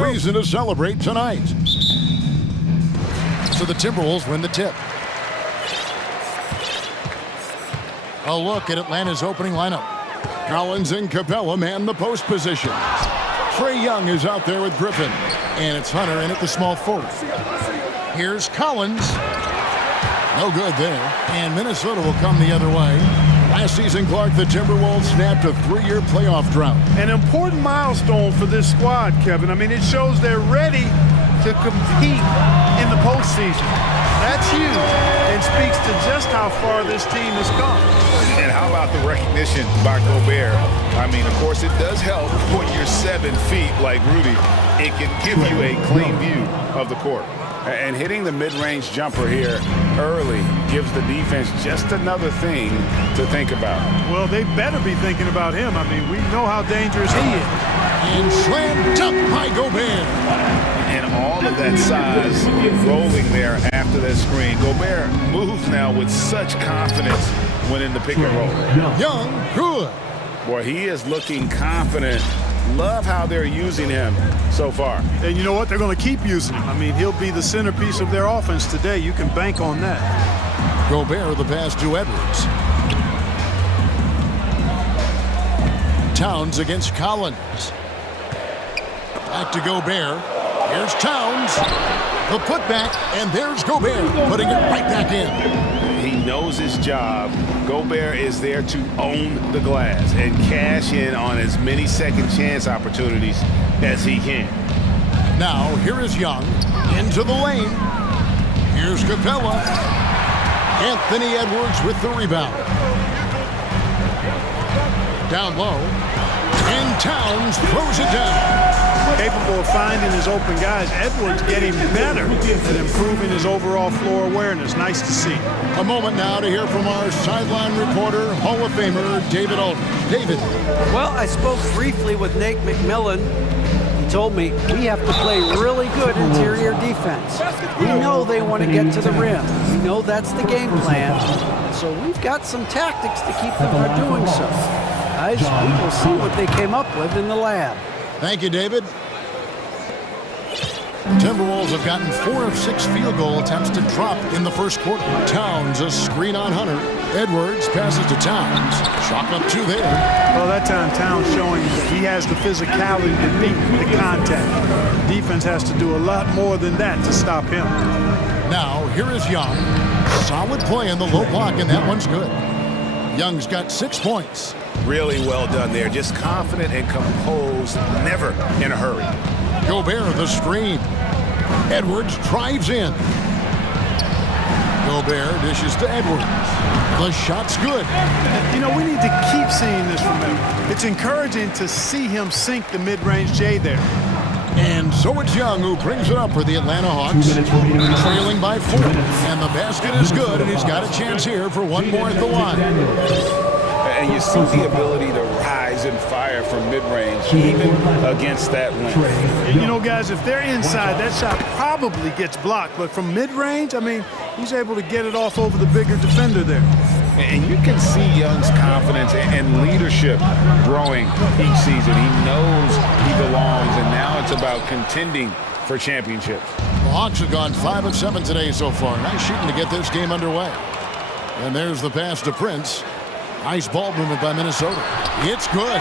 reason to celebrate tonight. So the Timberwolves win the tip. A look at Atlanta's opening lineup. Collins and Capella man the post position. Trae Young is out there with Griffin. And it's Hunter in at the small forward. Here's Collins. No good there. And Minnesota will come the other way. Last season, Clark, the Timberwolves snapped a 3-year playoff drought. An important milestone for this squad, Kevin. I mean, it shows they're ready to compete in the postseason. That's huge and speaks to just how far this team has come. And how about the recognition by Gobert? I mean, of course, it does help when you're 7 feet like Rudy. It can give you a clean view of the court. And hitting the mid-range jumper here early gives the defense just another thing to think about. Well, they better be thinking about him. I mean, we know how dangerous he is. And slammed up by Gobert. And all of that size rolling there after that screen. Gobert moves now with such confidence when in the pick and roll. Young, good. Boy, he is looking confident. Love how they're using him so far. And you know what? They're going to keep using him. I mean, he'll be the centerpiece of their offense today. You can bank on that. Gobert the pass to Edwards. Towns against Collins. Back to Gobert. Here's Towns. The putback, and there's Gobert putting it right back in. He knows his job. Gobert is there to own the glass and cash in on as many second chance opportunities as he can. Now, here is Young into the lane. Here's Capella. Anthony Edwards with the rebound. Down low. And Towns throws it down. Capable of finding his open guys. Edwards getting better at improving his overall floor awareness. Nice to see. A moment now to hear from our sideline reporter, Hall of Famer David Aldridge. David. Well, I spoke briefly with Nate McMillan. He told me we have to play really good interior defense. We know they want to get to the rim. We know that's the game plan. So we've got some tactics to keep them from doing so. Guys, we will see what they came up with in the lab. Thank you, David. Timberwolves have gotten 4 of 6 field goal attempts to drop in the first quarter. Towns a screen on Hunter. Edwards passes to Towns. Shot up 2 there. Well, that time Towns showing that he has the physicality to beat the contact. Defense has to do a lot more than that to stop him. Now, here is Young. Solid play in the low block, and that one's good. Young's got 6 points. Really well done there. Just confident and composed, never in a hurry. Gobert the screen. Edwards drives in. Gobert dishes to Edwards. The shot's good. You know, we need to keep seeing this from him. It's encouraging to see him sink the mid-range J there. And so it's Young who brings it up for the Atlanta Hawks. Trailing by 4. And the basket is good, and he's got a chance here for one more at the line. And you see the ability to rise and fire from mid-range, even against that length. You know, guys, if they're inside, that shot probably gets blocked. But from mid-range, I mean, he's able to get it off over the bigger defender there. And you can see Young's confidence and leadership growing each season. He knows he belongs, and now it's about contending for championships. The Hawks have gone 5 of 7 today so far. Nice shooting to get this game underway. And there's the pass to Prince. Nice ball movement by Minnesota. It's good.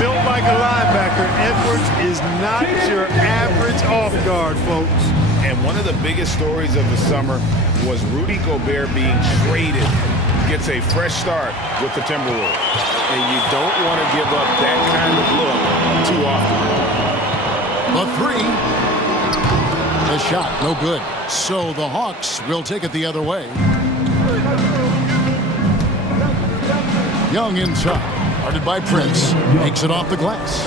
Built like a linebacker, Edwards is not your average off guard, folks. And one of the biggest stories of the summer was Rudy Gobert being traded. Gets a fresh start with the Timberwolves. And you don't want to give up that kind of look too often. The 3. The shot, no good. So the Hawks will take it the other way. Young inside, guarded by Prince, makes it off the glass.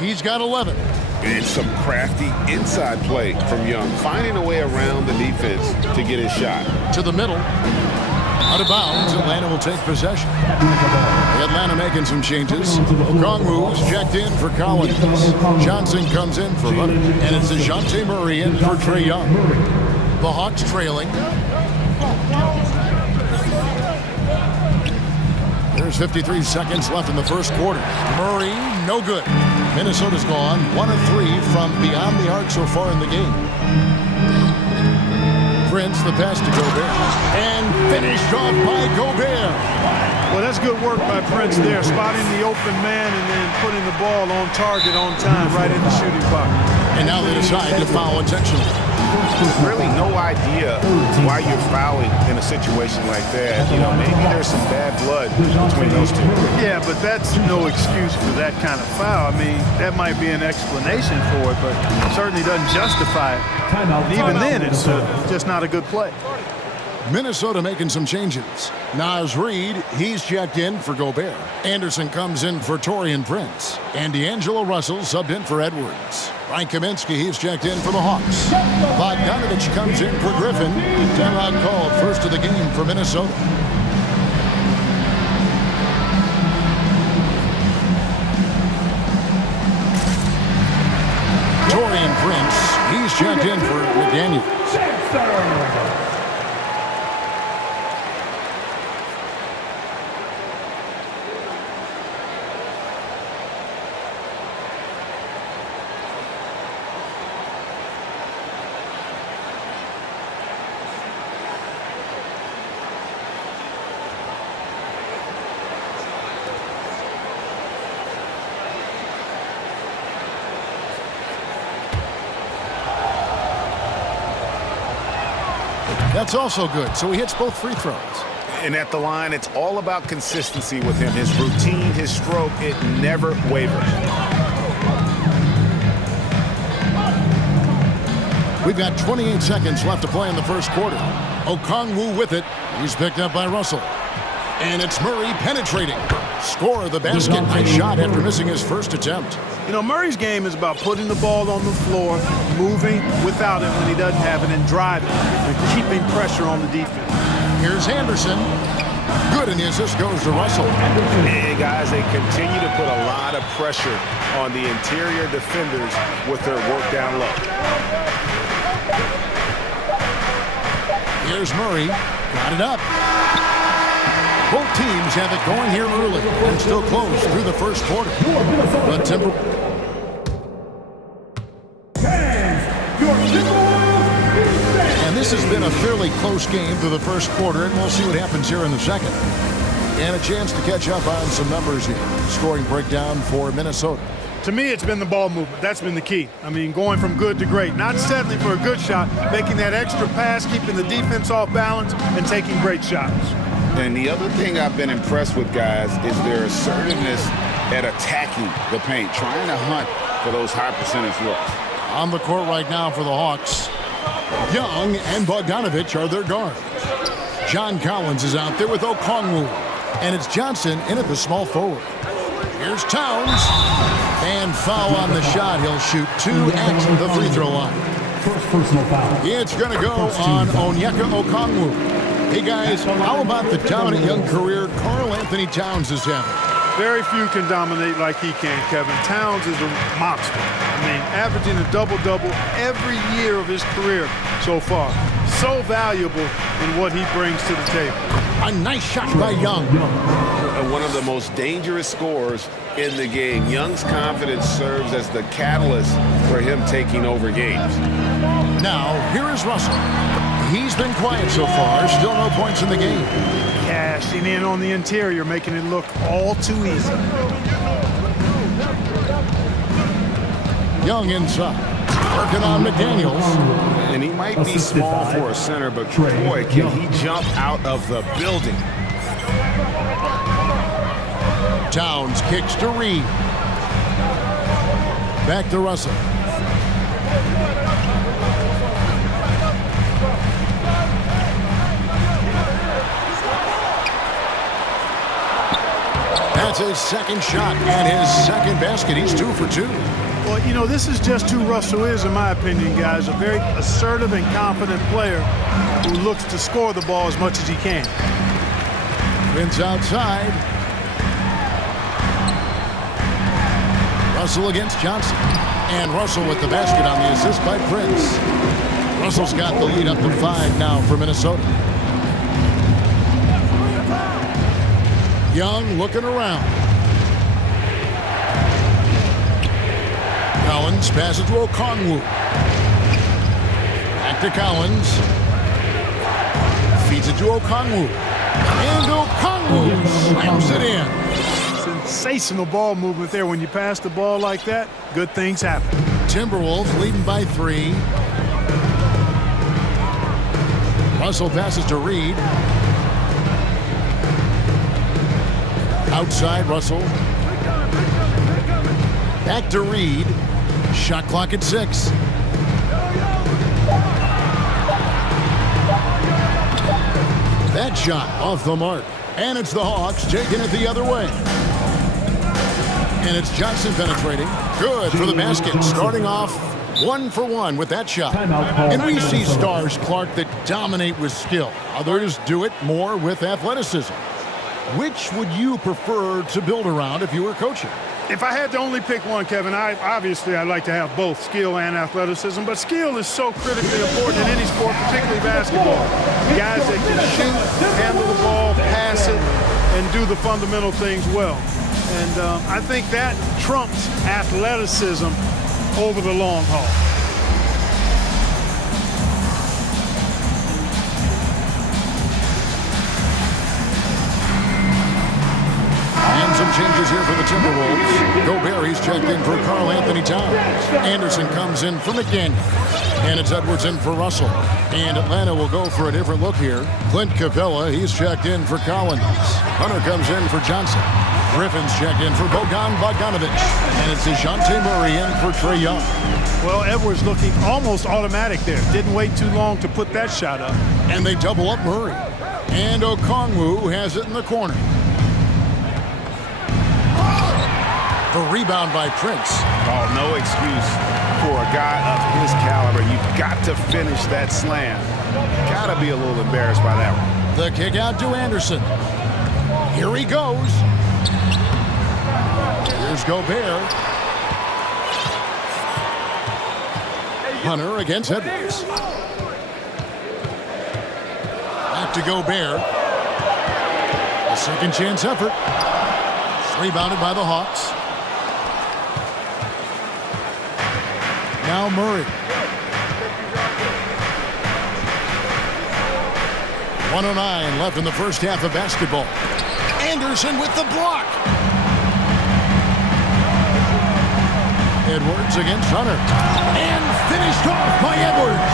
He's got 11. And some crafty inside play from Young, finding a way around the defense to get his shot. To the middle. Out of bounds, Atlanta will take possession. Atlanta making some changes. Okongwu's checked in for Collins. Johnson comes in for Hunter. And it's DeJounte Murray in for Trae Young. The Hawks trailing. There's 53 seconds left in the first quarter. Murray, no good. Minnesota's gone 1 of 3 from beyond the arc so far in the game. Prince, the pass to Gobert. And finished off by Gobert. Well, that's good work by Prince there, spotting the open man and then putting the ball on target on time right in the shooting pocket. And now they decide to foul intentionally. Really no idea why you're fouling in a situation like that. You know, maybe there's some bad blood between those two. Yeah, but that's no excuse for that kind of foul. I mean, that might be an explanation for it, but it certainly doesn't justify it. And even then, it's just not a good play. Minnesota making some changes. Naz Reid, he's checked in for Gobert. Anderson comes in for Taurean Prince. And D'Angelo Russell subbed in for Edwards. Frank Kaminsky, he's checked in for the Hawks. Bogdanovich comes in for Griffin. Timeout called, first of the game for Minnesota. Taurean Prince, he's checked in for McDaniels. That's also good, so he hits both free throws. And at the line, it's all about consistency with him. His routine, his stroke, it never wavers. We've got 28 seconds left to play in the first quarter. Okongwu with it. He's picked up by Russell. And it's Murray penetrating. Score of the basket. Nice shot after missing his first attempt. You know, Murray's game is about putting the ball on the floor, moving without it when he doesn't have it, and driving and keeping pressure on the defense. Here's Anderson. Good, and the assist goes to Russell. And guys, they continue to put a lot of pressure on the interior defenders with their work down low. Here's Murray. Got it up. Both teams have it going here early and still close through the first quarter. But and this has been a fairly close game through the first quarter, and we'll see what happens here in the second. And a chance to catch up on some numbers here. Scoring breakdown for Minnesota. To me, it's been the ball movement. That's been the key. I mean, going from good to great. Not settling for a good shot, making that extra pass, keeping the defense off balance, and taking great shots. And the other thing I've been impressed with, guys, is their assertiveness at attacking the paint, trying to hunt for those high percentage looks. On the court right now for the Hawks, Young and Bogdanovich are their guards. John Collins is out there with Okongwu. And it's Johnson in at the small forward. Here's Towns. And foul on the shot. He'll shoot 2 at the free throw line. First personal foul. It's going to go on Onyeka Okongwu. Hey, guys, how about the dominant young career Karl Anthony Towns is having? Very few can dominate like he can, Kevin. Towns is a monster. I mean, averaging a double-double every year of his career so far. So valuable in what he brings to the table. A nice shot by Young. One of the most dangerous scorers in the game. Young's confidence serves as the catalyst for him taking over games. Now, here is Russell. He's been quiet so far. Still no points in the game. Cashing in on the interior, making it look all too easy. Young inside. Working on McDaniels. And he might be small for a center, but boy, can he jump out of the building. Towns kicks to Reid. Back to Russell. That's his second shot and his second basket. He's 2 for 2. Well, you know, this is just who Russell is, in my opinion, guys. A very assertive and confident player who looks to score the ball as much as he can. Vince outside. Russell against Johnson. And Russell with the basket on the assist by Prince. Russell's got the lead up to 5 now for Minnesota. Young looking around. Collins passes to Okongwu. Back to Collins. Feeds it to Okongwu. And Okongwu slams it in. Sensational ball movement there. When you pass the ball like that, good things happen. Timberwolves leading by 3. Russell passes to Reed. Outside Russell. Back to Reed. Shot clock at 6. That shot off the mark. And it's the Hawks taking it the other way. And it's Johnson penetrating. Good for the basket. Starting off 1 for 1 with that shot. And we see stars, Clark, that dominate with skill. Others do it more with athleticism. Which would you prefer to build around if you were coaching? If I had to only pick one, Kevin, I'd like to have both skill and athleticism, but skill is so critically important in any sport, particularly basketball. Guys that can shoot, handle the ball, pass it, and do the fundamental things well. And I think that trumps athleticism over the long haul. Some changes here for the Timberwolves. Gobert, he's checked in for Karl Anthony Towns. Anderson comes in for McDaniel. And it's Edwards in for Russell. And Atlanta will go for a different look here. Clint Capella, he's checked in for Collins. Hunter comes in for Johnson. Griffin's checked in for Bogan Bogdanovic. And it's DeJounte Murray in for Trae Young. Well, Edwards looking almost automatic there. Didn't wait too long to put that shot up. And they double up Murray. And Okongwu has it in the corner. The rebound by Prince. Oh, no excuse for a guy of his caliber. You've got to finish that slam. Got to be a little embarrassed by that one. The kick out to Anderson. Here he goes. Here's Gobert. Hunter against Edwards. Back to Gobert. A second chance effort. Rebounded by the Hawks. Now Murray. 1:09 left in the first half of basketball. Anderson with the block. Edwards against Hunter. And finished off by Edwards.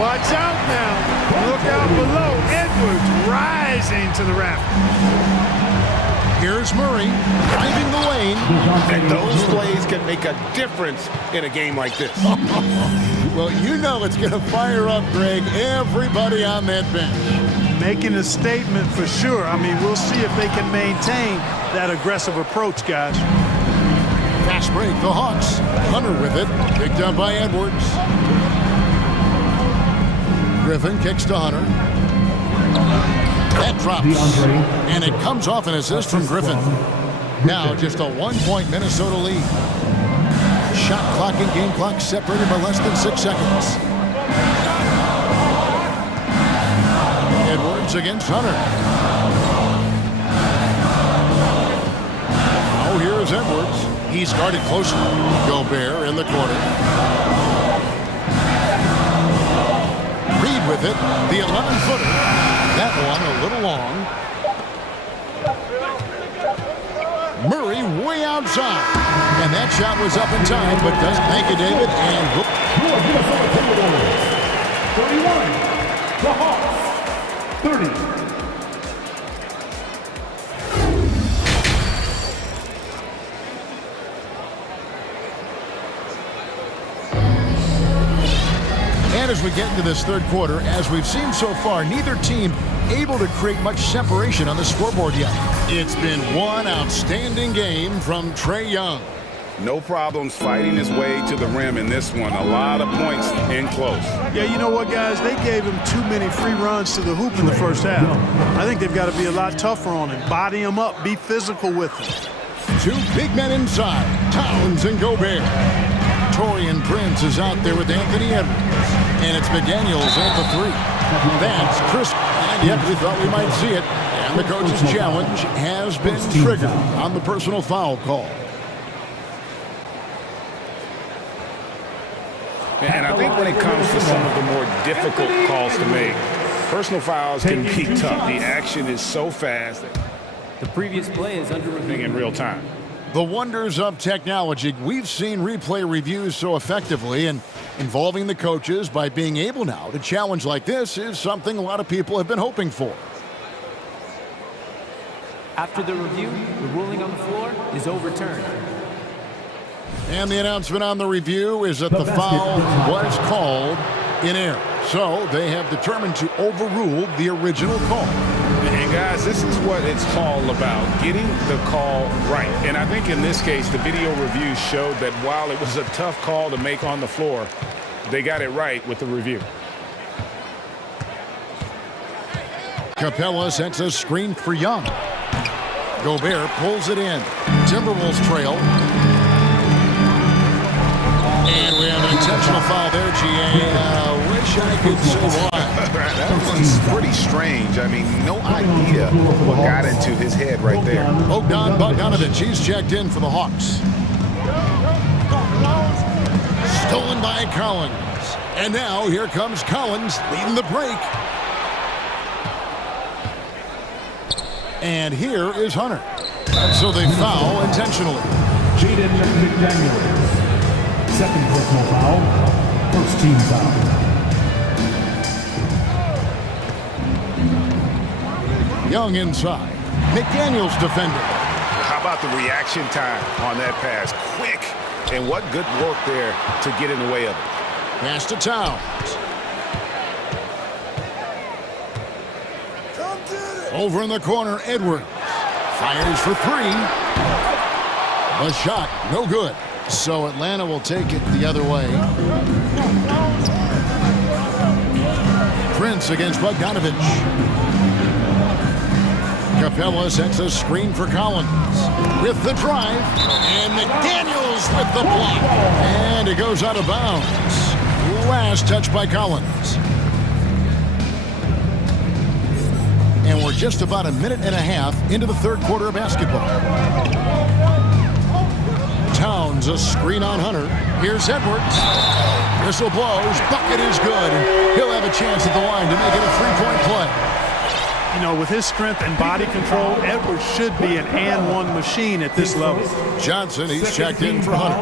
Watch out now. Look out below. Edwards rising to the rafters. Here's Murray driving the lane. And those plays can make a difference in a game like this. Well, you know it's going to fire up, Greg, everybody on that bench. Making a statement for sure. I mean, we'll see if they can maintain that aggressive approach, guys. Fast break, the Hawks. Hunter with it. Picked up by Edwards. Griffin kicks to Hunter. That drops. And it comes off an assist from Griffin. Now just a 1-point Minnesota lead. Shot clock and game clock separated by less than 6 seconds. Edwards against Hunter. Oh, here is Edwards. He's guarded closely. Gobert in the corner. Reed with it. The 11-footer. That one a little long. Murray way outside. And that shot was up in time, but doesn't make it, David. And 31, the Hawks, 30. And as we get into this third quarter, as we've seen so far, neither team able to create much separation on the scoreboard yet. It's been one outstanding game from Trae Young. No problems fighting his way to the rim in this one. A lot of points in close. Yeah, you know what, guys? They gave him too many free runs to the hoop in the first half. I think they've got to be a lot tougher on him. Body him up. Be physical with him. Two big men inside, Towns and Gobert. Taurean Prince is out there with Anthony Edwards. And it's McDaniels at the 3. That's Chris. And yep, we thought we might see it. And And the coach's challenge has been triggered on the personal foul call. And I think when it comes to some of the more difficult calls to make, personal fouls can be tough. The action is so fast. The previous play is under review In real time. The wonders of technology. We've seen replay reviews so effectively, and involving the coaches by being able now to challenge like this is something a lot of people have been hoping for. After the review, the ruling on the floor is overturned. And the announcement on the review is that the foul was called in error. So they have determined to overrule the original call. And guys, this is what it's all about, getting the call right. And I think in this case, the video review showed that while it was a tough call to make on the floor, they got it right with the review. Capella sets a screen for Young. Gobert pulls it in. Timberwolves trail. And we have an intentional foul there, GA. Wish I could say why. That one's pretty strange. I mean, no idea what got into his head right there. Bogdan Bogdanović, he's checked in for the Hawks. Stolen by Collins. And now here comes Collins leading the break. And here is Hunter. So they foul intentionally. Jaden McDaniels. Second personal foul. First team foul. Young inside. McDaniels defender. How about the reaction time on that pass? Quick. And what good work there to get in the way of it. Pass to Towns. Over in the corner, Edwards. Fires for three. The shot, no good. So Atlanta will take it the other way. Prince against Bogdanović. Capella sets a screen for Collins with the drive, and McDaniels with the block, and it goes out of bounds. Last touch by Collins. And we're just about a minute and a half into the third quarter of basketball. Towns a screen on Hunter. Here's Edwards. Whistle blows, bucket is good. He'll have a chance at the line to make it a three-point play. You know, with his strength and body control, Edwards should be an and-one machine at this level. Johnson, he's checked in for Hunter.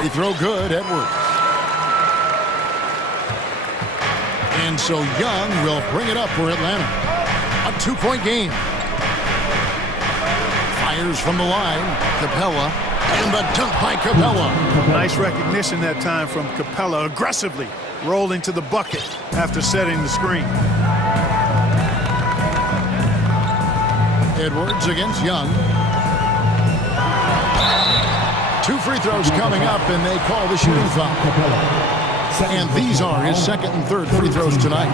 Free throw good, Edwards. And so Young will bring it up for Atlanta. A two-point game. Fires from the line, Capella, and the dunk by Capella. Nice recognition that time from Capella, aggressively rolling to the bucket after setting the screen. Edwards against Young. Two free throws coming up, and they call the shooting foul. And these are his second and third free throws tonight.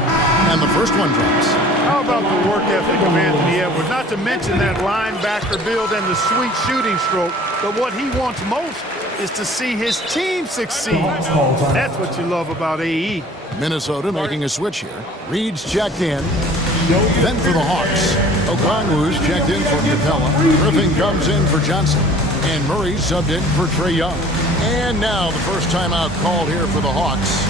And the first one drops. How about the work ethic of Anthony Edwards? Not to mention that linebacker build and the sweet shooting stroke. But what he wants most is to see his team succeed. That's what you love about AE. Minnesota making a switch here. Reed's checked in. Then for the Hawks, Okongwu's checked in for Capella. Griffin comes in for Johnson. And Murray subbed in for Trae Young. And now the first timeout called here for the Hawks.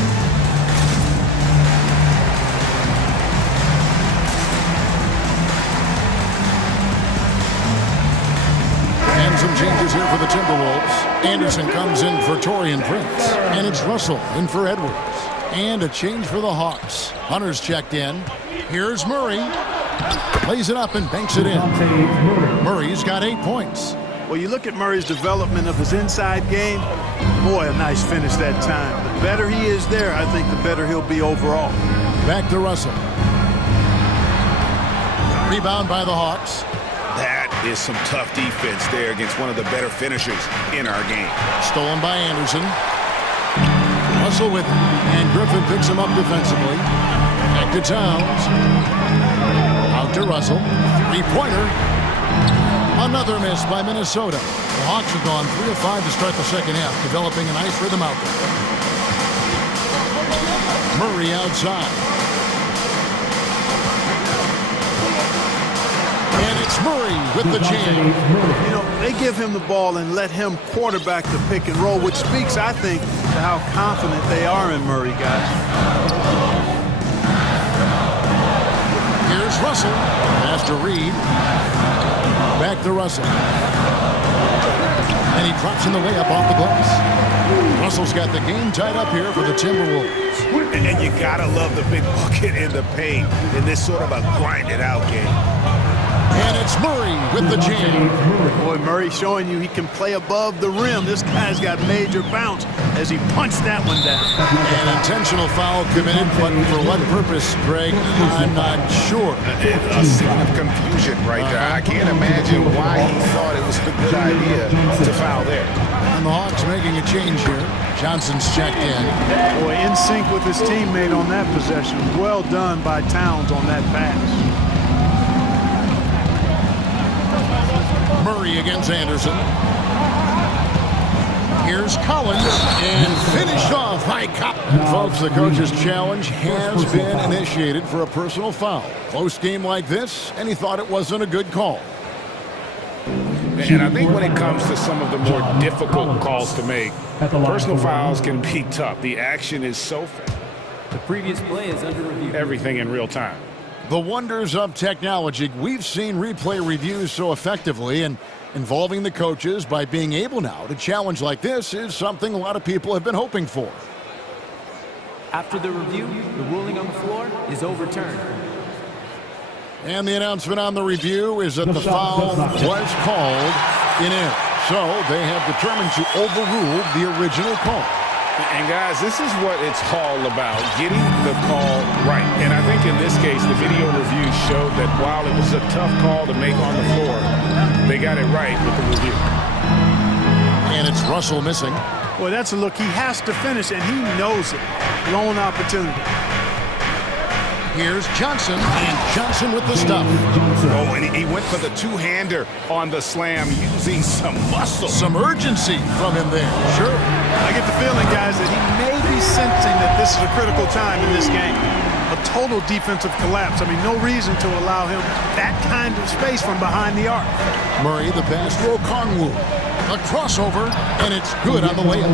And some changes here for the Timberwolves. Anderson comes in for Taurean Prince. And it's Russell in for Edwards. And a change for the Hawks. Hunter's checked in. Here's Murray. Plays it up and banks it in. Murray's got 8 points. Well, you look at Murray's development of his inside game. Boy, a nice finish that time. The better he is there, I think the better he'll be overall. Back to Russell. Rebound by the Hawks. That is some tough defense there against one of the better finishers in our game. Stolen by Anderson. Russell with it. And Griffin picks him up defensively. Back to Towns. Out to Russell. Three-pointer. Another miss by Minnesota. The Hawks have gone 3 of 5 to start the second half, developing a nice rhythm out there. Murray outside. it's Murray with the jam. You know, they give him the ball and let him quarterback the pick and roll, which speaks, I think, to how confident they are in Murray, guys. Here's Russell. Pass to Reed. Back to Russell. And he drops in the way up off the glass. Russell's got the game tied up here for the Timberwolves. And you gotta love the big bucket in the paint in this sort of a grinded-out game. And it's Murray with the jam. Boy, Murray showing you he can play above the rim. This guy's got major bounce as he punched that one down. An intentional foul committed, but for what purpose, Greg, I'm not sure. A scene of confusion right there. I can't imagine why he thought it was a good idea to foul there. And the Hawks making a change here. Johnson's checked in. Boy, in sync with his teammate on that possession. Well done by Towns on that pass. Murray against Anderson. Here's Collins, and finished off by Collins. Folks, the coach's challenge has been initiated for a personal foul. Close game like this, and he thought it wasn't a good call. And I think when it comes to some of the more difficult calls to make, personal fouls can be tough. The action is so fast. The previous play is under review. Everything in real time. The wonders of technology. We've seen replay reviews so effectively, and involving the coaches by being able now to challenge like this is something a lot of people have been hoping for. After the review, the ruling on the floor is overturned. And the announcement on the review is that the foul was called in error. So they have determined to overrule the original call. And guys, this is what it's all about, getting the call right. And I think in this case, the video review showed that while it was a tough call to make on the floor, they got it right with the review. And it's Russell missing. Boy, that's a look he has to finish, and he knows it. Lone opportunity. Here's Johnson, and Johnson with the stuff. Oh, and he went for the two-hander on the slam using some muscle. Some urgency from him there. Sure. I get the feeling, guys, that he may be sensing that this is a critical time in this game. A total defensive collapse. I mean, no reason to allow him that kind of space from behind the arc. Murray, the pass to Okongwu. A crossover, and it's good on the layup.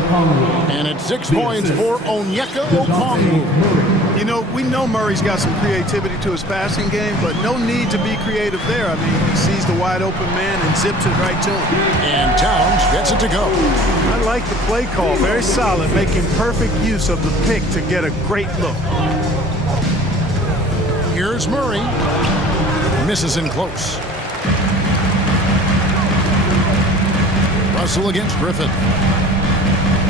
And it's 6 points for Onyeka Okongwu. You know, we know Murray's got some creativity to his passing game, but no need to be creative there. I mean, he sees the wide open man and zips it right to him. And Towns gets it to go. I like the play call. Very solid, making perfect use of the pick to get a great look. Here's Murray. Misses in close. Russell against Griffin.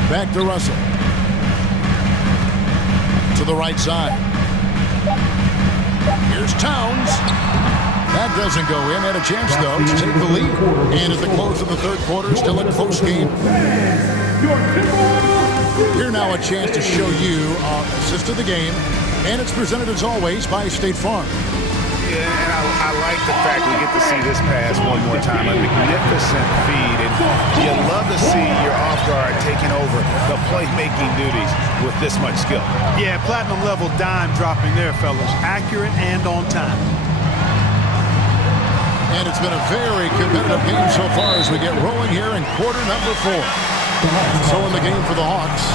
Back to Russell. To the right side. Here's Towns. That doesn't go in. Had a chance, though, to take the lead. And at the close of the third quarter, still a close game. Here now a chance to show you our assist of the game. And it's presented, as always, by State Farm. Yeah, and I like the fact we get to see this pass one more time. A magnificent feed, and you love to see your off guard taking over the playmaking duties with this much skill. Yeah, platinum level dime dropping there, fellas. Accurate and on time. And it's been a very competitive game so far as we get rolling here in quarter number 4. So in the game for the Hawks,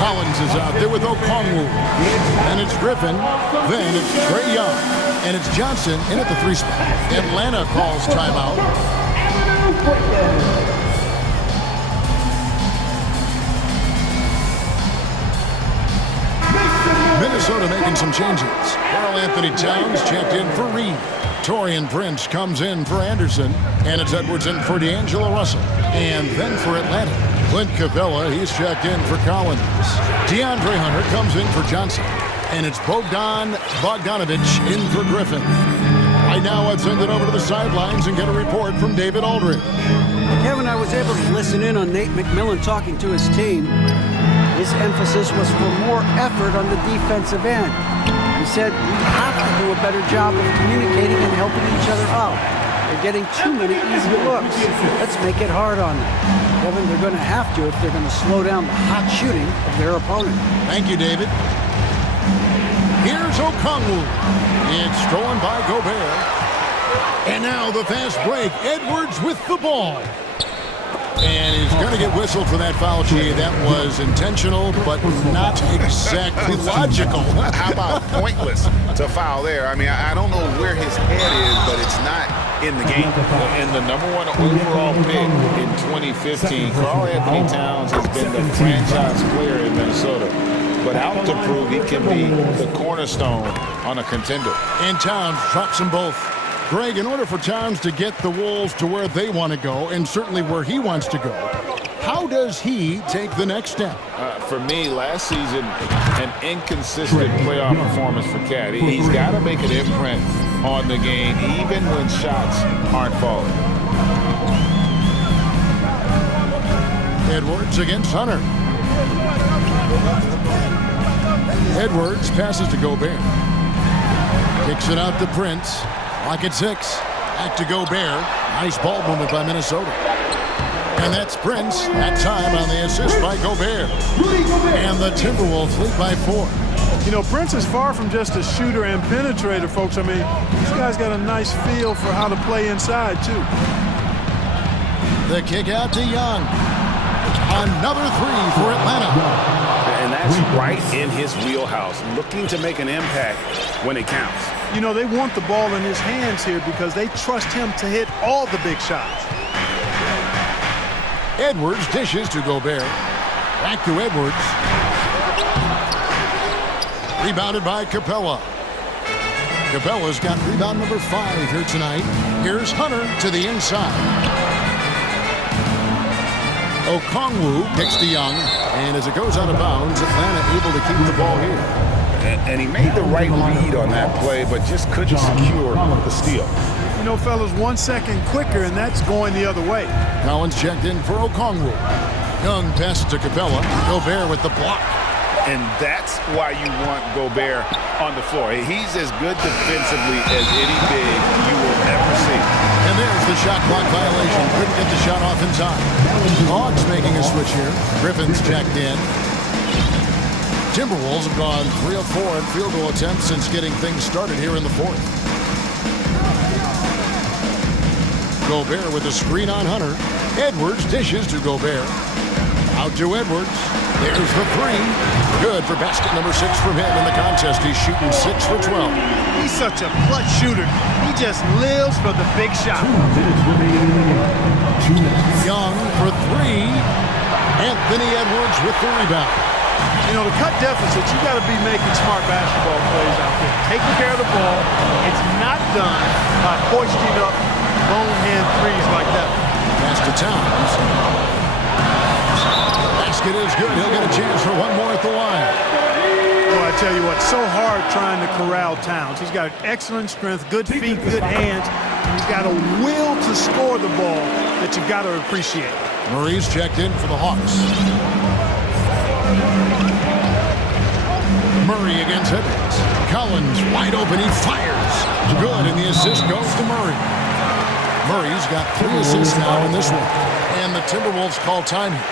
Collins is out there with Okongwu. And it's Griffin. Then it's Trae Young. And it's Johnson in at the 3 spot. Atlanta calls timeout. Minnesota making some changes. Karl Anthony Towns checked in for Reed. Taurean Prince comes in for Anderson. And it's Edwards in for D'Angelo Russell. And then for Atlanta, Clint Capella, he's checked in for Collins. DeAndre Hunter comes in for Johnson. And it's Bogdanovich in for Griffin. Right now, let's send it over to the sidelines and get a report from David Aldridge. Kevin, I was able to listen in on Nate McMillan talking to his team. His emphasis was for more effort on the defensive end. He said, we have to do a better job of communicating and helping each other out. They're getting too many easy looks. Let's make it hard on them. Kevin, they're going to have to if they're going to slow down the hot shooting of their opponent. Thank you, David. Here's Okongwu. It's stolen by Gobert. And now the fast break. Edwards with the ball. And he's going to get whistled for that foul, G. That was intentional, but not exactly logical. How about pointless to foul there? I mean, I don't know where his head is, but it's not in the game. And the #1 overall pick in 2015, Karl Anthony Towns has been the franchise player in Minnesota, but out to prove he can be the cornerstone on a contender. And Towns drops them both. Greg, in order for Towns to get the Wolves to where they want to go, and certainly where he wants to go, how does he take the next step? For me, last season, an inconsistent playoff performance for Cat. He's got to make an imprint on the game, even when shots aren't falling. Edwards against Hunter. Edwards passes to Gobert. Kicks it out to Prince. Lock at 6. Back to Gobert. Nice ball movement by Minnesota. And that's Prince. That time on the assist by Gobert. And the Timberwolves lead by 4. You know, Prince is far from just a shooter and penetrator, folks. I mean, this guy's got a nice feel for how to play inside, too. The kick out to Young. Another 3 for Atlanta. And that's right in his wheelhouse, looking to make an impact when it counts. You know, they want the ball in his hands here because they trust him to hit all the big shots. Edwards dishes to Gobert. Back to Edwards. Rebounded by Capella. Capella's got rebound number 5 here tonight. Here's Hunter to the inside. Okongwu kicks to Young, and as it goes out of bounds, Atlanta able to keep the ball here. And he made the right read on that play, but just couldn't secure the steal. You know, fellas, 1 second quicker, and that's going the other way. Collins checked in for Okongwu. Young passes to Capella. Gobert with the block. And that's why you want Gobert on the floor. He's as good defensively as any big you will ever see. And there's the shot clock violation. Couldn't get the shot off in time. Hawks making a switch here. Griffin's checked in. Timberwolves have gone 3 of 4 in field goal attempts since getting things started here in the 4th. Gobert with a screen on Hunter. Edwards dishes to Gobert. Out to Edwards. There's the 3. Good for basket number 6 from him in the contest. He's shooting 6 for 12. He's such a clutch shooter. He just lives for the big shot. Young for 3. Anthony Edwards with the rebound. You know, to cut deficits, you got to be making smart basketball plays out there. Taking care of the ball. It's not done by hoisting up lone hand threes like that. Pass to Towns. Basket is good. He'll get a chance for one more at the line. Well, I tell you what, so hard trying to corral Towns. He's got excellent strength, good feet, good hands, and he's got a will to score the ball that you've got to appreciate. Murray's checked in for the Hawks. Murray against Edwards. Collins wide open. He fires. Good, and the assist goes to Murray. Murray's got 3 assists now in this one. And the Timberwolves call time here.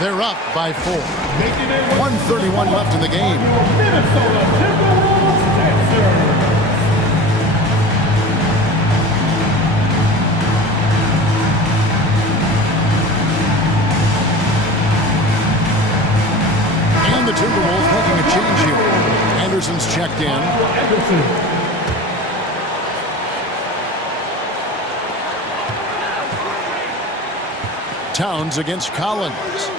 They're up by 4. 1:31 left in the game. And the Timberwolves making a change here. Anderson's checked in. Towns against Collins.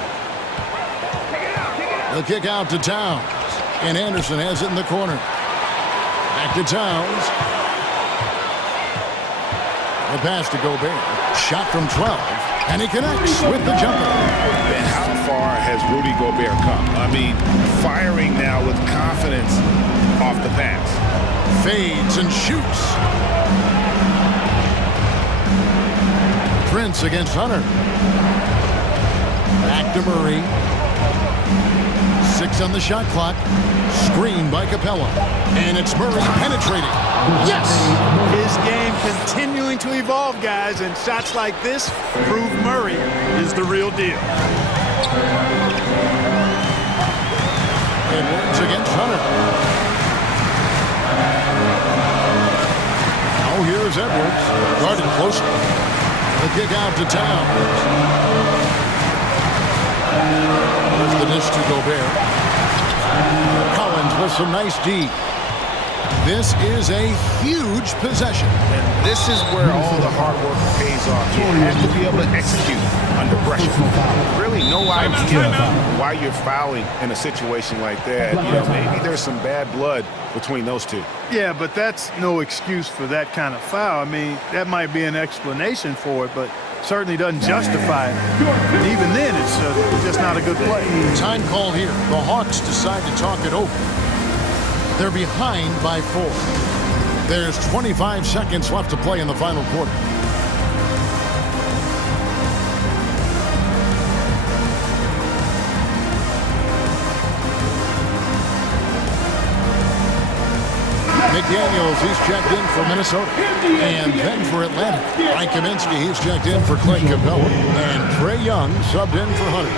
The kick out to Towns. And Anderson has it in the corner. Back to Towns. The pass to Gobert. Shot from 12. And he connects with the jumper. And how far has Rudy Gobert come? I mean, firing now with confidence off the pass. Fades and shoots. Prince against Hunter. Back to Murray. 6 on the shot clock. Screen by Capella. And it's Murray penetrating. Yes! His game continuing to evolve, guys, and shots like this prove Murray is the real deal. Edwards against Hunter. Now Now here's Edwards. Guarded closely. The kick out to Towns. There's the dish to Gobert. Collins with some nice D. This is a huge possession. And this is where all the hard work pays off. You have to be able to execute under pressure. Really no idea why you're fouling in a situation like that. You know, maybe there's some bad blood between those two. Yeah, but that's no excuse for that kind of foul. I mean, that might be an explanation for it, but certainly doesn't justify it. And even then, it's just not a good play. Time call here. The Hawks decide to talk it over. They're behind by 4. There's 25 seconds left to play in the final quarter. McDaniels, he's checked in for Minnesota. And then for Atlanta, Mike Kaminsky, he's checked in for Clay Capella. And Trae Young subbed in for Hunter.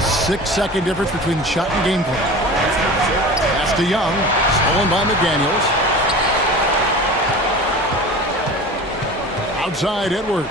6-second difference between the shot and game plan. Pass to Young, stolen by McDaniels. Outside Edwards.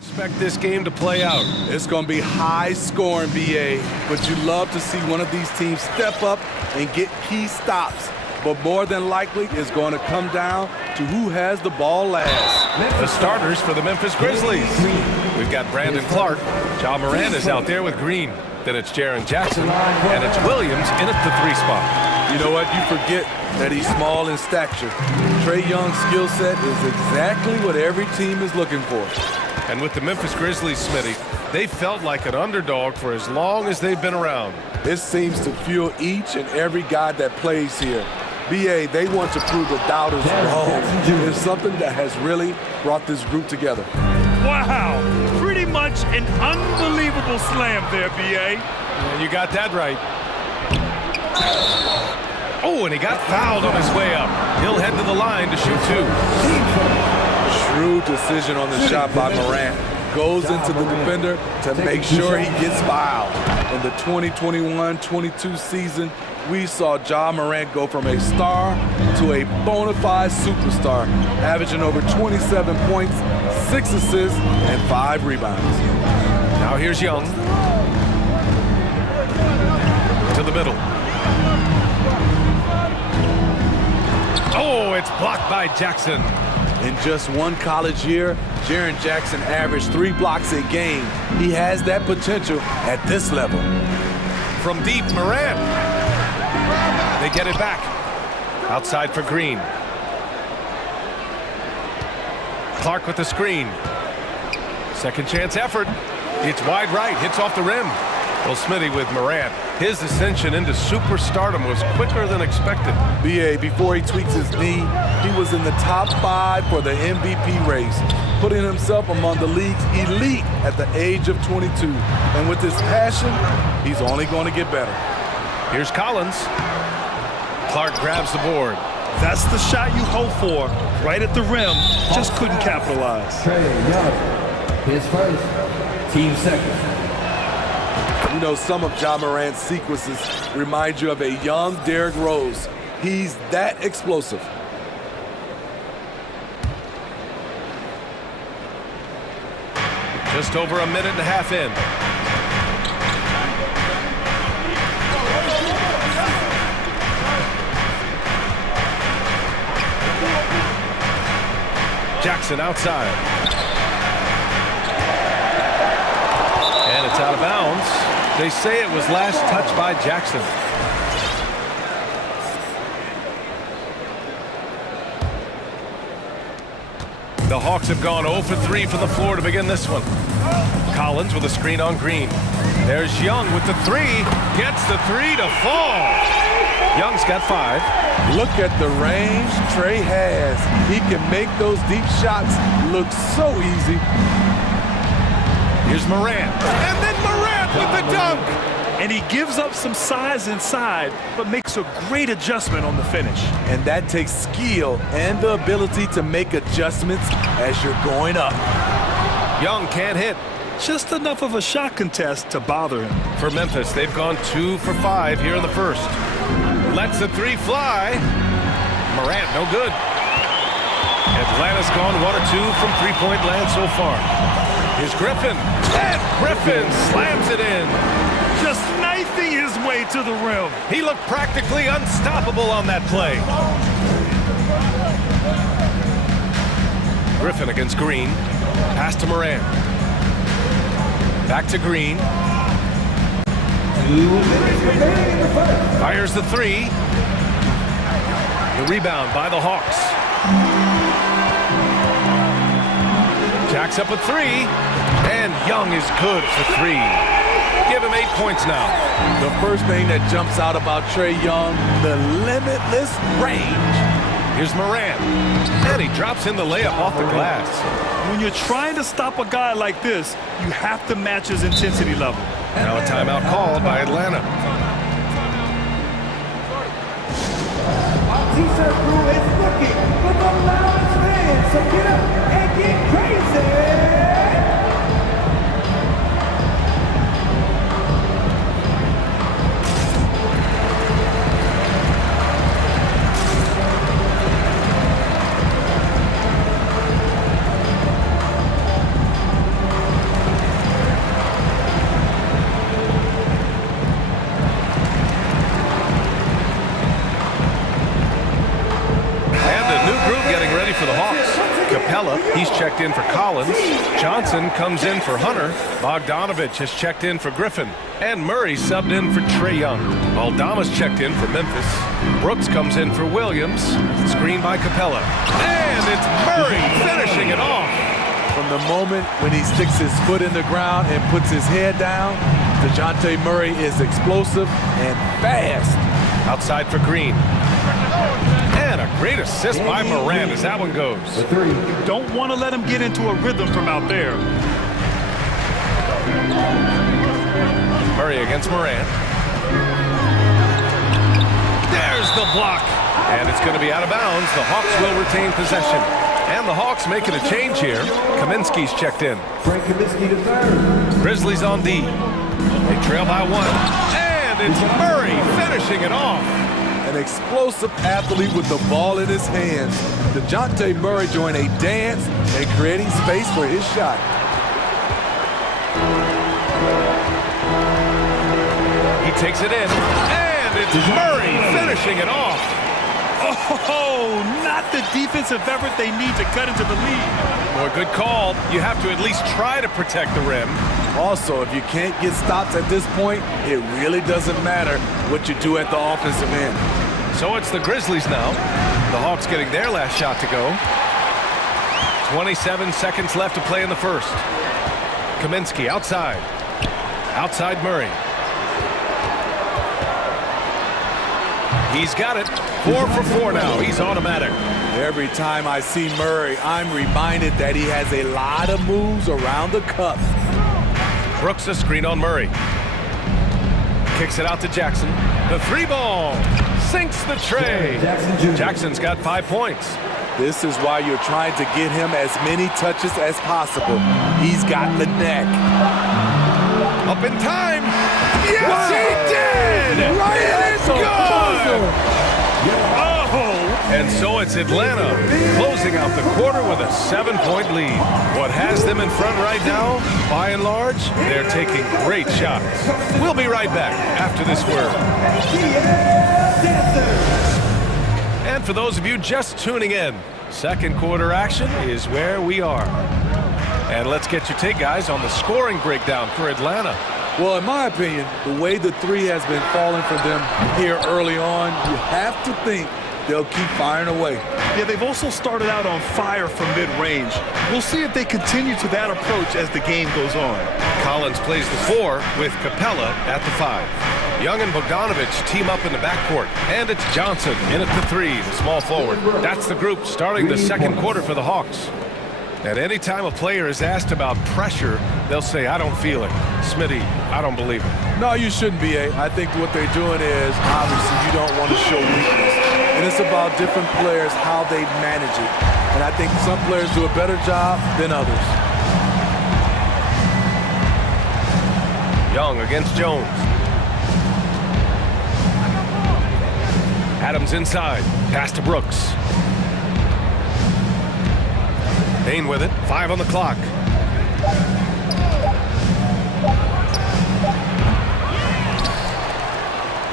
Expect this game to play out. It's going to be high scoring, BA, but you love to see one of these teams step up and get key stops. But more than likely, it's going to come down to who has the ball last. The starters for the Memphis Grizzlies. We've got Brandon Clark. Ja Morant is out there with Green. Then it's Jaren Jackson, and it's Williams in at the 3 spot. You know what? You forget that he's small in stature. Trae Young's skill set is exactly what every team is looking for. And with the Memphis Grizzlies, Smitty, they felt like an underdog for as long as they've been around. This seems to fuel each and every guy that plays here. BA, they want to prove the doubters wrong. It's something that has really brought this group together. Wow, pretty much an unbelievable slam there, BA. And you got that right. Oh, and he got fouled on his way up. He'll head to the line to shoot 2. Shrewd decision on the shot by Morant. Goes into the defender to make sure he gets fouled. In the 2021-22 season, we saw Ja Morant go from a star to a bona fide superstar, averaging over 27 points, 6 assists, and 5 rebounds. Now here's Young. To the middle. Oh, it's blocked by Jackson. In just one college year, Jaren Jackson averaged 3 blocks a game. He has that potential at this level. From deep, Morant. They get it back. Outside for Green. Clark with the screen. Second chance effort. It's wide right, hits off the rim. Well, Smitty with Morant. His ascension into superstardom was quicker than expected. BA, before he tweaks his knee, he was in the top 5 for the MVP race, putting himself among the league's elite at the age of 22. And with his passion, he's only going to get better. Here's Collins. Clark grabs the board. That's the shot you hope for, right at the rim. Just couldn't capitalize. Trae Young, his first, team second. You know, some of Ja Morant's sequences remind you of a young Derrick Rose. He's that explosive. Just over a minute and a half in. Jackson outside. And it's out of bounds. They say it was last touched by Jackson. The Hawks have gone 0 for 3 from the floor to begin this one. Collins with a screen on Green. There's Young with the 3. Gets the 3 to fall. Young's got 5. Look at the range Trae has. He can make those deep shots look so easy. Here's Morant. And then Morant with the dunk. And he gives up some size inside, but makes a great adjustment on the finish. And that takes skill and the ability to make adjustments as you're going up. Young can't hit. Just enough of a shot contest to bother him. For Memphis, they've gone 2 for 5 here in the first. Lets the 3 fly. Morant, no good. Atlanta's gone 1 or 2 from three-point land so far. Here's Griffin. And Griffin slams it in. Just knifing his way to the rim. He looked practically unstoppable on that play. Griffin against Green. Pass to Morant. Back to Green. Fires the 3. The rebound by the Hawks. Jacks up a 3. And Young is good for 3. Give him 8 points now. The first thing that jumps out about Trae Young, the limitless range. Here's Morant. And he drops in the layup off the glass. When you're trying to stop a guy like this, you have to match his intensity level. Now a timeout called by Atlanta. T-shirt crew is looking for the loudest fans, so get up and get crazy! checked in for Collins. Johnson comes in for Hunter. Bogdanovich has checked in for Griffin. And Murray subbed in for Trae Young. Aldama's checked in for Memphis. Brooks comes in for Williams. Screen by Capella. And it's Murray finishing it off. From the moment when he sticks his foot in the ground and puts his head down, DeJounte Murray is explosive and fast. Outside for Green. And a great assist by Morant as that one goes. You don't want to let him get into a rhythm from out there. Murray against Morant. There's the block. And it's going to be out of bounds. The Hawks will retain possession. And the Hawks making a change here. Kaminsky's checked in. Frank Kaminsky to third. Grizzlies on D. They trail by one. And it's Murray finishing it off. An explosive athlete with the ball in his hands. DeJounte Murray joined a dance and creating space for his shot. He takes it in. And it's Murray finishing it off. Oh, not the defensive effort they need to cut into the lead. Well, good call. You have to at least try to protect the rim. Also, if you can't get stops at this point, it really doesn't matter what you do at the offensive end. So it's the Grizzlies now. The Hawks getting their last shot to go. 27 seconds left to play in the first. Kaminsky outside. Outside Murray. He's got it. 4 for 4 now. He's automatic. Every time I see Murray, I'm reminded that he has a lot of moves around the cup. Brooks a screen on Murray. Kicks it out to Jackson. The three ball. Sinks the tray. Jackson's got 5 points. This is why you're trying to get him as many touches as possible. He's got the neck. Up in time. Yes, he did! Right, it is good! Oh! And so it's Atlanta closing out the quarter with a 7-point lead. What has them in front right now, by and large, they're taking great shots. We'll be right back after this word. And for those of you just tuning in, second quarter action is where we are. And let's get your take, guys, on the scoring breakdown for Atlanta. Well, in my opinion, the way the three has been falling for them here early on, you have to think they'll keep firing away. Yeah, they've also started out on fire from mid-range. We'll see if they continue to that approach as the game goes on. Collins plays the 4 with Capella at the 5. Young and Bogdanovich team up in the backcourt. And it's Johnson in at the 3, the small forward. That's the group starting the second quarter for the Hawks. And any time a player is asked about pressure, they'll say, I don't feel it. Smitty, I don't believe it. No, you shouldn't be, A. I think what they're doing is, obviously, you don't want to show weakness. And it's about different players, how they manage it. And I think some players do a better job than others. Young against Jones. Adams inside. Pass to Brooks. Payne with it. 5 on the clock.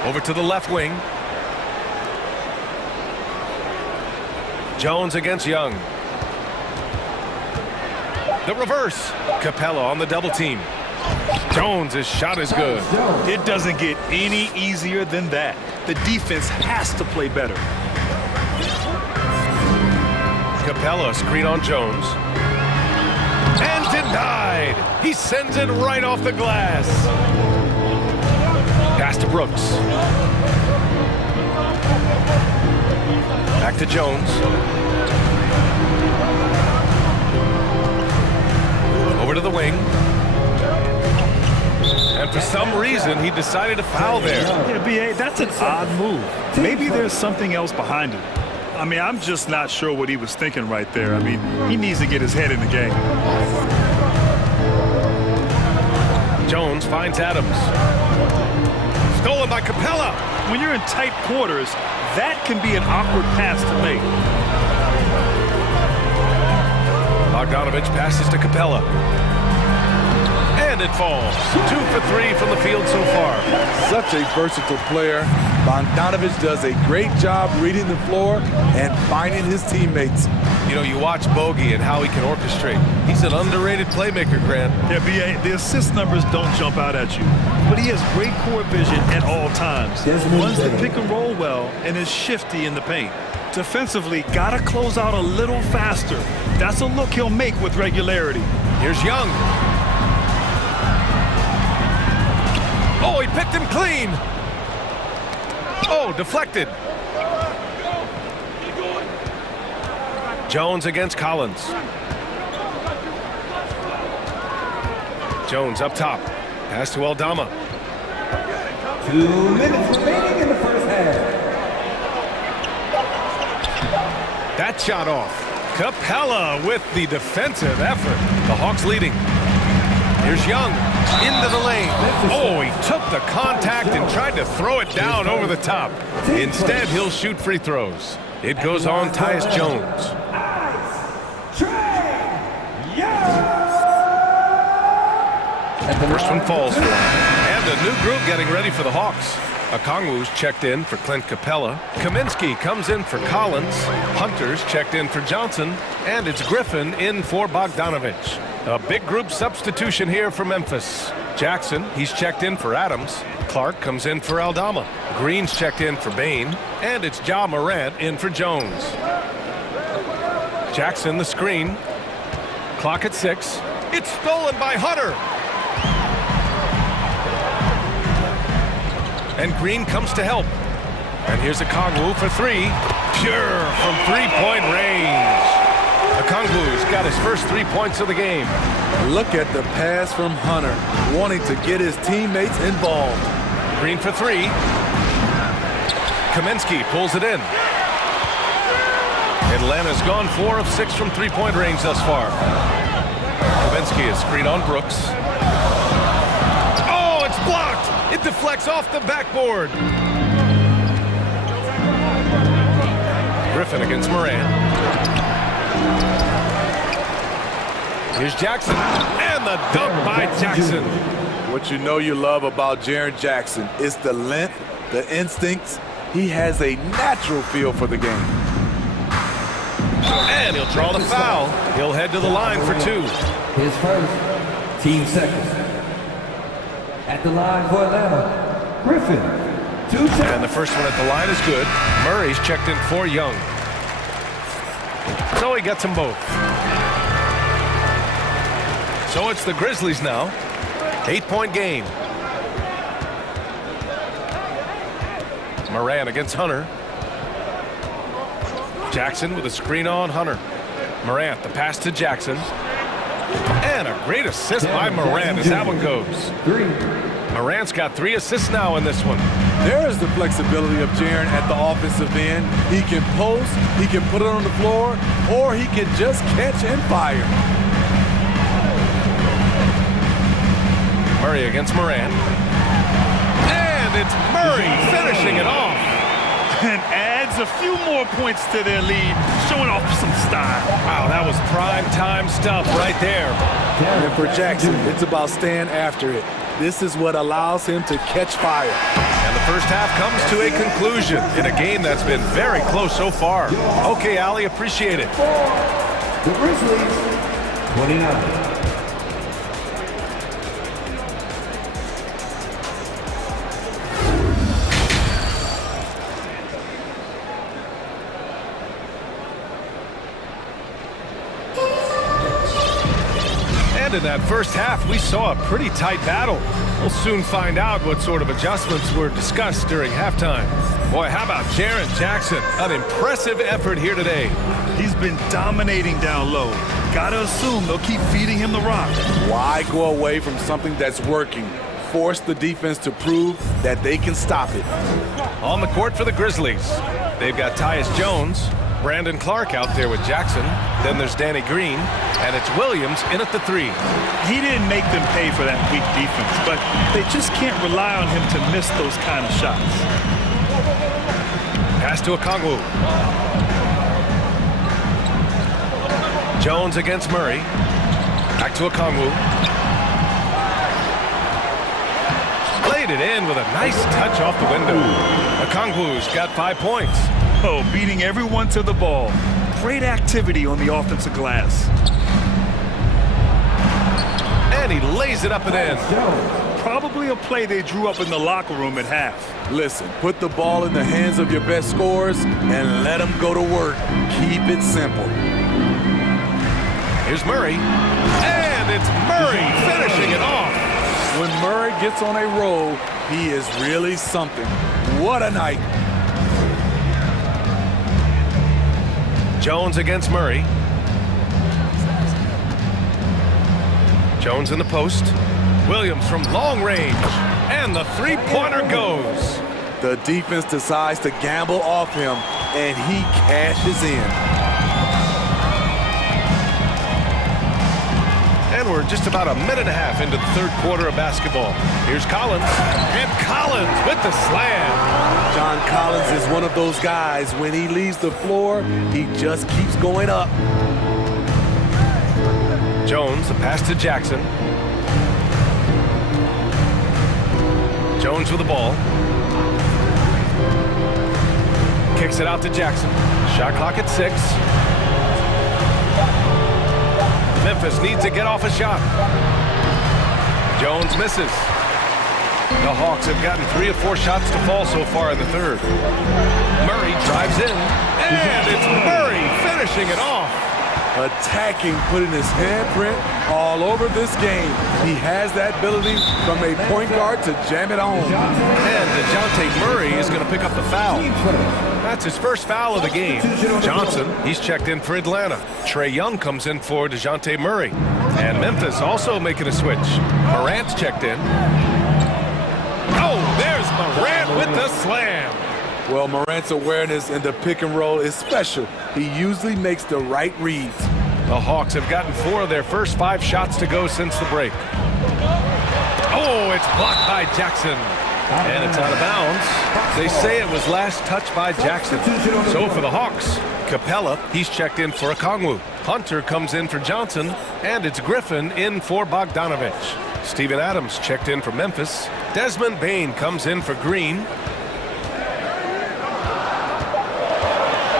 Over to the left wing. Jones against Young. The reverse. Capella on the double team. Jones' shot is good. It doesn't get any easier than that. The defense has to play better. Capella screen on Jones. And denied. He sends it right off the glass. Pass to Brooks. Back to Jones. Over to the wing. And for some reason, he decided to foul there. Yeah, B.A., that's an odd move. Maybe there's something else behind it. I mean, I'm just not sure what he was thinking right there. I mean, he needs to get his head in the game. Jones finds Adams. Stolen by Capella. When you're in tight quarters, that can be an awkward pass to make. Bogdanovich passes to Capella. And And it falls. 2 for 3 from the field so far. Such a versatile player. Bogdanovich does a great job reading the floor and finding his teammates. You know, you watch Bogey and how he can orchestrate. He's an underrated playmaker, Grant. Yeah, B.A., the assist numbers don't jump out at you, but he has great court vision at all times. Runs the pick and roll well and is shifty in the paint. Defensively, gotta close out a little faster. That's a look he'll make with regularity. Here's Young. Oh, he picked him clean. Oh, deflected. Jones against Collins. Jones up top. Pass to Aldama. 2 minutes remaining in the first half. That shot off. Capella with the defensive effort. The Hawks leading. Here's Young into the lane. Oh, he took the contact and tried to throw it down over the top. Instead, he'll shoot free throws. It goes on Tyus Jones. First one falls for him. And a new group getting ready for the Hawks. Okongwu's checked in for Clint Capella. Kaminsky comes in for Collins. Hunter's checked in for Johnson. And it's Griffin in for Bogdanovich. A big group substitution here for Memphis. Jackson, he's checked in for Adams. Clark comes in for Aldama. Green's checked in for Bain. And it's Ja Morant in for Jones. Jackson the screen. Clock at 6. It's stolen by Hunter. And Green comes to help. And here's Okongwu for 3. Pure from three-point range. Okongwu's got his first 3 points of the game. Look at the pass from Hunter, wanting to get his teammates involved. Green for 3. Kaminsky pulls it in. Atlanta's gone 4 of 6 from three-point range thus far. Kaminsky is screen on Brooks. Oh, it's blocked! It deflects off the backboard. Griffin against Morant. Here's Jackson, and the dunk by Jackson. What you know you love about Jaren Jackson is the length, the instincts. He has a natural feel for the game. And he'll draw the foul. He'll head to the line for 2. His first, team second. At the line for Atlanta, Griffin. 2 seconds. And the first one at the line is good. Murray's checked in for Young. So he gets them both. So it's the Grizzlies now. 8-point game. Morant against Hunter. Jackson with a screen on Hunter. Morant, the pass to Jackson. And a great assist by Morant as that one goes. Morant's got 3 assists now in this one. There is the flexibility of Jaren at the offensive end. He can post, he can put it on the floor, or he can just catch and fire. Murray against Morant. And it's Murray finishing it off. And adds a few more points to their lead, showing off some style. Wow, that was prime time stuff right there. And for Jackson, it's about staying after it. This is what allows him to catch fire. And the first half comes to a conclusion in a game that's been very close so far. Okay, Ali, appreciate it. The Grizzlies, 29. And in that first half, we saw a pretty tight battle. We'll soon find out what sort of adjustments were discussed during halftime. Boy, how about Jaren Jackson? An impressive effort here today. He's been dominating down low. Gotta assume they'll keep feeding him the rock. Why go away from something that's working? Force the defense to prove that they can stop it. On the court for the Grizzlies, they've got Tyus Jones, Brandon Clark out there with Jackson. Then there's Danny Green, and it's Williams in at the 3. He didn't make them pay for that weak defense, but they just can't rely on him to miss those kind of shots. Pass to Okongwu. Jones against Murray. Back to Okongwu. Traded in with a nice touch off the window. Okongwu's got 5 points. Oh, beating everyone to the ball. Great activity on the offensive glass. And he lays it up and in. Probably a play they drew up in the locker room at half. Listen, put the ball in the hands of your best scorers and let them go to work. Keep it simple. Here's Murray. And it's Murray finishing it off. When Murray gets on a roll, he is really something. What a night. Jones against Murray. Jones in the post. Williams from long range. And the three-pointer goes. The defense decides to gamble off him, and he cashes in. And we're just about a minute and a half into the third quarter of basketball. Here's Collins. And Collins with the slam. John Collins is one of those guys, when he leaves the floor, he just keeps going up. Jones, the pass to Jackson. Jones with the ball. Kicks it out to Jackson. Shot clock at 6. Memphis needs to get off a shot. Jones misses. The Hawks have gotten 3 or 4 shots to fall so far in the third. Murray drives in, and it's Murray finishing it off. Attacking, putting his handprint all over this game. He has that ability from a point guard to jam it home. And DeJounte Murray is going to pick up the foul. That's his first foul of the game. Johnson, he's checked in for Atlanta. Trae Young comes in for DeJounte Murray. And Memphis also making a switch. Morant's checked in. Oh, there's Morant with the slam. Well, Morant's awareness in the pick and roll is special. He usually makes the right reads. The Hawks have gotten 4 of their first 5 shots to go since the break. Oh, it's blocked by Jackson. And it's out of bounds. They say it was last touched by Jackson. So for the Hawks, Capella, he's checked in for Okongwu. Hunter comes in for Johnson. And it's Griffin in for Bogdanovich. Steven Adams checked in for Memphis. Desmond Bane comes in for Green.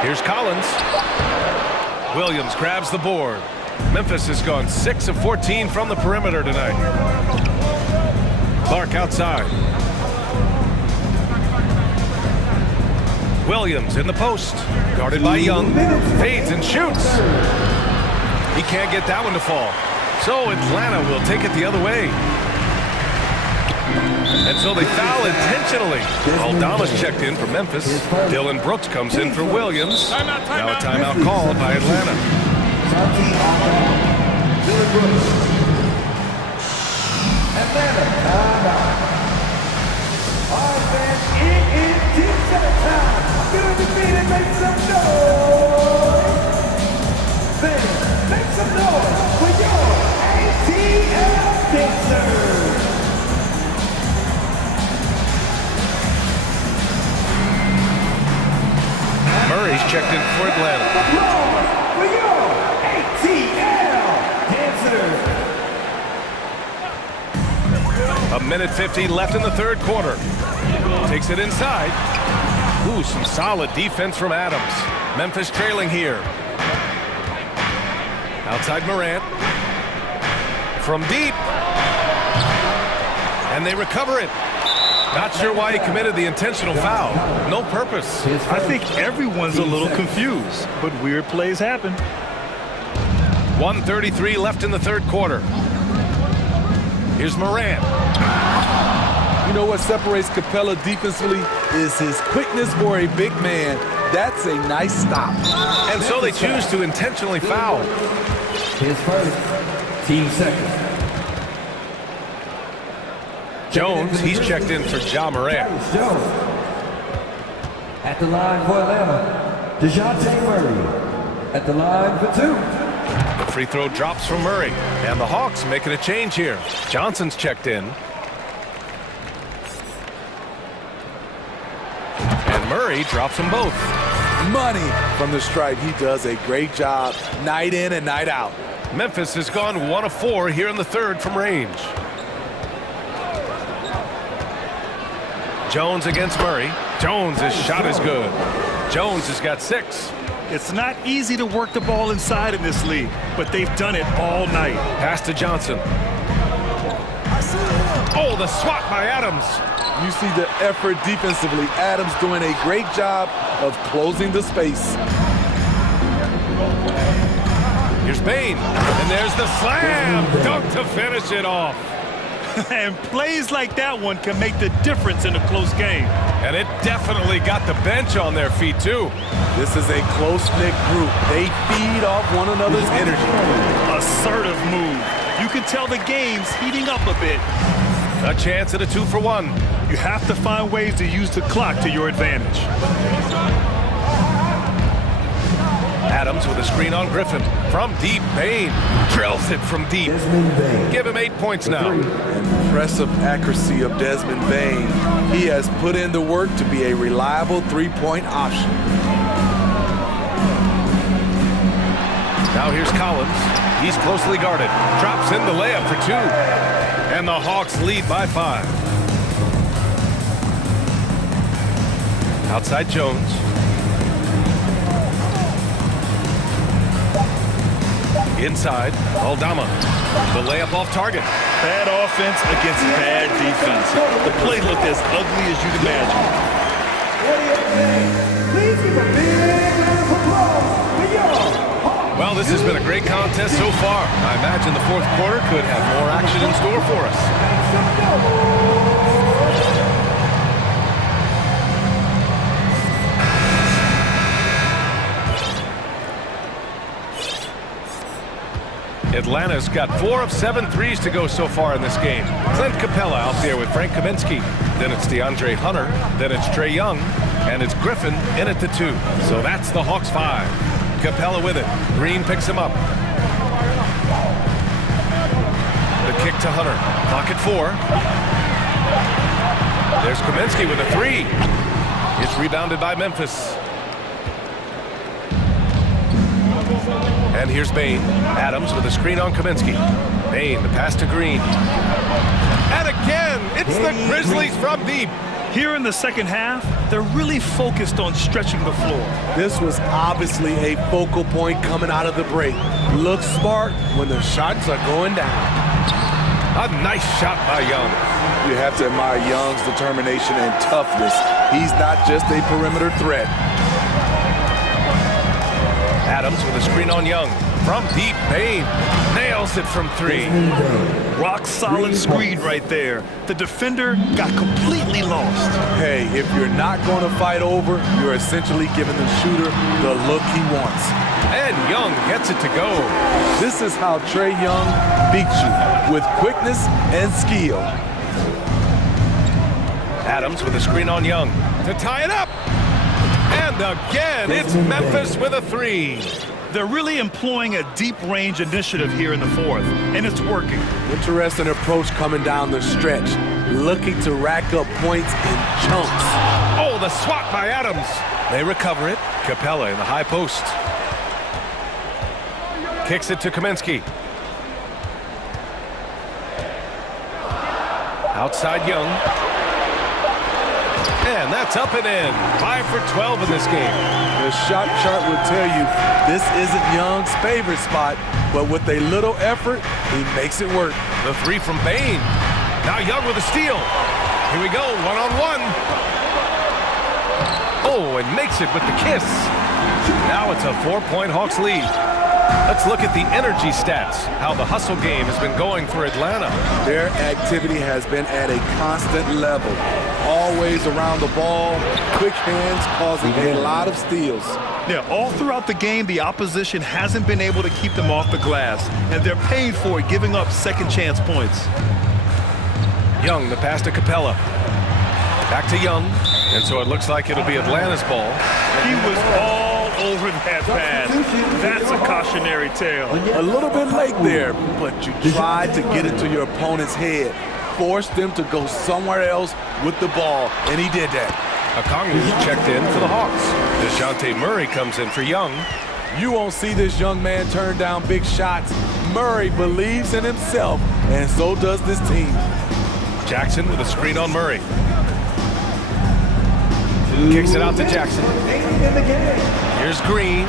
Here's Collins. Williams grabs the board. Memphis has gone 6 of 14 from the perimeter tonight. Clark outside. Williams in the post. Guarded by Young. Fades and shoots. He can't get that one to fall. So Atlanta will take it the other way. And so they foul intentionally. Aldama's checked in for Memphis. Dylan Brooks comes in for Williams. Now a timeout called by Atlanta. Dylan Brooks. Atlanta, timeout. All right, fans, it is team time. Good to see and make some noise. Fans, make some noise for your ATL dancers. Murray's checked in for Atlanta. For your ATL dancers. A minute 50 left in the third quarter. Takes it inside. Ooh, some solid defense from Adams. Memphis trailing here. Outside Morant. From deep. And they recover it. Not sure why he committed the intentional foul. No purpose. I think everyone's a little confused, but weird plays happen. 1:33 left in the third quarter. Here's Morant. You know what separates Capella defensively is his quickness for a big man. That's a nice stop. And so they choose to intentionally foul. His first, team second. Jones, he's checked in for Ja Morant. Jones. At the line for Atlanta, DeJounte Murray. At the line for 2. The free throw drops from Murray. And the Hawks making a change here. Johnson's checked in. And Murray drops them both. Money from the stripe. He does a great job night in and night out. Memphis has gone 1 of 4 here in the third from range. Jones against Murray. Jones' shot is good. Jones has got 6. It's not easy to work the ball inside in this league, but they've done it all night. Pass to Johnson. Oh, the swat by Adams. You see the effort defensively. Adams doing a great job of closing the space. Here's Bain, and there's the slam. Dunk to finish it off. And plays like that one can make the difference in a close game. And it definitely got the bench on their feet, too. This is a close-knit group. They feed off one another's energy. Assertive move. You can tell the game's heating up a bit. A chance at a 2-for-1. You have to find ways to use the clock to your advantage. Adams with a screen on Griffin. From deep, Bain drills it from deep. Give him 8 points now. Impressive accuracy of Desmond Bain. He has put in the work to be a reliable three-point option. Now here's Collins. He's closely guarded. Drops in the layup for 2. And the Hawks lead by 5. Outside Jones. Inside, Aldama. The layup off target. Bad offense against bad defense. The play looked as ugly as you'd imagine. Please give a big round of applause for y'all. Well, this has been a great contest so far. I imagine the fourth quarter could have more action in store for us. Atlanta's got 4 of 7 threes to go so far in this game. Clint Capella out there with Frank Kaminsky. Then it's DeAndre Hunter. Then it's Trae Young. And it's Griffin in at the 2. So that's the Hawks 5. Capella with it. Green picks him up. The kick to Hunter. Clock at 4. There's Kaminsky with a 3. It's rebounded by Memphis. And here's Bain. Adams with a screen on Kaminsky. Bain, the pass to Green. And again, it's the Grizzlies from deep. Here in the second half, they're really focused on stretching the floor. This was obviously a focal point coming out of the break. Look smart when the shots are going down. A nice shot by Young. You have to admire Young's determination and toughness. He's not just a perimeter threat. Adams with a screen on Young. From deep, Bain nails it from 3. Rock solid screen right there. The defender got completely lost. Hey, if you're not going to fight over, you're essentially giving the shooter the look he wants. And Young gets it to go. This is how Trae Young beats you, with quickness and skill. Adams with a screen on Young to tie it up. And again, it's Memphis with a 3. They're really employing a deep range initiative here in the fourth, and it's working. Interesting approach coming down the stretch, looking to rack up points in chunks. Oh, the swat by Adams. They recover it. Capella in the high post. Kicks it to Kaminsky. Outside Young. And that's up and in. 5 for 12 in this game. The shot chart will tell you this isn't Young's favorite spot, but with a little effort, he makes it work. The 3 from Bain. Now Young with a steal. Here we go, one-on-1. Oh, and makes it with the kiss. Now it's a 4-point Hawks lead. Let's look at the energy stats, how the hustle game has been going for Atlanta. Their activity has been at a constant level. Always around the ball, quick hands causing a lot of steals. Yeah, all throughout the game, the opposition hasn't been able to keep them off the glass, and they're paying for it, giving up second chance points. Young, the pass to Capella. Back to Young, and so it looks like it'll be Atlanta's ball. He was all over that pass. That's a cautionary tale. A little bit late there, but you tried to get it to your opponent's head. Forced them to go somewhere else with the ball, and he did that. Okongwu's checked in for the Hawks. DeJounte Murray comes in for Young. You won't see this young man turn down big shots. Murray believes in himself, and so does this team. Jackson with a screen on Murray. Kicks it out to Jackson. Here's Green.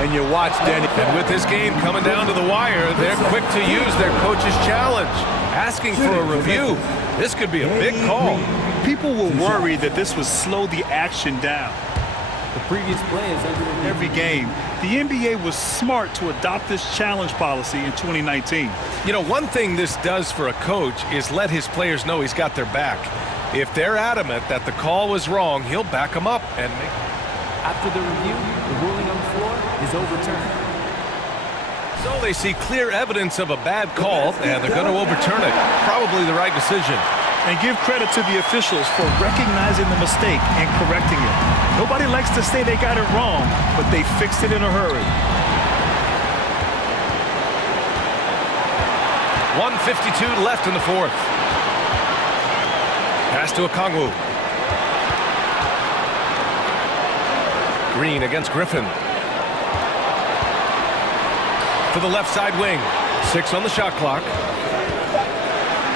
And you watch Danny. And with this game coming down to the wire, they're quick to use their coach's challenge, asking for a review. This could be a big call. People were worried that this would slow the action down. The previous play is under review. Every game, the NBA was smart to adopt this challenge policy in 2019. You know, one thing this does for a coach is let his players know he's got their back. If they're adamant that the call was wrong, he'll back them up and make... After the review, the ruling on the floor is overturned. So they see clear evidence of a bad call, and they're going to overturn it. Probably the right decision. And give credit to the officials for recognizing the mistake and correcting it. Nobody likes to say they got it wrong, but they fixed it in a hurry. 1:52 left in the fourth. Pass to Okongwu. Green against Griffin. To the left side wing. 6 on the shot clock.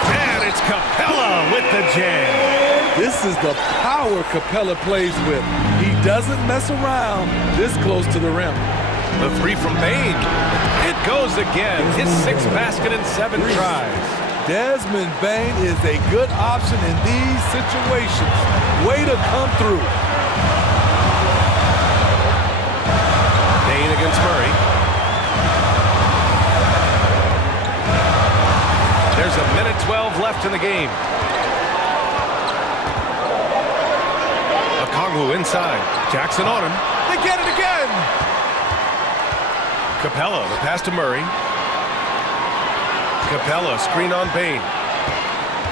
And it's Capella with the jam. This is the power Capella plays with. He doesn't mess around this close to the rim. The three from Bain. It goes again. His 6th basket in 7 tries. Desmond Bain is a good option in these situations. Way to come through. Bain against Murray. There's a minute 12 left in the game. Okongwu inside. Jackson on him. They get it again. Capella, the pass to Murray. Capella, screen on Bain.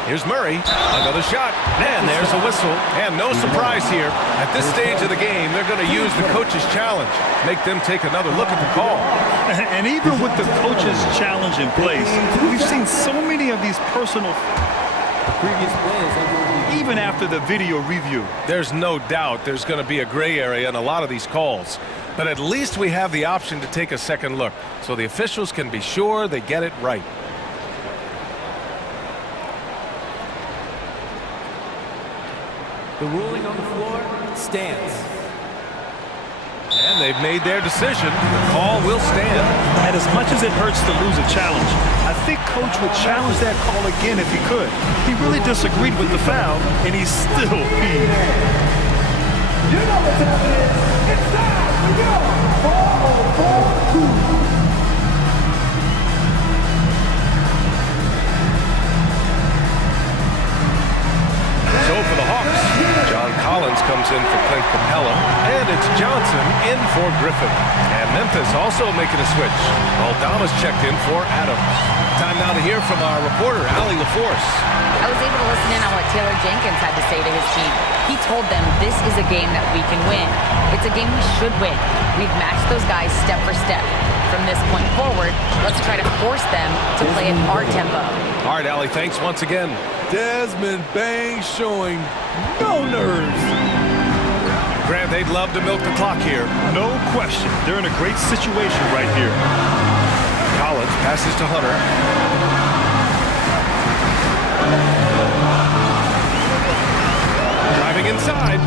Here's Murray, another shot, and there's a whistle. And no surprise here, at this stage of the game, they're going to use the coach's challenge, make them take another look at the call. And even with the coach's challenge in place, we've seen so many of these personal... The previous play is under review. Even after the video review. There's no doubt there's going to be a gray area in a lot of these calls. But at least we have the option to take a second look, so the officials can be sure they get it right. The ruling on the floor stands. And they've made their decision. The call will stand. And as much as it hurts to lose a challenge, I think Coach would challenge that call again if he could. He really disagreed with the foul, and he's still peeved. You know what time it is. It's time for your 4-on-4 2. So for the Hawks, John Collins comes in for Clint Capella, and it's Johnson in for Griffin. And Memphis also making a switch. Aldama's checked in for Adams. Time now to hear from our reporter, Allie LaForce. I was able to listen in on what Taylor Jenkins had to say to his team. He told them this is a game that we can win. It's a game we should win. We've matched those guys step for step. From this point forward, let's try to force them to play at our tempo. All right, Allie, thanks once again. Desmond Bain showing no nerves. Grant, they'd love to milk the clock here. No question. They're in a great situation right here. Collins passes to Hunter. Driving inside.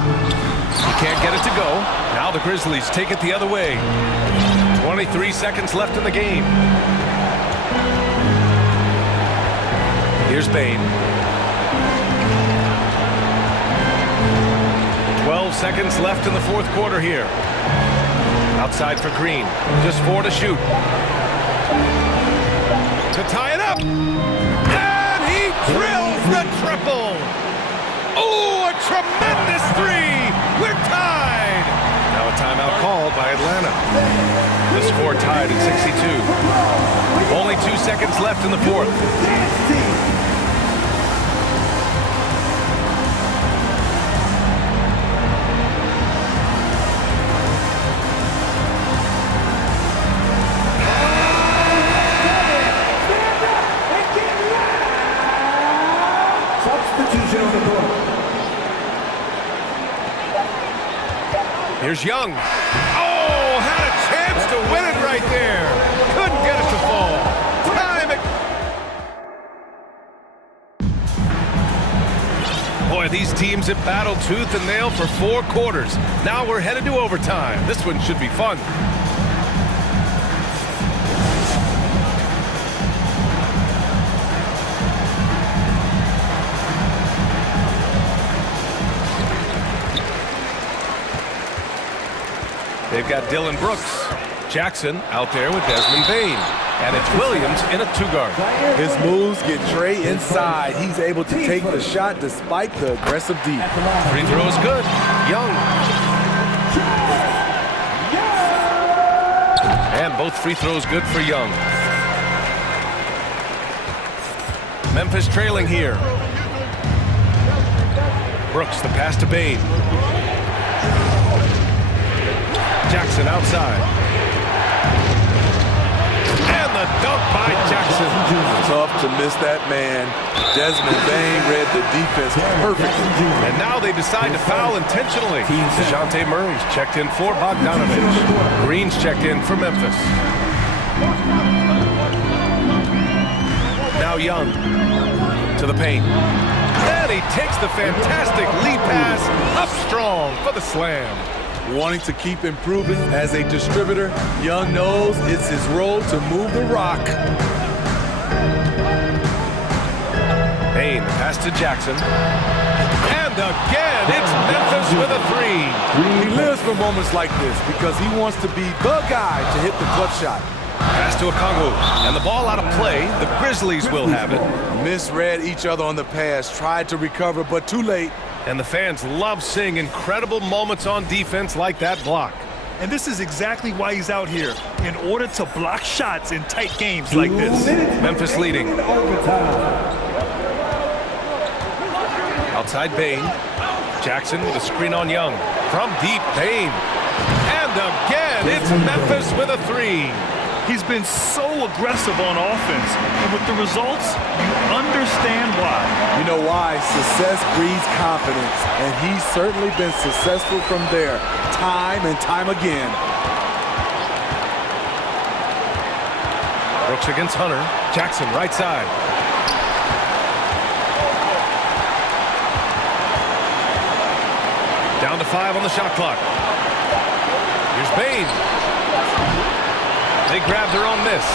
He can't get it to go. Now the Grizzlies take it the other way. 23 seconds left in the game. Here's Bain. 12 seconds left in the fourth quarter here. Outside for Green. Just 4 to shoot. To tie it up. And he drills the triple. Oh, a tremendous three. We're tied. Now a timeout called by Atlanta. The score tied at 62. Only 2 seconds left in the fourth. Here's Young. Oh, had a chance to win it right there. Couldn't get it to fall. Time it. Boy, these teams have battled tooth and nail for 4 quarters. Now we're headed to overtime. This one should be fun. They've got Dylan Brooks. Jackson out there with Desmond Bain. And it's Williams in a 2-guard. His moves get Trey inside. He's able to take the shot despite the aggressive D. Free throw is good. Young. And both free throws good for Young. Memphis trailing here. Brooks, the pass to Bain. Jackson outside. And the dunk by Jackson. Tough to miss that man. Desmond Bain read the defense perfectly. And now they decide to foul intentionally. DeJounte Murray's checked in for Bogdanovich. Green's checked in for Memphis. Now Young to the paint. And he takes the fantastic lead pass up strong for the slam. Wanting to keep improving as a distributor, Young knows it's his role to move the rock. Bain, the pass to Jackson. And again, it's Memphis with a 3. He lives for moments like this because he wants to be the guy to hit the clutch shot. Pass to Okongwu, and the ball out of play. The Grizzlies will have it. Misread each other on the pass, tried to recover, but too late. And the fans love seeing incredible moments on defense like that block. And this is exactly why he's out here, in order to block shots in tight games like this. Memphis leading. Outside Bain. Jackson with a screen on Young. From deep, Bain. And again, it's Memphis with a 3. He's been so aggressive on offense, and with the results, you understand why. You know why? Success breeds confidence, and he's certainly been successful from there, time and time again. Brooks against Hunter. Jackson right side. Down to 5 on the shot clock. Here's Bain. They grab their own miss.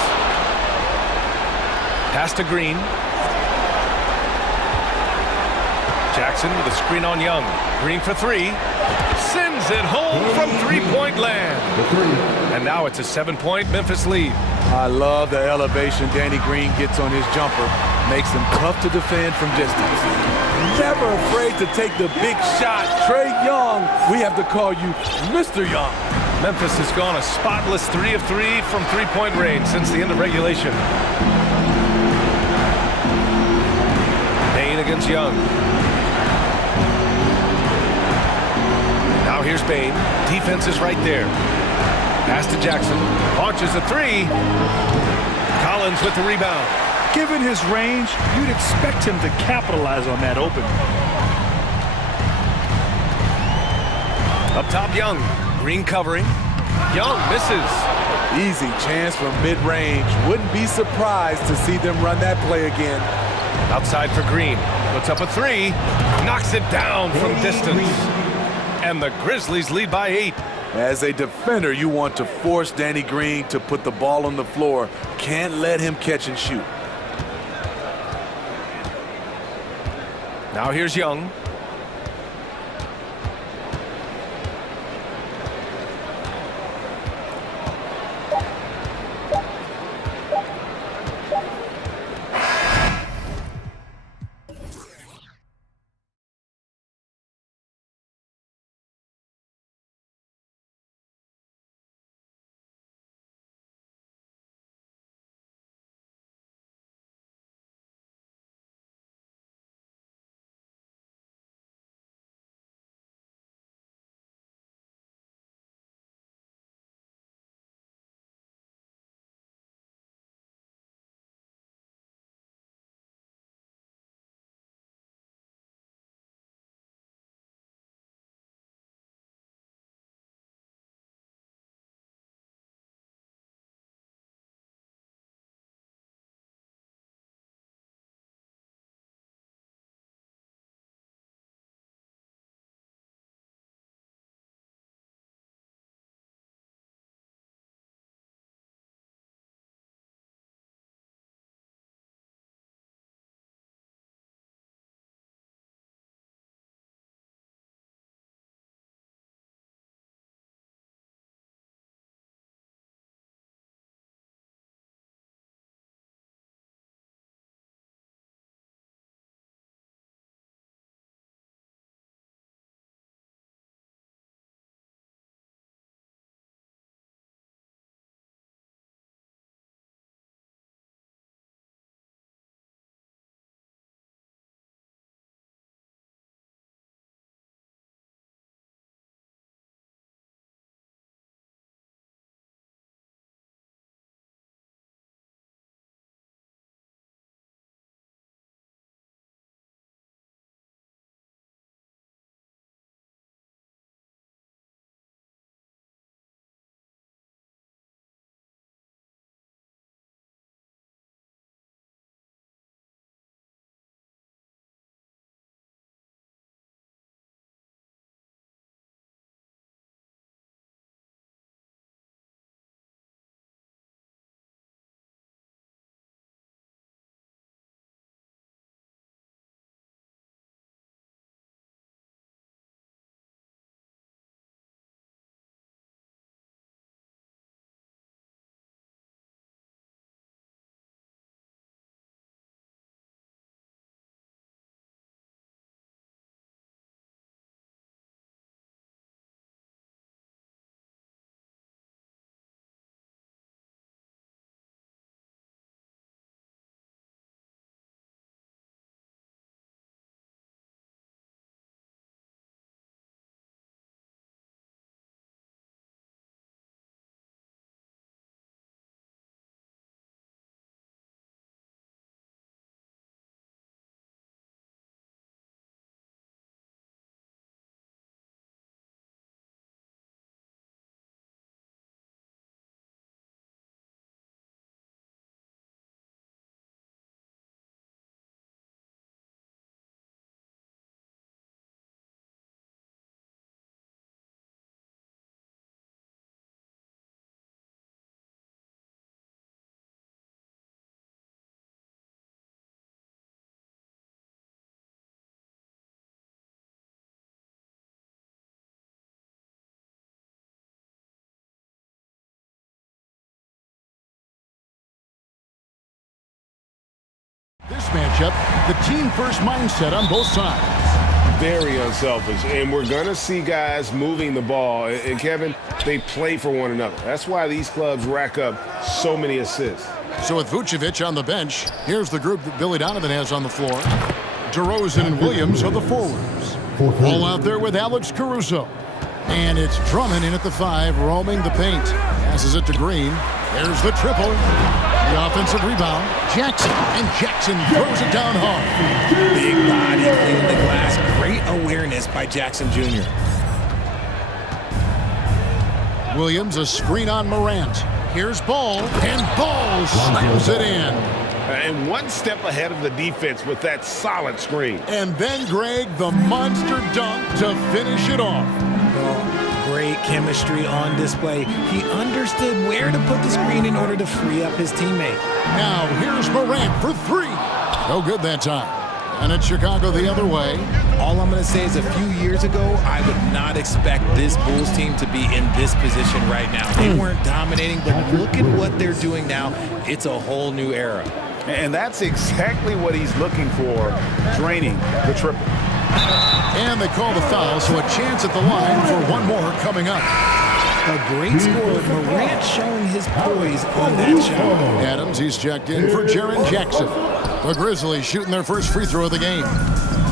Pass to Green. Jackson with a screen on Young. Green for 3. Sends it home from 3-point land. And now it's a 7-point Memphis lead. I love the elevation Danny Green gets on his jumper. Makes him tough to defend from distance. Never afraid to take the big shot. Trey Young, we have to call you Mr. Young. Memphis has gone a spotless 3 of 3 from 3-point range since the end of regulation. Bain against Young. Now here's Bain. Defense is right there. Pass to Jackson. Launches a 3. Collins with the rebound. Given his range, you'd expect him to capitalize on that open. Up top, Young. Green covering. Young misses. Easy chance from mid-range. Wouldn't be surprised to see them run that play again. Outside for Green. Puts up a 3. Knocks it down from distance. And the Grizzlies lead by 8. As a defender, you want to force Danny Green to put the ball on the floor. Can't let him catch and shoot. Now here's Young. matchup, the team-first mindset on both sides. Very unselfish, and we're going to see guys moving the ball. And Kevin, they play for one another. That's why these clubs rack up so many assists. So with Vucevic on the bench, here's the group that Billy Donovan has on the floor. DeRozan and Williams are the forwards. All out there with Alex Caruso. And it's Drummond in at the 5, roaming the paint. Passes it to Green. There's the triple. The offensive rebound. Jackson, and Jackson throws it down hard. Big body cleaning the glass. Great awareness by Jackson Jr. Williams, a screen on Morant. Here's Ball, and Ball slams it in. And one step ahead of the defense with that solid screen. And then Greg, the monster dunk to finish it off. Great chemistry on display. He understood where to put the screen in order to free up his teammate. Now here's Morant for 3. No good that time. And it's Chicago the other way. All I'm going to say is a few years ago, I would not expect this Bulls team to be in this position right now. They weren't dominating, but look at what they're doing now. It's a whole new era. And that's exactly what he's looking for, draining the triple. And they call the foul, so a chance at the line for one more coming up. A great score. Morant showing his poise on that shot. Adams, he's checked in for Jaren Jackson. The Grizzlies shooting their first free throw of the game.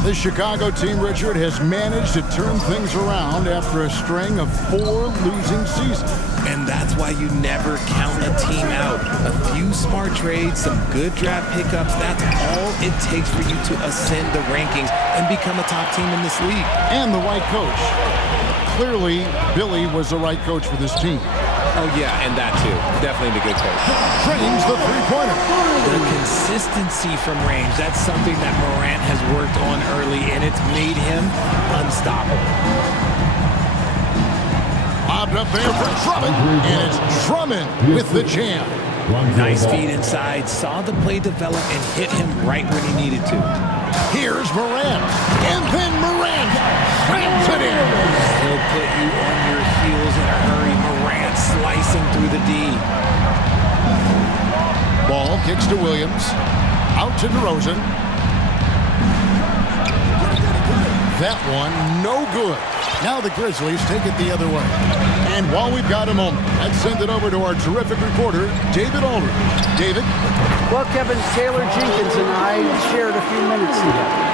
The Chicago team, Richard, has managed to turn things around after a string of 4 losing seasons. And that's why you never count a team out. A few smart trades, some good draft pickups, that's all it takes for you to ascend the rankings and become a top team in this league. And the right coach. Clearly, Billy was the right coach for this team. Oh, yeah, and that too. Definitely the good coach. Trains the three-pointer. The consistency from range, that's something that Morant has worked on early, and it's made him unstoppable. Bobbed up there for Drummond, and it's Drummond with the jam. Nice feed inside, saw the play develop, and hit him right when he needed to. Here's Morant, and then Morant slams it in. He'll put you on your heels in a hurry. Morant slicing through the D. Ball kicks to Williams. Out to DeRozan. That one, no good. Now the Grizzlies take it the other way. And while we've got a moment, let's send it over to our terrific reporter, David Aldridge. David? Well, Kevin, Taylor Jenkins and I shared a few minutes together.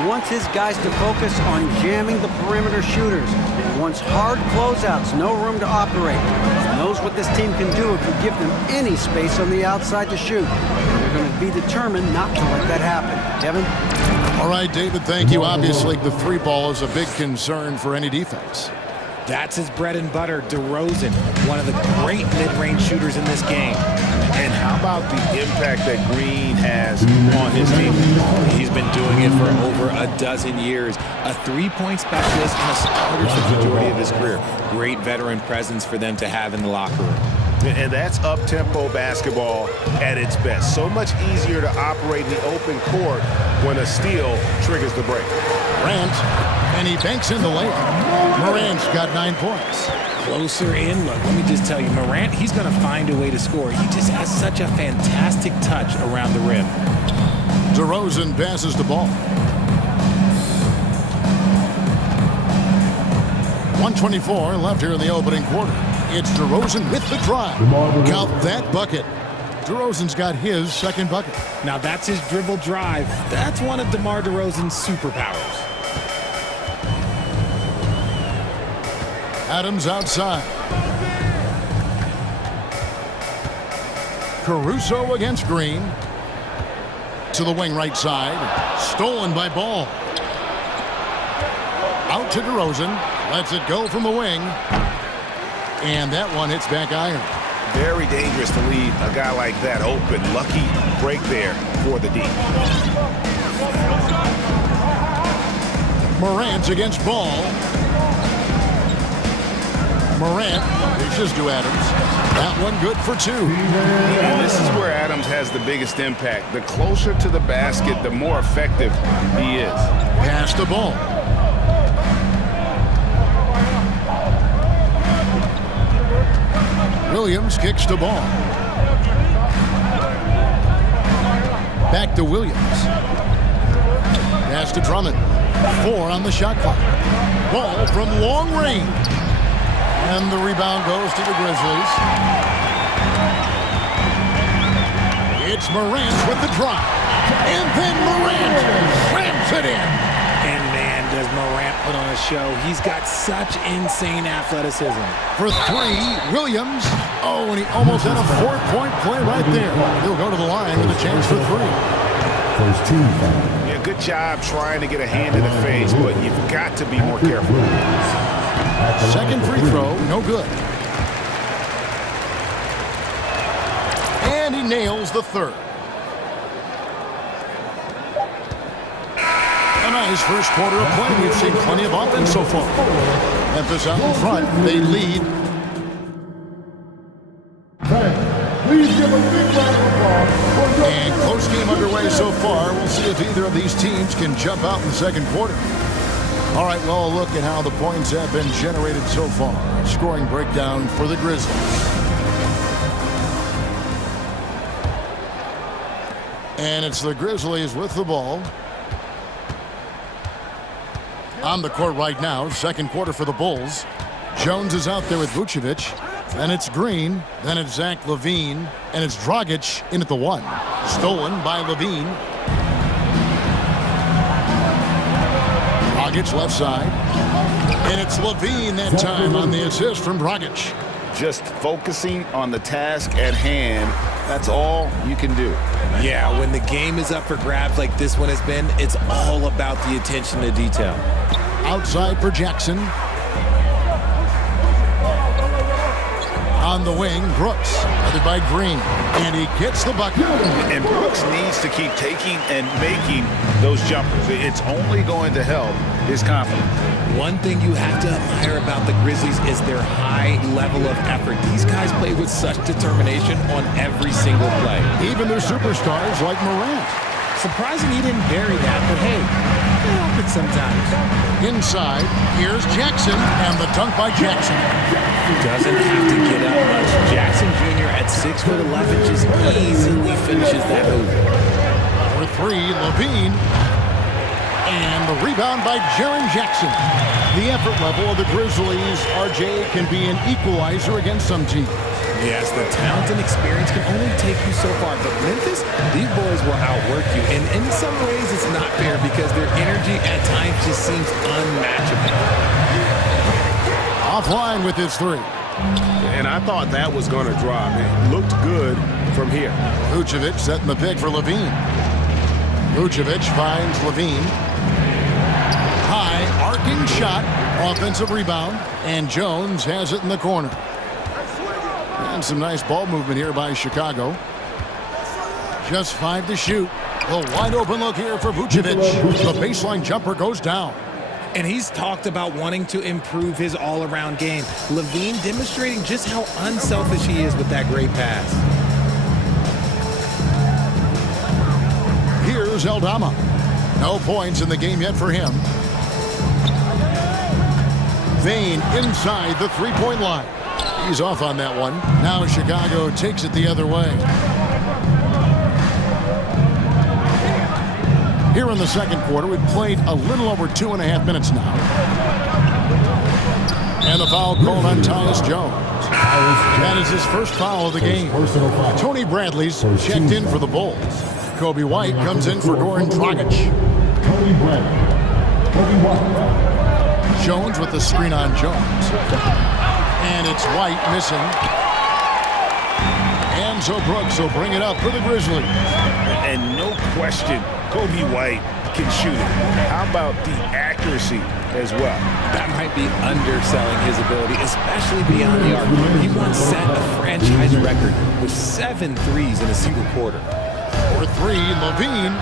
He wants his guys to focus on jamming the perimeter shooters. He wants hard closeouts, no room to operate. He knows what this team can do if you give them any space on the outside to shoot. They're going to be determined not to let that happen. Kevin? All right, David, thank you. Obviously, the 3-ball is a big concern for any defense. That's his bread and butter, DeRozan, one of the great mid-range shooters in this game. And how about the impact that Green has on his team? He's been doing it for over a dozen years. A 3-point specialist and a starter for the majority of his career. Great veteran presence for them to have in the locker room. And that's up-tempo basketball at its best. So much easier to operate in the open court when a steal triggers the break. Morant, and he banks in the lane. Morant's got 9 points. Closer in, look, let me just tell you, Morant, he's going to find a way to score. He just has such a fantastic touch around the rim. DeRozan passes the ball. 1:24 left here in the opening quarter. It's DeRozan with the drive. Count that bucket. DeRozan's got his second bucket. Now that's his dribble drive. That's one of DeMar DeRozan's superpowers. Adams outside. Caruso against Green. To the wing right side. Stolen by Ball. Out to DeRozan. Lets it go from the wing. And that one hits back iron. Very dangerous to leave a guy like that open. Lucky break there for the D. Morant against Ball. Morant dishes to Adams. That one good for 2. And this is where Adams has the biggest impact. The closer to the basket, the more effective he is. Pass the ball. Williams kicks the ball. Back to Williams. Pass to Drummond. 4 on the shot clock. Ball from long range. And the rebound goes to the Grizzlies. It's Morant with the drop. And then Morant slams it in. And man, does Morant put on a show. He's got such insane athleticism. For 3, Williams. Oh, and he almost had a 4-point play right there. He'll go to the line with a chance for 3. First team foul. Yeah, good job trying to get a hand in the face, but you've got to be more careful. Second free throw, no good. And he nails the third. A nice first quarter of play. We've seen plenty of offense so far. Memphis out in front. They lead. Please give a big round of applause. And close game underway so far. We'll see if either of these teams can jump out in the second quarter. All right, well, look at how the points have been generated so far. Scoring breakdown for the Grizzlies. And it's the Grizzlies with the ball. On the court right now, second quarter for the Bulls. Jones is out there with Vucevic. Then it's Green. Then it's Zach LaVine. And it's Dragic in at the 1. Stolen by LaVine. Dragic left side. And it's LaVine that time on the assist from Dragic. Just focusing on the task at hand. That's all you can do. Yeah, when the game is up for grabs like this one has been, it's all about the attention to detail. Outside for Jackson. On the wing, Brooks, headed by Green. And he gets the bucket. And Brooks needs to keep taking and making those jumpers. It's only going to help his confidence. One thing you have to admire about the Grizzlies is their high level of effort. These guys play with such determination on every single play. Even their superstars like Morant. Surprising he didn't bury that, but hey, it happens sometimes. Inside, here's Jackson, and the dunk by Jackson. Doesn't have to get up much. Jackson Jr. at 6'11" just easily finishes that hoop. For 3, LaVine. And the rebound by Jaren Jackson. The effort level of the Grizzlies, RJ, can be an equalizer against some teams. Yes, the talent and experience can only take you so far. But Memphis, these boys will outwork you. And in some ways, it's not fair because their energy at times just seems unmatchable. Offline with his 3. And I thought that was going to drop. It looked good from here. Vucevic setting the pick for LaVine. Vucevic finds LaVine. High, arcing shot, offensive rebound, and Jones has it in the corner. And some nice ball movement here by Chicago. Just 5 to shoot. A wide open look here for Vucevic. The baseline jumper goes down. And he's talked about wanting to improve his all-around game. LaVine demonstrating just how unselfish he is with that great pass. Here's Aldama. No points in the game yet for him. Vane inside the three-point line. He's off on that one. Now Chicago takes it the other way. Here in the second quarter, we've played a little over 2.5 minutes now. And the foul called on Tyus Jones. That is his first foul of the game. Tony Bradley's checked in for the Bulls. Kobe White comes in for Goran Dragic. Jones with the screen on Jones. And it's White missing. And so Brooks will bring it up for the Grizzlies. And no question, Kobe White can shoot it. How about the accuracy as well? That might be underselling his ability, especially beyond the arc. He once set a franchise record with 7 threes in a single quarter. For 3, LaVine.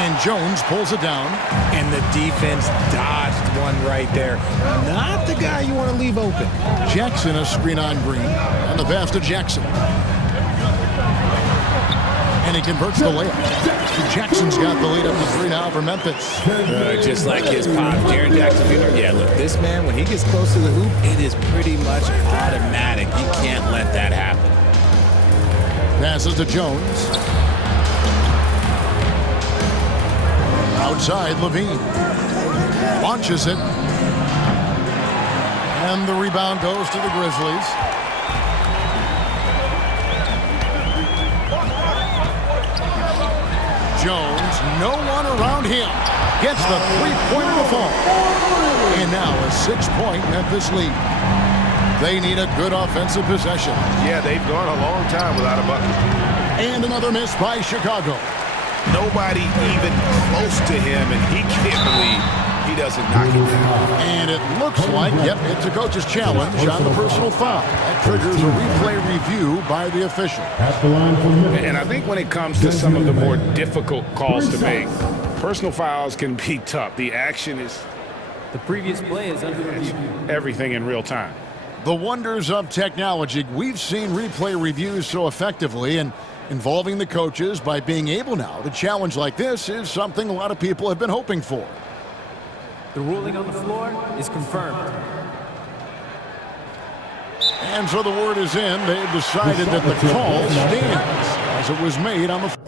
And Jones pulls it down. And the defense dodged one right there. Not the guy you want to leave open. Jackson a screen on Green. And the pass to Jackson. And he converts the layup. Jackson's got the lead up to 3 now for Memphis. Just like his pop, Jaren Jackson Jr. Yeah, look, this man, when he gets close to the hoop, it is pretty much automatic. You can't let that happen. Passes to Jones. outside Levine. Launches it. And the rebound goes to the Grizzlies. Jones, no one around him. Gets the three-pointer to fall. And now a 6-point Memphis lead. They need a good offensive possession. Yeah, they've gone a long time without a bucket. And another miss by Chicago. Nobody even close to him, and he can't believe he doesn't knock it down. And it looks like, yep, it's a coach's challenge on the personal foul. That triggers a replay review by the official. And I think when it comes to some of the more difficult calls to make, personal fouls can be tough. The action is... The previous play is under review. Everything in real time. The wonders of technology. We've seen replay reviews so effectively, and involving the coaches by being able now to challenge like this is something a lot of people have been hoping for. The ruling on the floor is confirmed. And so the word is in. They've decided that the call stands as it was made on the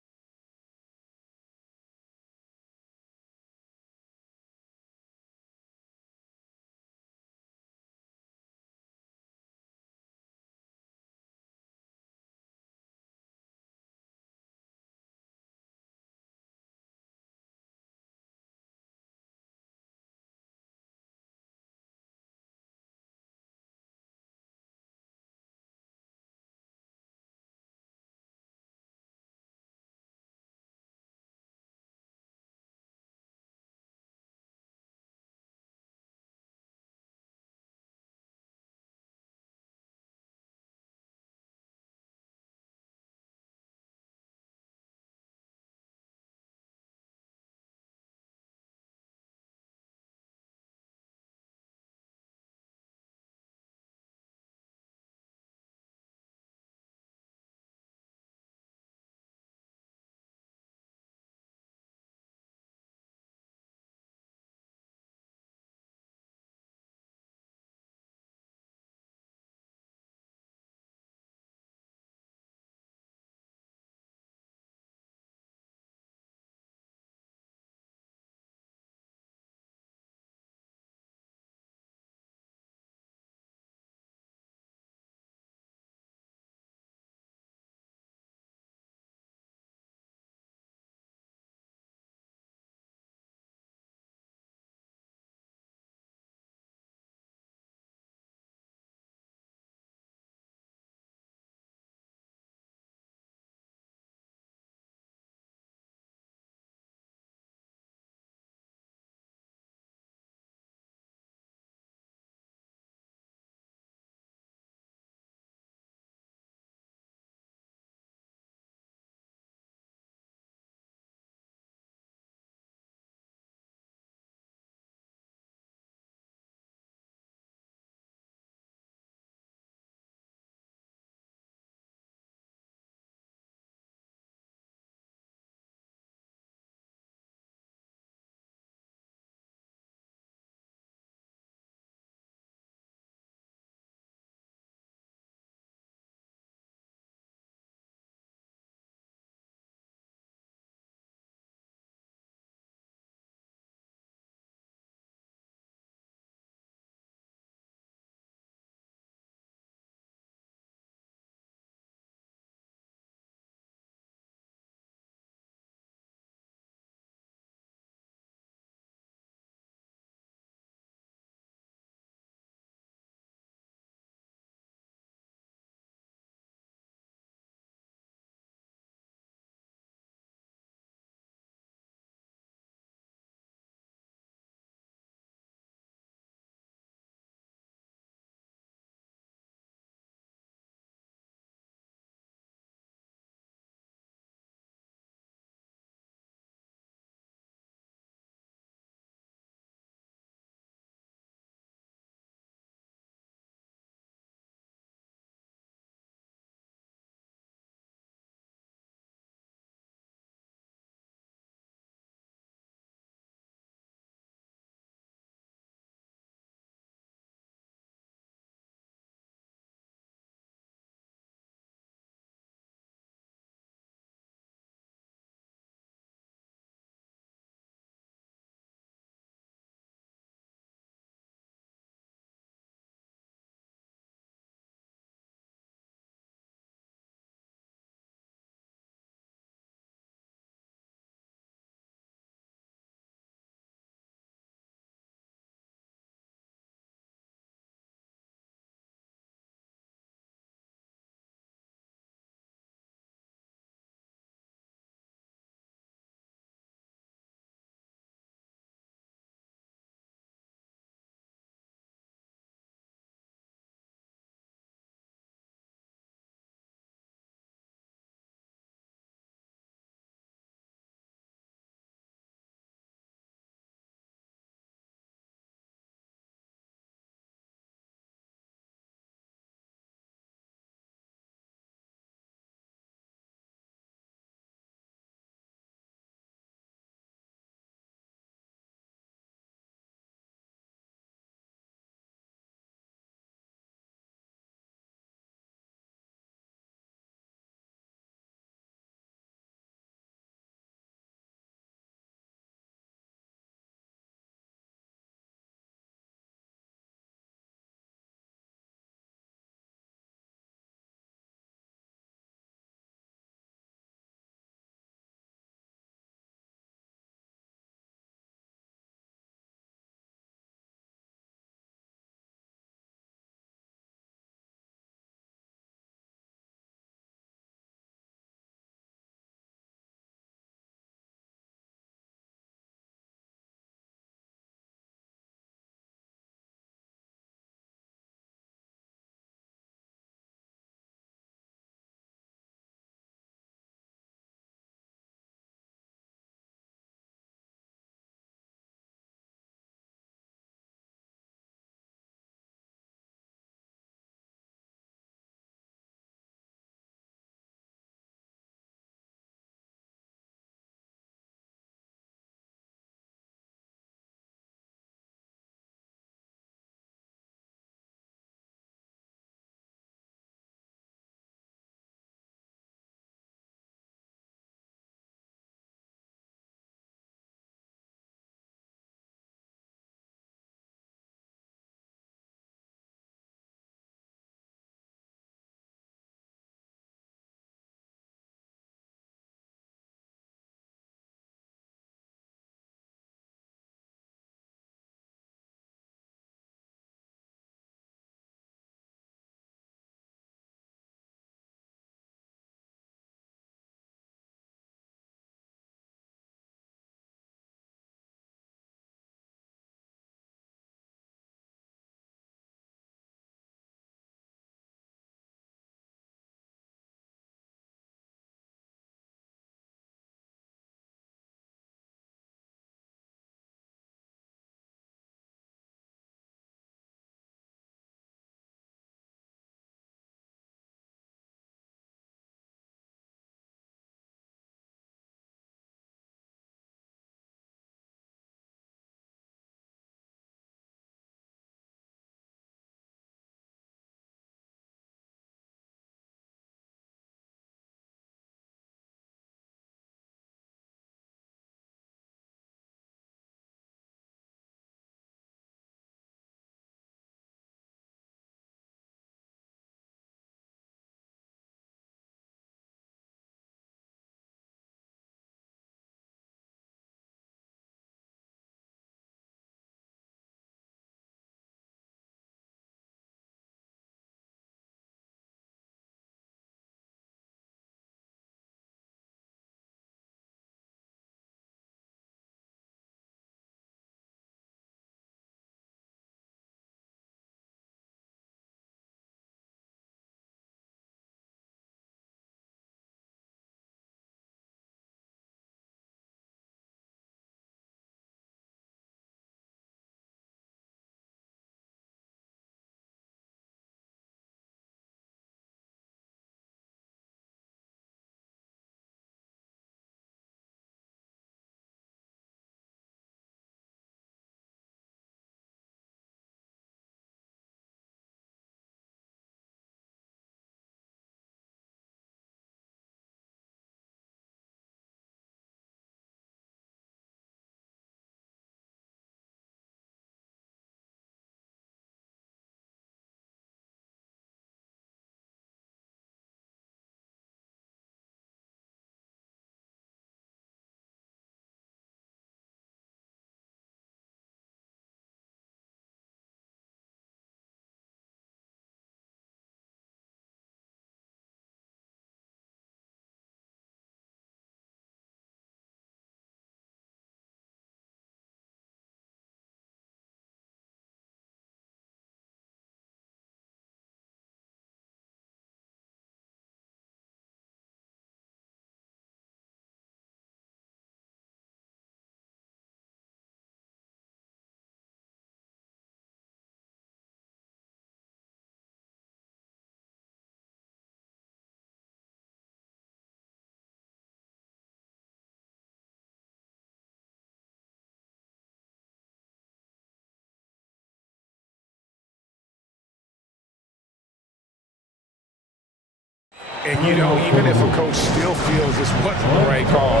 And, you know, even if a coach still feels this wasn't the right call,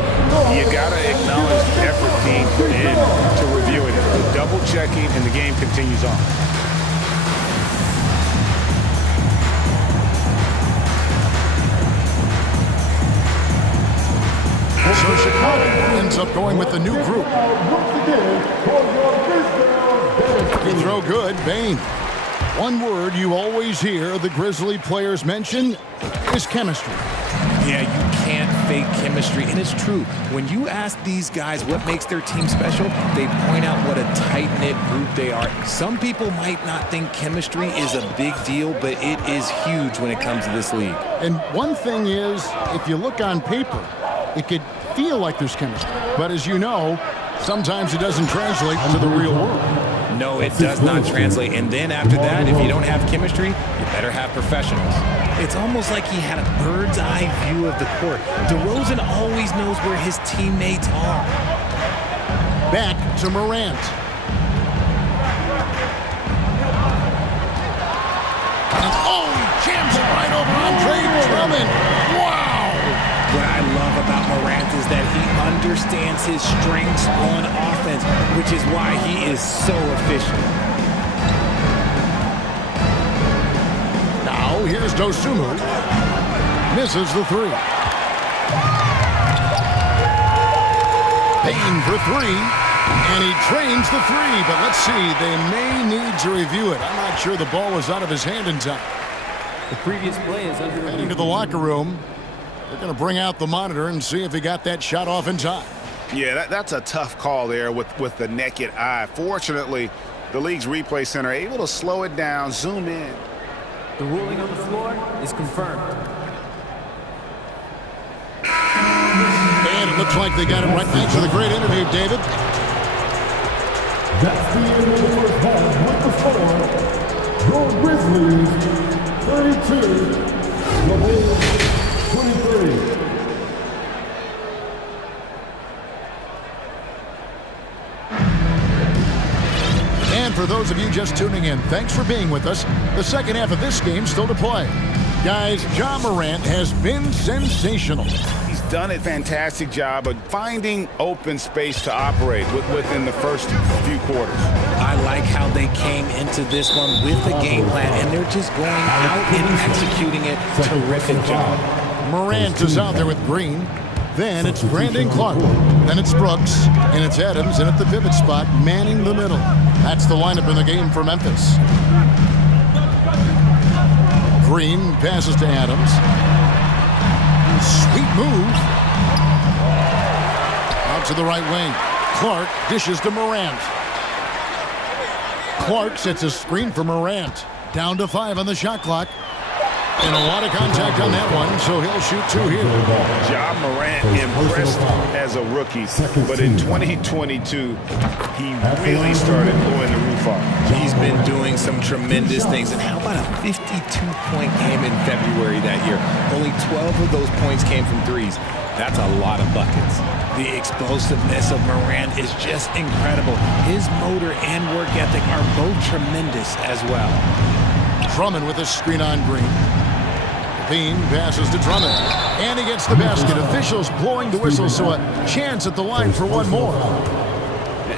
you got to acknowledge the effort being put in to reviewing it. The double-checking, and the game continues on. So Chicago ends up going with the new group. You throw good, Bain. One word you always hear the Grizzly players mention is chemistry. Yeah, you can't fake chemistry, and it's true. When you ask these guys what makes their team special, they point out what a tight-knit group they are. Some people might not think chemistry is a big deal, but it is huge when it comes to this league. And one thing is, if you look on paper, it could feel like there's chemistry. But as you know, sometimes it doesn't translate to the real world. No, it does not translate. And then after that, if you don't have chemistry, you better have professionals. It's almost like he had a bird's eye view of the court. DeRozan always knows where his teammates are. Back to Morant. And he jams it right over Andre Drummond. Wow! What I love about Morant is that he understands his strengths on offense, which is why he is so efficient. Now here's Dosunmu. Misses the three. Payne for three. And he trains the three. But let's see, they may need to review it. I'm not sure the ball was out of his hand in time. The previous play is under Heading to the locker room. They're going to bring out the monitor and see if he got that shot off in time. Yeah, that's a tough call there with the naked eye. Fortunately, the league's replay center able to slow it down, zoom in. The ruling on the floor is confirmed. And it looks like they got it right. Thanks for the great interview, David. That's the end of the first half with the score. Your Grizzlies 32, the Bulls 23. And for those of you just tuning in, thanks for being with us. The second half of this game still to play. Guys, Ja Morant has been sensational. He's done a fantastic job of finding open space to operate within the first few quarters. I like how they came into this one with the game plan, and they're just going out and executing it. Terrific job. Morant is out there with Green. Then it's Brandon Clark. Then it's Brooks. And it's Adams in at the pivot spot, manning the middle. That's the lineup in the game for Memphis. Green passes to Adams. Sweet move. Out to the right wing. Clark dishes to Morant. Clark sets a screen for Morant. Down to 5 on the shot clock. And a lot of contact on that one, so he'll shoot 2 here. Ja Morant impressed as a rookie, but in 2022, he really started blowing the roof off. He's been doing some tremendous things. And how about a 52-point game in February that year? Only 12 of those points came from threes. That's a lot of buckets. The explosiveness of Morant is just incredible. His motor and work ethic are both tremendous as well. Drummond with a screen on Green. Bean passes to Drummond. And he gets the basket. Officials blowing the whistle, so a chance at the line for one more.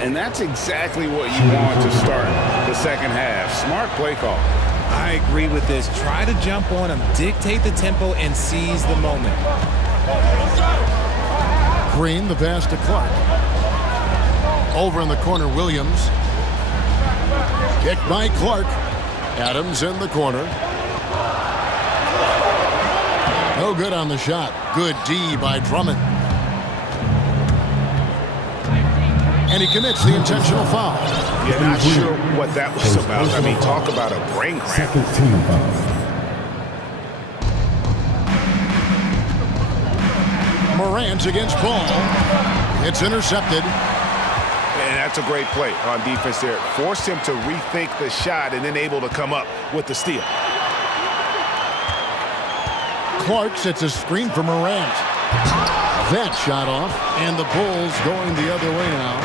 And that's exactly what you want to start the second half. Smart play call. I agree with this. Try to jump on him, dictate the tempo, and seize the moment. Green, the pass to Clark. Over in the corner, Williams. Kicked by Clark. Adams in the corner. No good on the shot. Good D by Drummond. And he commits the intentional foul. Yeah, not sure what that was about. I mean, talk about a brain cramp. Morant against Ball. It's intercepted. And that's a great play on defense there. Forced him to rethink the shot and then able to come up with the steal. Clark sets a screen for Morant. That shot off, and the Bulls going the other way now.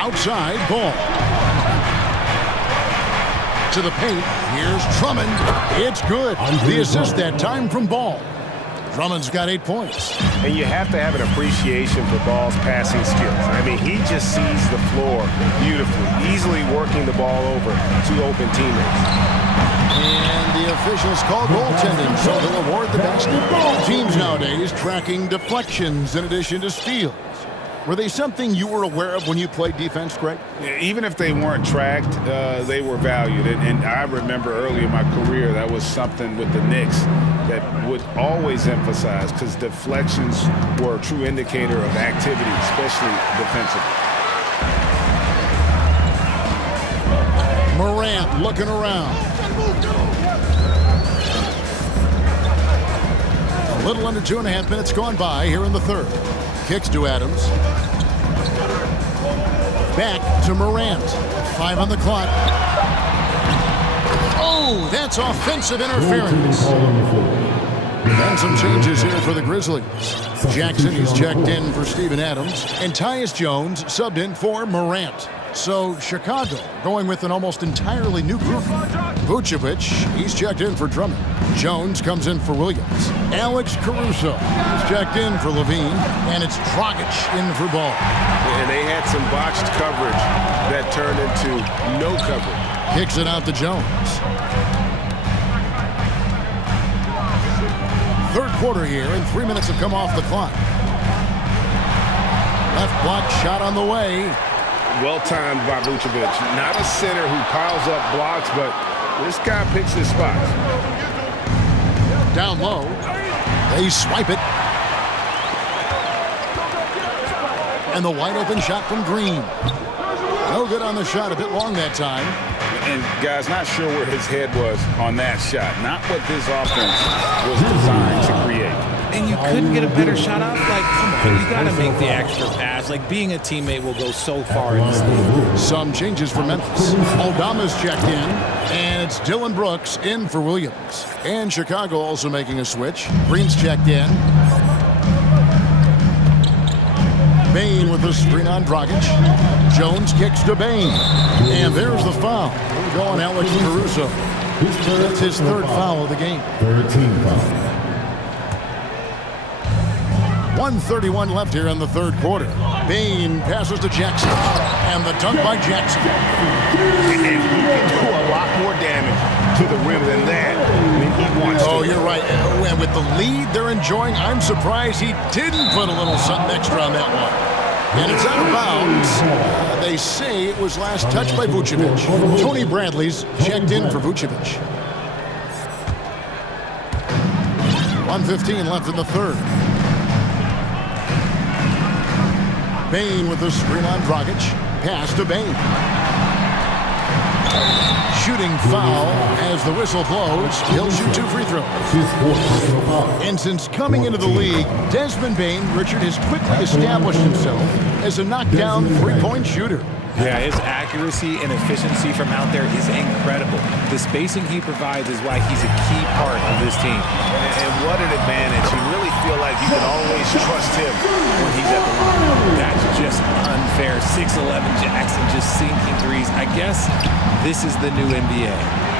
Outside, Ball. to the paint. Here's Drummond. It's good. The assist that time from Ball. Drummond's got 8 points. And you have to have an appreciation for Ball's passing skills. I mean, he just sees the floor beautifully, easily working the ball over to open teammates. And the officials call goaltending, so they'll award the basketball. Teams nowadays tracking deflections in addition to steals. Were they something you were aware of when you played defense, Greg? Even if they weren't tracked, they were valued. And I remember early in my career, that was something with the Knicks that would always emphasize, because deflections were a true indicator of activity, especially defensively. Morant looking around. A little under 2.5 minutes gone by here in the third. Kicks to Adams. Back to Morant. 5 on the clock. Oh, that's offensive interference. And some changes here for the Grizzlies. Jackson, he's checked in for Steven Adams. And Tyus Jones subbed in for Morant. So Chicago going with an almost entirely new group. Vucevic, he's checked in for Drummond. Jones comes in for Williams. Alex Caruso is checked in for Levine. And it's Dragic in for Ball. And they had some botched coverage that turned into no coverage. Kicks it out to Jones. Third quarter here, and 3 minutes have come off the clock. Left block shot on the way. Well-timed by Vucevic. Not a center who piles up blocks, but this guy picks his spots. Down low. They swipe it. And the wide-open shot from Green. No good on the shot. A bit long that time. And, guys, not sure where his head was on that shot. Not what this offense was designed to create. And you couldn't get a better shot off? Like, come on, you got to make the extra pass. Like, being a teammate will go so far in this league. Some changes for Memphis. Aldama's checked in, and it's Dylan Brooks in for Williams. And Chicago also making a switch. Green's checked in. Bain with the screen on Dragic. Jones kicks to Bain. And there's the foul. We're going Alex Caruso. That's his third foul of the game. 1:31 left here in the third quarter. Bain passes to Jackson. And the dunk by Jackson. And he can do a lot more damage to the rim than that when he wants to. Oh, you're right. And with the lead they're enjoying, I'm surprised he didn't put a little something extra on that one. And it's out of bounds. They say it was last touched by Vucevic. Tony Bradley's checked in for Vucevic. 1:15 left in the third. Bain with the screen on Dragic. Pass to Bain. Shooting foul as the whistle blows. He'll shoot 2 free throws. And since coming into the league, Desmond Bain, Richard, has quickly established himself as a knockdown three-point shooter. Yeah, his accuracy and efficiency from out there is incredible. The spacing he provides is why he's a key part of this team. And what an advantage. You really feel like you can always trust him when he's at the line. That's just unfair. 6'11" Jackson just sinking threes. I guess this is the new NBA.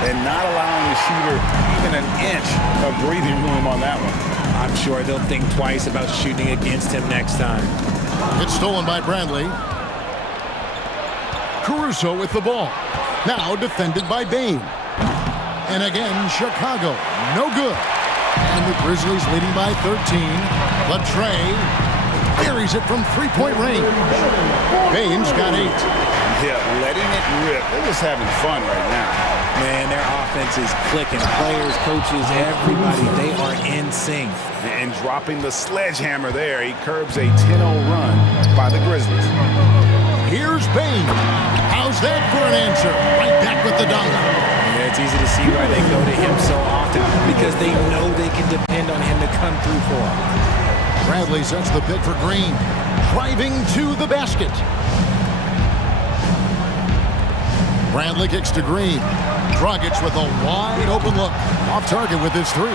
And not allowing the shooter even an inch of breathing room on that one. I'm sure they'll think twice about shooting against him next time. It's stolen by Bradley. Caruso with the ball. Now defended by Bain. And again, Chicago. No good. And the Grizzlies leading by 13. Latre buries it from three-point range. Bain's got 8. Yeah, letting it rip. They're just having fun right now. Man, their offense is clicking. Players, coaches, everybody, they are in sync. And dropping the sledgehammer there, he curbs a 10-0 run by the Grizzlies. Here's Bain. How's that for an answer? Right back with the dunk. Yeah, it's easy to see why they go to him so often, because they know they can depend on him to come through for them. Bradley sets the pick for Green. Driving to the basket. Bradley kicks to Green. Dragic with a wide open look. Off target with his 3.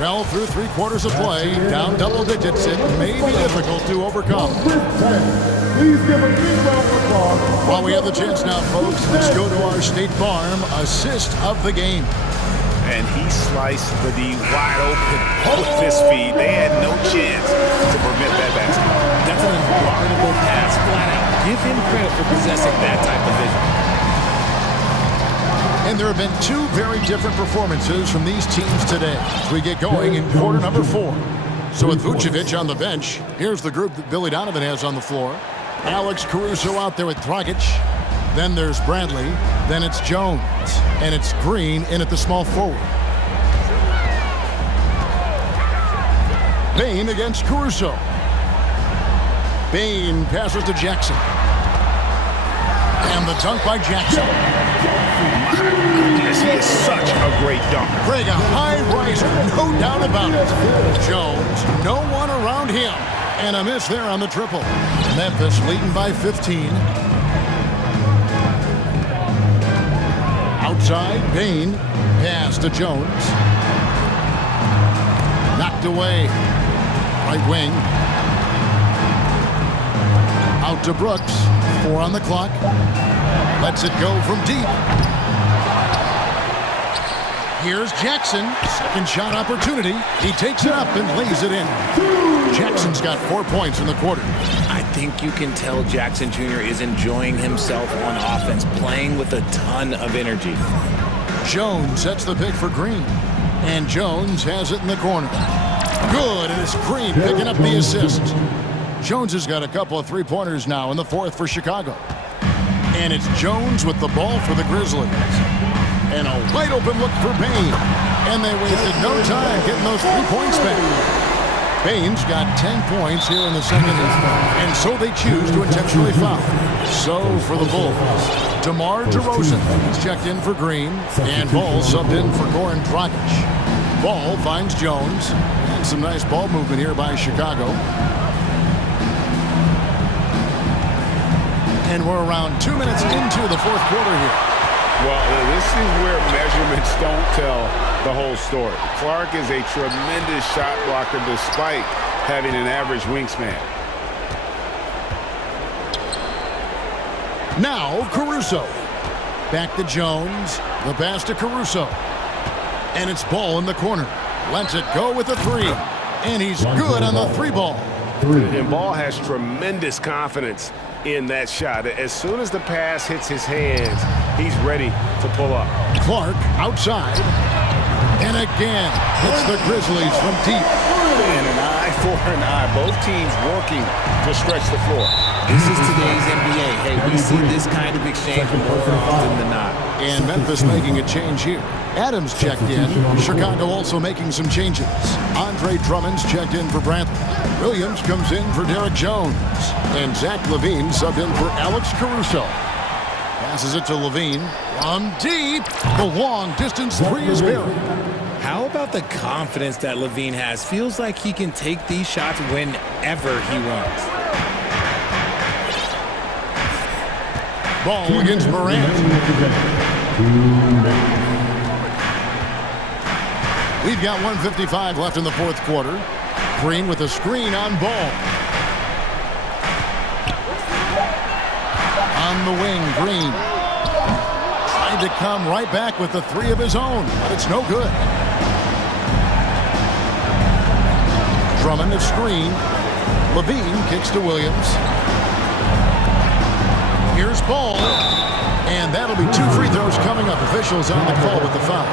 Well, through 3/4 of play, down double digits, it may be difficult to overcome. Please give a big round of applause. While we have the chance now, folks, let's go to our State Farm assist of the game. And he sliced for the wide open with this feed. They had no chance to prevent that basket. That's an unguardable pass, flat out. Give him credit for possessing that type of vision. And there have been two very different performances from these teams today as we get going in quarter number 4. So with Vucevic on the bench, here's the group that Billy Donovan has on the floor. Alex Caruso out there with Dragic. Then there's Bradley. Then it's Jones. And it's Green in at the small forward. Bain against Caruso. Bain passes to Jackson. And the dunk by Jackson. This is such a great dunk. Greg, a high riser, no doubt about it. Jones, no one around him. And a miss there on the triple. Memphis leading by 15. Outside, Bain. Pass to Jones. Knocked away. Right wing. Out to Brooks. 4 on the clock. Lets it go from deep. Here's Jackson. Second shot opportunity. He takes it up and lays it in. Jackson's got 4 points in the quarter. I think you can tell Jackson Jr. is enjoying himself on offense, playing with a ton of energy. Jones sets the pick for Green. And Jones has it in the corner. Good, and it's Green picking up the assist. Jones has got a couple of three-pointers now in the 4th for Chicago. And it's Jones with the ball for the Grizzlies. And a wide open look for Bain. And they wasted no time getting those 3 points back. Bain's got 10 points here in the second half. And so they choose to intentionally foul. So for the Bulls, DeMar DeRozan is checked in for Green. And Ball subbed in for Goran Dragic. Ball finds Jones. And some nice ball movement here by Chicago. And we're around 2 minutes into the 4th quarter here. Well, this is where measurements don't tell the whole story. Clark is a tremendous shot blocker despite having an average wingspan. Now Caruso. Back to Jones. The pass to Caruso. And it's Ball in the corner. Lets it go with a 3. And he's good on the 3 ball. And Ball has tremendous confidence in that shot. As soon as the pass hits his hands, he's ready to pull up. Clark outside. And again, it's the Grizzlies from deep. And an eye for an eye. Both teams working to stretch the floor. This is today's NBA. Hey, we see this kind of exchange more often than not. And Memphis making a change here. Adams checked in. Chicago also making some changes. Andre Drummond's checked in for Bradley. Williams comes in for Derek Jones. And Zach LaVine subbed in for Alex Caruso. Passes it to LaVine. From deep. The long distance 3 is buried. How about the confidence that LaVine has? Feels like he can take these shots whenever he wants. Ball against Morant. We've got 1:55 left in the 4th quarter. Green with a screen on Ball. On the wing, Green. Tried to come right back with the 3 of his own, but it's no good. Drummond a screen. LaVine kicks to Williams. Here's Ball. And that'll be 2 free throws coming up. Officials on the call with the foul.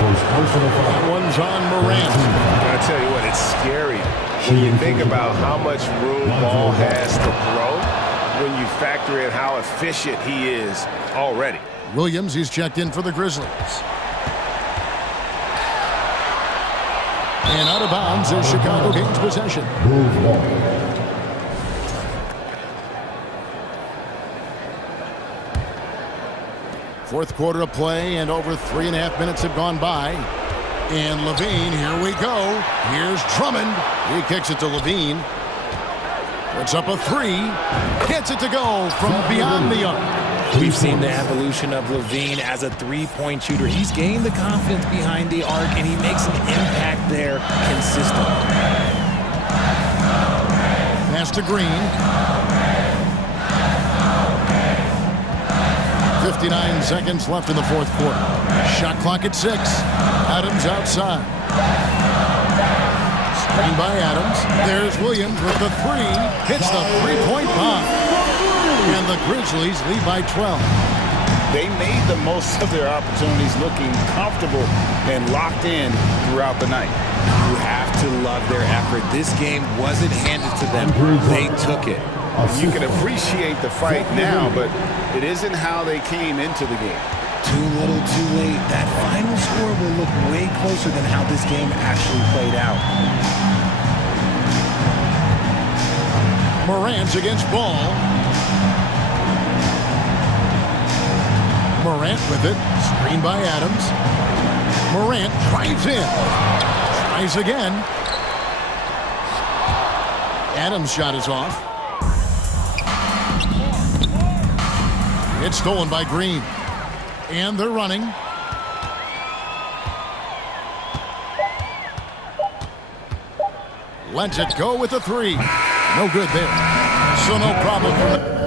That one's on Morant. I tell you what, it's scary when you think about how much room Ball has to grow, when you factor in how efficient he is already. Williams, he's checked in for the Grizzlies. And out of bounds as Chicago gains possession. Fourth quarter of play, and over 3.5 minutes have gone by. And LaVine, here we go. Here's Drummond. He kicks it to LaVine. Puts up a 3. Gets it to go from beyond the arc. We've seen the evolution of Levine as a three-point shooter. He's gained the confidence behind the arc, and he makes an impact there consistently. Pass to Green. 59 seconds left in the fourth quarter. Shot clock at 6. Adams outside. Screen by Adams. There's Williams with the three. Hits the three-point bomb. And the Grizzlies lead by 12. They made the most of their opportunities, looking comfortable and locked in throughout the night. You have to love their effort. This game wasn't handed to them. They took it. You can appreciate the fight now, but it isn't how they came into the game. Too little, too late. That final score will look way closer than how this game actually played out. Morant's against Ball. Morant with it. Screen by Adams. Morant drives in. Tries again. Adams' shot is off. It's stolen by Green. And they're running. Lets it go with a three. No good there. So no problem for the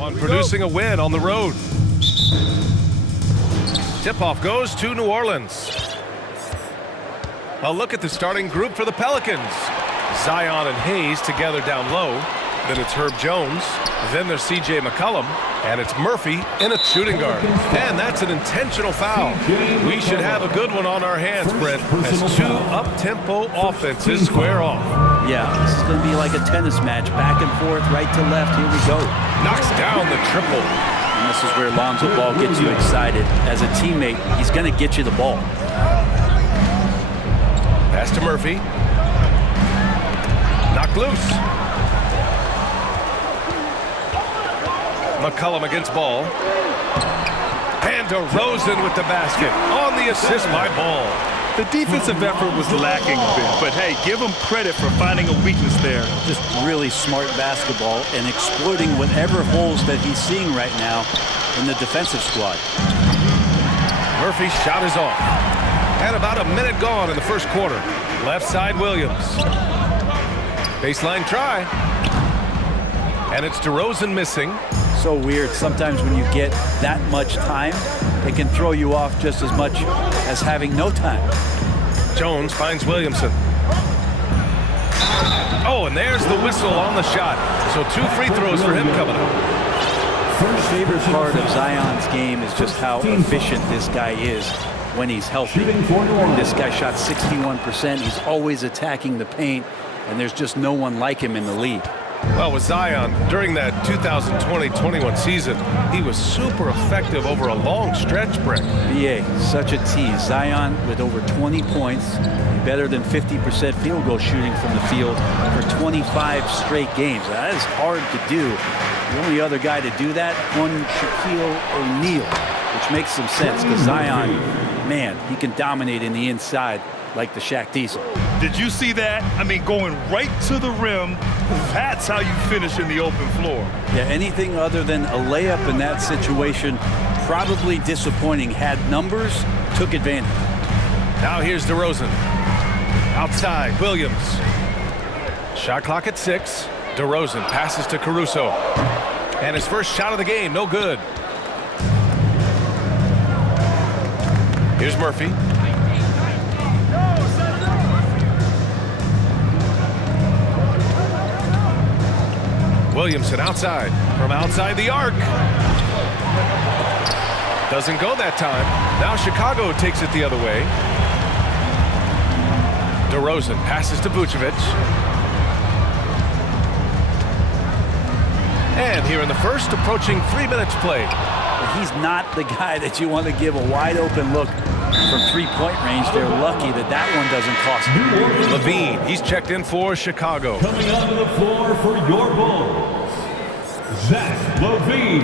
On producing a win on the road. Tip-off goes to New Orleans. A look at the starting group for the Pelicans. Zion and Hayes together down low. Then it's Herb Jones. Then there's C.J. McCollum. And it's Murphy in a shooting guard. And that's an intentional foul. We should have a good one on our hands, Brent, as two up-tempo offenses square off. Yeah, this is going to be like a tennis match. Back and forth, right to left. Here we go. Knocks down the triple. And this is where Lonzo Ball gets you excited. As a teammate, he's going to get you the ball. Pass to Murphy. Knocked loose. McCollum against Ball. And DeRozan with the basket. On the assist by Ball. The defensive effort was lacking a bit, but hey, give him credit for finding a weakness there. Just really smart basketball and exploiting whatever holes that he's seeing right now in the defensive squad. Murphy's shot is off. And about a minute gone in the first quarter. Left side Williams. Baseline try. And it's DeRozan missing. So weird. Sometimes when you get that much time, it can throw you off just as much as having no time. Jones finds Williamson. Oh, and there's the whistle on the shot. So 2 free throws for him coming up. My favorite part of Zion's game is just how efficient this guy is when he's healthy. This guy shot 61%. He's always attacking the paint, and there's just no one like him in the league. Well, with Zion, during that 2020-21 season, he was super effective over a long stretch, Brent. BA, such a tease. Zion with over 20 points, better than 50% field goal shooting from the field for 25 straight games. That is hard to do. The only other guy to do that, one Shaquille O'Neal, which makes some sense because Zion, man, he can dominate in the inside like the Shaq Diesel. Did you see that? I mean, going right to the rim, that's how you finish in the open floor. Yeah, anything other than a layup in that situation, probably disappointing. Had numbers, took advantage. Now here's DeRozan. Outside, Williams. Shot clock at 6. DeRozan passes to Caruso. And his first shot of the game, no good. Here's Murphy. Williamson outside, from outside the arc. Doesn't go that time. Now Chicago takes it the other way. DeRozan passes to Vucevic. And here in the first, approaching 3 minutes played. He's not the guy that you want to give a wide open look from three-point range. They're lucky that that one doesn't cost him. Levine, he's checked in for Chicago. Coming onto the floor for your Bulls, Zach Levine.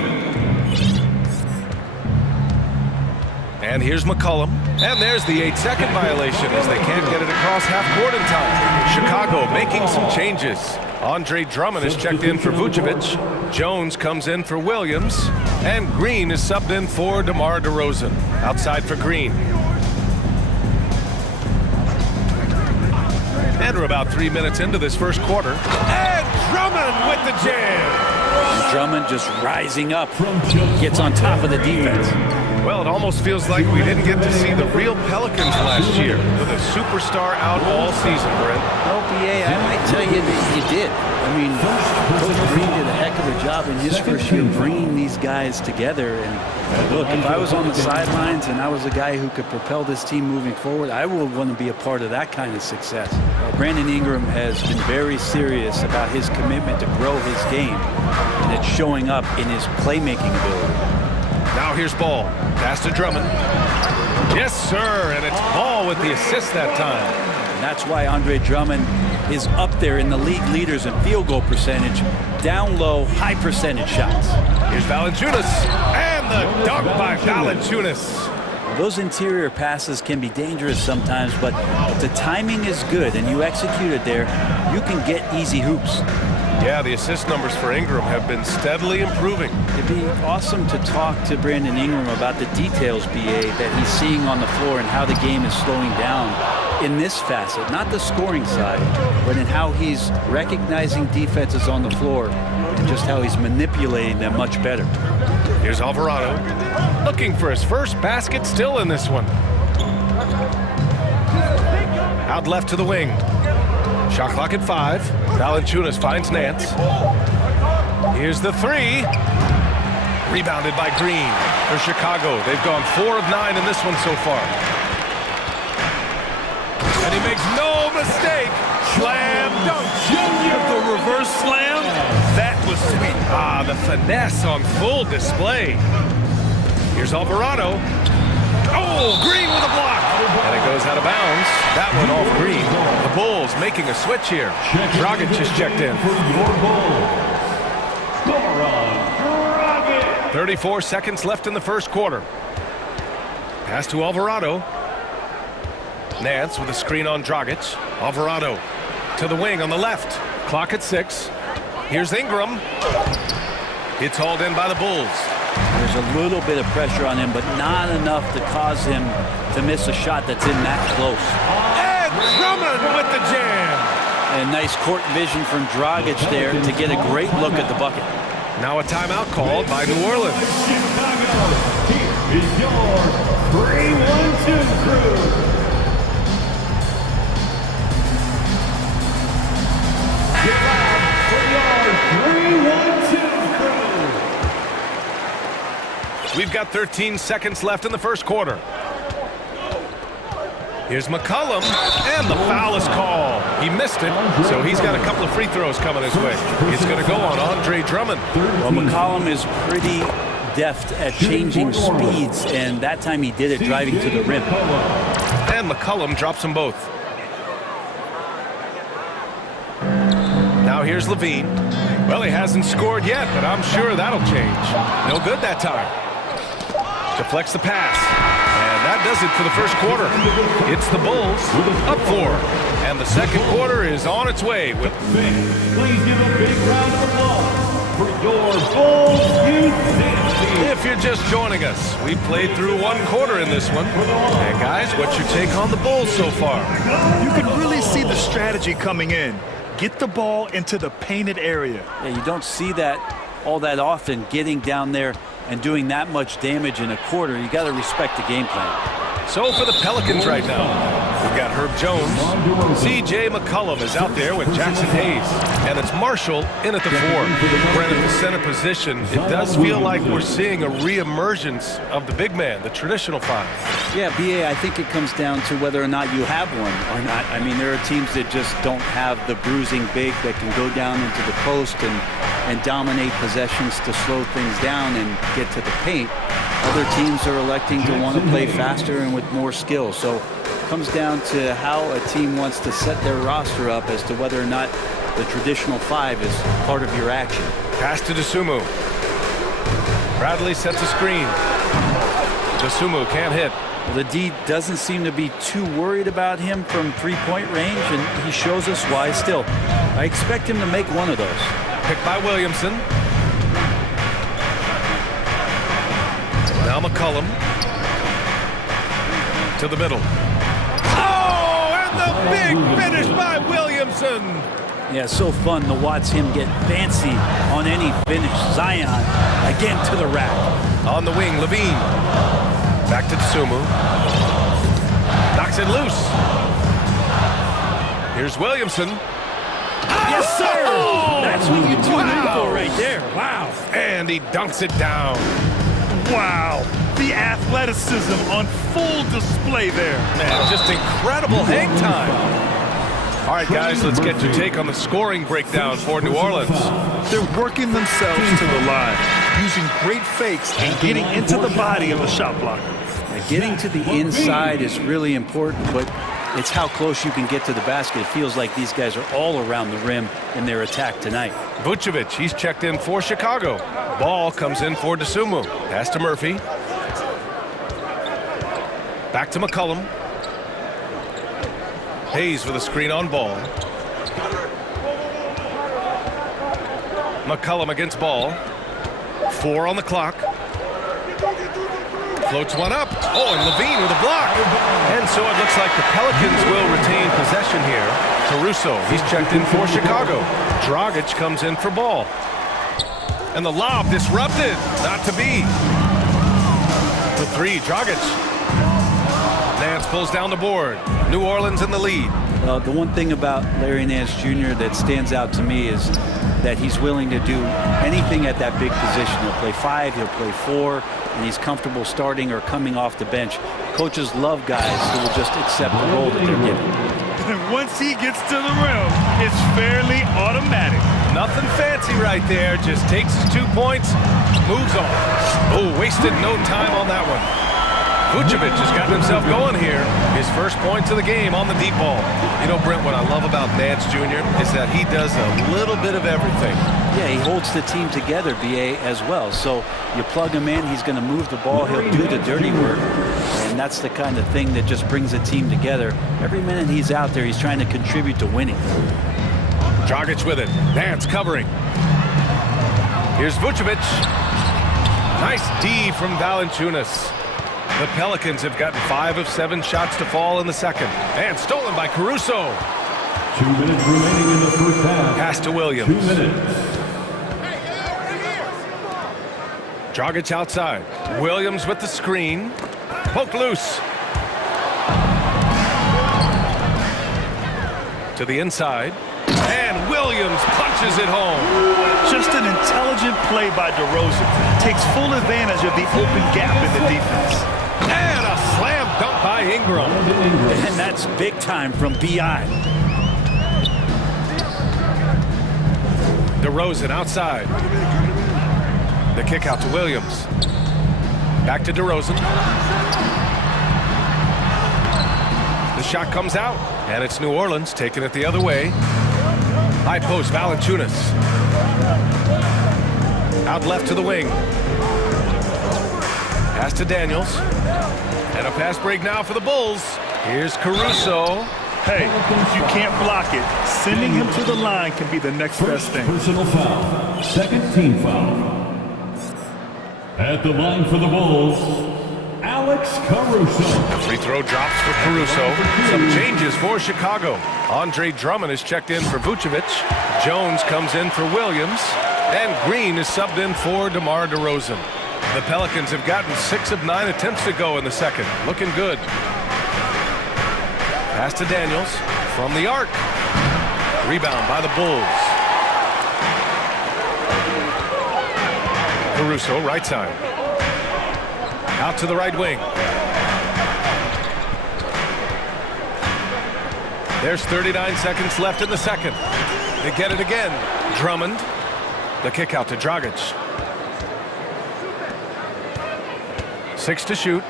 And here's McCollum. And there's the 8-second violation as they can't get it across half court in time. Chicago making some changes. Andre Drummond is checked in for Vucevic. Jones comes in for Williams. And Green is subbed in for DeMar DeRozan. Outside for Green. And we're about 3 minutes into this first quarter. And Drummond with the jam. And Drummond just rising up. Gets on top of the defense. Well, it almost feels like we didn't get to see the real Pelicans last year with a superstar out all season, Brent. Well, BA, I might tell you that you did. I mean, Coach Green did a heck of a job in his first year bringing these guys together. And look, if I was on the sidelines and I was a guy who could propel this team moving forward, I would want to be a part of that kind of success. Brandon Ingram has been very serious about his commitment to grow his game, and it's showing up in his playmaking ability. Now here's Ball. Pass to Drummond. Yes, sir, and it's Ball with the assist that time. And that's why Andre Drummond is up there in the league leaders in field goal percentage, down low, high percentage shots. Here's Valanciunas, and the dunk by Valanciunas. Those interior passes can be dangerous sometimes, but if the timing is good and you execute it there, you can get easy hoops. Yeah, the assist numbers for Ingram have been steadily improving. It'd be awesome to talk to Brandon Ingram about the details, BA, that he's seeing on the floor and how the game is slowing down in this facet, not the scoring side, but in how he's recognizing defenses on the floor and just how he's manipulating them much better. Here's Alvarado, looking for his first basket, still in this one. Out left to the wing. Shot clock at 5. Valanciunas finds Nance. Here's the three. Rebounded by Green for Chicago. They've gone 4 of 9 in this one so far. And he makes no mistake. Slam dunk. The reverse slam, that was sweet. Ah, the finesse on full display. Here's Alvarado. Oh, Green with a block. And it goes out of bounds. That one off Green. The Bulls making a switch here. Dragic just checked in. 34 seconds left in the first quarter. Pass to Alvarado. Nance with a screen on Dragic. Alvarado to the wing on the left. Clock at 6. Here's Ingram. It's hauled in by the Bulls. There's a little bit of pressure on him, but not enough to cause him to miss a shot that's in that close. And Drummond with the jam. And nice court vision from Dragic there to get a great look at the bucket. Now a timeout called by New Orleans. Chicago, here is your 3-1-2 crew. Get loud for your 3-1-2 crew. We've got 13 seconds left in the first quarter. Here's McCollum, and the foul is called. He missed it, so he's got a couple of free throws coming his way. It's going to go on Andre Drummond. Well, McCollum is pretty deft at changing speeds, and that time he did it driving to the rim. And McCollum drops them both. Now here's Levine. Well, he hasn't scored yet, but I'm sure that'll change. No good that time. Deflects the pass. And that does it for the first quarter. It's the Bulls up 4. And the second quarter is on its way. With Please give a big round of applause for your Bulls Youth Team. If you're just joining us, we played through one quarter in this one. And guys, what's your take on the Bulls so far? You can really see the strategy coming in. Get the ball into the painted area. Yeah, you don't see that all that often, getting down there and doing that much damage in a quarter. You got to respect the game plan. So for the Pelicans right now, we've got Herb Jones. C.J. McCollum is out there with Jackson Hayes. And it's Marshall in at the 4. Brent at the center position. It does feel like we're seeing a re-emergence of the big man, the traditional 5. Yeah, B.A., I think it comes down to whether or not you have one or not. I mean, there are teams that just don't have the bruising big that can go down into the post and dominate possessions to slow things down and get to the paint. Other teams are electing to want to play faster and with more skill. So it comes down to how a team wants to set their roster up as to whether or not the traditional 5 is part of your action. Pass to Dosunmu. Bradley sets a screen. Dosunmu can't hit. The D doesn't seem to be too worried about him from three-point range, and he shows us why still. I expect him to make one of those. Picked by Williamson. Now McCollum. To the middle. Oh, and the big finish by Williamson. Yeah, so fun to watch him get fancy on any finish. Zion, again to the rack. On the wing, Levine. Back to Dosunmu. Knocks it loose. Here's Williamson. Yes, sir! Oh, that's what you tune in for right there. Wow. And he dunks it down. Wow. The athleticism on full display there. Man, just incredible hang time. All right, guys, let's get your take on the scoring breakdown for New Orleans. They're working themselves to the line, using great fakes and getting into the body of the shot blocker. Getting to the inside is really important, but it's how close you can get to the basket. It feels like these guys are all around the rim in their attack tonight. Vucevic, he's checked in for Chicago. Ball comes in for Dosunmu. Pass to Murphy. Back to McCollum. Hayes with a screen on Ball. McCollum against Ball. 4 on the clock. Floats one up. Oh, and Levine with a block. And so it looks like the Pelicans will retain possession here. Caruso, he's checked in for Chicago. Dragic comes in for Ball. And the lob disrupted. Not to be. The three, Dragic. Nance pulls down the board. New Orleans in the lead. The one thing about Larry Nance Jr. that stands out to me is that he's willing to do anything at that big position. He'll play 5, he'll play 4, and he's comfortable starting or coming off the bench. Coaches love guys who will just accept the role that they're given. And once he gets to the rim, it's fairly automatic. Nothing fancy right there. Just takes his 2 points, moves on. Oh, wasted no time on that one. Vucevic has gotten himself going here. His first points of the game on the deep ball. You know, Brent, what I love about Nance Jr. is that he does a little bit of everything. Yeah, he holds the team together, BA, as well. So you plug him in, he's going to move the ball, he'll do the dirty work. And that's the kind of thing that just brings a team together. Every minute he's out there, he's trying to contribute to winning. Dragic with it. Nance covering. Here's Vucevic. Nice D from Valanciunas. The Pelicans have gotten 5 of 7 shots to fall in the second. And stolen by Caruso. 2 minutes remaining in the first half. Pass to Williams. 2 minutes. Dragic outside. Williams with the screen. Poked loose. To the inside. And Williams punches it home. Just an intelligent play by DeRozan. Takes full advantage of the open gap in the defense. And a slam dunk by Ingram. And that's big time from B.I. DeRozan outside. The kick out to Williams. Back to DeRozan. The shot comes out, and it's New Orleans taking it the other way. High post, Valanciunas. Out left to the wing. Pass to Daniels. And a pass break now for the Bulls. Here's Caruso. Hey, if you can't block it, sending him to the line can be the next best thing. Personal foul. Second team foul. At the line for the Bulls, Alex Caruso. The free throw drops for Caruso. Some changes for Chicago. Andre Drummond is checked in for Vucevic. Jones comes in for Williams. And Green is subbed in for DeMar DeRozan. The Pelicans have gotten 6 of 9 attempts to go in the second. Looking good. Pass to Daniels from the arc. Rebound by the Bulls. Caruso, right side. Out to the right wing. There's 39 seconds left in the second. They get it again. Drummond. The kick out to Dragic. 6 to shoot.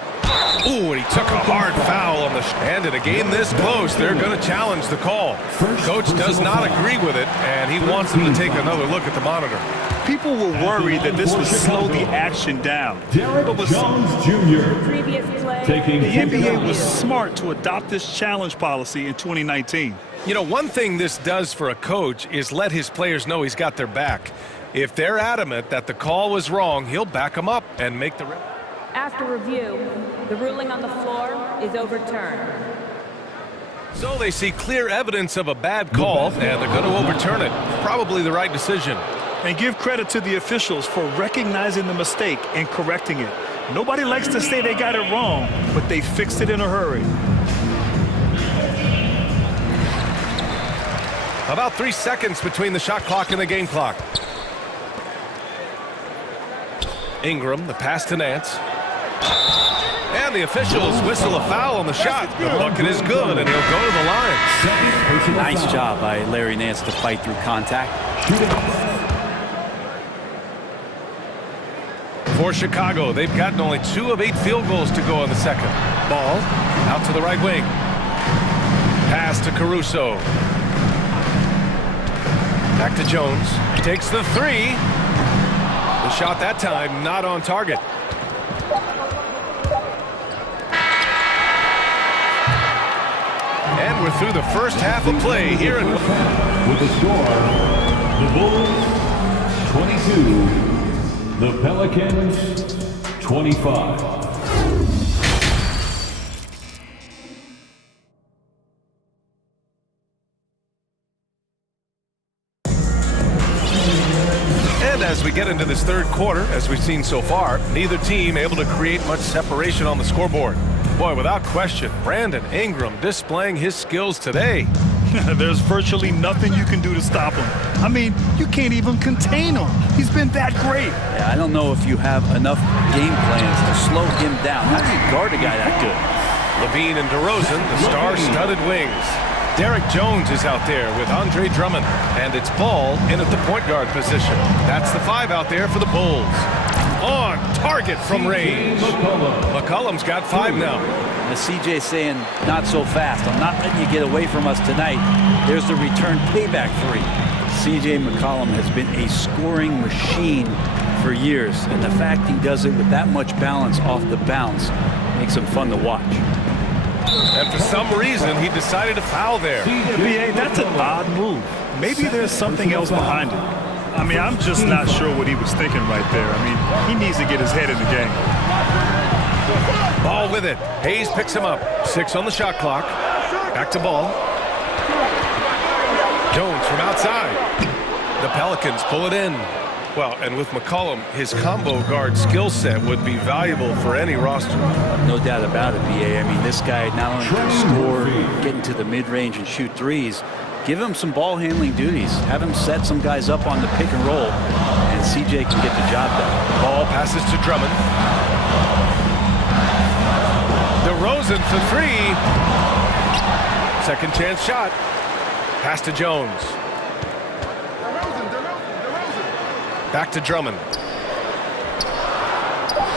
Ooh, and he took a hard foul on the and in a game this close, they're going to challenge the call. Coach does not agree with it, and he wants them to take another look at the monitor. People were worried that this would slow the action down. Derek Jones Jr. taking the NBA was smart to adopt this challenge policy in 2019. You know, one thing this does for a coach is let his players know he's got their back. If they're adamant that the call was wrong, he'll back them up and make the... After review, the ruling on the floor is overturned. So they see clear evidence of a bad call, and they're going to overturn it. Probably the right decision. And give credit to the officials for recognizing the mistake and correcting it. Nobody likes to say they got it wrong, but they fixed it in a hurry. About 3 seconds between the shot clock and the game clock. Ingram, the pass to Nance. And the officials whistle a foul on the shot. The bucket is good, and he'll go to the line. Nice job by Larry Nance to fight through contact. For Chicago, they've gotten only 2 of 8 field goals to go in the second. Ball out to the right wing. Pass to Caruso. Back to Jones. Takes the 3. The shot that time not on target. And we're through the first half of play here in... With the score, the Bulls 22, the Pelicans 25. And as we get into this third quarter, as we've seen so far, neither team able to create much separation on the scoreboard. Boy, without question, Brandon Ingram displaying his skills today. There's virtually nothing you can do to stop him. I mean, you can't even contain him. He's been that great. Yeah, I don't know if you have enough game plans to slow him down. How do you guard a guy that good? Levine and DeRozan, the star-studded wings. Derek Jones is out there with Andre Drummond, and it's Ball in at the point guard position. That's the 5 out there for the Bulls. On target from range. McCollum's got 5 now. And CJ saying, not so fast. I'm not letting you get away from us tonight. There's the return payback 3. CJ McCollum has been a scoring machine for years, and the fact he does it with that much balance off the bounce makes him fun to watch. And for some reason, he decided to foul there. BA, that's an odd move. Maybe there's something else behind it. I mean, I'm just not sure what he was thinking right there. I mean, he needs to get his head in the game. Ball with it. Hayes picks him up. 6 on the shot clock. Back to Ball. Jones from outside. The Pelicans pull it in. Well, and with McCollum, his combo guard skill set would be valuable for any roster. No doubt about it, BA. I mean, this guy not only can score, get into the mid-range and shoot threes, give him some ball handling duties. Have him set some guys up on the pick and roll, and CJ can get the job done. Ball passes to Drummond. DeRozan for 3. Second chance shot. Pass to Jones. Back to Drummond.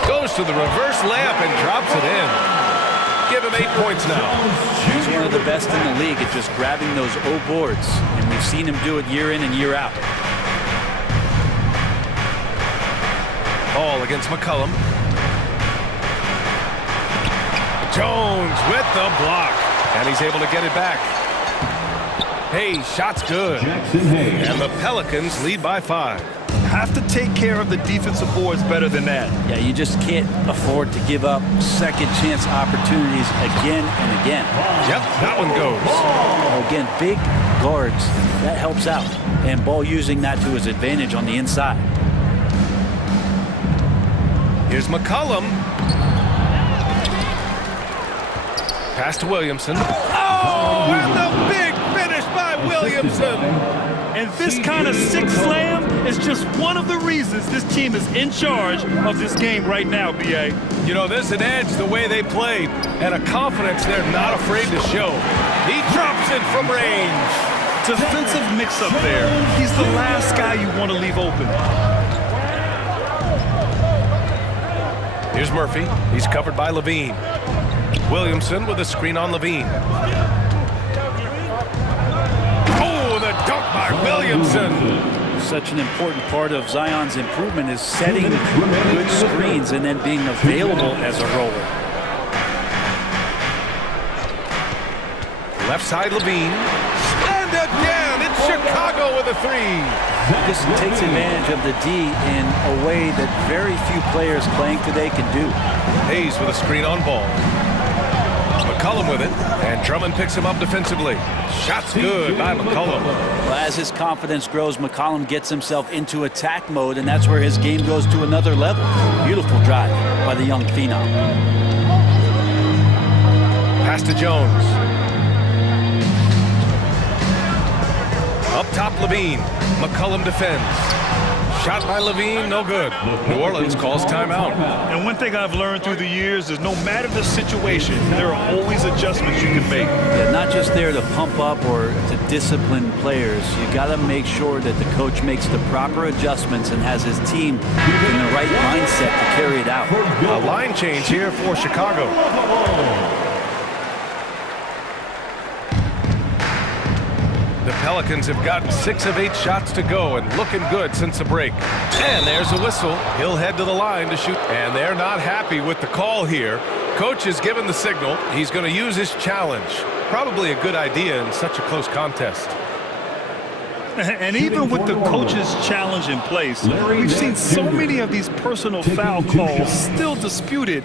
Goes to the reverse layup and drops it in. Give him 8 points now. He's one of the best in the league at just grabbing those O boards, and we've seen him do it year in and year out. Ball against McCollum. Jones with the block, and he's able to get it back. Hayes, shot's good. And the Pelicans lead by 5. Have to take care of the defensive boards better than that. Yeah, you just can't afford to give up second chance opportunities again and again. Yep, that one goes. Again, big guards, that helps out. And Ball using that to his advantage on the inside. Here's McCollum. Pass to Williamson. Oh, and the big finish by Williamson. And this kind of sick slam is just one of the reasons this team is in charge of this game right now, BA. You know, there's an edge the way they played and a confidence they're not afraid to show. He drops it from range. Defensive mix-up there. He's the last guy you want to leave open. Here's Murphy. He's covered by Levine. Williamson with a screen on Levine. The dunk by Williamson. Such an important part of Zion's improvement is setting good screens and then being available as a roller. Left side Levine. And again, it's Chicago with a 3. This takes advantage of the D in a way that very few players playing today can do. Hayes with a screen on Ball. McCollum with it, and Drummond picks him up defensively. Shot's good by McCollum. Well, as his confidence grows, McCollum gets himself into attack mode, and that's where his game goes to another level. Beautiful drive by the young phenom. Pass to Jones. Up top, Levine. McCollum defends. Shot by Levine, no good. New Orleans calls timeout. And one thing I've learned through the years is no matter the situation, there are always adjustments you can make. Yeah, not just there to pump up or to discipline players. You got to make sure that the coach makes the proper adjustments and has his team in the right mindset to carry it out. A line change here for Chicago. The Pelicans have gotten 6 of 8 shots to go and looking good since the break. And there's a whistle. He'll head to the line to shoot. And they're not happy with the call here. Coach has given the signal. He's going to use his challenge. Probably a good idea in such a close contest. And even with the coach's challenge in place, we've seen so many of these personal foul calls still disputed.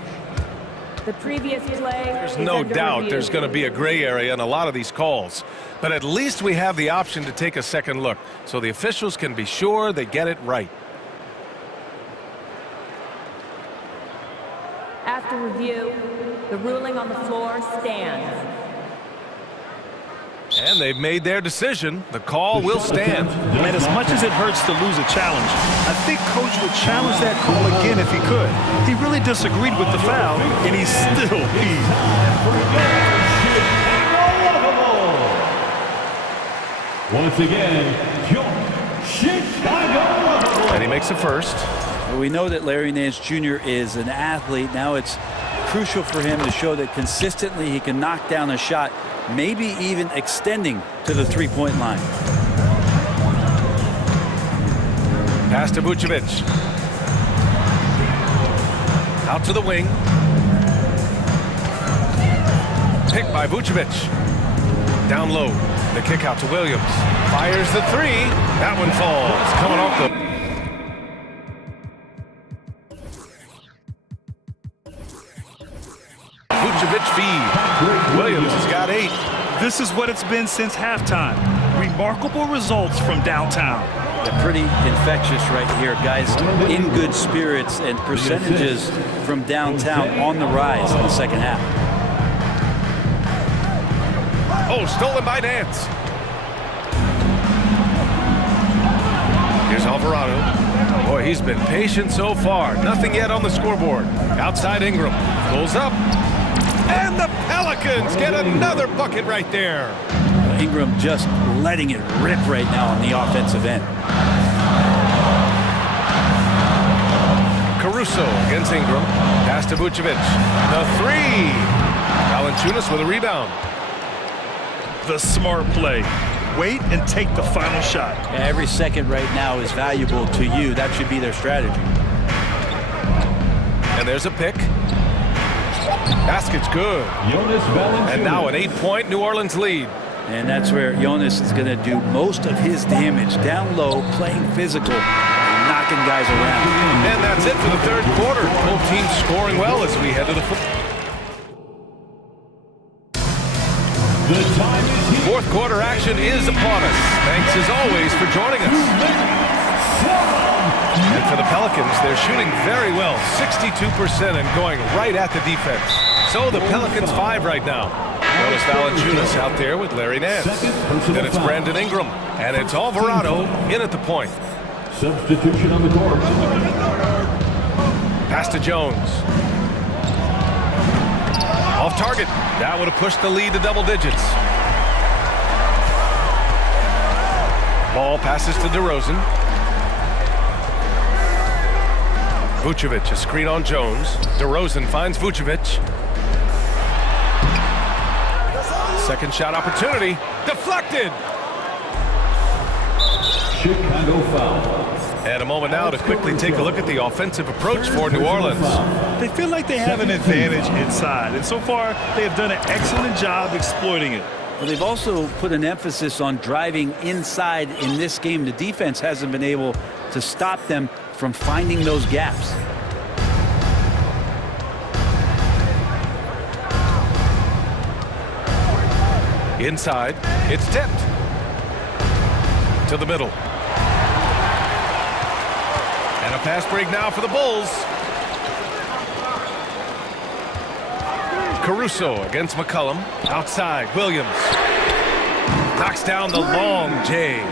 The previous play. There's no doubt there's going to be a gray area in a lot of these calls. But at least we have the option to take a second look so the officials can be sure they get it right. After review, the ruling on the floor stands. And they've made their decision. The call will stand. And as much as it hurts to lose a challenge, I think Coach would challenge that call again if he could. He really disagreed with the foul, and he's still peeved. Once again, Chicago. And he makes the first. Well, we know that Larry Nance Jr. is an athlete. Now it's crucial for him to show that consistently he can knock down a shot, maybe even extending to the three-point line. Pass to Vucevic. Out to the wing. Picked by Vucevic. Down low. The kick out to Williams. Fires the three. That one falls. Coming off the... Vucevic feed. Williams has got 8. This is what it's been since halftime. Remarkable results from downtown. Yeah, pretty infectious right here, guys. In good spirits, and percentages from downtown on the rise in the second half. Oh, stolen by Nance. Here's Alvarado. Boy, he's been patient so far. Nothing yet on the scoreboard. Outside Ingram. Pulls up. And the Pelicans get another bucket right there. Ingram just letting it rip right now on the offensive end. Caruso against Ingram. Pass to Vucevic. The three. Valanciunas with a rebound. The smart play. Wait and take the final shot. Yeah, every second right now is valuable to you. That should be their strategy. And there's a pick. Basket's good. And now an 8-point New Orleans lead. And that's where Jonas is going to do most of his damage. Down low, playing physical, knocking guys around. And that's it for the third quarter. Both teams scoring well as we head to the fourth quarter action is upon us. Thanks as always for joining us. And for the Pelicans, they're shooting very well, 62% and going right at the defense. So the Pelicans 5 right now. Notice Valanciunas out there with Larry Nance. Then it's Brandon Ingram, and it's Alvarado in at the point. Substitution on the court. Pass to Jones. Off target. That would have pushed the lead to double digits. Ball passes to DeRozan. Vucevic, a screen on Jones. DeRozan finds Vucevic. Second shot opportunity. Deflected. Chicago foul. And a moment now to quickly take a look at the offensive approach for New Orleans. They feel like they have an advantage inside, and so far they have done an excellent job exploiting it. Well, they've also put an emphasis on driving inside in this game. The defense hasn't been able to stop them from finding those gaps. Inside, it's tipped. To the middle. And a fast break now for the Bulls. Caruso against McCollum. Outside, Williams. Knocks down the long J.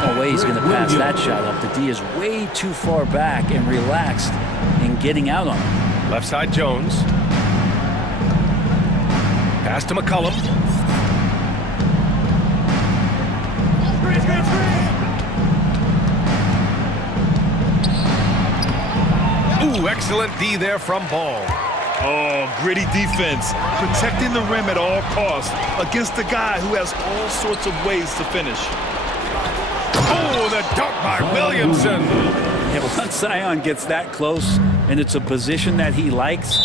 No way he's going to pass that shot up. The D is way too far back and relaxed in getting out on him. Left side, Jones. Pass to McCollum. Ooh, excellent D there from Ball. Oh, gritty defense. Protecting the rim at all costs against a guy who has all sorts of ways to finish. Oh, the dunk by Williamson. Yeah, but once Zion gets that close and it's a position that he likes,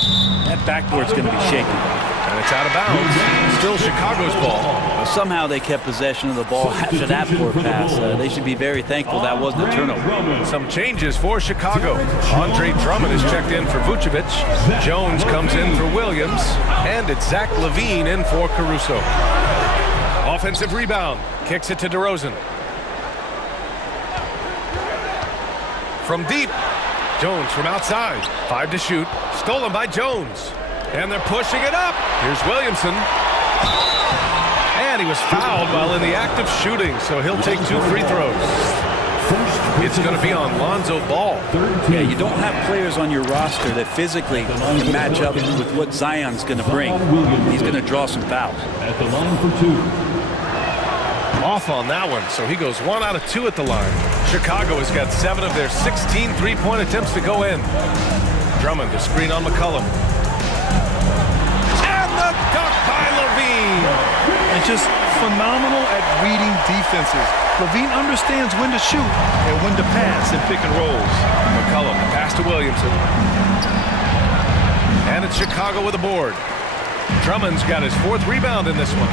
that backboard's going to be shaking. And it's out of bounds. Still Chicago's ball. Well, somehow they kept possession of the ball after that poor pass. They should be very thankful that wasn't a turnover. Some changes for Chicago. Andre Drummond is checked in for Vucevic. Jones comes in for Williams. And it's Zach LaVine in for Caruso. Offensive rebound. Kicks it to DeRozan. From deep. Jones from outside. 5 to shoot. Stolen by Jones. And they're pushing it up. Here's Williamson. And he was fouled while in the act of shooting, so he'll take 2 free throws. It's going to be on Lonzo Ball. Yeah, you don't have players on your roster that physically can match up with what Zion's going to bring. He's going to draw some fouls. At the line for 2. Off on that one, so he goes 1 out of 2 at the line. Chicago has got 7 of their 16 three-point attempts to go in. Drummond to screen on McCollum. And the dunk by Levine. And just phenomenal at reading defenses. Levine understands when to shoot and when to pass in pick and rolls. McCollum pass to Williamson. And it's Chicago with a board. Drummond's got his 4th rebound in this one.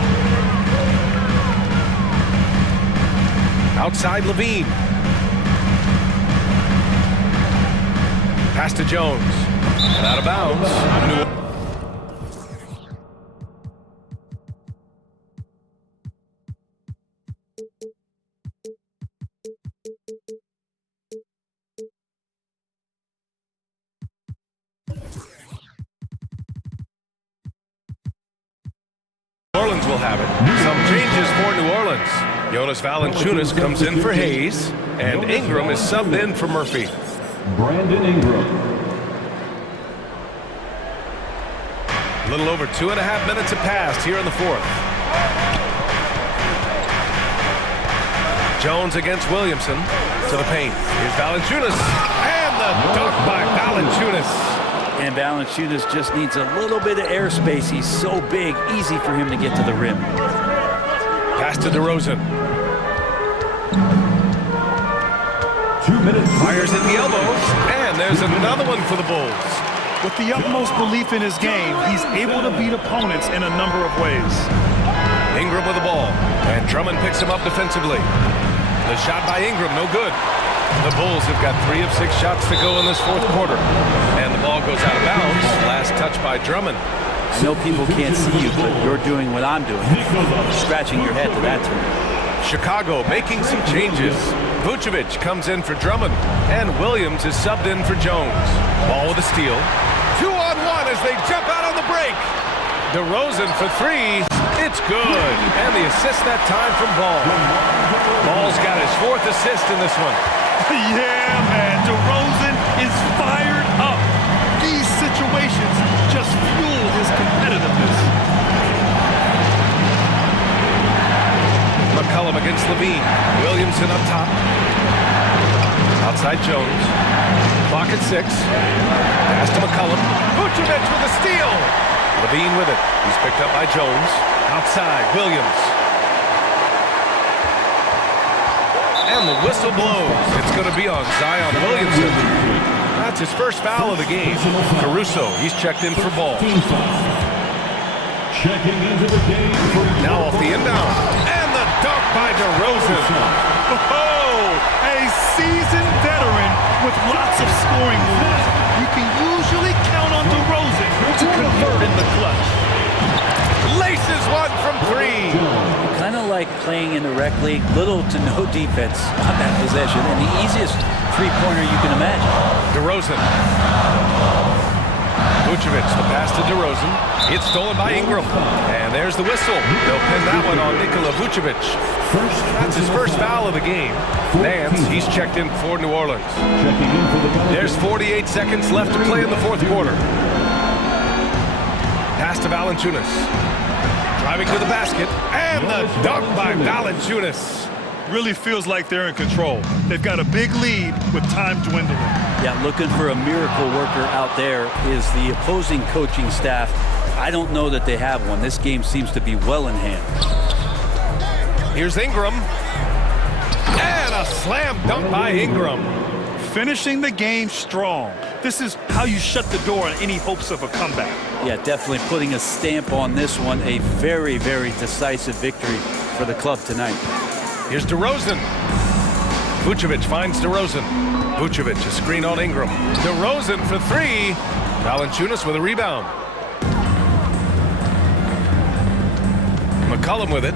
Outside Levine. Pass to Jones. And out of bounds. New Orleans will have it. Some changes for New Orleans. Jonas Valanciunas comes in for Hayes, and Ingram is subbed in for Murphy. Brandon Ingram. A little over 2.5 minutes have passed here in the 4th. Jones against Williamson to the paint. Here's Valanciunas, and the dunk by Valanciunas. And Valanciunas just needs a little bit of airspace. He's so big, easy for him to get to the rim. Pass to DeRozan. 2 minutes. Fires at the elbows, and there's another one for the Bulls. With the utmost belief in his game, he's able to beat opponents in a number of ways. Ingram with the ball, and Drummond picks him up defensively. The shot by Ingram, no good. The Bulls have got 3 of 6 shots to go in this 4th quarter. And the ball goes out of bounds. Last touch by Drummond. I know people can't see you, but you're doing what I'm doing. Scratching your head to that tune. Chicago making some changes. Vucevic comes in for Drummond, and Williams is subbed in for Jones. Ball with a steal. 2-on-1 as they jump out on the break. DeRozan for 3. It's good. And the assist that time from Ball. Ball's got his 4th assist in this one. Yeah, man, DeRozan is fired up. These situations just fuel his competitiveness. McCollum against Levine. Williamson up top. Outside Jones. Clock at 6. Pass to McCollum. Vucevic with a steal. Levine with it. He's picked up by Jones. Outside, Williams. And the whistle blows. It's going to be on Zion Williamson. That's his first foul of the game. Caruso, he's checked in for Ball. Checking into the game. Now off the inbound. And the dunk by DeRozan. Oh, a seasoned veteran with lots of scoring moves. You can usually count on DeRozan to convert in the clutch. Laces one from 3. Kind of like playing in the rec league, little to no defense on that possession, and the easiest three-pointer you can imagine. DeRozan. Vucevic, the pass to DeRozan. It's stolen by Ingram. And there's the whistle. They'll pin that one on Nikola Vucevic. That's his first foul of the game. Nance, he's checked in for New Orleans. There's 48 seconds left to play in the 4th quarter. Pass to Valanciunas. Driving to the basket, and the dunk by Valanciunas. Really feels like they're in control. They've got a big lead with time dwindling. Yeah, looking for a miracle worker out there is the opposing coaching staff. I don't know that they have one. This game seems to be well in hand. Here's Ingram. And a slam dunk by Ingram. Finishing the game strong. This is how you shut the door on any hopes of a comeback. Yeah, definitely putting a stamp on this one. A very, very decisive victory for the club tonight. Here's DeRozan. Vucevic finds DeRozan. Vucevic, a screen on Ingram. DeRozan for 3. Valanciunas with a rebound. McCollum with it.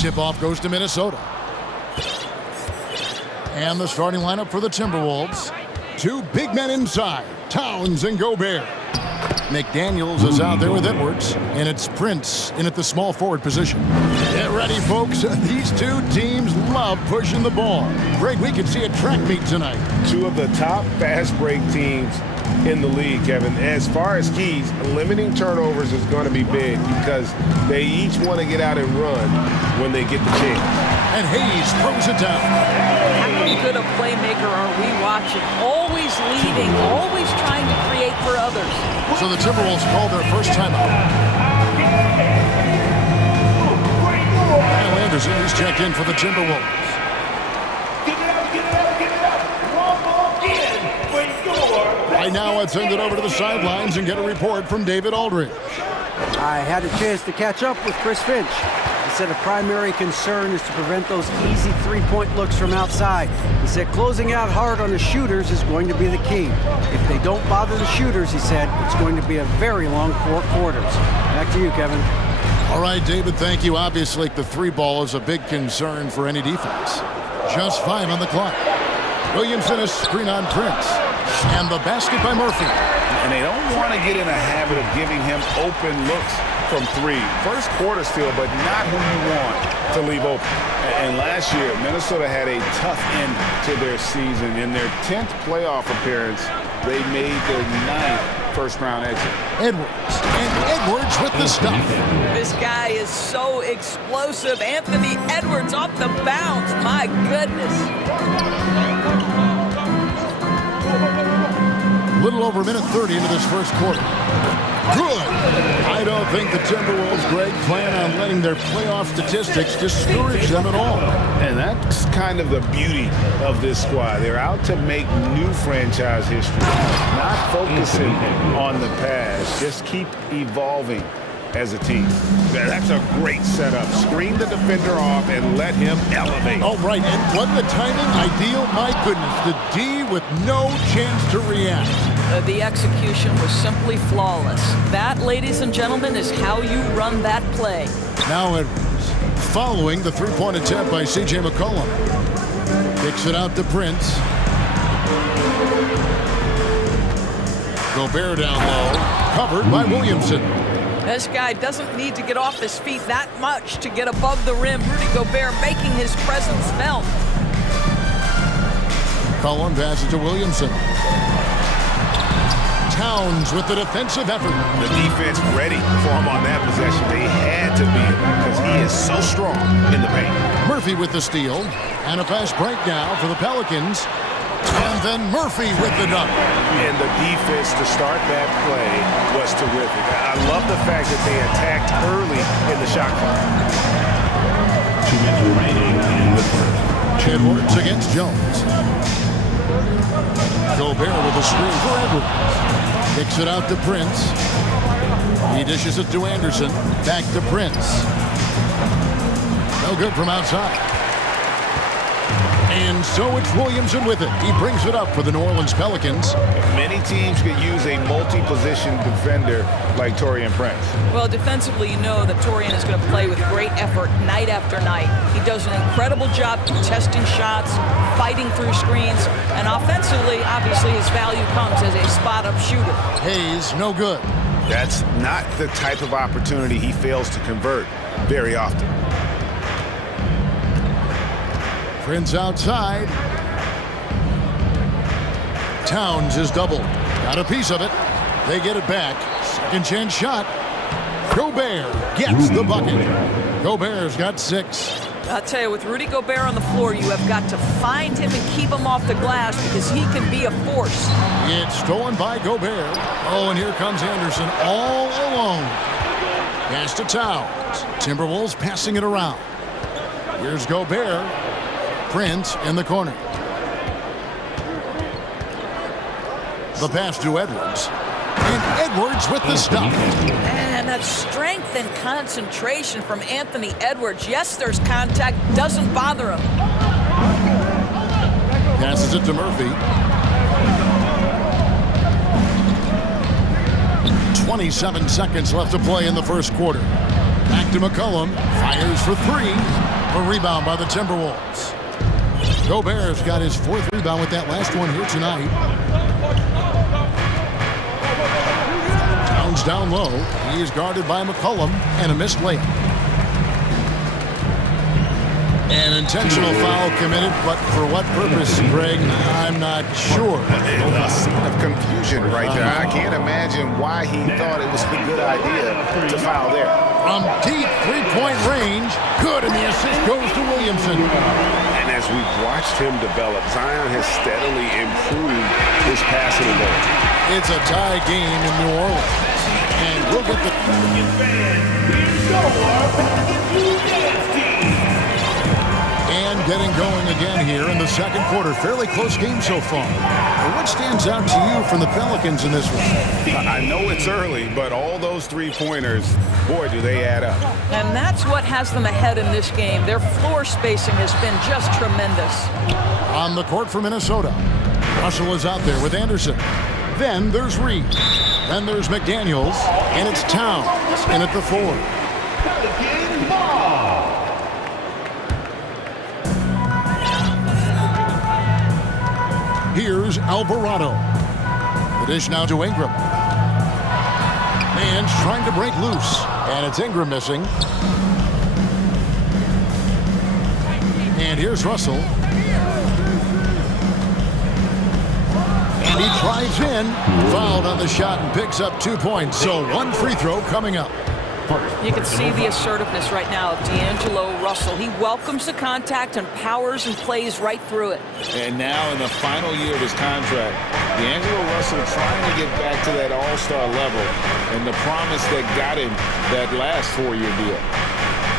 Tip-off goes to Minnesota. And the starting lineup for the Timberwolves. Two big men inside, Towns and Gobert. McDaniels is out there with Edwards, and it's Prince in at the small forward position. Get ready, folks. These two teams love pushing the ball. Greg, we could see a track meet tonight. Two of the top fast break teams in the league, Kevin. As far as keys, limiting turnovers is going to be big because they each want to get out and run when they get the chance. And Hayes throws it down. How good a playmaker are we watching? Always leading, always trying to create for others. So the Timberwolves call their first timeout. Kyle Anderson is checked in for the Timberwolves. Right now, let's send it over to the sidelines and get a report from David Aldridge. I had a chance to catch up with Chris Finch. He said a primary concern is to prevent those easy three-point looks from outside. He said closing out hard on the shooters is going to be the key. If they don't bother the shooters, he said, it's going to be a very long 4 quarters. Back to you, Kevin. All right, David, thank you. Obviously, the three ball is a big concern for any defense. Just 5 on the clock. Williamson is screen on Prince. And the basket by Murphy. And they don't want to get in a habit of giving him open looks from 3. First quarter still, but not who you want to leave open. And last year, Minnesota had a tough end to their season. In their 10th playoff appearance, they made their 9th first-round exit. Edwards. And Edwards with the stuff. This guy is so explosive. Anthony Edwards off the bounce. My goodness. A little over a minute 30 into this first quarter. Good. I don't think the Timberwolves, Greg, plan on letting their playoff statistics discourage them at all. And that's kind of the beauty of this squad. They're out to make new franchise history, not focusing on the past. Just keep evolving as a team. That's a great setup. Screen the defender off and let him elevate. Oh, right. And what the timing? Ideal. My goodness. The D with no chance to react. The execution was simply flawless. That, ladies and gentlemen, is how you run that play. Now Edwards, following the three-point attempt by C.J. McCollum. Kicks it out to Prince. Gobert down low, covered by Williamson. This guy doesn't need to get off his feet that much to get above the rim. Rudy Gobert making his presence felt. McCollum passes to Williamson. Towns with the defensive effort. The defense ready for him on that possession. They had to be because he is so strong in the paint. Murphy with the steal. And a fast break now for the Pelicans. And then Murphy with the dunk. And the defense to start that play was terrific. I love the fact that they attacked early in the shot clock. 2 minutes remaining in the first. Edwards against Jones. Gobert with a screen for Edwards. Kicks it out to Prince. He dishes it to Anderson. Back to Prince. No good from outside. And so it's Williamson with it. He brings it up for the New Orleans Pelicans. Many teams could use a multi-position defender like Taurean Prince. Well, defensively, you know that Taurean is going to play with great effort night after night. He does an incredible job contesting shots, fighting through screens, and offensively, obviously, his value comes as a spot-up shooter. Hayes, no good. That's not the type of opportunity he fails to convert very often. Prince outside. Towns is doubled. Got a piece of it. They get it back. Second chance shot. Gobert gets the bucket. Gobert's got 6. I'll tell you, with Rudy Gobert on the floor, you have got to find him and keep him off the glass because he can be a force. It's stolen by Gobert. Oh, and here comes Anderson all alone. Pass to Towns. Timberwolves passing it around. Here's Gobert. Prince in the corner. The pass to Edwards. And Edwards with the stuff. Man, that strength and concentration from Anthony Edwards. Yes, there's contact. Doesn't bother him. Passes it to Murphy. 27 seconds left to play in the first quarter. Back to McCollum. Fires for 3. A rebound by the Timberwolves. Gobert's got his 4th rebound with that last one here tonight. Downs down low. He is guarded by McCollum, and a missed layup. An intentional foul committed, but for what purpose, Greg? I'm not sure. A scene of confusion right there. I can't imagine why he thought it was a good idea to foul there. From deep three-point range, good, and the assist goes to Williamson. And as we've watched him develop, Zion has steadily improved his passing ability. It's a tie game in New Orleans. And we'll get the... And getting going again here in the second quarter. Fairly close game so far. And what stands out to you from the Pelicans in this one? I know it's early, but all those three-pointers, boy, do they add up. And that's what has them ahead in this game. Their floor spacing has been just tremendous. On the court for Minnesota, Russell is out there with Anderson. Then there's Reed. Then there's McDaniels. And it's Towns in at the 4. Here's Alvarado. The dish now to Ingram. Man's trying to break loose. And it's Ingram missing. And here's Russell. And he drives in. Fouled on the shot and picks up 2 points. So 1 free throw coming up. You can see the assertiveness right now of D'Angelo Russell. He welcomes the contact and powers and plays right through it. And now in the final year of his contract, D'Angelo Russell trying to get back to that all-star level and the promise that got him that last 4-year deal.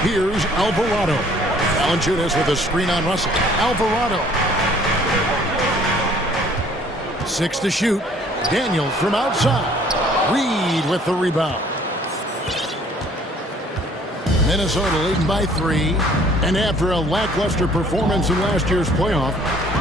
Here's Alvarado. Valanciunas with a screen on Russell. Alvarado. 6 to shoot. Daniels from outside. Reed with the rebound. Minnesota leading by 3. And after a lackluster performance in last year's playoff,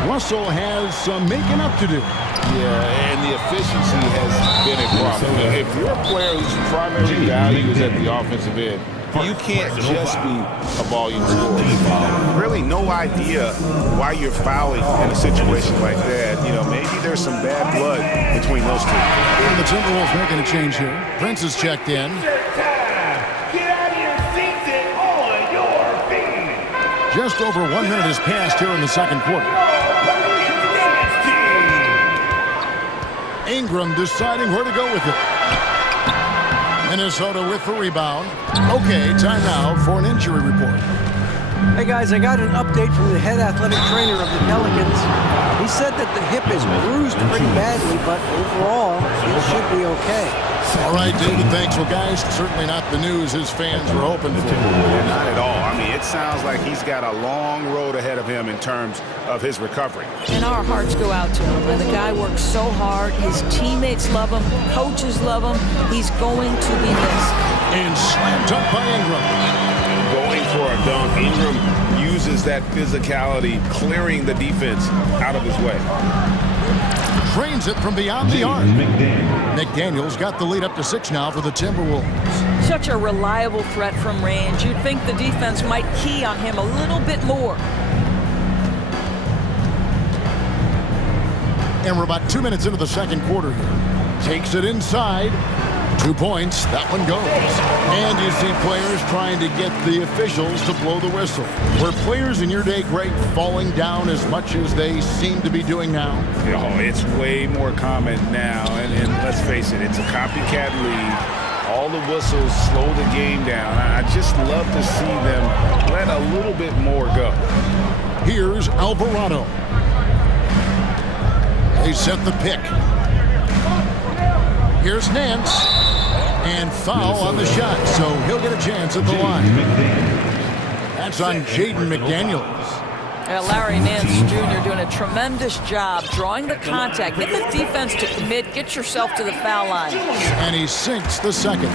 Russell has some making up to do. Yeah, and the efficiency has been a problem. If you're a player whose primary value is at the offensive end, you can't just be a volume scorer. Really no idea why you're fouling in a situation like that. You know, maybe there's some bad blood between those two. And the Timberwolves making a change here. Prince is checked in. Just over 1 minute has passed here in the second quarter. Ingram deciding where to go with it. Minnesota with the rebound. Okay, time now for an injury report. Hey guys, I got an update from the head athletic trainer of the Pelicans. He said that the hip is bruised pretty badly, but overall, it should be okay. All right, David, thanks. Well, guys, certainly not the news his fans were hoping for. Not at all. I mean, it sounds like he's got a long road ahead of him in terms of his recovery. And our hearts go out to him. And the guy works so hard. His teammates love him. Coaches love him. He's going to be missed. And slammed up by Ingram. Going for a dunk. Ingram uses that physicality, clearing the defense out of his way. Drains it from beyond the arc. McDaniels got the lead up to 6 now for the Timberwolves. Such a reliable threat from range. You'd think the defense might key on him a little bit more. And we're about 2 minutes into the second quarter here. Takes it inside. 2 points. That one goes. And you see players trying to get the officials to blow the whistle. Were players in your day, Greg, falling down as much as they seem to be doing now? Oh, it's way more common now. And let's face it, it's a copycat league. All the whistles slow the game down. I just love to see them let a little bit more go. Here's Alvarado. They set the pick. Here's Nance. And foul on the shot, so he'll get a chance at the line. That's on Jaden McDaniels. Larry Nance Jr. doing a tremendous job drawing the contact. Get the defense to commit. Get yourself to the foul line. And he sinks the second.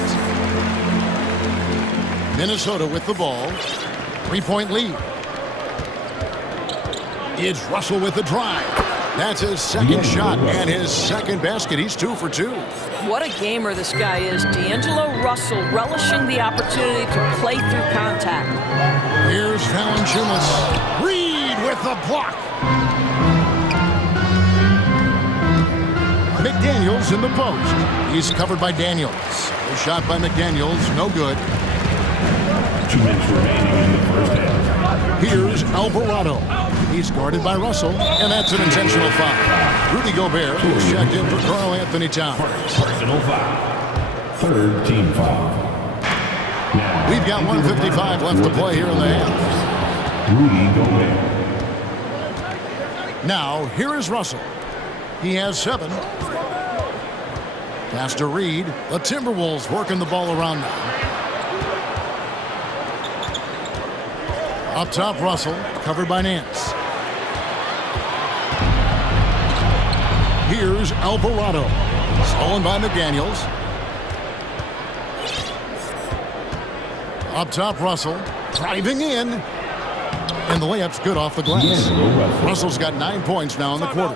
Minnesota with the ball. 3-point lead. It's Russell with the drive. That's his second shot and his second basket. He's 2 for 2. What a gamer this guy is. D'Angelo Russell relishing the opportunity to play through contact. Here's Valanciunas. Reed with the block. McDaniels in the post. He's covered by Daniels. A shot by McDaniels, no good. 2 minutes remaining in the first half. Here's Alvarado. He's guarded by Russell, and that's an intentional foul. Rudy Gobert is checked in for Karl Anthony Towns. Personal foul. Third team foul. Now, we've got 1:55 left to play here in the half. Rudy Gobert. Now, here is Russell. He has 7. Pass to Reed. The Timberwolves working the ball around now. Up top, Russell, covered by Nance. Here's Alvarado. Stolen by McDaniels. Up top, Russell, driving in. And the layup's good off the glass. Russell's got 9 points now in the quarter.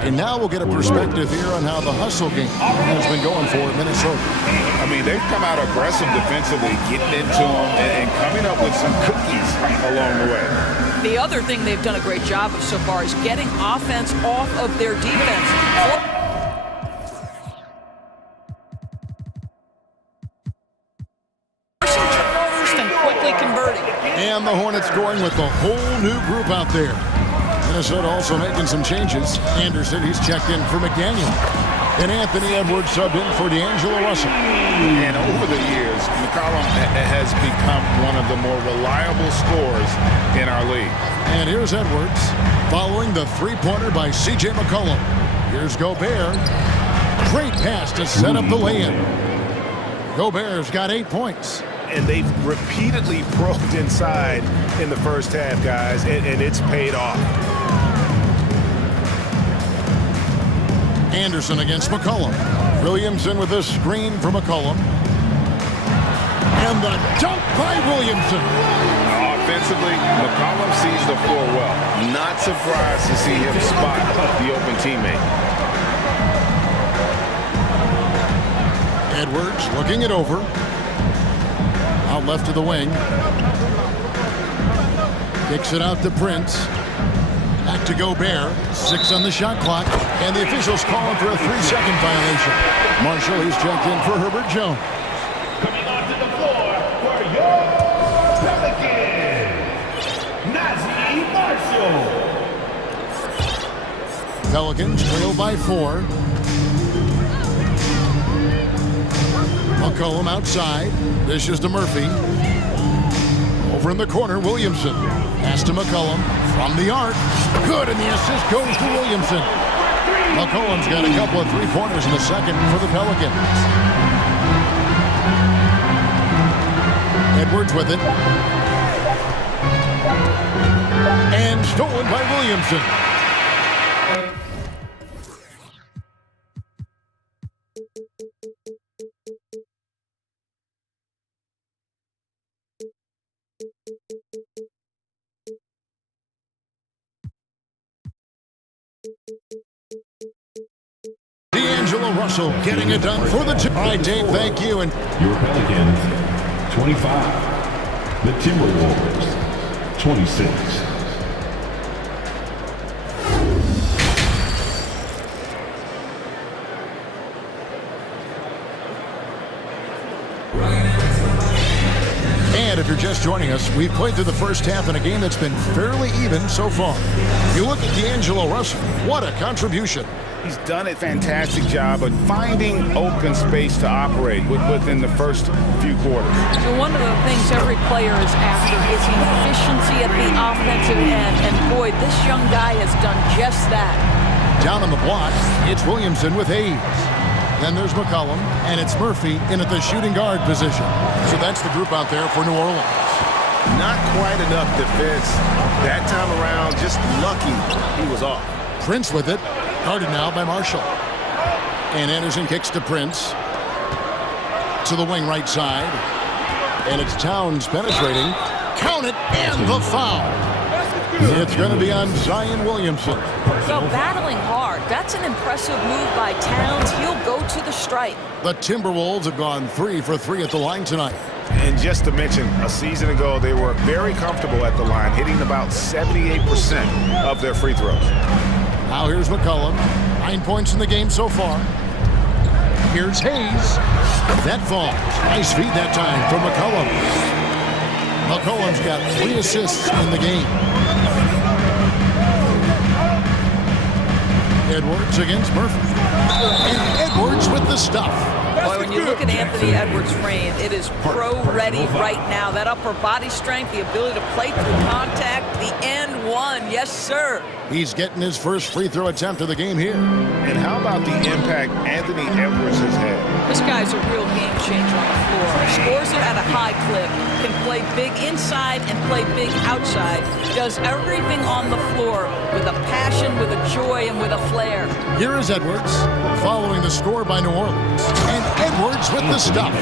And now we'll get a perspective here on how the hustle game has been going for Minnesota. I mean, they've come out aggressive defensively, getting into them and coming up with some cookies along the way. The other thing they've done a great job of so far is getting offense off of their defense. Forcing turnovers and quickly converting. And the Hornets going with the whole new group out there. Minnesota also making some changes. Anderson, he's checked in for McDaniel. And Anthony Edwards subbed in for D'Angelo Russell. And over the years, McCollum has become one of the more reliable scorers in our league. And here's Edwards following the three-pointer by C.J. McCollum. Here's Gobert. Great pass to set up the lay-in. Gobert's got 8 points. And they've repeatedly probed inside in the first half, guys, and it's paid off. Anderson against McCollum. Williamson with a screen for McCollum. And the dunk by Williamson. Offensively, McCollum sees the floor well. Not surprised to see him spot the open teammate. Edwards looking it over. Out left to the wing. Kicks it out to Prince. Back to Gobert. 6 on the shot clock. And the officials calling for a 3-second violation. Marshall, he's checked in for Herbert Jones. Coming onto the floor for your Pelicans, Nazi Marshall. Pelicans trail by 4. McCollum outside. Dishes to Murphy. Over in the corner, Williamson. Pass to McCollum from the arc. Good, and the assist goes to Williamson. McCollum's got a couple of three-pointers in the second for the Pelicans. Edwards with it. And stolen by Williamson. D'Angelo Russell getting it done for the team. All right, Dave, thank you. And your Pelicans, 25. The Timberwolves, 26. And if you're just joining us, we've played through the first half in a game that's been fairly even so far. You look at D'Angelo Russell, what a contribution. He's done a fantastic job of finding open space to operate within the first few quarters. So one of the things every player is after is efficiency at the offensive end. And boy, this young guy has done just that. Down on the block, it's Williamson with Hayes. Then there's McCollum, and it's Murphy in at the shooting guard position. So that's the group out there for New Orleans. Not quite enough defense. That time around, just lucky he was off. Prince with it. Guarded now by Marshall. And Anderson kicks to Prince. To the wing right side. And it's Towns penetrating. Count it, and the foul. It's going to be on Zion Williamson. So battling hard. That's an impressive move by Towns. He'll go to the stripe. The Timberwolves have gone 3 for 3 at the line tonight. And just to mention, a season ago, they were very comfortable at the line, hitting about 78% of their free throws. Now here's McCollum. 9 points in the game so far. Here's Hayes. That falls. Nice feed that time from McCollum. McCollum's got 3 assists in the game. Edwards against Murphy. And Edwards with the stuff. Boy, when you look at Anthony Edwards' frame, it is pro-ready right now. That upper body strength, the ability to play through contact, the and one. Yes, sir. He's getting his first free throw attempt of the game here. And how about the impact Anthony Edwards has had? This guy's a real game changer on the floor. Scores it at a high clip, can play big inside and play big outside. Does everything on the floor with a passion, with a joy, and with a flair. Here is Edwards, following the score by New Orleans. And Edwards with the stuff.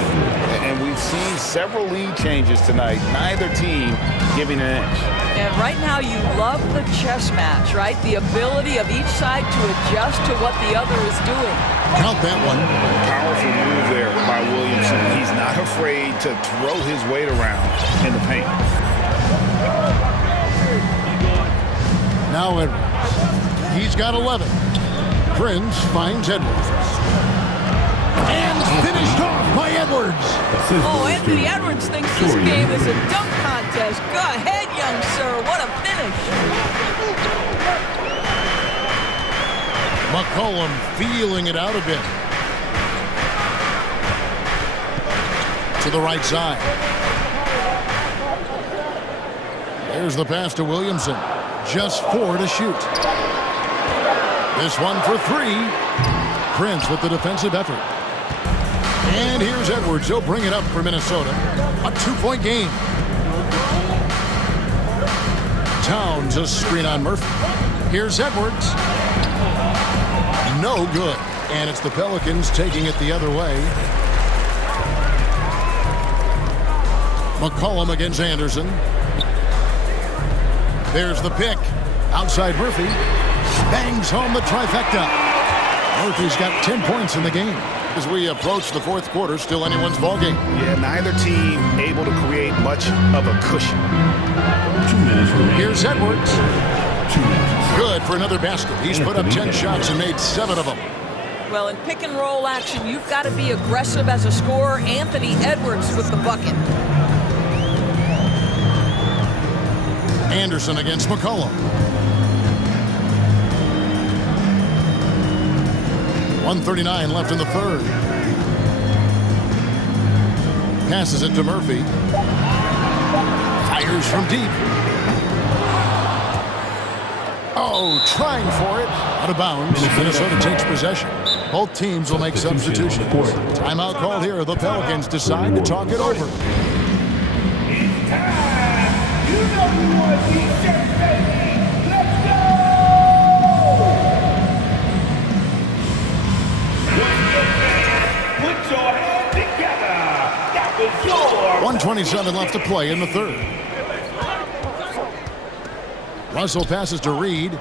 And we've seen several lead changes tonight, neither team giving an inch. And right now you love the chess match, right? The ability of each side to adjust to what the other is doing. Count that one. Powerful move there by Williamson. He's not afraid to throw his weight around in the paint. Now Edwards. He's got 11. Prince finds Edwards. And finished off by Edwards. Oh, Anthony Edwards thinks this game is a dunk contest. Go ahead, young sir. What a finish. McCollum feeling it out a bit. To the right side. There's the pass to Williamson. Just 4 to shoot. This one for 3. Prince with the defensive effort. And here's Edwards. He'll bring it up for Minnesota. A 2-point game. Towns a screen on Murphy. Here's Edwards. No good. And it's the Pelicans taking it the other way. McCollum against Anderson. There's the pick. Outside Murphy. Bangs home the trifecta. Murphy's got 10 points in the game. As we approach the fourth quarter, still anyone's ballgame. Yeah, neither team able to create much of a cushion. 2 minutes remaining. Here's Edwards. 2 minutes. Good for another basket. He's put up 10 shots and made 7 of them. Well, in pick and roll action, you've got to be aggressive as a scorer. Anthony Edwards with the bucket. Anderson against McCollum. 1:39 left in the third. Passes it to Murphy. Fires from deep. Oh, trying for it. Out of bounds. Minnesota takes possession. Both teams will make substitutions. Timeout called here. The Pelicans decide to talk it over. It's time. You know you want to be shirts, baby. Let's go! 1:27 left to play in the third. Russell passes to Reed.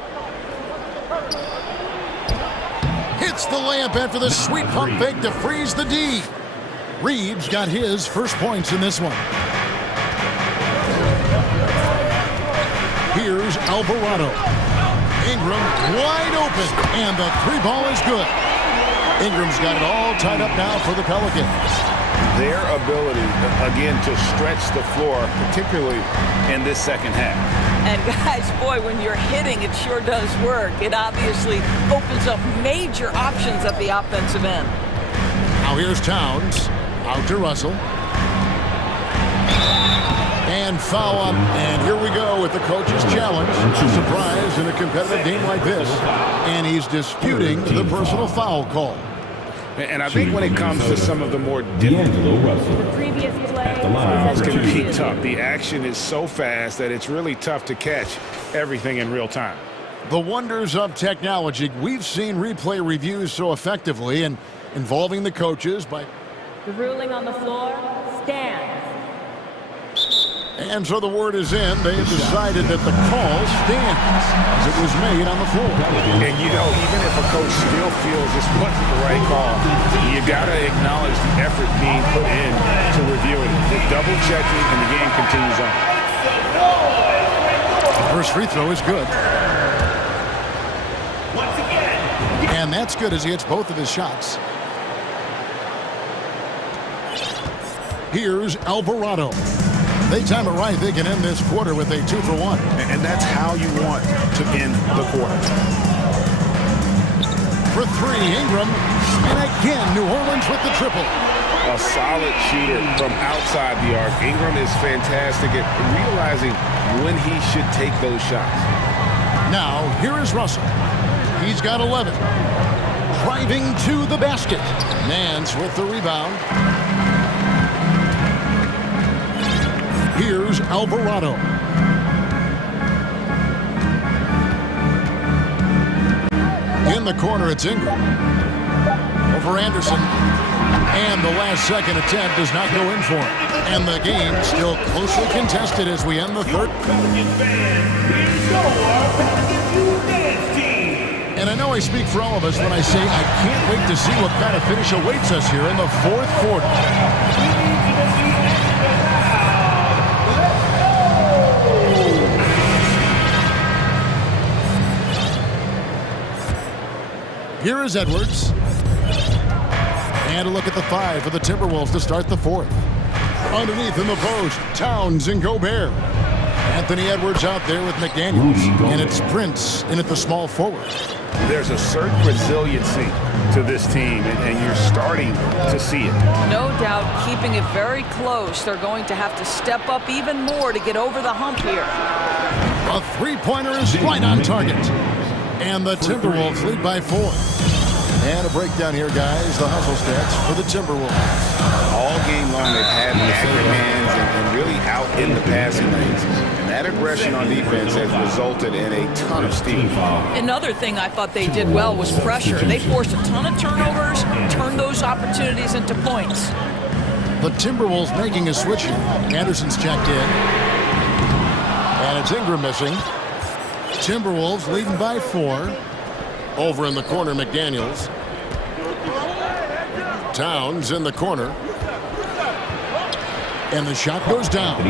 Hits the layup after the sweet pump fake to freeze the D. Reed's got his first points in this one. Here's Alvarado. Ingram wide open, and the 3-ball is good. Ingram's got it all tied up now for the Pelicans. Their ability, again, to stretch the floor, particularly in this second half. And guys, boy, when you're hitting, it sure does work. It obviously opens up major options at the offensive end. Now here's Towns. Out to Russell. And foul up. And here we go with the coach's challenge. Surprise in a competitive game like this. And he's disputing the personal foul call. And I think when it comes to some of the more difficult Previous play it's going to be tough. The action is so fast that it's really tough to catch everything in real time. The wonders of technology. We've seen replay reviews so effectively and involving the coaches by... The ruling on the floor stands. And so the word is in. They have decided that the call stands as it was made on the floor. And, you know, even if a coach still feels this wasn't the right call, you got to acknowledge the effort being put in to review it. They're double-checking, and the game continues on. The first free throw is good. And that's good as he hits both of his shots. Here's Alvarado. They time it right. They can end this quarter with a 2-for-1. And that's how you want to end the quarter. For three, Ingram. And again, New Orleans with the triple. A solid shooter from outside the arc. Ingram is fantastic at realizing when he should take those shots. Now, here is Russell. He's got 11. Driving to the basket. Nance with the rebound. Here's Alvarado. In the corner, it's Ingram. Over Anderson. And the last second attempt does not go in for him. And the game still closely contested as we end the third. And I know I speak for all of us when I say I can't wait to see what kind of finish awaits us here in the fourth quarter. Here is Edwards. And a look at the five for the Timberwolves to start the fourth. Underneath in the post, Towns and Gobert. Anthony Edwards out there with McDaniels. And it's Prince in at the small forward. There's a certain resiliency to this team, and you're starting to see it. No doubt, keeping it very close. They're going to have to step up even more to get over the hump here. A three-pointer is right on target. And the Timberwolves lead by 4. And a breakdown here, guys. The hustle stats for the Timberwolves. All game long, they've had accurate hands and really out in the passing lanes. And that aggression on defense has resulted in a ton of steam. Another thing I thought they did well was pressure. They forced a ton of turnovers, turned those opportunities into points. The Timberwolves making a switch here. Anderson's checked in. And it's Ingram missing. Timberwolves leading by 4. Over in the corner, McDaniels. Towns in the corner. And the shot goes down.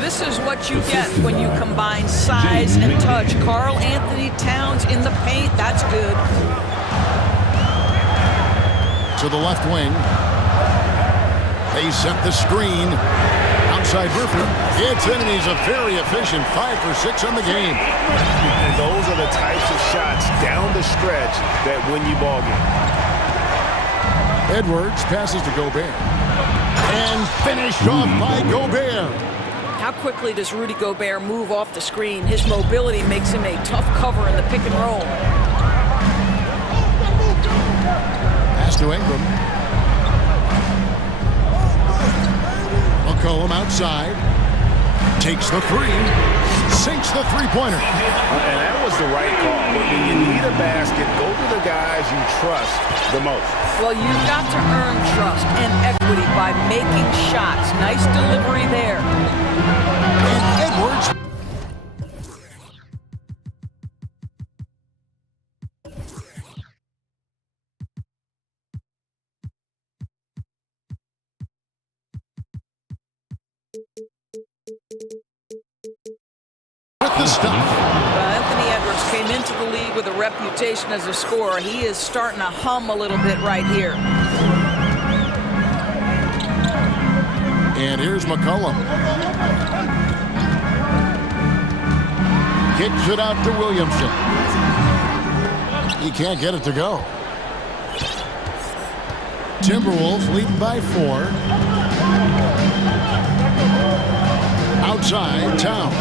This is what you get when you combine size and touch. Karl Anthony Towns in the paint, that's good. To the left wing. They set the screen. Outside Murphy. It's in, and he's a very efficient 5 for 6 on the game. And those are the types of shots down the stretch that win you ball game. Edwards passes to Gobert. And finished off by Gobert. How quickly does Rudy Gobert move off the screen? His mobility makes him a tough cover in the pick and roll. Pass to Ingram. McCollum outside. Takes the three. Sinks the three-pointer. And that was the right call. But when you need a basket, go to the guys you trust the most. Well, you've got to earn trust and equity by making shots. Nice delivery there. And Edwards. With the stuff. Anthony Edwards came into the league with a reputation as a scorer. He is starting to hum a little bit right here. And here's McCollum. Kicks it out to Williamson. He can't get it to go. Timberwolves leading by 4. Outside, Towns.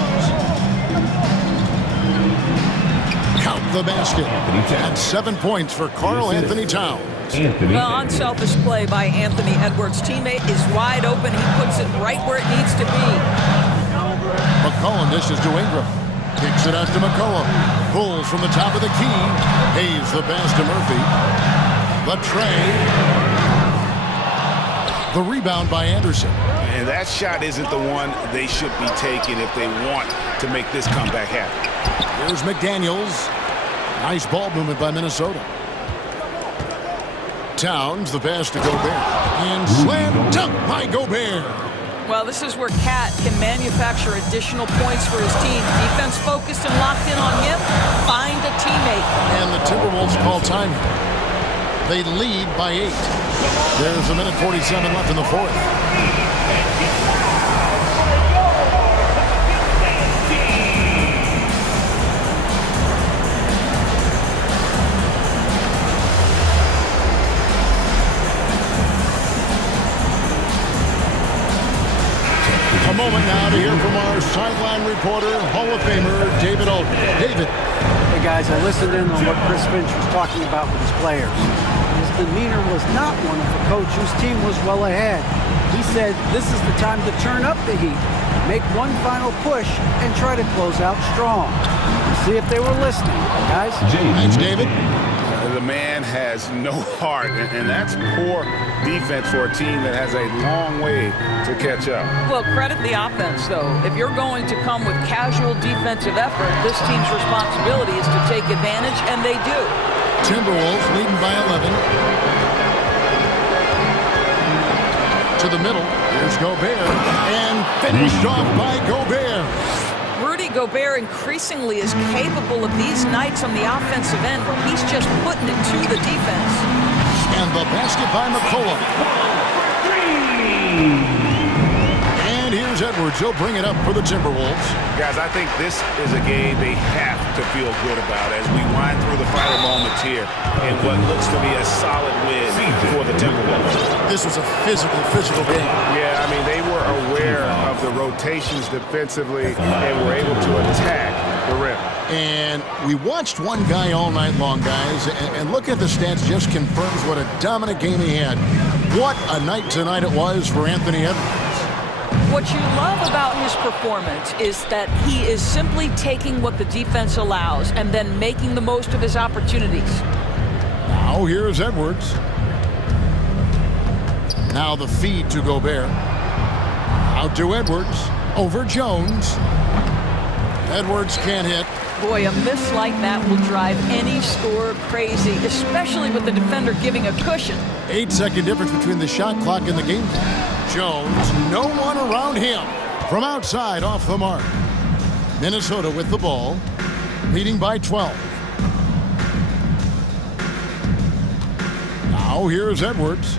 Count the basket. And 7 points for Karl Anthony Towns. Well, unselfish play by Anthony Edwards' teammate is wide open. He puts it right where it needs to be. McCollum dishes to Ingram. Kicks it out to McCollum. Pulls from the top of the key. Hayes the pass to Murphy. The tray. The rebound by Anderson. And that shot isn't the one they should be taking if they want to make this comeback happen. Here's McDaniels. Nice ball movement by Minnesota. Towns, the pass to Gobert. And slam dunk by Gobert. Well, this is where Cat can manufacture additional points for his team. Defense focused and locked in on him. Find a teammate. And the Timberwolves call time. They lead by 8. There's a minute 47 left in the fourth. A moment now to hear from our sideline reporter, Hall of Famer David Olden. David. Hey guys, I listened in on what Chris Finch was talking about with his players. His demeanor was not one of a coach whose team was well ahead. He said this is the time to turn up the heat, make one final push, and try to close out strong. See if they were listening, guys. Thanks, David. The man has no heart, and that's poor defense for a team that has a long way to catch up. Well, credit the offense, though. If you're going to come with casual defensive effort, this team's responsibility is to take advantage, and they do. Timberwolves leading by 11. To the middle. Here's Gobert. And finished off by Gobert. Rudy Gobert increasingly is capable of these nights on the offensive end where he's just putting it to the defense. And the basket by McCollum. And here's Edwards. He'll bring it up for the Timberwolves. Guys, I think this is a game they have to feel good about as we wind through the final moments here in what looks to be a solid win for the Timberwolves. This was a physical game. Yeah, I mean, they were aware of the rotations defensively and were able to attack the rim. And we watched one guy all night long, guys, and look at the stats just confirms what a dominant game he had. What a night tonight it was for Anthony Edwards. What you love about his performance is that he is simply taking what the defense allows and then making the most of his opportunities. Now here's Edwards. Now the feed to Gobert. Out to Edwards. Over Jones. Edwards can't hit. Boy, a miss like that will drive any scorer crazy, especially with the defender giving a cushion. 8-second difference between the shot clock and the game clock. Jones, no one around him. From outside, off the mark. Minnesota with the ball, leading by 12. Now here's Edwards.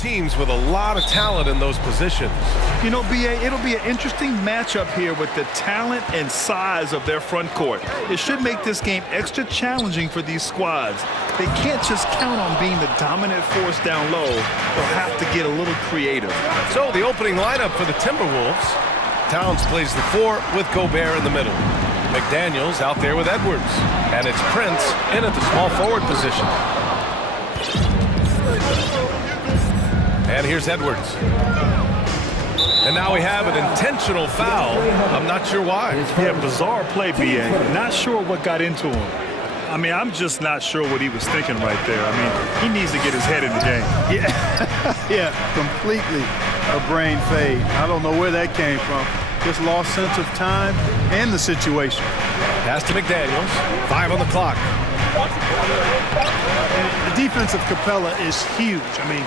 teams with a lot of talent in those positions. You know, B.A., it'll be an interesting matchup here with the talent and size of their front court. It should make this game extra challenging for these squads. They can't just count on being the dominant force down low. They'll have to get a little creative. So the opening lineup for the Timberwolves. Towns plays the 4 with Gobert in the middle. McDaniels out there with Edwards. And it's Prince in at the small forward position. And here's Edwards. And now we have an intentional foul. I'm not sure why. Yeah, bizarre play, B.A. Not sure what got into him. I mean, I'm just not sure what he was thinking right there. I mean, he needs to get his head in the game. Yeah, yeah, completely a brain fade. I don't know where that came from. Just lost sense of time and the situation. Pass to McDaniels. 5 on the clock. And the defense of Capella is huge. I mean,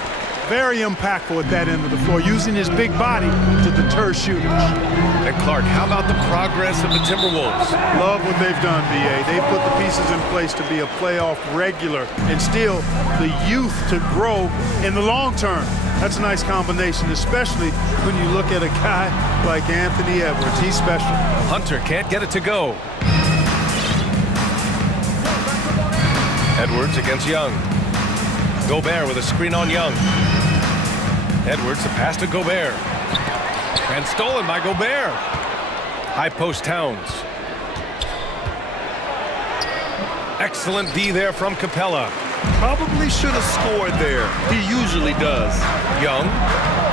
very impactful at that end of the floor, using his big body to deter shooters. And Clark, how about the progress of the Timberwolves? Love what they've done, B.A. They've put the pieces in place to be a playoff regular and still the youth to grow in the long term. That's a nice combination, especially when you look at a guy like Anthony Edwards. He's special. Hunter can't get it to go. Edwards against Young. Gobert with a screen on Young. Edwards, a pass to Gobert. And stolen by Gobert. High post Towns. Excellent D there from Capella. Probably should have scored there. He usually does. Young.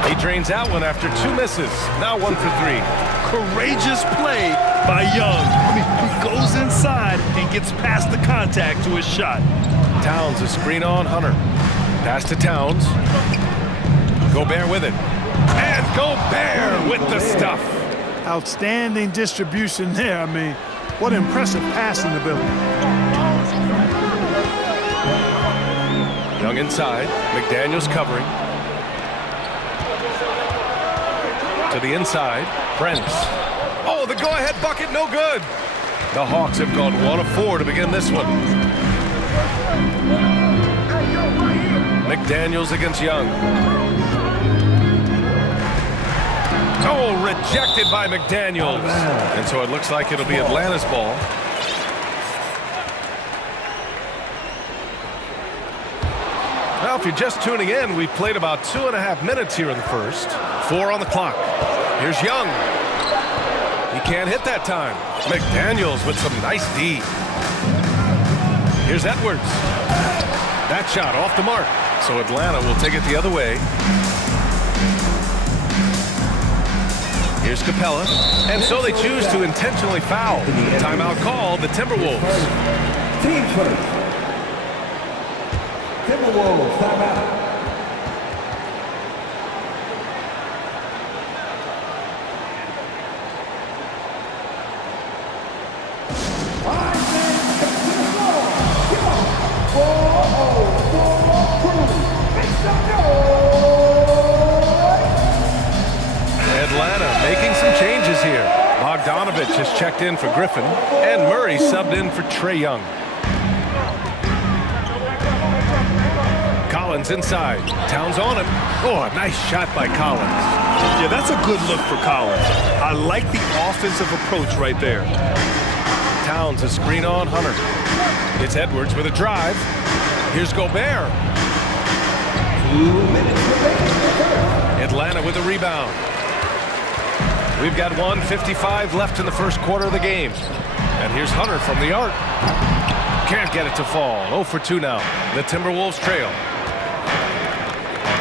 He drains out one after 2 misses. Now 1 for 3. Courageous play by Young. I mean, he goes inside and gets past the contact to his shot. Towns, a screen on Hunter. Pass to Towns. Gobert with it. And Gobert with the stuff. Outstanding distribution there. I mean, what impressive passing ability. Young inside. McDaniels covering. To the inside. Prince. Oh, the go-ahead bucket, no good. The Hawks have gone 1 of 4 to begin this one. McDaniels against Young. Oh, rejected by McDaniels. And so it looks like it'll be Atlanta's ball. Well, if you're just tuning in, we've played about 2.5 minutes here in the first. 4 on the clock. Here's Young. He can't hit that time. McDaniels with some nice D. Here's Edwards. That shot off the mark. So Atlanta will take it the other way. Here's Capella. And so they choose to intentionally foul. Timeout called the Timberwolves. Team first. Timberwolves, timeout. Atlanta making some changes here. Bogdanovich has checked in for Griffin, and Murray subbed in for Trae Young. Collins inside. Towns on him. Oh, a nice shot by Collins. Yeah, that's a good look for Collins. I like the offensive approach right there. Towns, a screen on Hunter. It's Edwards with a drive. Here's Gobert. 2 minutes remaining. Atlanta with a rebound. We've got 1:55 left in the first quarter of the game. And here's Hunter from the arc. Can't get it to fall. 0 for 2 now. The Timberwolves trail.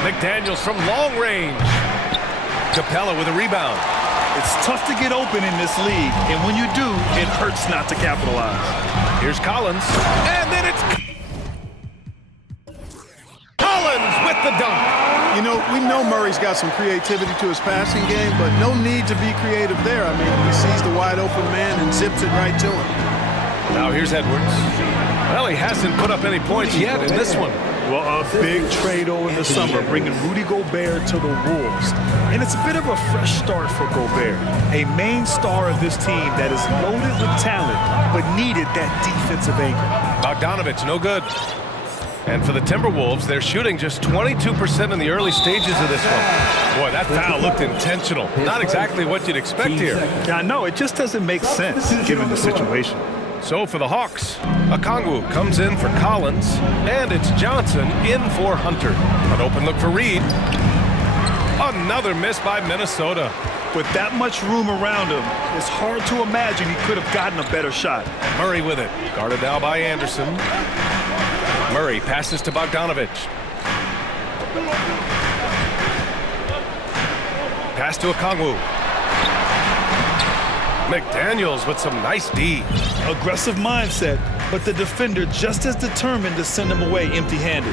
McDaniels from long range. Capella with a rebound. It's tough to get open in this league, and when you do, it hurts not to capitalize. Here's Collins, and then it's Collins with the dunk. You know, we know Murray's got some creativity to his passing game, but no need to be creative there. I mean, he sees the wide open man and zips it right to him. Now here's Edwards. Well, he hasn't put up any points yet in this one. Well, a big trade over the summer, bringing Rudy Gobert to the Wolves. And it's a bit of a fresh start for Gobert, a main star of this team that is loaded with talent, but needed that defensive anchor. Bogdanovich, no good. And for the Timberwolves, they're shooting just 22% in the early stages of this one. Boy, that foul looked intentional. Not exactly what you'd expect here. Yeah, I know. It just doesn't make sense given the situation. So for the Hawks, Okongwu comes in for Collins, and it's Johnson in for Hunter. An open look for Reed. Another miss by Minnesota. With that much room around him, it's hard to imagine he could have gotten a better shot. Murray with it. Guarded now by Anderson. Murray passes to Bogdanovich. Pass to Okongwu. McDaniels with some nice D. Aggressive mindset, but the defender just as determined to send him away empty-handed.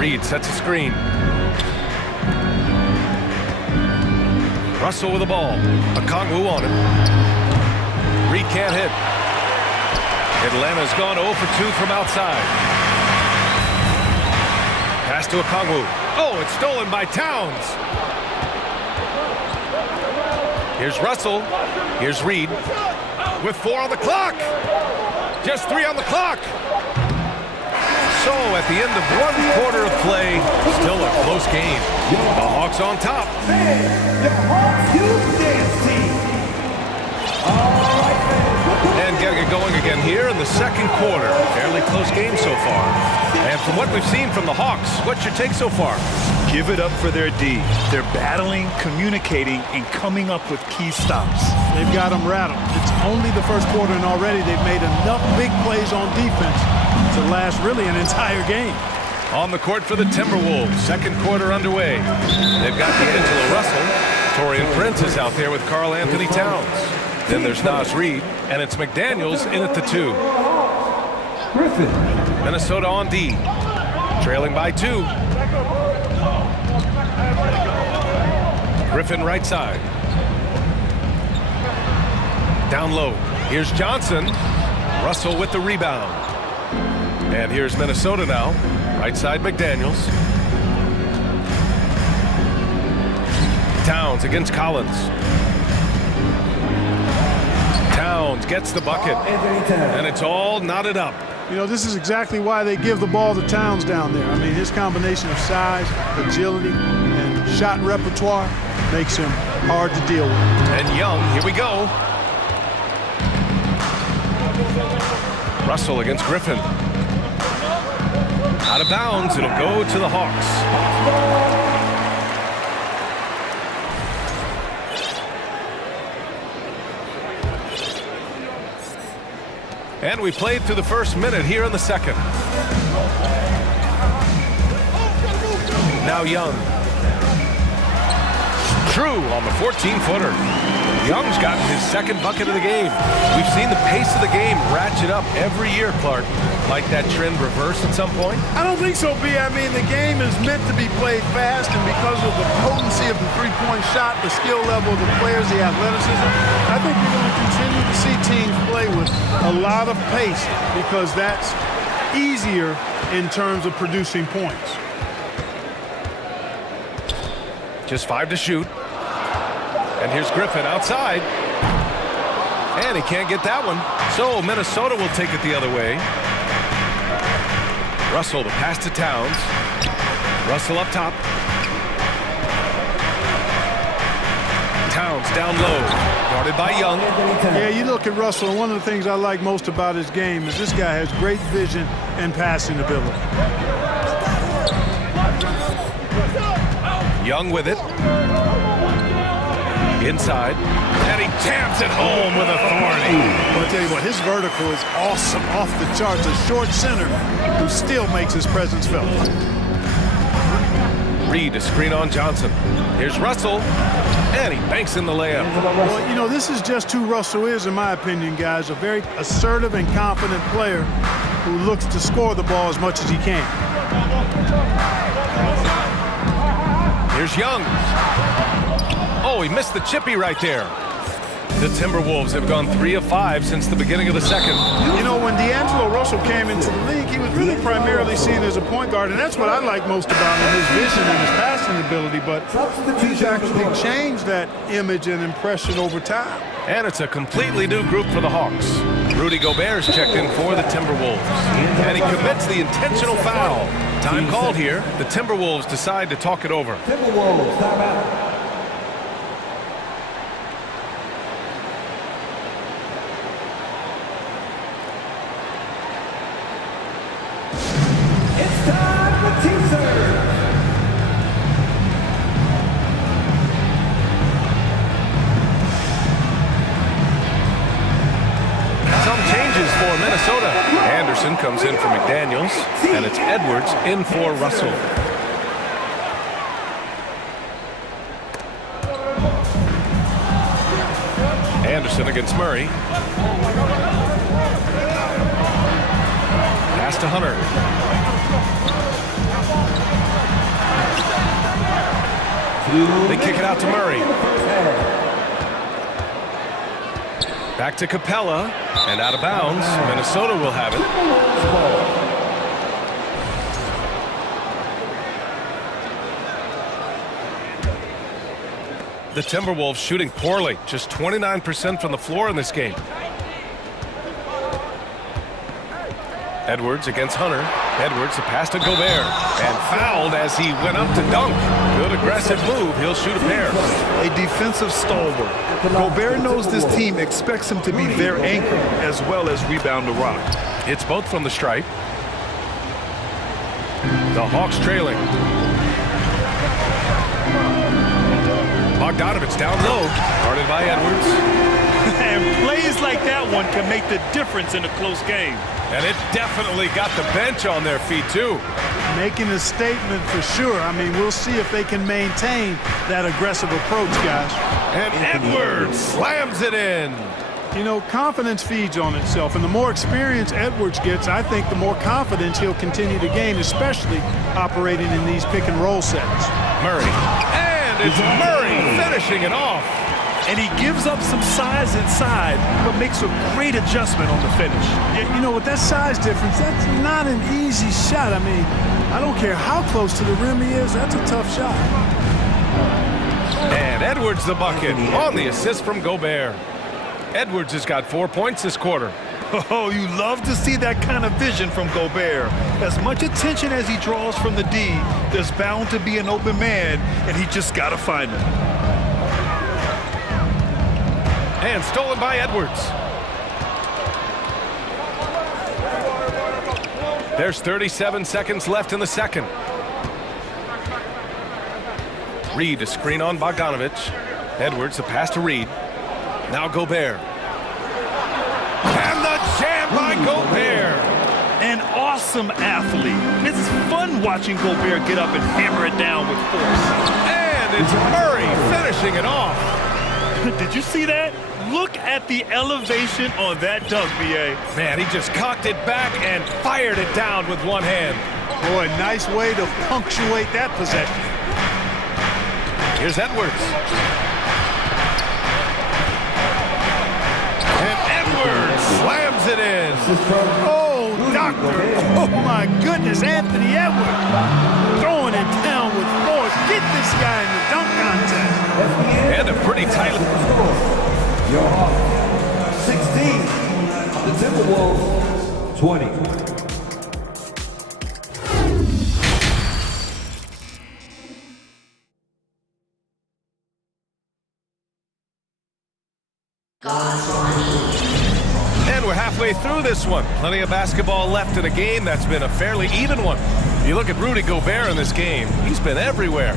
Reed sets a screen. Russell with the ball. Okongwu on it. Reed can't hit. Atlanta's gone 0 for 2 from outside. Pass to Okongwu. Oh, it's stolen by Towns. Here's Russell. Here's Reed. With 4 on the clock. Just 3 on the clock. So at the end of 1 quarter of play, still a close game. The Hawks on top. The Hawks dance team. And getting it going again here in the second quarter. Fairly close game so far. And from what we've seen from the Hawks, what's your take so far? Give it up for their D. They're battling, communicating, and coming up with key stops. They've got them rattled. It's only the first quarter, and already they've made enough big plays on defense to last really an entire game. On the court for the Timberwolves, second quarter underway. They've got D'Angelo Russell. Torian Prince is out there with Karl Anthony Towns. Then there's Nas Reed, and it's McDaniels in at the 2. Griffin. Minnesota on D, trailing by 2. Griffin right side. Down low. Here's Johnson. Russell with the rebound. And here's Minnesota now. Right side McDaniels. Towns against Collins. Towns gets the bucket. And it's all knotted up. You know, this is exactly why they give the ball to Towns down there. I mean, his combination of size, agility, and shot repertoire makes him hard to deal with. And Young, here we go. Russell against Griffin. Out of bounds, it'll go to the Hawks. And we played through the first minute here in the second. Now Young. True on the 14-footer. Young's gotten his second bucket of the game. We've seen the pace of the game ratchet up every year, Clark. Like that trend reverse at some point? I don't think so, B. I mean, the game is meant to be played fast, and because of the potency of the three-point shot, the skill level of the players, the athleticism, I think you're going to continue to see teams play with a lot of pace because that's easier in terms of producing points. Just 5 to shoot. And here's Griffin outside. And he can't get that one. So Minnesota will take it the other way. Russell to pass to Towns. Russell up top. Towns down low. Guarded by Young. Yeah, you look at Russell, and one of the things I like most about his game is this guy has great vision and passing ability. Young with it. Inside. And he taps it home with authority. Well, I'll tell you what, his vertical is awesome, off the charts. A short center who still makes his presence felt. Reed to screen on Johnson. Here's Russell. And he banks in the layup. Well, you know, this is just who Russell is, in my opinion, guys. A very assertive and confident player who looks to score the ball as much as he can. Here's Young. Oh, he missed the chippy right there. The Timberwolves have gone 3 of 5 since the beginning of the second. You know, when D'Angelo Russell came into the league, he was really primarily seen as a point guard, and that's what I like most about him, his vision and his passing ability, but he's actually changed that image and impression over time. And it's a completely new group for the Hawks. Rudy Gobert's checked in for the Timberwolves. And he commits the intentional foul. Time called here. The Timberwolves decide to talk it over. Timberwolves, timeout. It's time for teaser. Some changes for Minnesota. Anderson comes in for McDaniels, and it's Edwards in for Russell. Anderson against Murray. Pass to Hunter. They kick it out to Murray. Back to Capella, and out of bounds. Minnesota will have it. The Timberwolves shooting poorly, just 29% from the floor in this game. Edwards against Hunter. Edwards, the pass to Gobert, and fouled as he went up to dunk. Good aggressive move. He'll shoot a pair. A defensive stalwart. Gobert knows this team expects him to be their anchor as well as rebound the rock. It's both from the stripe. The Hawks trailing. Bogdanovich down low, guarded by Edwards. And plays like that one can make the difference in a close game. And it definitely got the bench on their feet, too. Making a statement for sure. I mean, we'll see if they can maintain that aggressive approach, guys. And Edwards slams it in. You know, confidence feeds on itself, and the more experience Edwards gets, I think the more confidence he'll continue to gain, especially operating in these pick-and-roll sets. Murray. And it's Murray finishing it off. And he gives up some size inside, but makes a great adjustment on the finish. You know, with that size difference, that's not an easy shot. I mean, I don't care how close to the rim he is, that's a tough shot. And Edwards the bucket on the assist from Gobert. Edwards has got 4 points this quarter. Oh, you love to see that kind of vision from Gobert. As much attention as he draws from the D, there's bound to be an open man, and he just got to find him. And stolen by Edwards. There's 37 seconds left in the second. Reed to screen on Bogdanovich. Edwards, the pass to Reed. Now Gobert. And the jam by Gobert. An awesome athlete. It's fun watching Gobert get up and hammer it down with force. And it's Murray finishing it off. Did you see that? Look at the elevation on that dunk, B.A. Man, he just cocked it back and fired it down with one hand. Boy, nice way to punctuate that possession. Here's Edwards. And Edwards slams it in. Oh, doctor. Oh, my goodness, Anthony Edwards. Throwing it down with force. Get this guy in the dunk contest. And a pretty tight... Your Hawks, 16. The Timberwolves, 20. And we're halfway through this one. Plenty of basketball left in a game that's been a fairly even one. You look at Rudy Gobert in this game, he's been everywhere.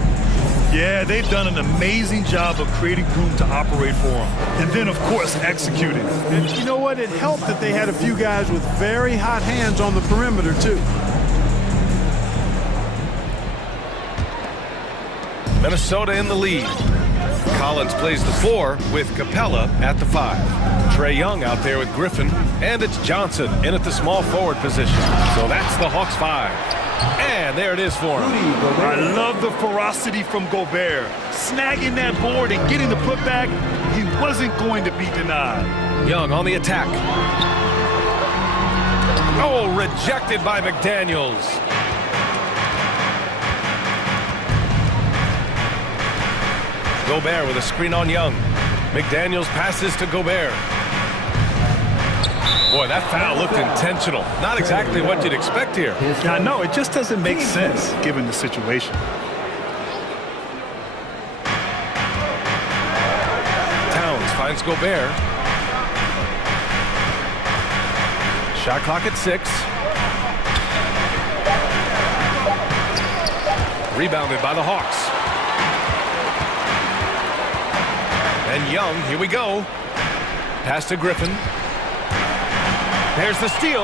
Yeah, they've done an amazing job of creating room to operate for him. And then, of course, executing. And you know what? It helped that they had a few guys with very hot hands on the perimeter, too. Minnesota in the lead. Collins plays the 4 with Capella at the 5. Trae Young out there with Griffin, and it's Johnson in at the small forward position. So that's the Hawks 5. And there it is for him. I love the ferocity from Gobert. Snagging that board and getting the putback, he wasn't going to be denied. Young on the attack. Oh, rejected by McDaniels. Gobert with a screen on Young. McDaniels passes to Gobert. Boy, that foul looked intentional. Not exactly what you'd expect here. I know, it just doesn't make sense given the situation. Towns finds Gobert. Shot clock at 6. Rebounded by the Hawks. And Young, here we go. Pass to Griffin. There's the steal.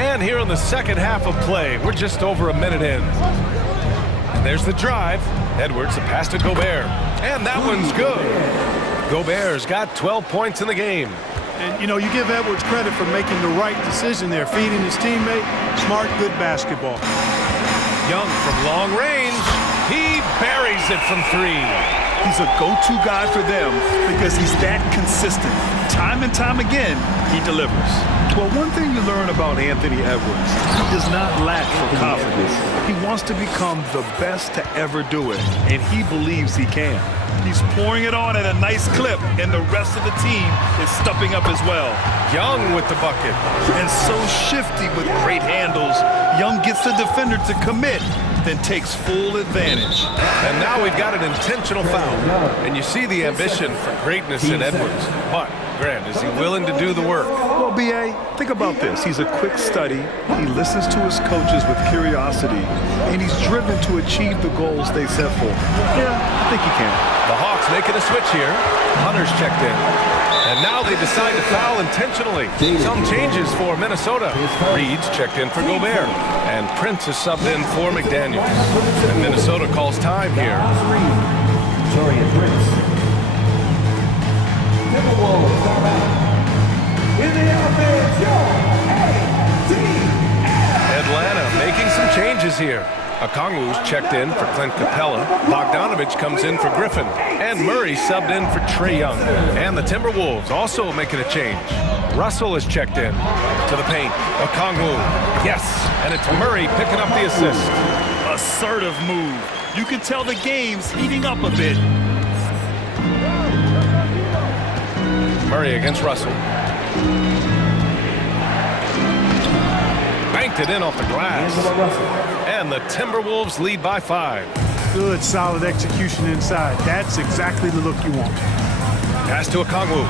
And here in the second half of play, we're just over a minute in. And there's the drive. Edwards, the pass to Gobert. And that one's good. Gobert's got 12 points in the game. And, you know, you give Edwards credit for making the right decision there, feeding his teammate. Smart, good basketball. Young from long range. He buries it from 3. He's a go-to guy for them because he's that consistent. Time and time again, he delivers. Well, one thing you learn about Anthony Edwards, he does not lack for confidence. He wants to become the best to ever do it, and he believes he can. He's pouring it on at a nice clip, and the rest of the team is stepping up as well. Young with the bucket. And so shifty with great handles. Young gets the defender to commit, then takes full advantage. And now we've got an intentional foul. And you see the ambition for greatness in Edwards. But, Grant, is he willing to do the work? Well, B.A., think about this. He's a quick study. He listens to his coaches with curiosity. And he's driven to achieve the goals they set for. Yeah, I think he can. The Hawks making a switch here. Hunter's checked in. And now they decide to foul intentionally. Some changes for Minnesota. Reed's checked in for Gobert. And Prince is subbed in for McDaniels. And Minnesota calls time here. Atlanta making some changes here. Okongwu's checked in for Clint Capella. Bogdanovich comes in for Griffin. And Murray subbed in for Trae Young. And the Timberwolves also making a change. Russell is checked in to the paint. Okongwu, yes, and it's Murray picking up the assist. Assertive move. You can tell the game's heating up a bit. Murray against Russell. Banked it in off the glass. And the Timberwolves lead by 5. Good, solid execution inside. That's exactly the look you want. Pass to Okongwu.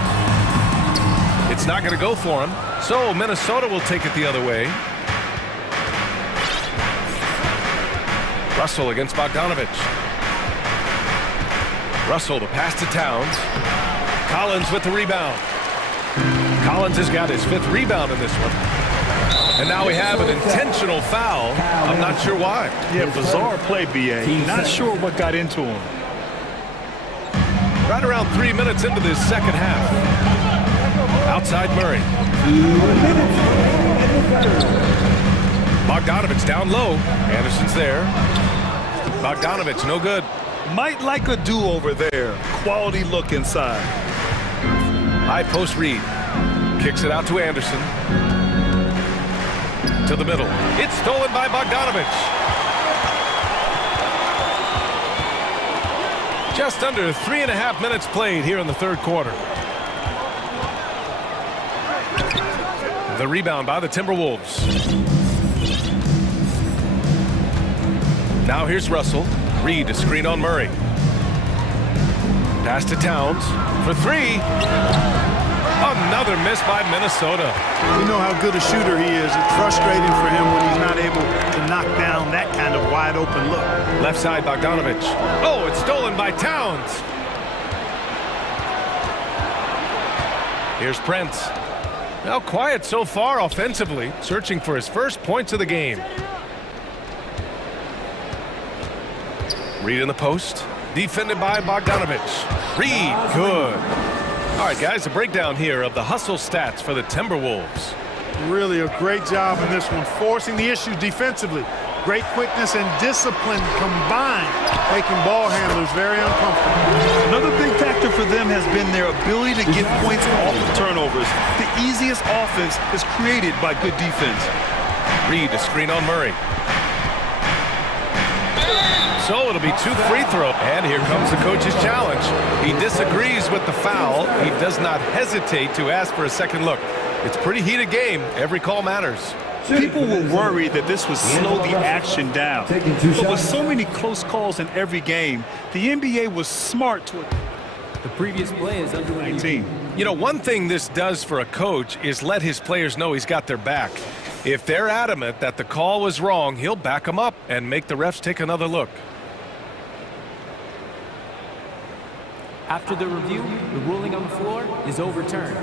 It's not going to go for him, so Minnesota will take it the other way. Russell against Bogdanovich. Russell, the pass to Towns. Collins with the rebound. Collins has got his 5th rebound in this one. And now we have an intentional foul. I'm not sure why. Yeah, bizarre play, B.A. Not sure what got into him. Right around 3 minutes into this second half. Outside Murray. Bogdanovich down low. Anderson's there. Bogdanovich, no good. Might like a do-over there. Quality look inside. High post Reed. Kicks it out to Anderson. To the middle. It's stolen by Bogdanovich. Just under 3.5 minutes played here in the third quarter. The rebound by the Timberwolves. Now here's Russell. Reed to screen on Murray. Pass to Towns for 3. Another miss by Minnesota. We know how good a shooter he is. It's frustrating for him when he's not able to knock down that kind of wide open look. Left side Bogdanovich. Oh, it's stolen by Towns. Here's Prince. Now quiet so far offensively, searching for his first points of the game. Reed in the post. Defended by Bogdanovich. Reed, good. All right, guys, a breakdown here of the hustle stats for the Timberwolves. Really a great job in this one, forcing the issue defensively. Great quickness and discipline combined, making ball handlers very uncomfortable. Another big factor for them has been their ability to get points off of turnovers. The easiest offense is created by good defense. Reed to screen on Murray. So it'll be 2 free throws. And here comes the coach's challenge. He disagrees with the foul. He does not hesitate to ask for a second look. It's a pretty heated game. Every call matters. People were worried that this would slow the action down. But with so many close calls in every game, the NBA was smart to it. The previous play is under 19. You know, one thing this does for a coach is let his players know he's got their back. If they're adamant that the call was wrong, he'll back them up and make the refs take another look. After the review, the ruling on the floor is overturned.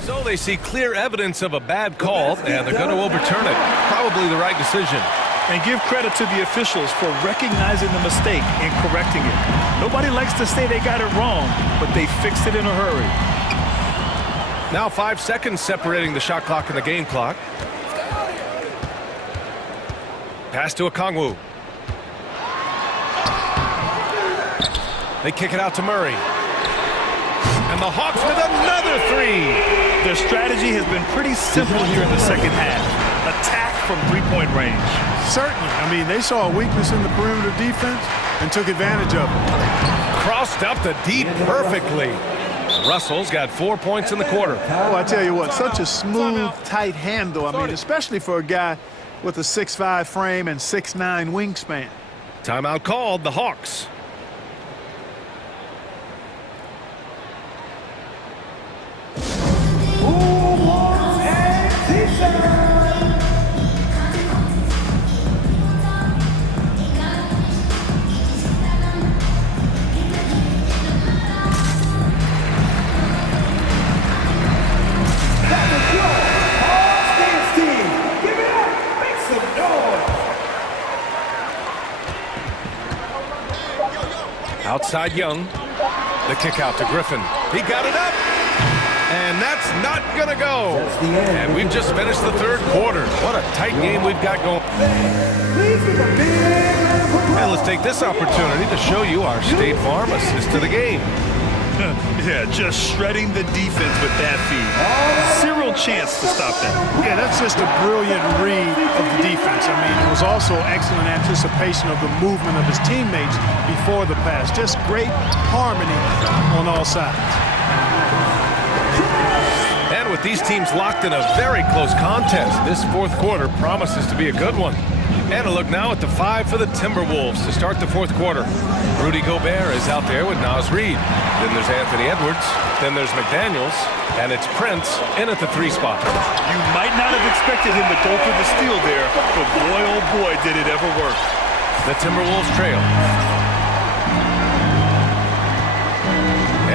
So they see clear evidence of a bad call, and they're going to overturn it. Probably the right decision. And give credit to the officials for recognizing the mistake and correcting it. Nobody likes to say they got it wrong, but they fixed it in a hurry. Now 5 seconds separating the shot clock and the game clock. Pass to Okongwu. They kick it out to Murray. And the Hawks with another 3. Their strategy has been pretty simple here in the second half. Attack from three-point range. Certainly. I mean, they saw a weakness in the perimeter defense and took advantage of it. Crossed up the deep perfectly. Russell's got 4 points in the quarter. Oh, I tell you what, such a smooth, tight handle. I mean, especially for a guy with a 6'5" frame and 6'9" wingspan. Timeout called, the Hawks. Outside Young. The kick out to Griffin. He got it up. And that's not going to go. And we've just finished the third quarter. What a tight game we've got going. And let's take this opportunity to show you our State Farm assist to the game. Yeah, just shredding the defense with that feed. Zero chance to stop that. Yeah, that's just a brilliant read of the defense. I mean, it was also excellent anticipation of the movement of his teammates before the pass. Just great harmony on all sides. And with these teams locked in a very close contest, this fourth quarter promises to be a good one. And a look now at the 5 for the Timberwolves to start the fourth quarter. Rudy Gobert is out there with Naz Reid. Then there's Anthony Edwards. Then there's McDaniels. And it's Prince in at the 3 spot. You might not have expected him to go for the steal there, but boy, oh boy, did it ever work. The Timberwolves trail.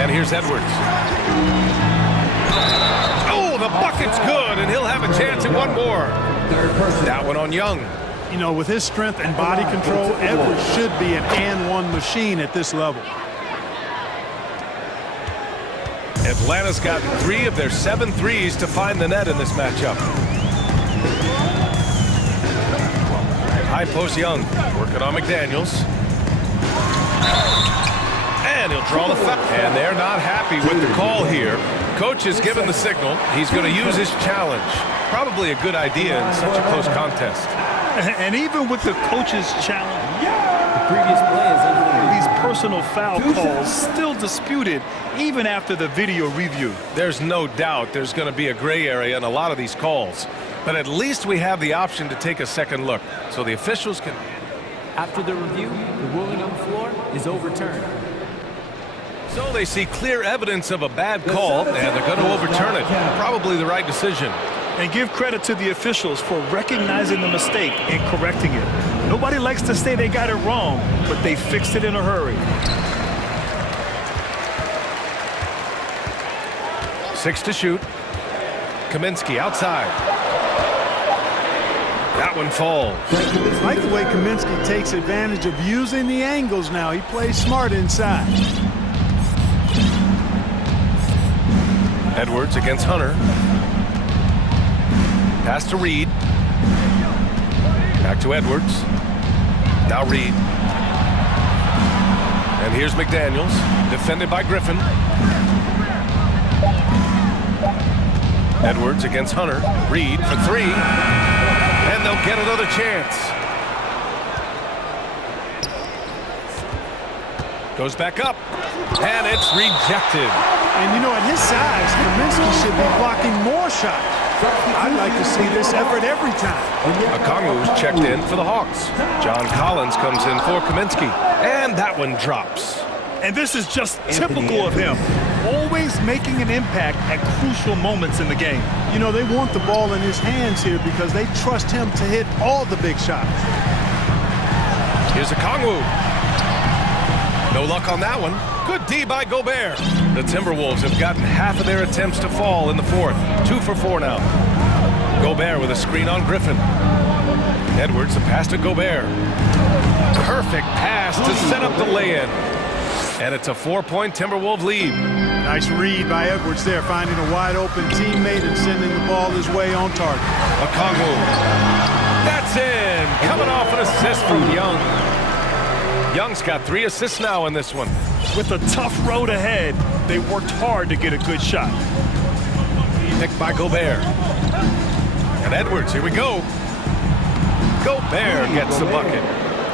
And here's Edwards. Oh, the bucket's good, and he'll have a chance at one more. That one on Young. You know, with his strength and body control, Edwards should be an and-one machine at this level. Atlanta's gotten 3 of their 7 threes to find the net in this matchup. High post Young, working on McDaniels. And he'll draw the foul. And they're not happy with the call here. Coach has given the signal. He's going to use his challenge. Probably a good idea in such a close contest. And even with the coach's challenge, the previous play is under these personal foul calls still disputed even after the video review. There's no doubt there's going to be a gray area in a lot of these calls. But at least we have the option to take a second look so the officials can. After the review, the ruling on the floor is overturned. So they see clear evidence of a bad call, and they're going to overturn it. Probably the right decision. And give credit to the officials for recognizing the mistake and correcting it. Nobody likes to say they got it wrong, but they fixed it in a hurry. 6 to shoot. Kaminsky outside. That one falls. I like the way Kaminsky takes advantage of using the angles now. He plays smart inside. Edwards against Hunter. Pass to Reid. Back to Edwards. Now Reid. And here's McDaniels, defended by Griffin. Edwards against Hunter. Reid for 3. And they'll get another chance. Goes back up, and it's rejected. And you know, at his size, Kaminsky should be blocking more shots. I'd like to see this effort every time. Okongwu's checked in for the Hawks. John Collins comes in for Kaminsky, and that one drops. And this is just typical of him, always making an impact at crucial moments in the game. You know, they want the ball in his hands here because they trust him to hit all the big shots. Here's Okongwu. No luck on that one. Good D by Gobert. The Timberwolves have gotten half of their attempts to fall in the fourth. 2 for 4 now. Gobert with a screen on Griffin. Edwards, a pass to Gobert. Perfect pass to set up the lay-in. And it's a 4-point Timberwolves lead. Nice read by Edwards there, finding a wide-open teammate and sending the ball his way on target. Okongwu. That's in. Coming off an assist from Young. Young's got 3 assists now in this one. With a tough road ahead, they worked hard to get a good shot. Picked by Gobert. And Edwards, here we go. Gobert gets the bucket.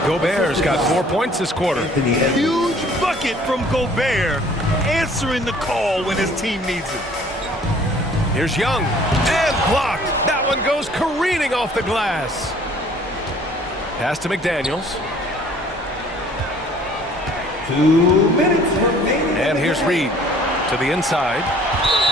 Gobert's got 4 points this quarter. Huge bucket from Gobert, answering the call when his team needs it. Here's Young, and blocked. That one goes careening off the glass. Pass to McDaniels. 2 minutes remaining. And here's Reed to the inside.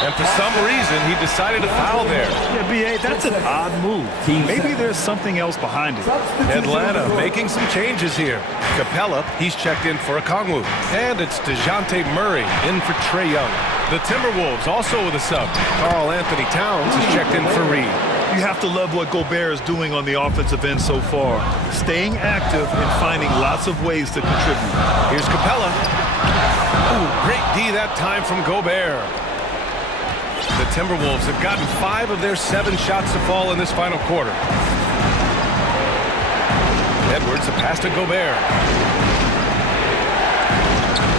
And for some reason, he decided to foul there. Yeah, B.A., that's an odd move. Maybe there's something else behind it. Atlanta making some changes here. Capella, he's checked in for Okongwu. And it's DeJounte Murray in for Trae Young. The Timberwolves also with a sub. Karl Anthony Towns is checked in for Reed. You have to love what Gobert is doing on the offensive end so far. Staying active and finding lots of ways to contribute. Here's Capella. Ooh, great D that time from Gobert. The Timberwolves have gotten 5 of their 7 shots to fall in this final quarter. Edwards, a pass to Gobert.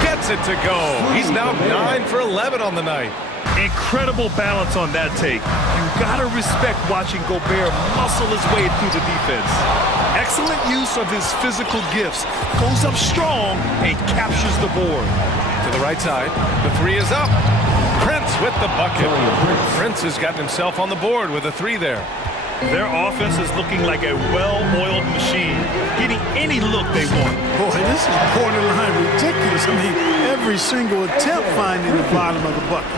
Gets it to go. He's now 9 for 11 on the night. Incredible balance on that take. You gotta respect watching Gobert muscle his way through the defense. Excellent use of his physical gifts. Goes up strong and captures the board. To the right side, the 3 is up. Prince with the bucket. Prince has gotten himself on the board with a 3 there. Their offense is looking like a well-oiled machine, getting any look they want. Boy, this is borderline ridiculous. I mean, every single attempt finding the bottom of the bucket.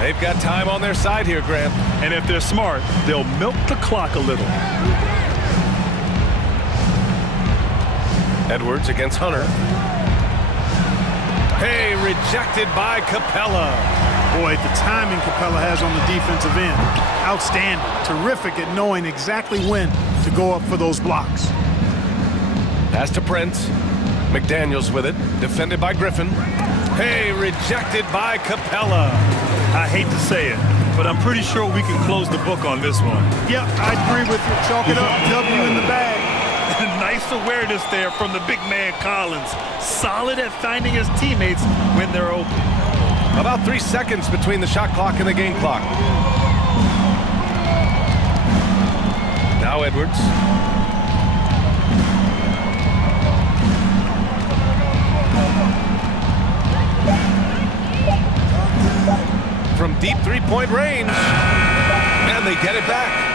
They've got time on their side here, Grant. And if they're smart, they'll milk the clock a little. Edwards against Hunter. Hey, rejected by Capella. Boy, the timing Capella has on the defensive end. Outstanding. Terrific at knowing exactly when to go up for those blocks. Pass to Prince. McDaniels with it. Defended by Griffin. Hey, rejected by Capella. I hate to say it, but I'm pretty sure we can close the book on this one. Yep, I agree with you. Chalk it up. W in the bag. Nice awareness there from the big man Collins. Solid at finding his teammates when they're open. About 3 seconds between the shot clock and the game clock. Now Edwards. From deep three-point range. And they get it back.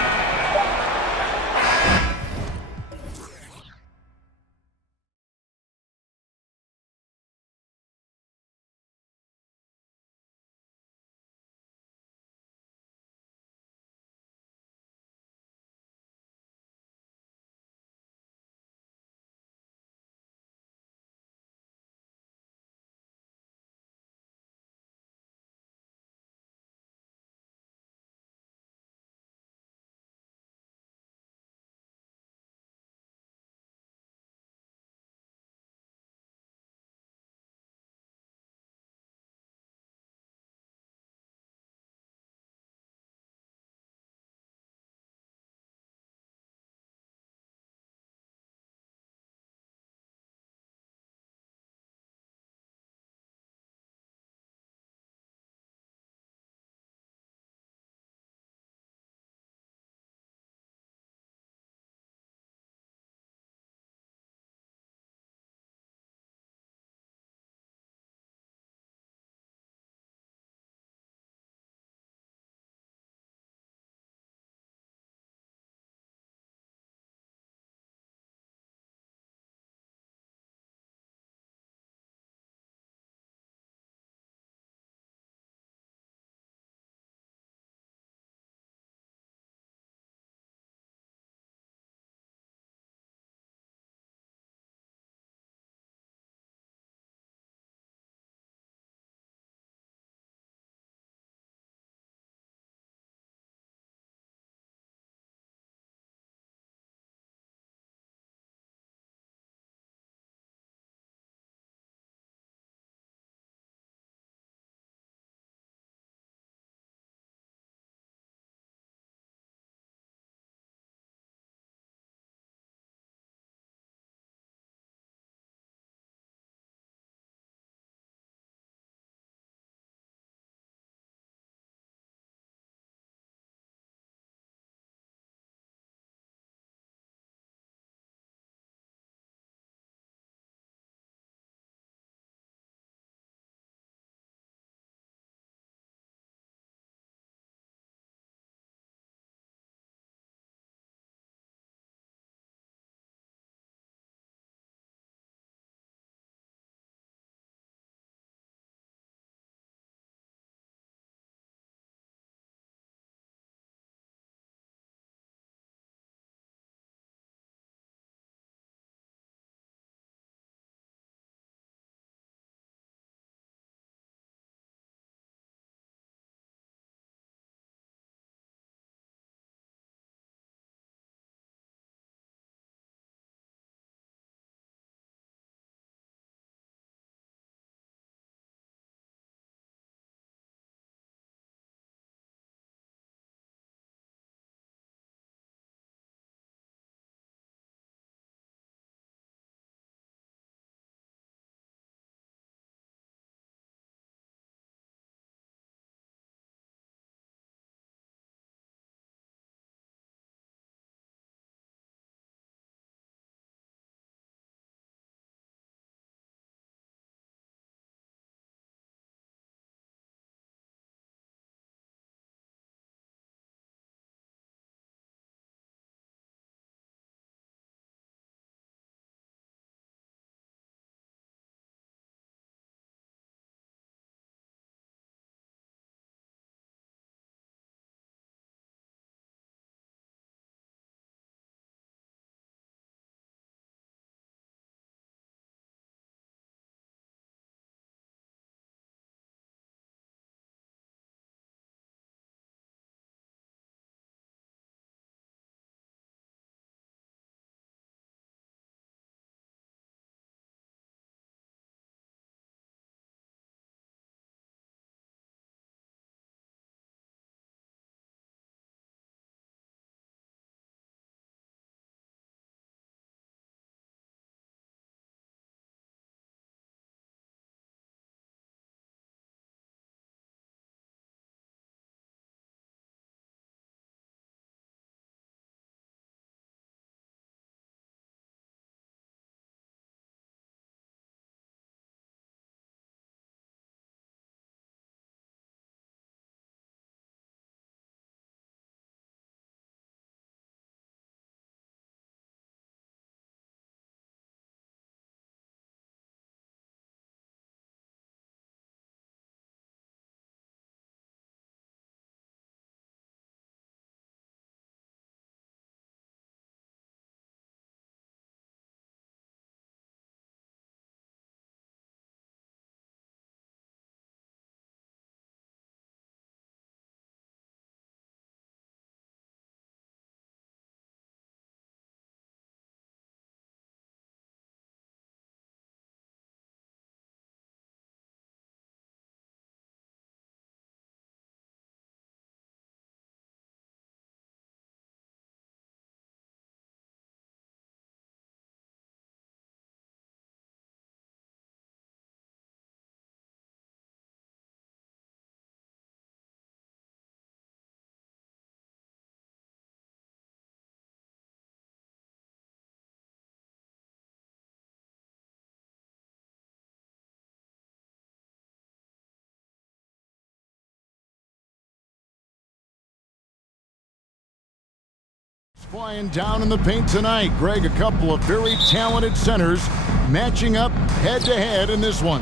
Flying down in the paint tonight. Greg, a couple of very talented centers matching up head-to-head in this one.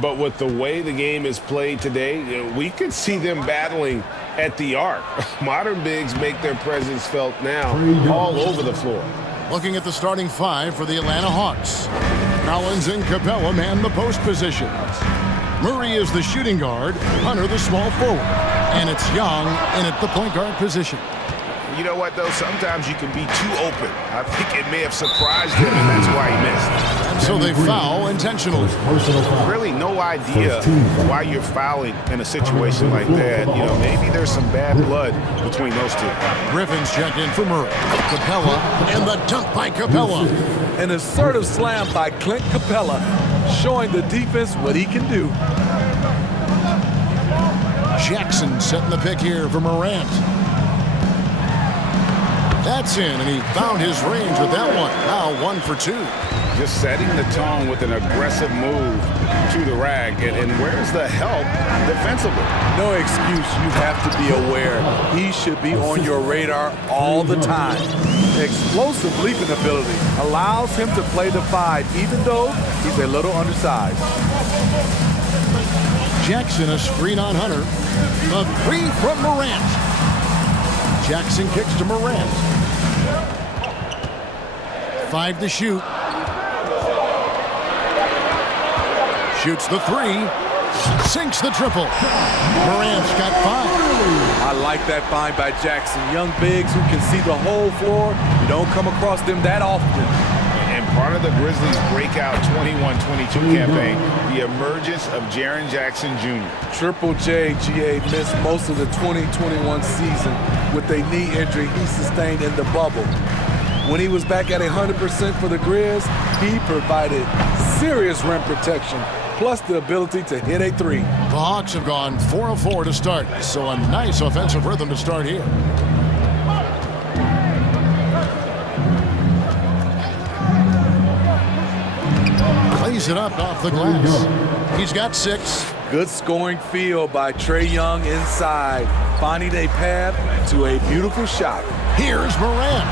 But with the way the game is played today, we could see them battling at the arc. Modern bigs make their presence felt now all over the floor. Looking at the starting five for the Atlanta Hawks. Collins and Capella man the post positions. Murray is the shooting guard, Hunter the small forward. And it's Young in at the point guard position. You know what, though? Sometimes you can be too open. I think it may have surprised him, and that's why he missed. And so they foul intentionally. Really no idea why you're fouling in a situation like that. You know, maybe there's some bad blood between those two. Griffin's checked in for Murray. Capella, and the dunk by Capella. An assertive slam by Clint Capella, showing the defense what he can do. Jackson setting the pick here for Morant. That's in, and he found his range with that one. Now 1 for 2. Just setting the tone with an aggressive move to the rack. And where's the help defensively? No excuse. You have to be aware. He should be on your radar all the time. Explosive leaping ability allows him to play the 5, even though he's a little undersized. Jackson a screen on Hunter. The 3 from Morant. Jackson kicks to Morant. 5 to shoot. Shoots the 3. Sinks the triple. Morant's got 5. I like that find by Jackson. Young bigs who can see the whole floor. You don't come across them that often. And part of the Grizzlies' breakout 21-22 campaign, the emergence of Jaren Jackson Jr. Triple J, GA, missed most of the 2021 season with a knee injury he sustained in the bubble. When he was back at 100% for the Grizz, he provided serious rim protection, plus the ability to hit a 3. The Hawks have gone 4 of 4 to start, so a nice offensive rhythm to start here. Plays it up off the glass. He's got 6. Good scoring field by Trae Young inside, finding a path to a beautiful shot. Here's Morant.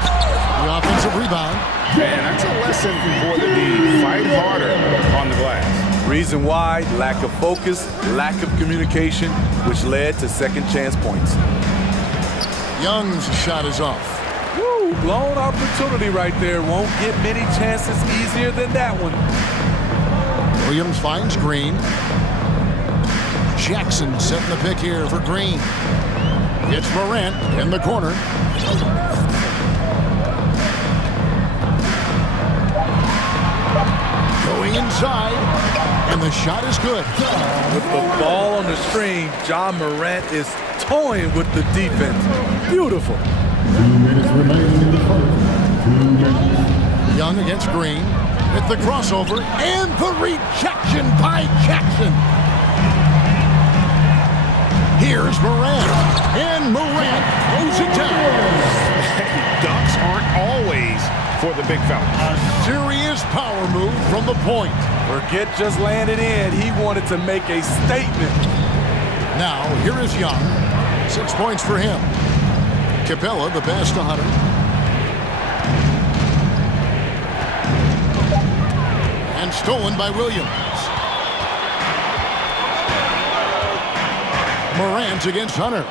The offensive rebound. Man, that's a lesson for the D. Fight harder on the glass. Reason why, lack of focus, lack of communication, which led to second chance points. Young's shot is off. Woo, blown opportunity right there. Won't get many chances easier than that one. Williams finds Green. Jackson setting the pick here for Green. It's Morant in the corner. Going inside, and the shot is good. With the ball on the string, John Morant is toying with the defense. Beautiful. 2 minutes remaining in the first. 2 minutes. Young against Green with the crossover and the rejection by Jackson. Here's Morant, and Morant throws it down. Dunks aren't always for the big fella. A serious power move from the point. Forget just laying it in. He wanted to make a statement. Now, here is Young. 6 points for him. Capella, the pass to Hunter. And stolen by Williams. Morant against Hunter.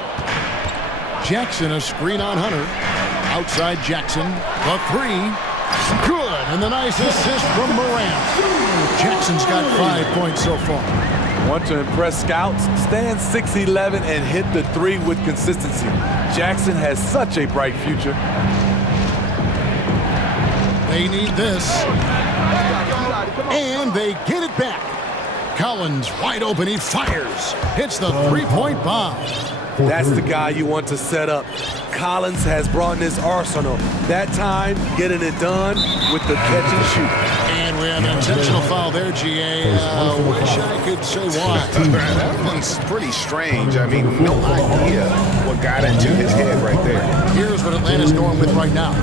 Jackson a screen on Hunter. Outside Jackson. The 3. Good. And the nice assist from Morant. Jackson's got 5 points so far. Want to impress scouts? Stand 6'11" and hit the 3 with consistency. Jackson has such a bright future. They need this. And they get it back. Collins wide open, he fires. Hits the 3-point bomb. That's the guy you want to set up. Collins has brought in his arsenal. That time, getting it done with the catch and shoot. And we have an intentional foul there, GA. Wish I could say why. That one's pretty strange. I mean, no idea what got into his head right there. Here's what Atlanta's going with right now.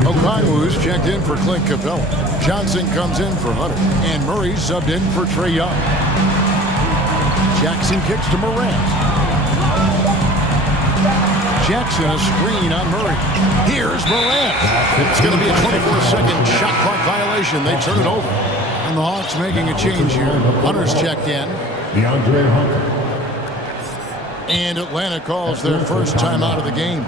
Okongwu's checked in for Clint Capella. Johnson comes in for Hunter. And Murray subbed in for Trae Young. Jackson kicks to Morant. Jackson a screen on Murray. Here's Morant. It's going to be a 24-second shot clock violation. They turn it over. And the Hawks making a change here. Hunter's checked in. And Atlanta calls their first time out of the game.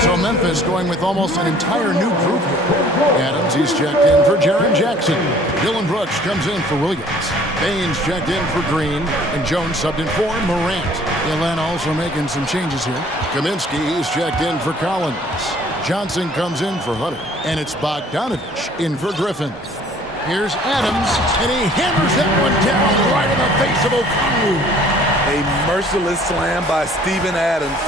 So Memphis going with almost an entire new group here. Adams, he's checked in for Jaren Jackson. Dylan Brooks comes in for Williams. Baines checked in for Green. And Jones subbed in for Morant. Atlanta also making some changes here. Kaminsky, he's checked in for Collins. Johnson comes in for Hunter. And it's Bogdanovich in for Griffin. Here's Adams, and he hammers that one down right in the face of Okongwu. A merciless slam by Steven Adams,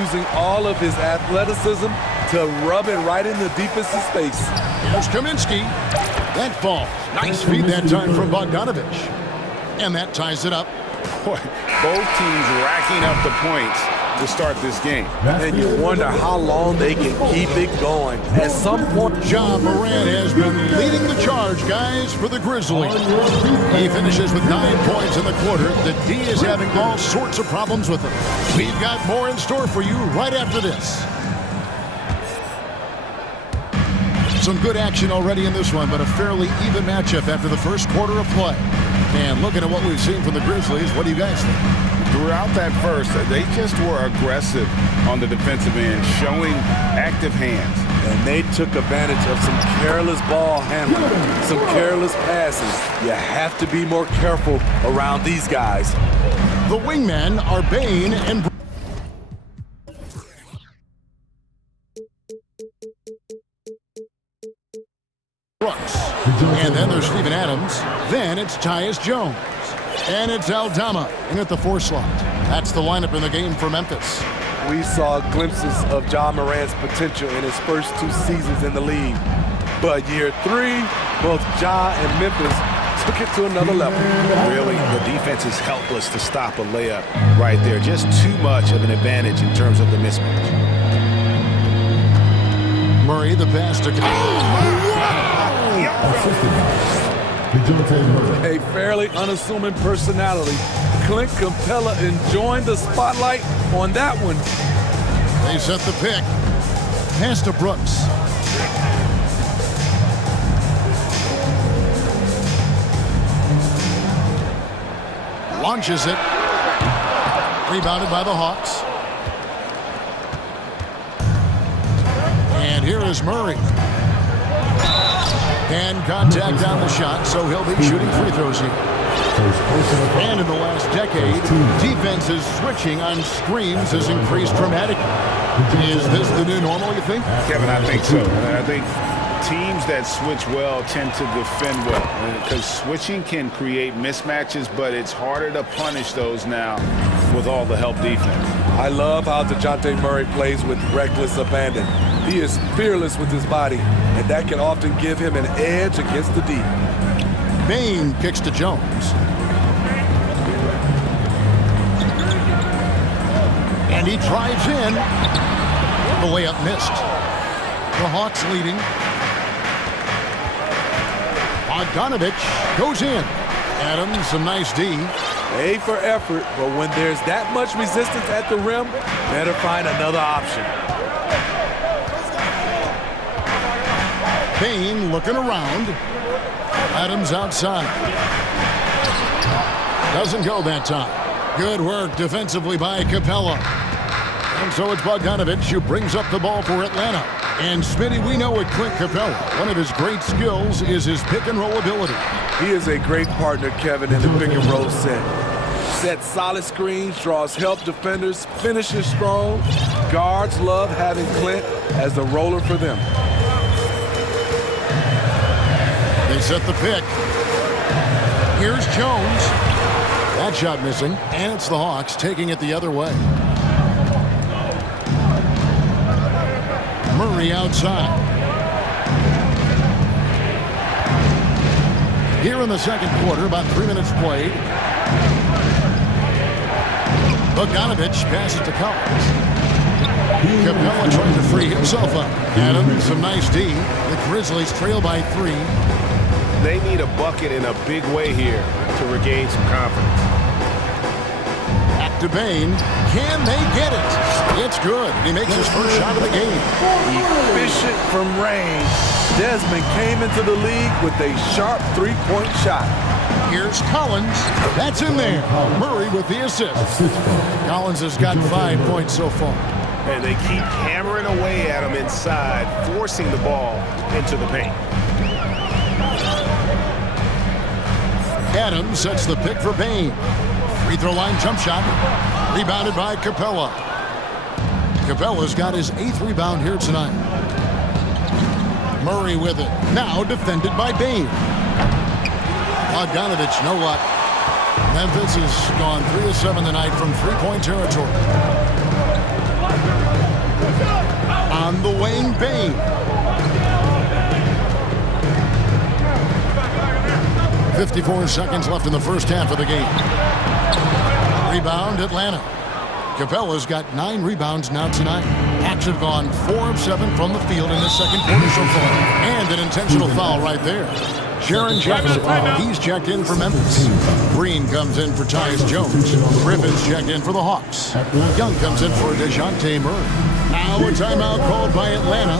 using all of his athleticism to rub it right in the deepest of space. Here's Kaminsky. That falls. Nice feed that time from Bogdanovich. And that ties it up. Boy, both teams racking up the points to start this game. And you wonder how long they can keep it going. At some point, Ja Morant has been leading the charge, guys, for the Grizzlies. He finishes with 9 points in the quarter. The D is having all sorts of problems with him. We've got more in store for you right after this. Some good action already in this one, but a fairly even matchup after the first quarter of play. And looking at what we've seen from the Grizzlies, what do you guys think? Throughout that first, they just were aggressive on the defensive end, showing active hands. And they took advantage of some careless ball handling, some careless passes. You have to be more careful around these guys. The wingmen are Bane and Brooks. And then there's Steven Adams. Then it's Tyus Jones. And it's Aldama in at the 4 slot. That's the lineup in the game for Memphis. We saw glimpses of Ja Morant's potential in his first 2 seasons in the league. But year 3, both Ja and Memphis took it to another level. Really, the defense is helpless to stop a layup right there. Just too much of an advantage in terms of the mismatch. Murray, the pass to... A fairly unassuming personality. Clint Capella enjoying the spotlight on that one. They set the pick. Pass to Brooks. Launches it. Rebounded by the Hawks. And here is Murray. And contact on the shot, so he'll be shooting free throws here. And in the last decade, defenses switching on screens has increased dramatically. Is this the new normal, you think? Kevin, I think so. I think teams that switch well tend to defend well, because switching can create mismatches, but it's harder to punish those now with all the help defense. I love how DeJounte Murray plays with reckless abandon. He is fearless with his body, and that can often give him an edge against the D. Bane kicks to Jones. And he drives in. The layup missed. The Hawks leading. Bogdanovich goes in. Adams, some nice D. A for effort, but when there's that much resistance at the rim, better find another option. Bane looking around. Adams outside. Doesn't go that time. Good work defensively by Capella. And so it's Bogdanovich who brings up the ball for Atlanta. And Smitty, we know with Clint Capella, one of his great skills is his pick and roll ability. He is a great partner, Kevin, in the pick and roll set. Sets solid screens, draws help defenders, finishes strong. Guards love having Clint as the roller for them. They set the pick. Here's Jones. That shot missing, and it's the Hawks taking it the other way. Murray outside. Here in the second quarter, about 3 minutes played. Bogdanovich passes to Collins. Capella trying to free himself up. Adams, some nice D. The Grizzlies trail by 3. They need a bucket in a big way here to regain some confidence. Back to Bain. Can they get it? It's good. He makes his first shot of the game. Efficient from range. Desmond came into the league with a sharp three-point shot. Here's Collins. That's in there. Murray with the assist. Collins has got 5 points so far. And they keep hammering away at him inside, forcing the ball into the paint. Adams sets the pick for Bain. Free throw line jump shot. Rebounded by Capella. Capella's got his 8th rebound here tonight. Murray with it. Now defended by Bain. Bogdanovich, no luck. Memphis has gone 3 of 7 tonight from three-point territory. On the wing, Bain. 54 seconds left in the first half of the game. Rebound, Atlanta. Capella's got 9 rebounds now tonight. Hawks have gone 4 of 7 from the field in the second quarter so far. And an intentional foul right there. Sharon Jackson, he's checked in for Memphis. Green comes in for Tyus Jones. Griffin's checked in for the Hawks. Young comes in for DeJounte Murray. Now a timeout called by Atlanta.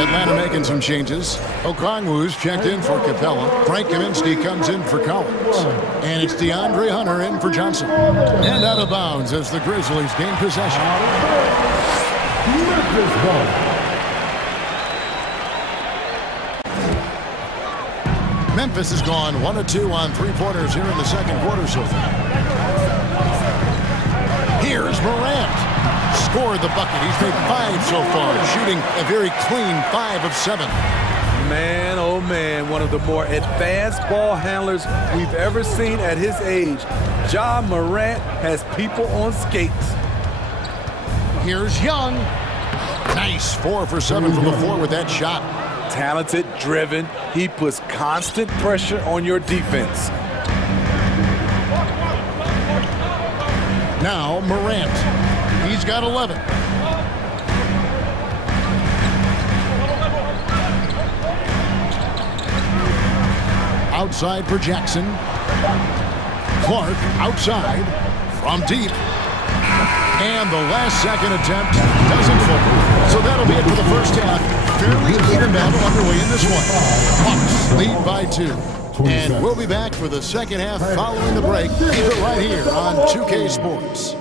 Atlanta making some changes. Okongwu's checked in for Capella. Frank Kaminsky comes in for Collins. And it's DeAndre Hunter in for Johnson. And out of bounds as the Grizzlies gain possession. Memphis has gone 1 of 2 on three-pointers here in the second quarter so far. Here's Morant. Scored the bucket. He's made 5 so far, shooting a very clean 5 of 7. Man, oh man, one of the more advanced ball handlers we've ever seen at his age. Ja Morant has people on skates. Here's Young. Nice 4 for 7 from the floor with that shot. Talented, driven. He puts constant pressure on your defense. Now Morant. He's got 11. Outside for Jackson. Clark outside from deep. And the last second attempt doesn't fall. So that'll be it for the first half. Fairly even battle underway in this one. Hawks lead by 2. And we'll be back for the second half following the break. Keep it right here on 2K Sports.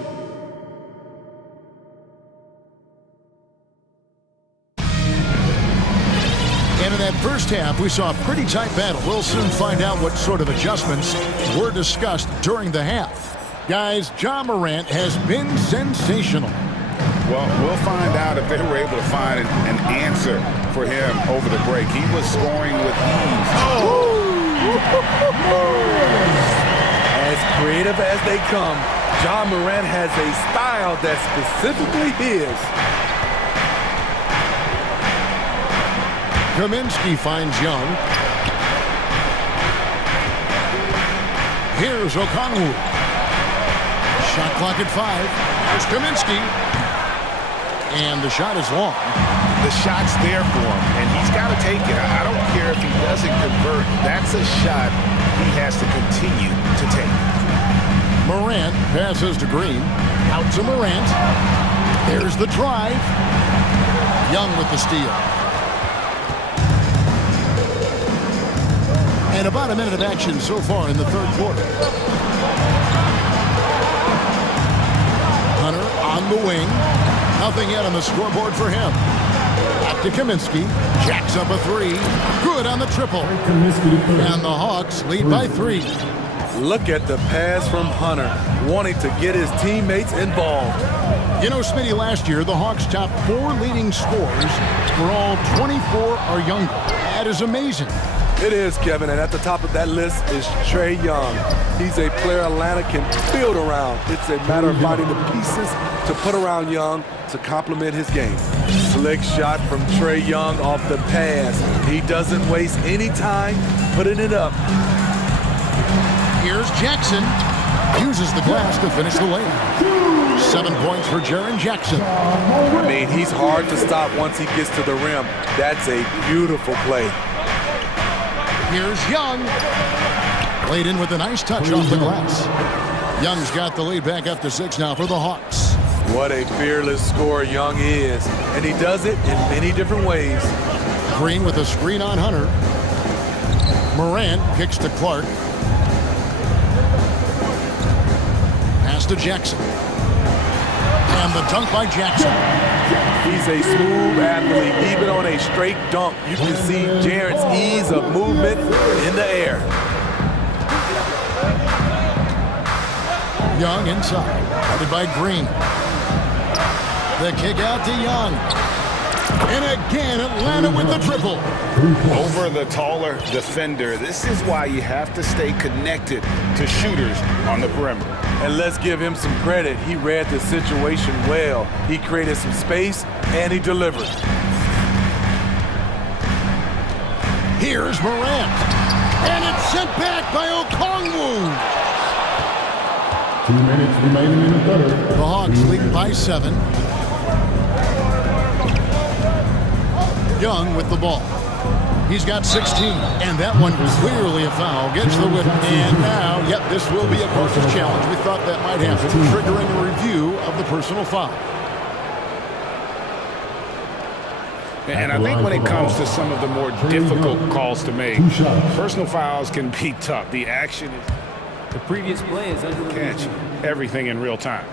And in that first half, we saw a pretty tight battle. We'll soon find out what sort of adjustments were discussed during the half. Guys, Ja Morant has been sensational. Well, we'll find out if they were able to find an answer for him over the break. He was scoring with ease. As creative as they come, Ja Morant has a style that's specifically his. Kaminsky finds Young. Here's Okongwu. Shot clock at 5. Here's Kaminsky. And the shot is long. The shot's there for him, and he's got to take it. I don't care if he doesn't convert. That's a shot he has to continue to take. Morant passes to Green. Out to Morant. There's the drive. Young with the steal. And about a minute of action so far in the third quarter. Hunter on the wing. Nothing yet on the scoreboard for him. Back to Kaminsky. Jacks up a 3. Good on the triple. And the Hawks lead by 3. Look at the pass from Hunter, wanting to get his teammates involved. You know, Smitty, last year, the Hawks' top 4 leading scorers were all 24 or younger. That is amazing. It is, Kevin, and at the top of that list is Trae Young. He's a player Atlanta can build around. It's a matter of finding the pieces to put around Young to complement his game. Slick shot from Trae Young off the pass. He doesn't waste any time putting it up. Here's Jackson. Uses the glass to finish the layup. 7 points for Jaren Jackson. I mean, he's hard to stop once he gets to the rim. That's a beautiful play. Here's Young. Played in with a nice touch off the glass. Young's got the lead back up to 6 now for the Hawks. What a fearless scorer Young is, and he does it in many different ways. Green with a screen on Hunter. Morant kicks to Clark. Pass to Jackson. And the dunk by Jackson. He's a smooth athlete. Even on a straight dunk, you can see Jaren's ease of movement in the air. Young inside, headed by Green. The kick out to Young. And again, Atlanta with the triple. Over the taller defender. This is why you have to stay connected to shooters on the perimeter. And let's give him some credit. He read the situation well. He created some space, and he delivered. Here's Morant. And it's sent back by Okongwu. 2 minutes remaining in the third. The Hawks lead by 7. Young with the ball. He's got 16, and that one clearly a foul. Gets the whip, and now, yep, this will be a coach's challenge. We thought that might happen, triggering a review of the personal foul. And I think when it comes to some of the more difficult calls to make, personal fouls can be tough. The action is... The previous play is under catch everything in real time.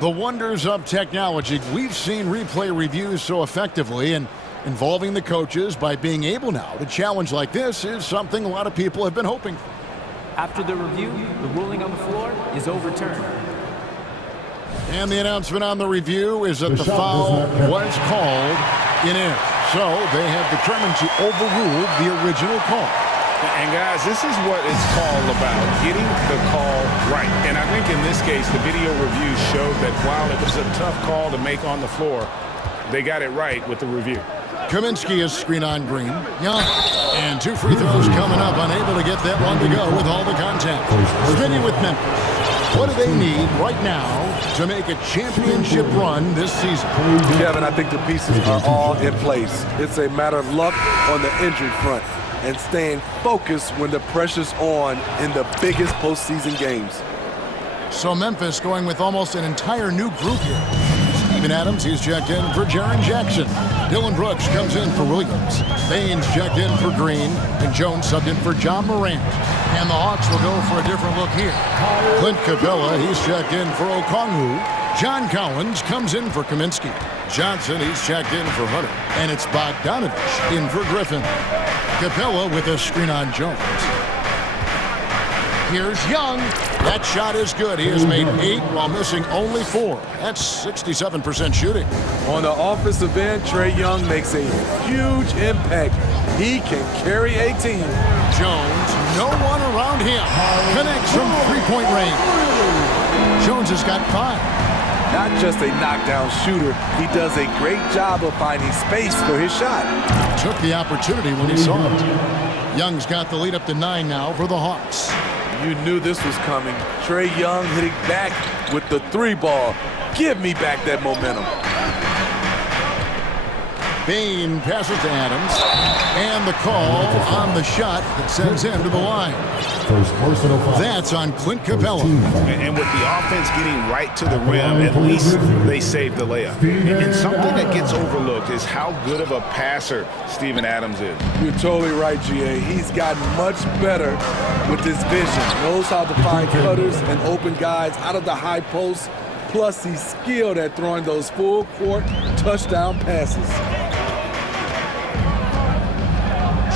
The wonders of technology. We've seen replay reviews so effectively, and involving the coaches by being able now to challenge like this is something a lot of people have been hoping for. After the review, the ruling on the floor is overturned. And the announcement on the review is that the foul was called in air. So they have determined to overrule the original call. And guys, this is what it's called about, getting the call right. And I think in this case, the video review showed that while it was a tough call to make on the floor, they got it right with the review. Kaminsky is screen on Green. Young. And 2 free throws coming up, unable to get that one to go with all the contact. Spinning with Memphis. What do they need right now to make a championship run this season? Kevin, I think the pieces are all in place. It's a matter of luck on the injury front and staying focused when the pressure's on in the biggest postseason games. So Memphis going with almost an entire new group here. Steven Adams, he's checked in for Jaren Jackson. Dylan Brooks comes in for Williams. Baines checked in for Green. And Jones subbed in for John Morant. And the Hawks will go for a different look here. Clint Capella, he's checked in for Okongwu. John Collins comes in for Kaminsky. Johnson, he's checked in for Hunter. And it's Bogdanovich in for Griffin. Capella with a screen on Jones. Here's Young. That shot is good. He has made 8 while missing only 4. That's 67% shooting. On the offensive end, Trae Young makes a huge impact. He can carry a team. Jones, no one around him. Connects from three-point range. Jones has got 5. Not just a knockdown shooter, he does a great job of finding space for his shot. Took the opportunity when he saw it. Young's got the lead up to 9 now for the Hawks. You knew this was coming. Trae Young hitting back with the 3 ball. Give me back that momentum. Bain passes to Adams. And the call on the shot that sends him to the line. First personal foul. That's on Clint Capella. And with the offense getting right to the rim, at least they saved the layup. And something that gets overlooked is how good of a passer Steven Adams is. You're totally right, GA. He's gotten much better with his vision. Knows how to find cutters and open guys out of the high post. Plus, he's skilled at throwing those full-court touchdown passes.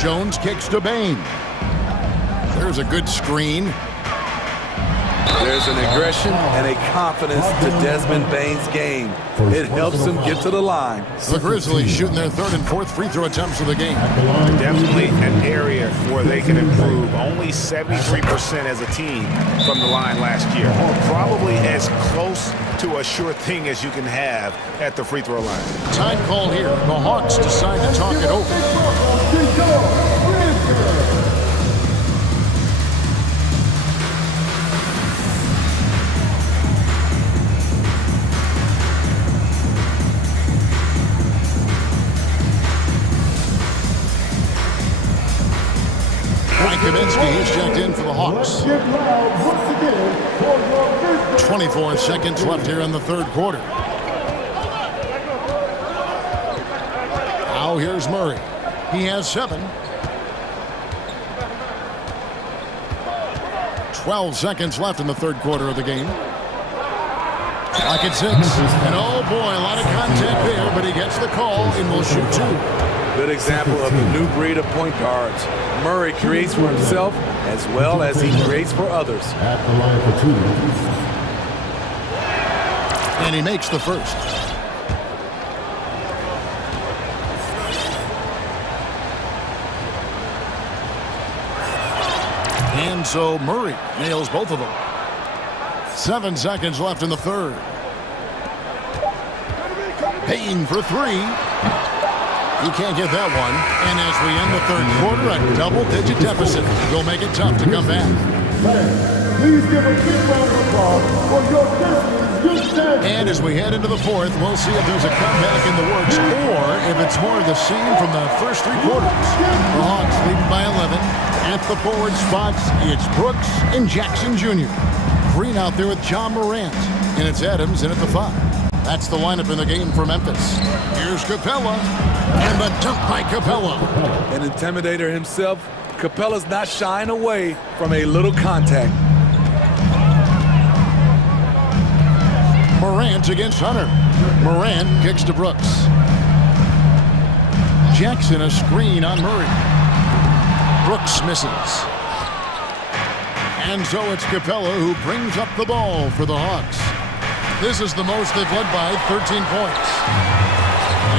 Jones kicks to Bain. There's a good screen. There's an aggression and a confidence to Desmond Bane's game. It helps him get to the line. The Grizzlies shooting their third and fourth free throw attempts of the game. Definitely an area where they can improve. Only 73% as a team from the line last year. Probably as close to a sure thing as you can have at the free throw line. Time call here. The Hawks decide to talk it over. Kaminsky is checked in for the Hawks. 24 seconds left here in the third quarter. Now here's Murray. He has 7. 12 seconds left in the third quarter of the game. Clock at 6. And oh boy, a lot of contact there, but he gets the call and will shoot 2. Good example of the new breed of point guards. Murray creates for himself as well as he creates for others. At the line for 2. And he makes the first. And so Murray nails both of them. 7 seconds left in the third. Payne for 3. He can't get that one. And as we end the third quarter, a double-digit deficit will make it tough to come back. Please give a big round of applause for your Grizzlies. And as we head into the fourth, we'll see if there's a comeback in the works or if it's more of the same from the first 3 quarters. The Hawks lead by 11. At the forward spots, it's Brooks and Jackson Jr. Green out there with John Morant. And it's Adams in at the 5. That's the lineup in the game for Memphis. Here's Capella, and the dunk by Capella. An intimidator himself, Capella's not shying away from a little contact. Morant against Hunter. Morant kicks to Brooks. Jackson a screen on Murray. Brooks misses. And so it's Capella who brings up the ball for the Hawks. This is the most they've led by 13 points.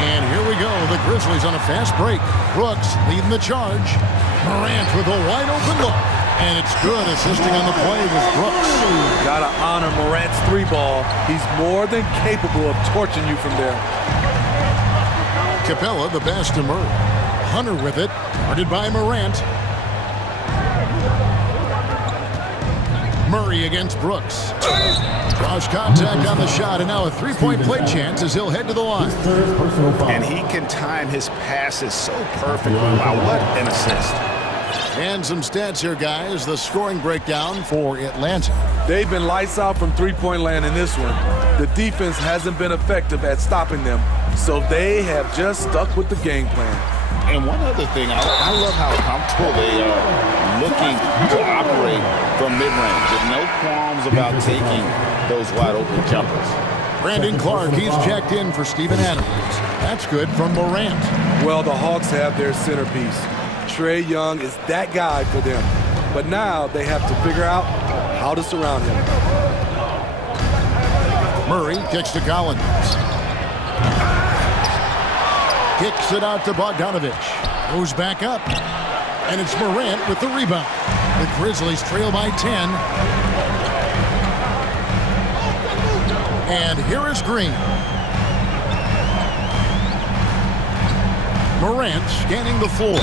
And here we go, the Grizzlies on a fast break. Brooks leading the charge. Morant with a wide open look. And it's good, assisting on the play with Brooks. Gotta honor Morant's 3-ball. He's more than capable of torching you from there. Capella the pass to Murray. Hunter with it, guarded by Morant. Murray against Brooks. Cross contact on the shot, and now a 3-point play chance as he'll head to the line. And he can time his passes so perfectly. Wow, what an assist. And some stats here, guys. The scoring breakdown for Atlanta. They've been lights out from 3-point land in this one. The defense hasn't been effective at stopping them, so they have just stuck with the game plan. And one other thing, I love how comfortable they are looking to operate from mid-range. There's no qualms about taking those wide-open jumpers. Brandon Clark, he's checked in for Steven Adams. That's good from Morant. Well, the Hawks have their centerpiece. Trae Young is that guy for them. But now they have to figure out how to surround him. Murray kicks to Collins. Kicks it out to Bogdanovich. Goes back up. And it's Morant with the rebound. The Grizzlies trail by 10. And here is Green. Morant scanning the floor.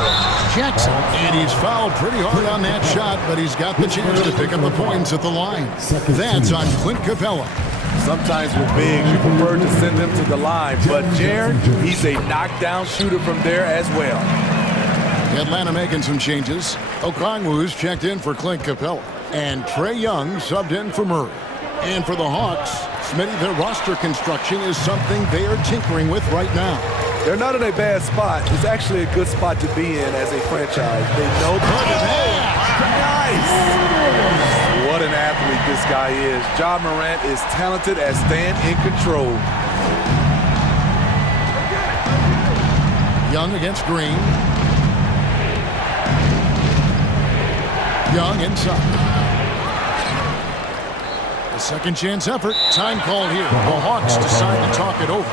Jackson, and he's fouled pretty hard on that shot, but he's got the chance to pick up the points at the line. That's on Clint Capella. Sometimes with bigs, you prefer to send them to the line, but Jared, he's a knockdown shooter from there as well. Atlanta making some changes. Okongwu's checked in for Clint Capella, and Trae Young subbed in for Murray. And for the Hawks, Smitty, their roster construction is something they are tinkering with right now. They're not in a bad spot. It's actually a good spot to be in as a franchise. They know. Nice! What an athlete this guy is. Ja Morant is talented at staying in control. Young against Green. Young inside. Second chance effort. Time call here. The Hawks decide to talk it over.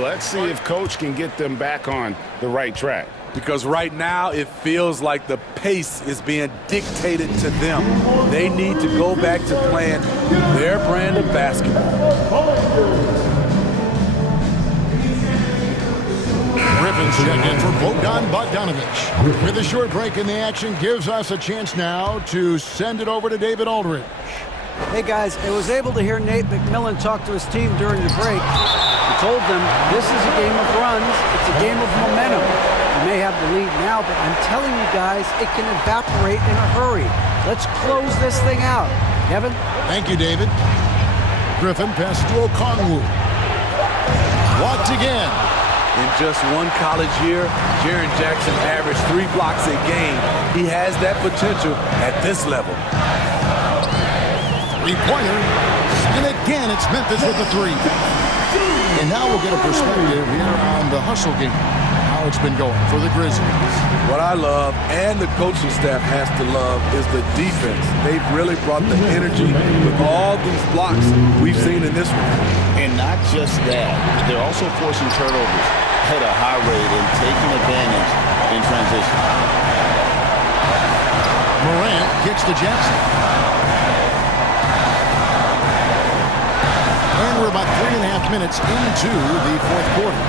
Let's see if coach can get them back on the right track. Because right now it feels like the pace is being dictated to them. They need to go back to playing their brand of basketball. Griffin's check in for Bogdanovich. With a short break in the action, gives us a chance now to send it over to David Aldridge. Hey guys, I was able to hear Nate McMillan talk to his team during the break. He told them this is a game of runs, it's a game of momentum. You may have the lead now, but I'm telling you guys, it can evaporate in a hurry. Let's close this thing out. Kevin? Thank you, David. Griffin passes to Okongwu. Walked again. In just one college year, Jaren Jackson averaged 3 blocks a game. He has that potential at this level. Three-pointer. And again, it's Memphis with the three. And now we'll get a perspective here on the hustle game. How it's been going for the Grizzlies. What I love, and the coaching staff has to love, is the defense. They've really brought the energy with all these blocks we've seen in this one. And not just that, they're also forcing turnovers at a high rate and taking advantage in transition. Morant kicks to Jackson. And we're about 3.5 minutes into the fourth quarter.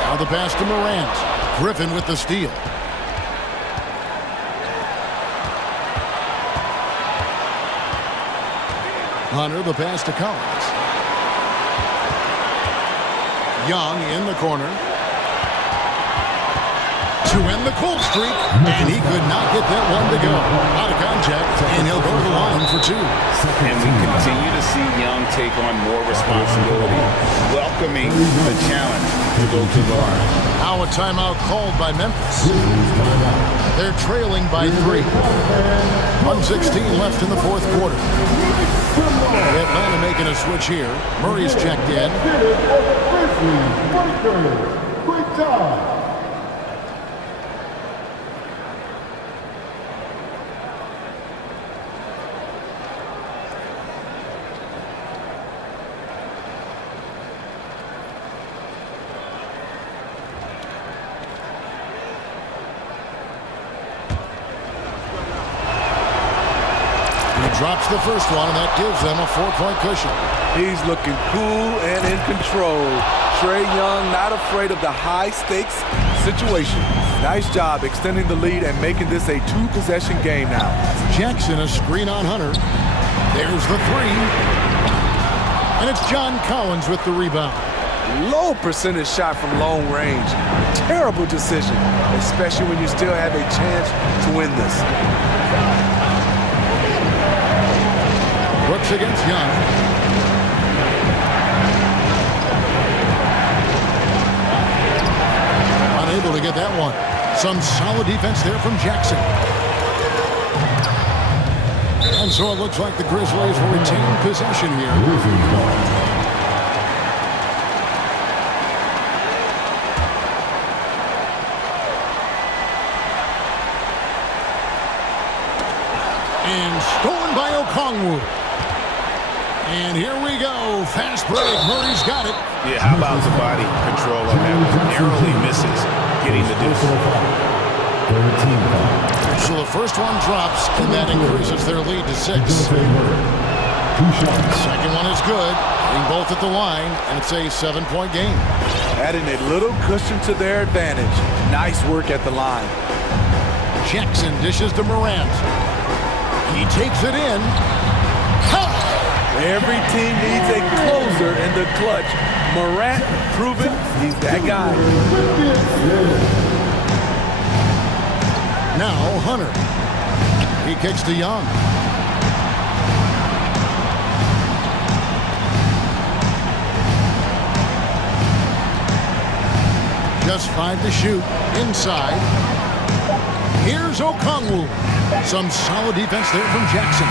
Now the pass to Morant. Griffin with the steal. Hunter, the pass to Collins. Young in the corner. To end the cold streak, and he could not get that one to go. Out of contact, and he'll go to the line for 2. And we continue to see Young take on more responsibility, welcoming the challenge to go to the line. Now a timeout called by Memphis. They're trailing by 3. 1:16 left in the fourth quarter. Atlanta making a switch here. Murray's checked in. Quick time. Drops the first one, and that gives them a 4-point cushion. He's looking cool and in control. Trae Young not afraid of the high-stakes situation. Nice job extending the lead and making this a 2-possession game now. Jackson, a screen on Hunter. There's the 3. And it's John Collins with the rebound. Low percentage shot from long range. Terrible decision, especially when you still have a chance to win this. Brooks against Young. Unable to get that one. Some solid defense there from Jackson. And so it looks like the Grizzlies will retain possession here. And stolen by Okongwu. And here we go. Fast break. Murray's got it. Yeah, how about the body control on that? Narrowly misses getting the deuce. So the first one drops, and that increases their lead to 6. Second one is good. Getting both at the line, and it's a 7-point game. Adding a little cushion to their advantage. Nice work at the line. Jackson dishes to Morant. He takes it in. Every team needs a closer in the clutch. Morant proving he's that guy. Now Hunter. He kicks to Young. Just 5 to shoot. Inside. Here's Okongwu. Some solid defense there from Jackson.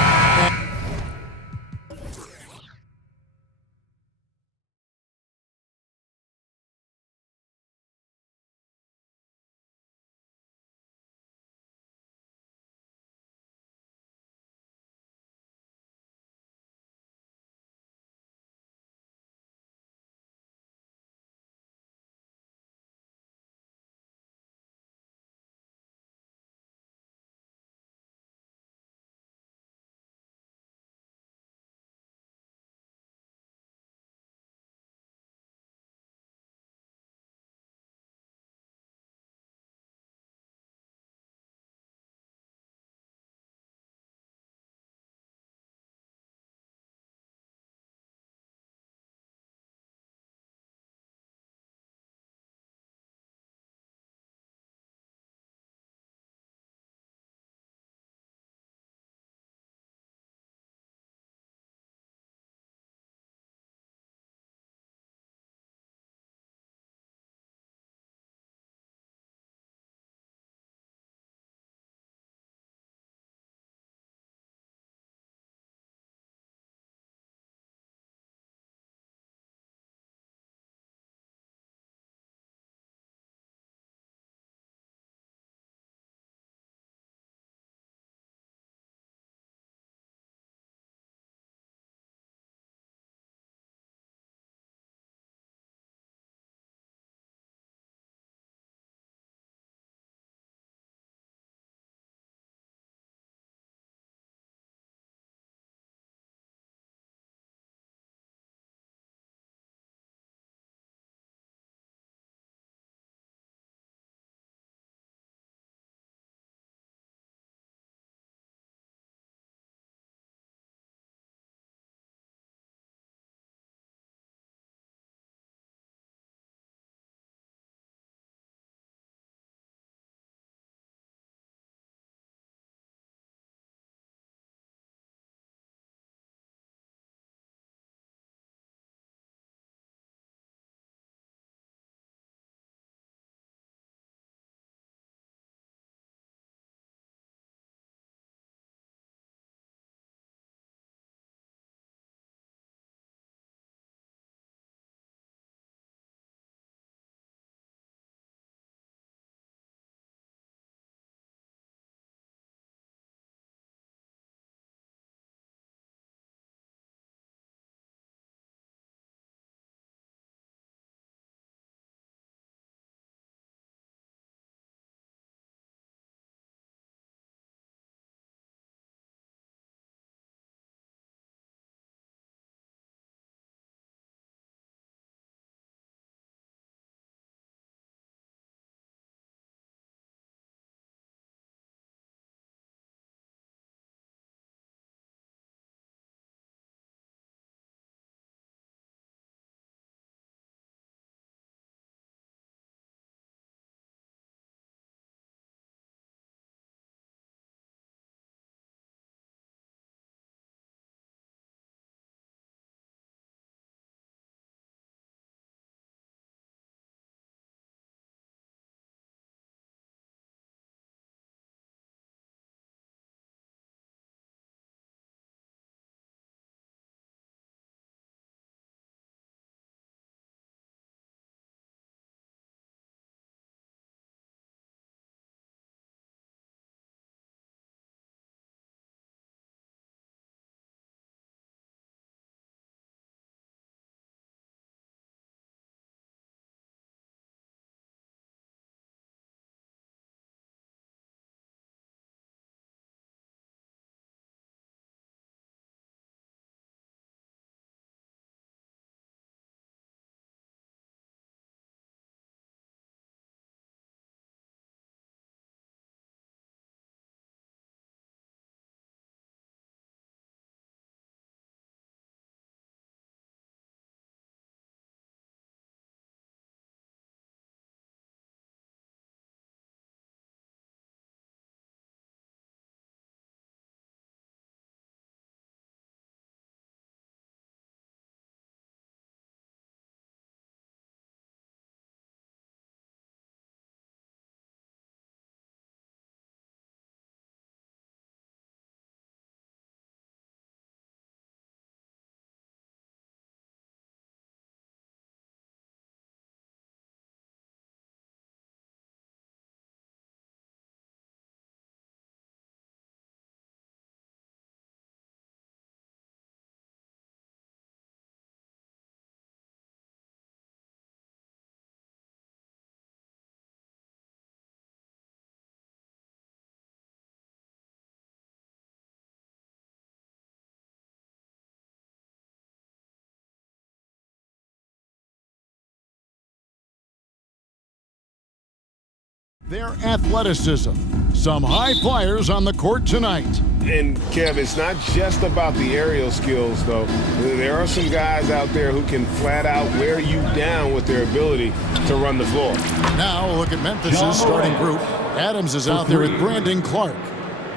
Their athleticism. Some high flyers on the court tonight. And, Kev, it's not just about the aerial skills, though. There are some guys out there who can flat out wear you down with their ability to run the floor. Now look at Memphis's starting group. Adams is out there with Brandon Clark.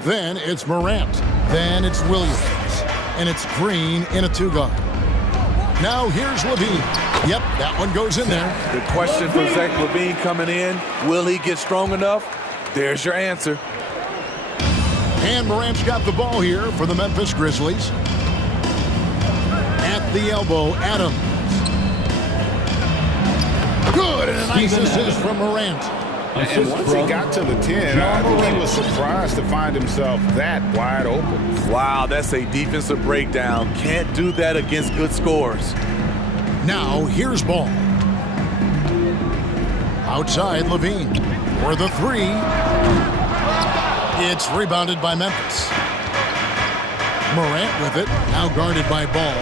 Then it's Morant. Then it's Williams. And it's Green in a two-guard. Now here's Levine. Yep, that one goes in there. The question for Zach Levine coming in, will he get strong enough? There's your answer. And Morant's got the ball here for the Memphis Grizzlies. At the elbow, Adams. Good, and a nice assist from Morant. And once he got to the 10, I think he was surprised to find himself that wide open. Wow, that's a defensive breakdown. Can't do that against good scores. Now, here's ball. Outside, Levine for the three. It's rebounded by Memphis. Morant with it, now guarded by Ball.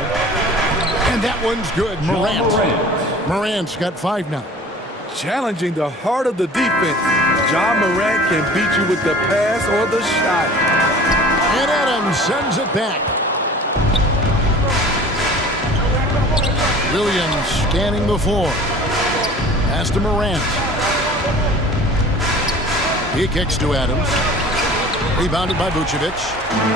And that one's good, Morant. Morant's got 5 now. Challenging the heart of the defense. John Morant can beat you with the pass or the shot. And Adams sends it back. Williams scanning the floor. Pass to Morant. He kicks to Adams. Rebounded by Vucevic.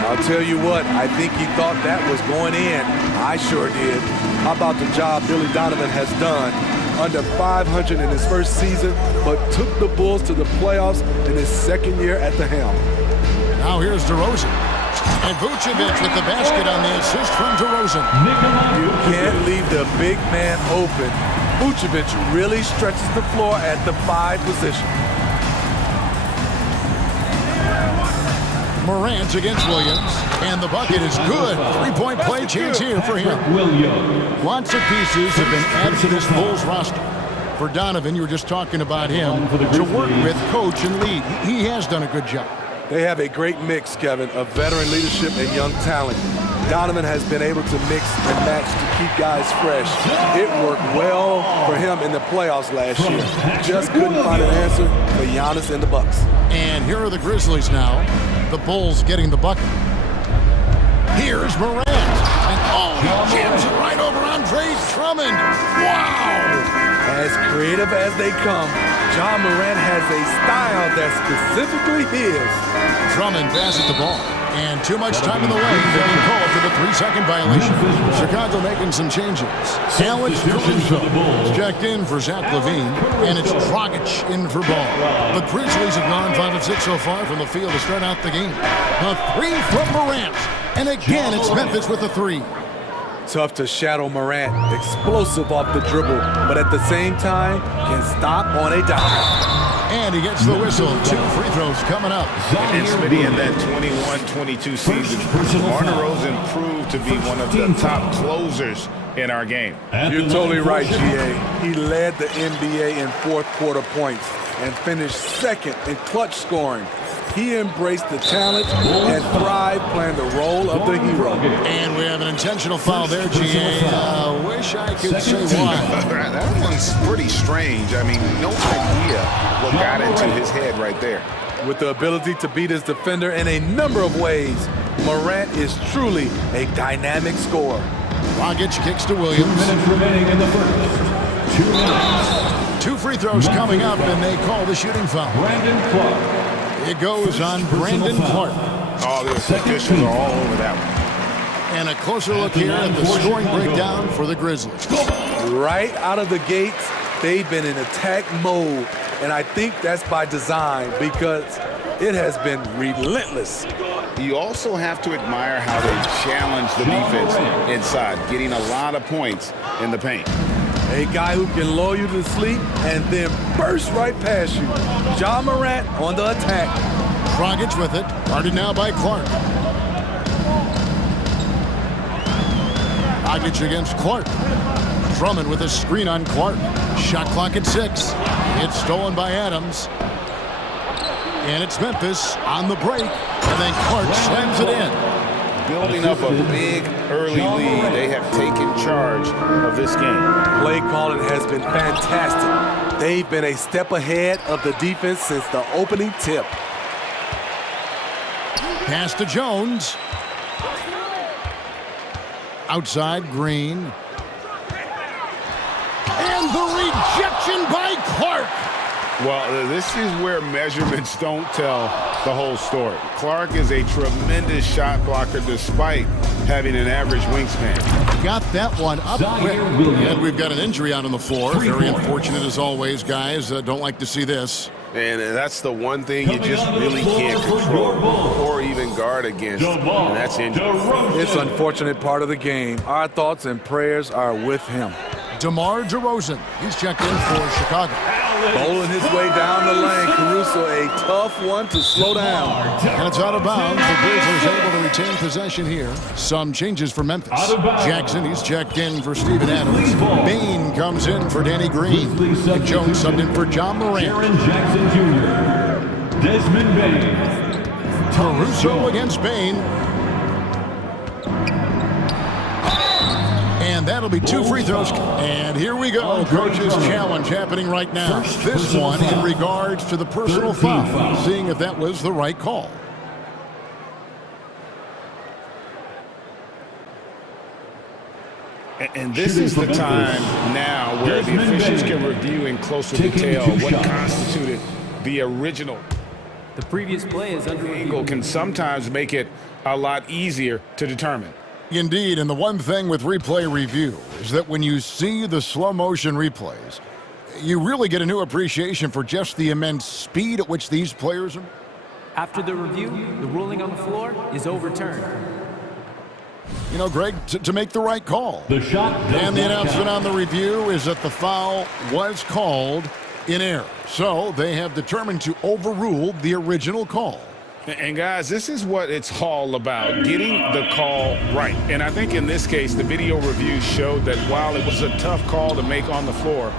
I'll tell you what, I think he thought that was going in. I sure did. How about the job Billy Donovan has done? Under 500 in his first season, but took the Bulls to the playoffs in his second year at the helm. Now here's DeRozan. And Vucevic with the basket on the assist from DeRozan. You can't leave the big man open. Vucevic really stretches the floor at the 5 position. Morant against Williams, and the bucket is good. 3-point play chance here for him. Lots of pieces have been added to this Bulls roster. For Donovan, you were just talking about him, to work with, coach, and lead. He has done a good job. They have a great mix, Kevin, of veteran leadership and young talent. Donovan has been able to mix and match to keep guys fresh. It worked well for him in the playoffs last year. Just couldn't find an answer for Giannis and the Bucks. And here are the Grizzlies now. The Bulls getting the bucket. Here's Morant. And oh, he jams it right over Andre Drummond. Wow! As creative as they come, John Morant has a style that's specifically his. Drummond passes the ball. And too much time in the lane. They've been called for the 3-second violation. Chicago making some changes. Alex Caruso checked in for Zach Levine. And it's Dragic in for Ball. The Grizzlies have gone 5 of 6 so far from the field to start out the game. A 3 from Morant. And again, it's Memphis with a 3. Tough to shadow Morant. Explosive off the dribble. But at the same time, can stop on a dime. And he gets the whistle. 2 free throws coming up. And Smitty, in that 21-22 season, DeMar DeRozan proved to be one of the top closers in our game. You're totally right, GA. He led the NBA in fourth quarter points and finished second in clutch scoring. He embraced the challenge and thrived playing the role of the hero. And we have an intentional foul there, GA. Wish I could say why. That one's pretty strange. I mean, no idea what got into his head right there. With the ability to beat his defender in a number of ways, Morant is truly a dynamic scorer. Dragic kicks to Williams. 2 minutes remaining in the first. 2 minutes. 2 free throws coming up, and they call the shooting foul. Brandon Clark. It goes on Brandon Clark. Oh, the officials are all over that one. And a closer look here at the scoring breakdown for the Grizzlies. Right out of the gates, they've been in attack mode. And I think that's by design because it has been relentless. You also have to admire how they challenge the defense inside, getting a lot of points in the paint. A guy who can lull you to sleep and then burst right past you. John Morant on the attack. Dragic with it, guarded now by Clark. Dragic against Clark. Drummond with a screen on Clark. Shot clock at 6. It's stolen by Adams. And it's Memphis on the break. And then Clark slams it in. building up a big early lead. They have taken charge of this game. Play calling has been fantastic. They've been a step ahead of the defense since the opening tip. Pass to Jones. Outside, Green. And the rejection by Clark. Well, this is where measurements don't tell the whole story. Clark is a tremendous shot blocker despite having an average wingspan. Got that one up quick. And we've got an injury out on the floor. Very unfortunate as always, guys. Don't like to see this. And that's the one thing you just really can't control or even guard against, and that's injury. It's an unfortunate part of the game. Our thoughts and prayers are with him. DeMar DeRozan, he's checked in for Chicago. Bowling his way down the lane. Caruso, a tough one to slow down. And it's out of bounds. The Grizzlies able to retain possession here. Some changes for Memphis. Jackson, he's checked in for Steven Adams. Bain comes in for Danny Green. And Jones subbed in for John Morant. Jackson Jr. Desmond Bain. Caruso against Bain. And that'll be 2 free throws. And here we go. Coach's challenge happening right now. This one in regards to the personal foul. Seeing if that was the right call. And this is the time now where the officials can review in closer detail what constituted the original. The previous play is under angle can sometimes make it a lot easier to determine. Indeed, and the one thing with replay review is that when you see the slow motion replays, you really get a new appreciation for just the immense speed at which these players are. After the review, the ruling on the floor is overturned. You know, Greg, to make the right call. The shot and the announcement on the review is that the foul was called in error. So they have determined to overrule the original call. And guys, this is what it's all about, getting the call right. And I think in this case, the video review showed that while it was a tough call to make on the floor,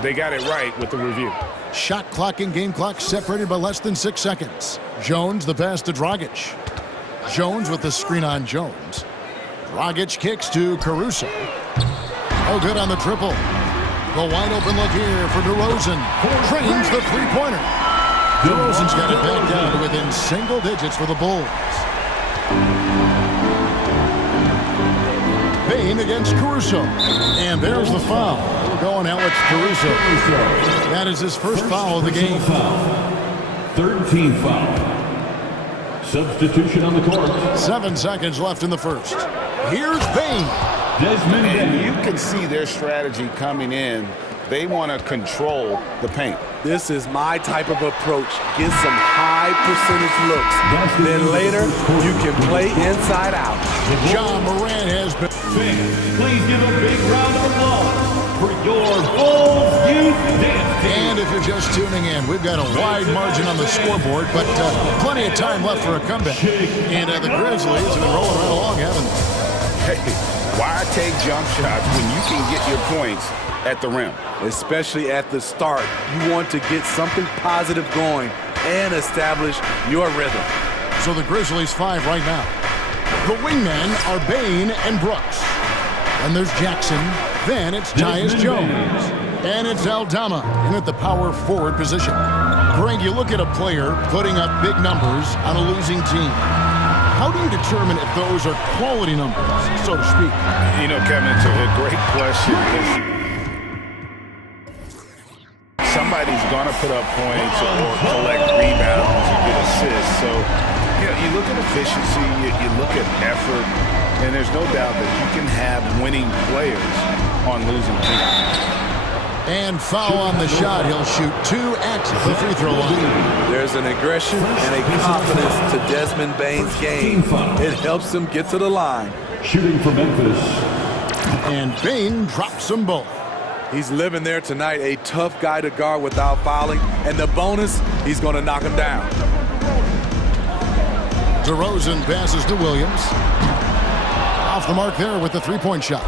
they got it right with the review. Shot clock and game clock separated by less than 6 seconds. Jones, the pass to Dragic. Jones with the screen on Jones. Dragic kicks to Caruso. Oh, good on the triple. The wide open look here for DeRozan. Trains the three-pointer. DeRozan's got it back down to within single digits for the Bulls. Bain against Caruso. And there's the foul. We're going Alex Caruso. That is his first foul of the game. Third team foul. Substitution on the court. 7 seconds left in the first. Here's Bain. Desmond Bain. And you can see their strategy coming in. They want to control the paint. This is my type of approach. Get some high percentage looks. Then later, you can play inside out. John Morant has been... Please give a big round of applause for your Bulls youth dance team. And if you're just tuning in, we've got a wide margin on the scoreboard, but plenty of time left for a comeback. And the Grizzlies have been rolling right along, haven't they? Hey, why take jump shots when you can get your points at the rim? Especially at the start. You want to get something positive going and establish your rhythm. So the Grizzlies 5 right now. The wingmen are Bain and Brooks. And there's Jackson. Then it's Tyus Jones. And it's Aldama in at the power forward position. Greg, you look at a player putting up big numbers on a losing team. How do you determine if those are quality numbers, so to speak? You know, Kevin, it's a great question. Somebody's going to put up points or collect rebounds or get assists. So, you know, you look at efficiency, you look at effort, and there's no doubt that you can have winning players on losing teams. And foul on the shot. He'll shoot 2 at the free throw line. There's an aggression and a confidence to Desmond Bain's game. It helps him get to the line. Shooting for Memphis. And Bain drops them both. He's living there tonight, a tough guy to guard without fouling. And the bonus, he's going to knock him down. DeRozan passes to Williams. Off the mark there with the three-point shot.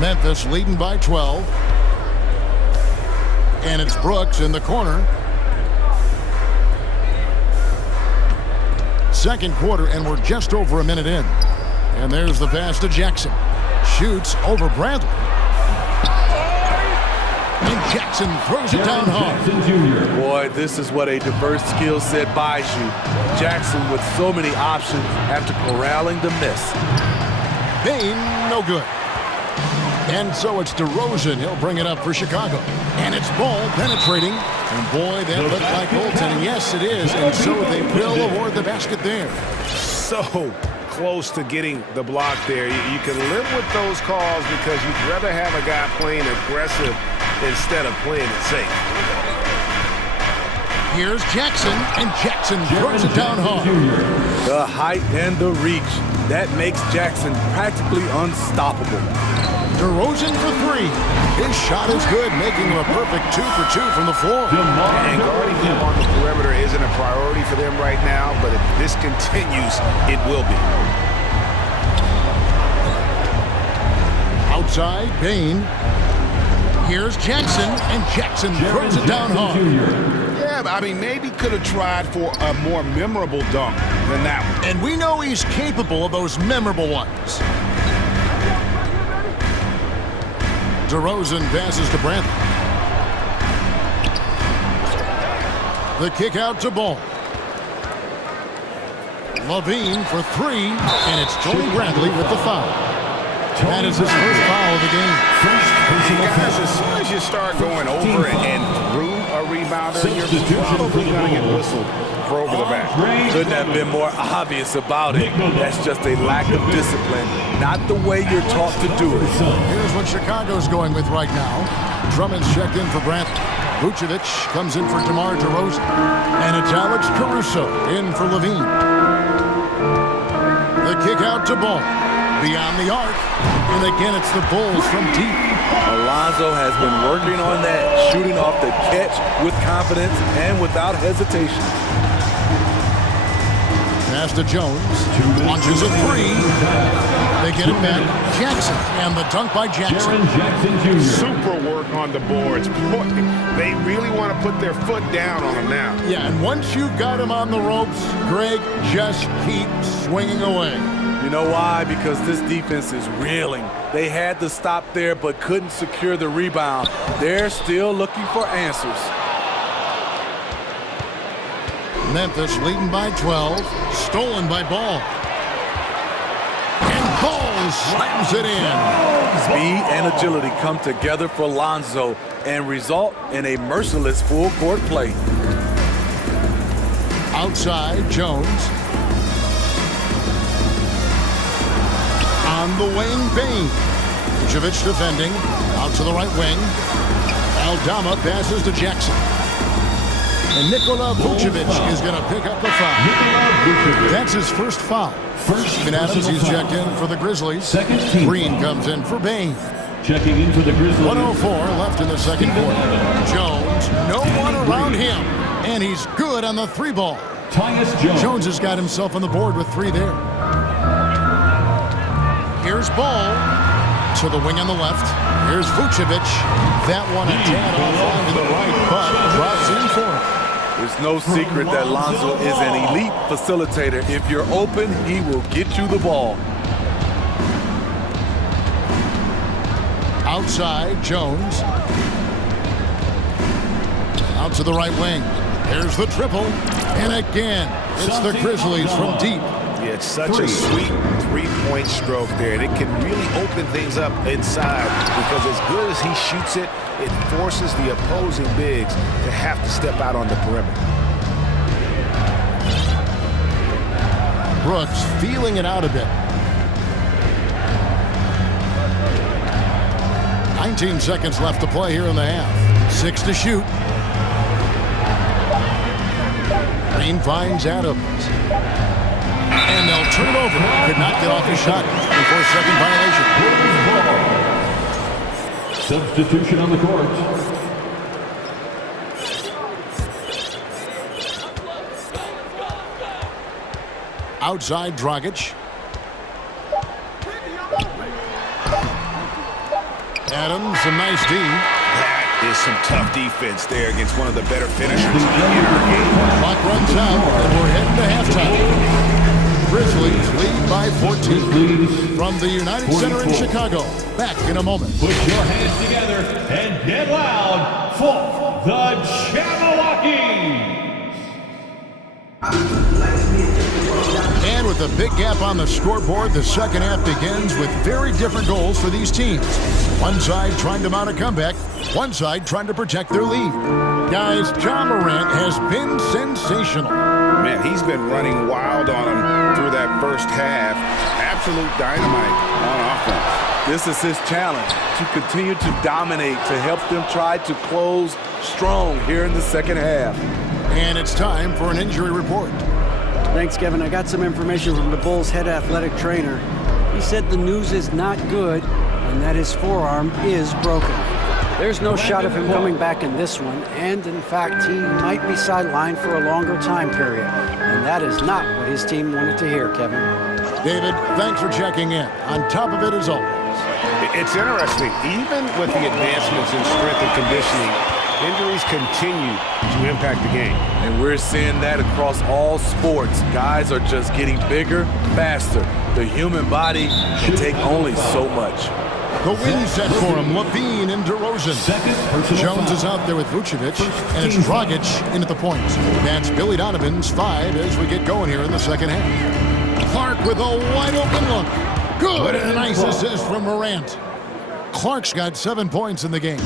Memphis leading by 12. And it's Brooks in the corner. second quarter, and we're just over a minute in. And there's the pass to Jackson. Shoots over Bradley. And Jackson throws it down hard. Boy, this is what a diverse skill set buys you. Jackson with so many options after corralling the miss. Bain, no good. And so it's DeRozan. He'll bring it up for Chicago. And it's ball penetrating. And boy, that looked like goaltending. Yes, it is. And so they will award the basket there. So close to getting the block there. You can live with those calls because you'd rather have a guy playing aggressive instead of playing it safe. Here's Jackson, and Jackson throws it down hard. The height and the reach. That makes Jackson practically unstoppable. DeRozan for three. His shot is good, making him a perfect 2 for 2 from the floor. And guarding him on the perimeter isn't a priority for them right now, but if this continues, it will be. Outside, Bain. Here's Jackson, and Jackson throws it down hard. Yeah, I mean, maybe could have tried for a more memorable dunk than that one. And we know he's capable of those memorable ones. DeRozan passes to Bradley. The kick out to Ball. Levine for three, and it's Tony Bradley with the foul. That is his first foul of the game. Guys, as soon as you start going over and through a rebounder, you're probably going to get whistled for over the back. Couldn't have been more obvious about it. That's just a lack of discipline, not the way you're taught to do it. Here's what Chicago's going with right now. Drummond's checked in for Bradley. Vucevic comes in for DeMar DeRozan. And it's Alex Caruso in for Levine. The kick out to Ball. Beyond the arc. And again, it's the Bulls from deep. Alonzo has been working on that, shooting off the catch with confidence and without hesitation. Pass to Jones. Launches a three. They get it back. Jackson. And the dunk by Jackson. Super work on the boards. Boy, they really want to put their foot down on him now. Yeah, and once you've got him on the ropes, Greg, just keep swinging away. You know why? Because this defense is reeling. They had to stop there but couldn't secure the rebound. They're still looking for answers. Memphis leading by 12. Stolen by Ball. And Ball slams it in. Speed and agility come together for Lonzo and result in a merciless full-court play. Outside, Jones. On the wing, Bain. Vucevic defending. Out to the right wing. Aldama passes to Jackson. And Nikola Vucevic is going to pick up the foul. That's his first foul. Steven Adams, he's checked in for the Grizzlies. Green comes in for Bain. Checking in for the Grizzlies. 1:04 left in the second quarter. Jones, no one around him. And he's good on the three ball. Jones has got himself on the board with three there. Here's Ball to the wing on the left. Here's Vucevic. That one a tad offline to the right, but drops in for him. There's no secret that Lonzo is an elite facilitator. If you're open, he will get you the ball. Outside, Jones. Out to the right wing. Here's the triple. And again, it's the Grizzlies from deep. Yeah, it's such a sweet three-point stroke there. And it can really open things up inside because as good as he shoots it, it forces the opposing bigs to have to step out on the perimeter. Brooks feeling it out a bit. 19 seconds left to play here in the half. 6 to shoot. Green finds Adams. And they'll turn it over. Could not get off his shot before second violation. Substitution on the court. Outside, Dragic. Adams, a nice D. is some tough defense there against one of the better finishers in our game. Clock runs out, and we're heading to halftime. Grizzlies lead by 14 from the United Center in Chicago. Back in a moment. Put your hands together and get loud for the Jabberwockies! And with a big gap on the scoreboard, the second half begins with very different goals for these teams. One side trying to mount a comeback, one side trying to protect their lead. Guys, Ja Morant has been sensational. Man, he's been running wild on him through that first half. Absolute dynamite on offense. This is his challenge, to continue to dominate, to help them try to close strong here in the second half. And it's time for an injury report. Thanks, Kevin. I got some information from the Bulls' head athletic trainer. He said the news is not good and that his forearm is broken. There's no shot of him coming back in this one, and in fact, he might be sidelined for a longer time period. And that is not what his team wanted to hear, Kevin. David, thanks for checking in. On top of it as always. It's interesting. Even with the advancements in strength and conditioning, injuries continue to impact the game. And we're seeing that across all sports. Guys are just getting bigger, faster. The human body can take only so much. The win set for him, Levine and DeRozan. Jones is out there with Vucevic, and it's Dragic in at the point. That's Billy Donovan's 5 as we get going here in the second half. Clark with a wide-open look. Good, and a nice assist from Morant. Clark's got 7 points in the game.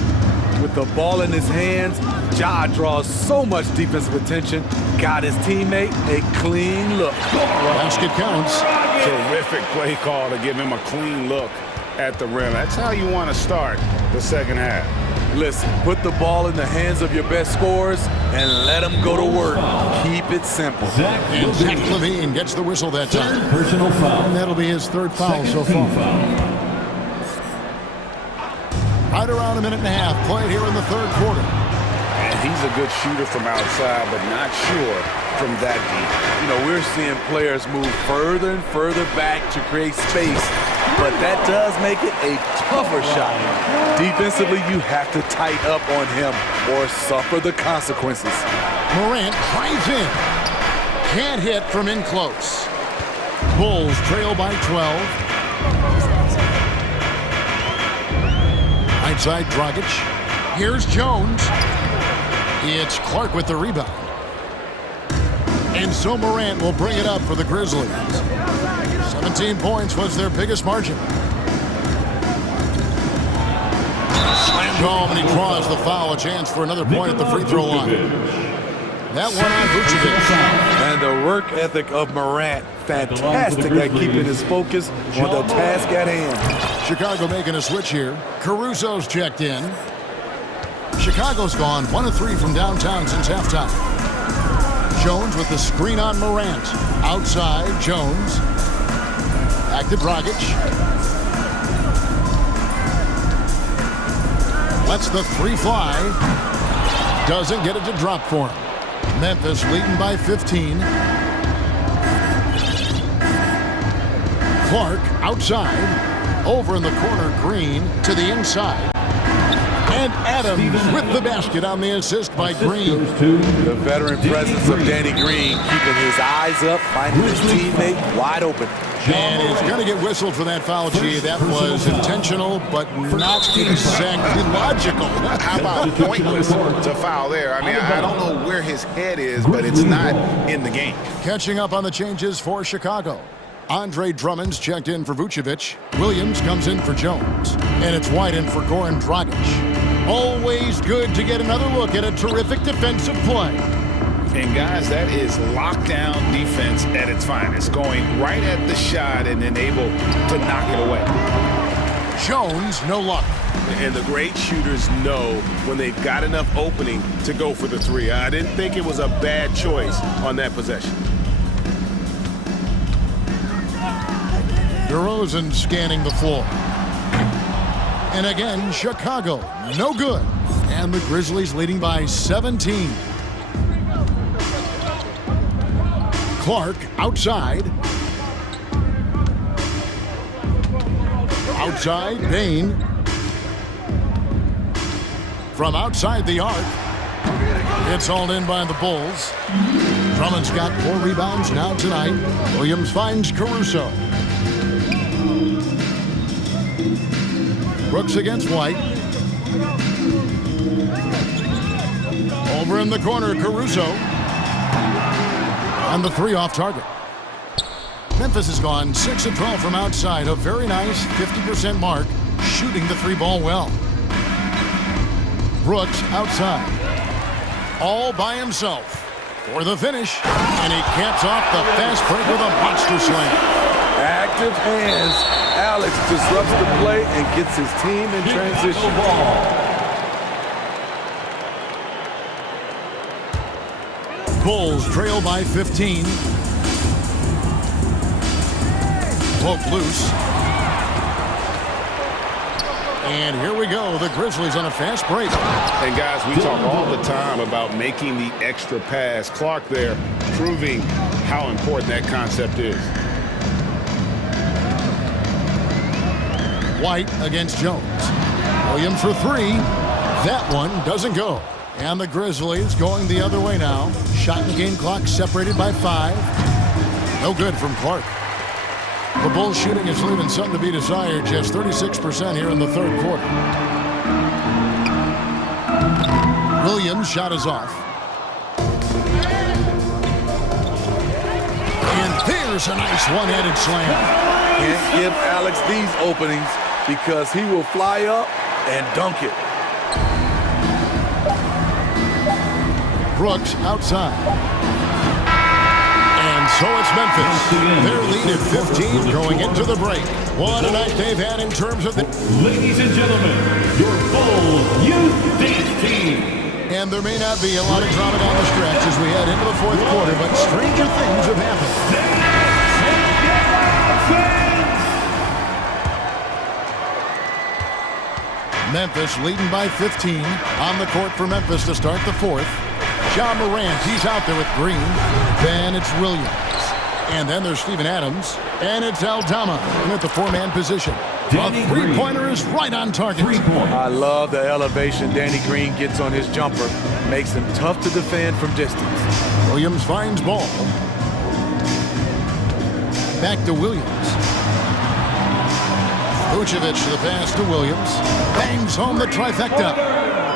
With the ball in his hands, Ja draws so much defensive attention. Got his teammate a clean look. Basket counts. Terrific play call to give him a clean look at the rim. That's how you want to start the second half. Listen, put the ball in the hands of your best scorers and let them go to work. Keep it simple. And Zach Levine gets the whistle that time. Personal foul. And that'll be his third foul so far. Right around a minute and a half played here in the third quarter. And he's a good shooter from outside, but not sure from that deep. You know, we're seeing players move further and further back to create space, but that does make it a tougher shot. Defensively, you have to tighten up on him or suffer the consequences. Morant drives in. Can't hit from in close. Bulls trail by 12. Right side, Dragic. Here's Jones. It's Clark with the rebound. And so Morant will bring it up for the Grizzlies. 17 points was their biggest margin. Slammed home, and he draws the foul. A chance for another point at the free throw line. That one on Vucevic. And the work ethic of Morant, fantastic at keeping his focus on the task at hand. Chicago making a switch here. Caruso's checked in. Chicago's gone 1 of 3 from downtown since halftime. Jones with the screen on Morant. Outside, Jones. Back to Dragic. Lets the three fly. Doesn't get it to drop for him. Memphis leading by 15. Clark outside. Over in the corner, Green to the inside. And Adams with the basket on the assist by Green. The veteran presence of Danny Green, keeping his eyes up, finding his teammate wide open. And he's going to get whistled for that foul, G. That was intentional, but not exactly logical. How about pointless to foul there? I mean, I don't know where his head is, but it's not in the game. Catching up on the changes for Chicago. Andre Drummond's checked in for Vucevic. Williams comes in for Jones. And it's White in for Goran Dragic. Always good to get another look at a terrific defensive play. And guys, that is lockdown defense at its finest. Going right at the shot and then able to knock it away. Jones, no luck. And the great shooters know when they've got enough opening to go for the three. I didn't think it was a bad choice on that possession. DeRozan scanning the floor. And again, Chicago, no good. And the Grizzlies leading by 17. Clark outside. Outside, Bain. from outside the arc. It's hauled in by the Bulls. Drummond's got 4 rebounds now tonight. Williams finds Caruso. Brooks against White. Over in the corner, Caruso. And the 3 off target. Memphis has gone 6 of 12 from outside. A very nice 50% mark, shooting the 3 ball well. Brooks outside. All by himself for the finish. And he caps off the fast break with a monster slam. Active hands. Alex disrupts the play and gets his team in transition. Bulls trail by 15. Poke loose. And here we go. The Grizzlies on a fast break. And guys, we talk all the time about making the extra pass. Clark there proving how important that concept is. White against Jones. Williams for 3. That one doesn't go. And the Grizzlies going the other way now. Shot and game clock separated by 5. No good from Clark. The Bulls shooting is leaving something to be desired. Just 36% here in the 3rd quarter. Williams' shot is off. And there's a nice one-handed slam. Can't give Alex these openings because he will fly up and dunk it. Brooks outside. And so it's Memphis. Their lead at 15 going into the break. What a night they've had in terms of the... Ladies and gentlemen, your Bulls Youth Dance Team. And there may not be a lot of drama down the stretch as we head into the 4th quarter, but stranger things have happened. Memphis leading by 15. On the court for Memphis to start the 4th. Ja Morant, he's out there with Green. Then it's Williams. And then there's Steven Adams. And it's Aldama at the 4-man position. A 3-pointer is right on target. I love the elevation Danny Green gets on his jumper. Makes him tough to defend from distance. Williams finds ball. Back to Williams. Vucevic the pass to Williams. Bangs home the trifecta.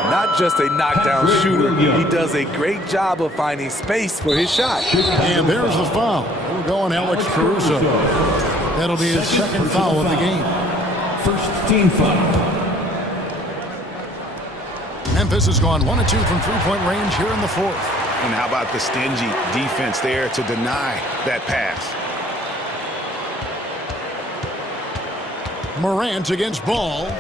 Not just a knockdown shooter, he does a great job of finding space for his shot. And there's the foul. We're going Alex Caruso. That'll be his 2nd foul of the game. First team foul. Memphis has gone 1 of 2 from 3-point range here in the 4th. And how about the stingy defense there to deny that pass? Morant against Ball.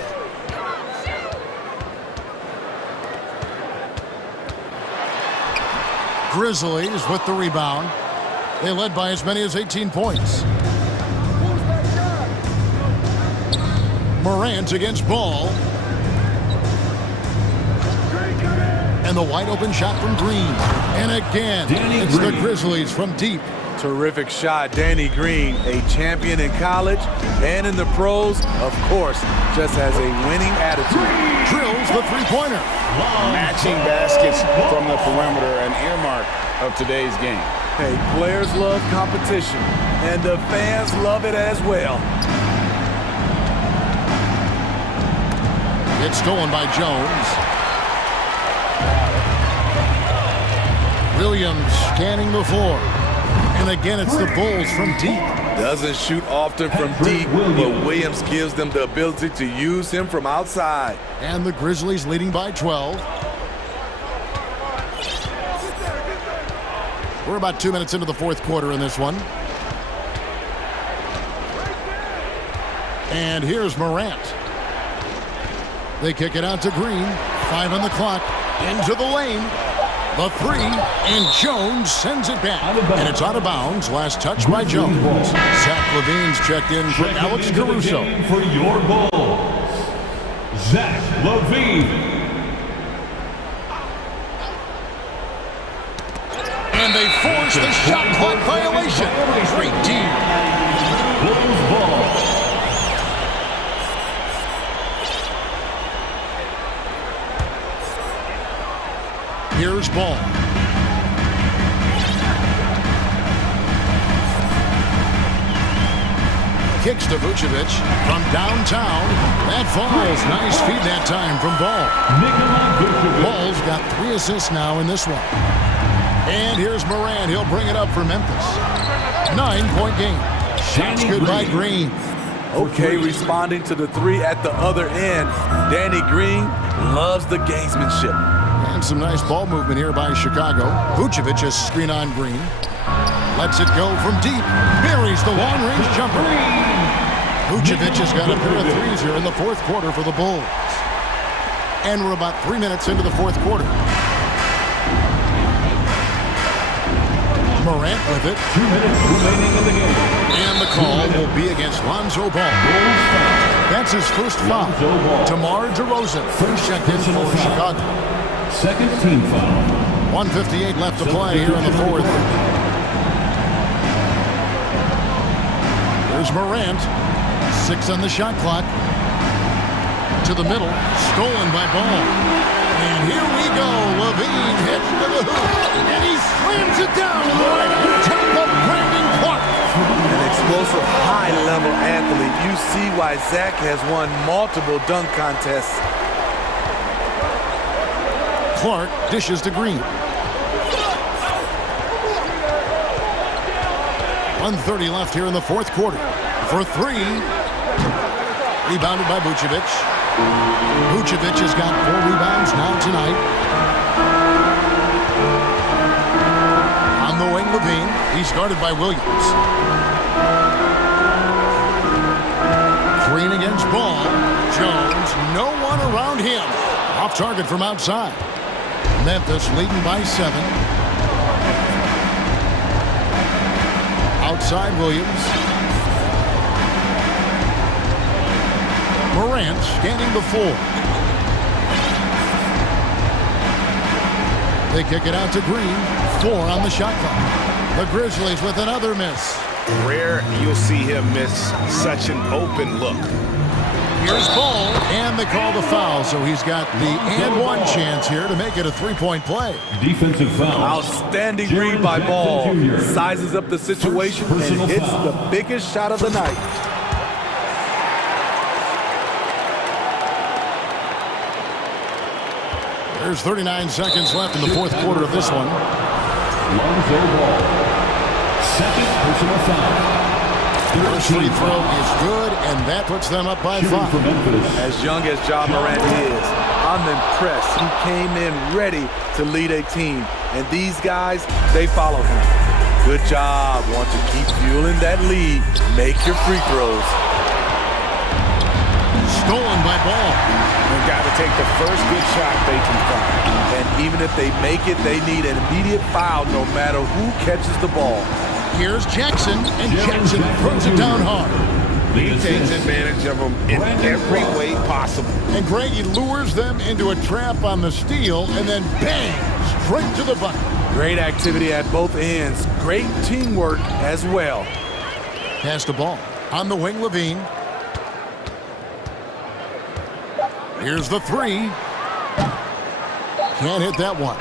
Grizzlies with the rebound. They led by as many as 18 points. Morant against Ball. And the wide open shot from Green. And again, it's the Grizzlies from deep. Terrific shot, Danny Green, a champion in college and in the pros, of course, just has a winning attitude. Drills the 3-pointer. Matching baskets from the perimeter, an earmark of today's game. Hey, players love competition, and the fans love it as well. It's stolen by Jones. Williams scanning the floor. And again, it's the Bulls from deep. Doesn't shoot often from deep, but Williams gives them the ability to use him from outside. And the Grizzlies leading by 12. We're about 2 minutes into the 4th quarter in this one. And here's Morant. They kick it out to Green. 5 on the clock. Into the lane. The 3, and Jones sends it back. And it's out of bounds. Last touch by Jones. Zach LaVine's checked in for Alex Caruso. For your Bulls, Zach LaVine. And they force the shot clock violation. Great deal. Bulls ball. Here's Ball. Kicks to Vucevic from downtown. That falls. Nice feed that time from Ball. Ball's got 3 assists now in this one. And here's Morant. He'll bring it up for Memphis. 9-point game. Shots good by Green. Okay, responding to the 3 at the other end. Danny Green loves the gamesmanship. And some nice ball movement here by Chicago. Vucevic has screen on Green. Lets it go from deep. Buries the long-range jumper. Vucevic has got a pair of threes here in the fourth quarter for the Bulls. And we're about 3 minutes into the fourth quarter. Morant with it. 2 minutes remaining in the game. And the call will be against Lonzo Ball. That's his first foul. DeMar DeRozan, checked in for Chicago. Second team foul. 1:58 left to play here in the fourth. There's Morant. 6 on the shot clock. To the middle. Stolen by Ball. And here we go. Levine hits to the hoop. And he slams it down right on top of Brandon Clark. An explosive, high-level athlete. You see why Zach has won multiple dunk contests. Clark dishes to Green. 1:30 left here in the fourth quarter. For 3. Rebounded by Vucevic. Vucevic has got 4 rebounds now tonight. On the wing, Levine. He's guarded by Williams. Green against Ball. Jones, no one around him. Off target from outside. Memphis leading by 7. Outside Williams. Morant standing before. They kick it out to Green. 4 on the shot clock. The Grizzlies with another miss. Rare you'll see him miss such an open look. Here's Ball, and they call the foul, so he's got the and one chance here to make it a 3-point play. Defensive foul. Outstanding read by Ball. Sizes up the situation and hits the biggest shot of the night. There's 39 seconds left in the fourth quarter of this one. Lonzo Ball. Second personal foul. First free throw is good, and that puts them up by 5. As young as Ja Morant is, I'm impressed. He came in ready to lead a team, and these guys, they follow him. Good job. Want to keep fueling that lead. Make your free throws. Stolen by Ball. They've got to take the first good shot they can find. And even if they make it, they need an immediate foul no matter who catches the ball. Here's Jackson, and Jackson throws it down hard. He takes advantage of them in every way possible. And Greg, he lures them into a trap on the steal, and then bang, straight to the bucket. Great activity at both ends. Great teamwork as well. Pass the ball. On the wing, Levine. Here's the 3. Can't hit that one.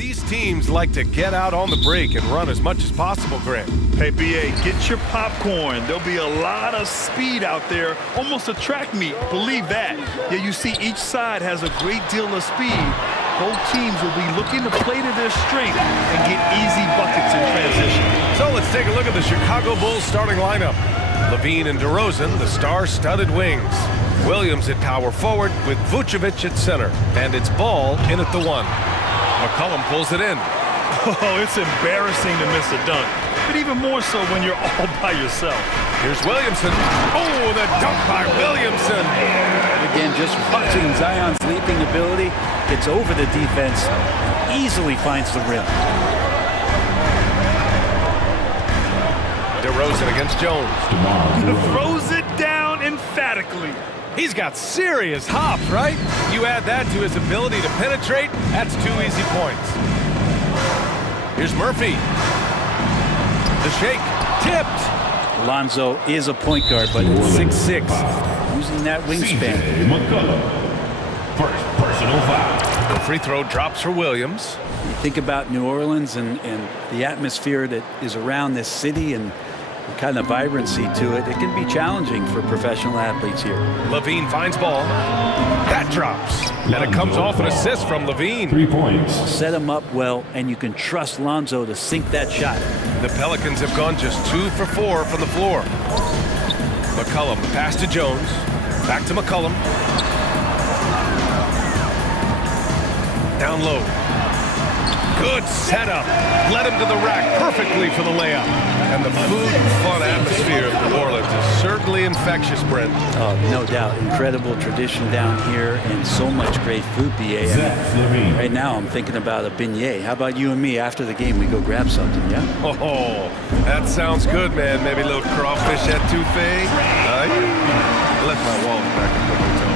These teams like to get out on the break and run as much as possible, Grant. Hey, BA, get your popcorn. There'll be a lot of speed out there, almost a track meet. Believe that. Yeah, you see each side has a great deal of speed. Both teams will be looking to play to their strength and get easy buckets in transition. So let's take a look at the Chicago Bulls starting lineup. Levine and DeRozan, the star-studded wings. Williams at power forward with Vucevic at center. And it's Ball in at the 1. McCollum pulls it in. Oh, it's embarrassing to miss a dunk, but even more so when you're all by yourself. Here's Williamson. Oh, the dunk by Williamson. Again, just watching Zion's leaping ability, gets over the defense, easily finds the rim. DeRozan against Jones. Throws it down emphatically. He's got serious hops, right? You add that to his ability to penetrate, that's 2 easy points. Here's Murphy. The shake, tipped. Lonzo is a point guard, but it's 6'6", using that wingspan. First personal foul. The free throw drops for Williams. You think about New Orleans and the atmosphere that is around this city and the kind of vibrancy to it. It can be challenging for professional athletes here. Levine finds Ball. That drops. And it comes off an assist from Levine. 3 points. Set him up well, and you can trust Lonzo to sink that shot. The Pelicans have gone just 2 for 4 from the floor. McCollum, pass to Jones. Back to McCollum. Down low. Good setup. Led him to the rack perfectly for the layup. And the food and fun atmosphere of New Orleans is certainly infectious, Brent. Oh, no doubt. Incredible tradition down here and so much great food, BA. I mean, right now I'm thinking about a beignet. How about you and me after the game? We go grab something, yeah? Oh, that sounds good, man. Maybe a little crawfish etouffee. I left my wallet back at the hotel.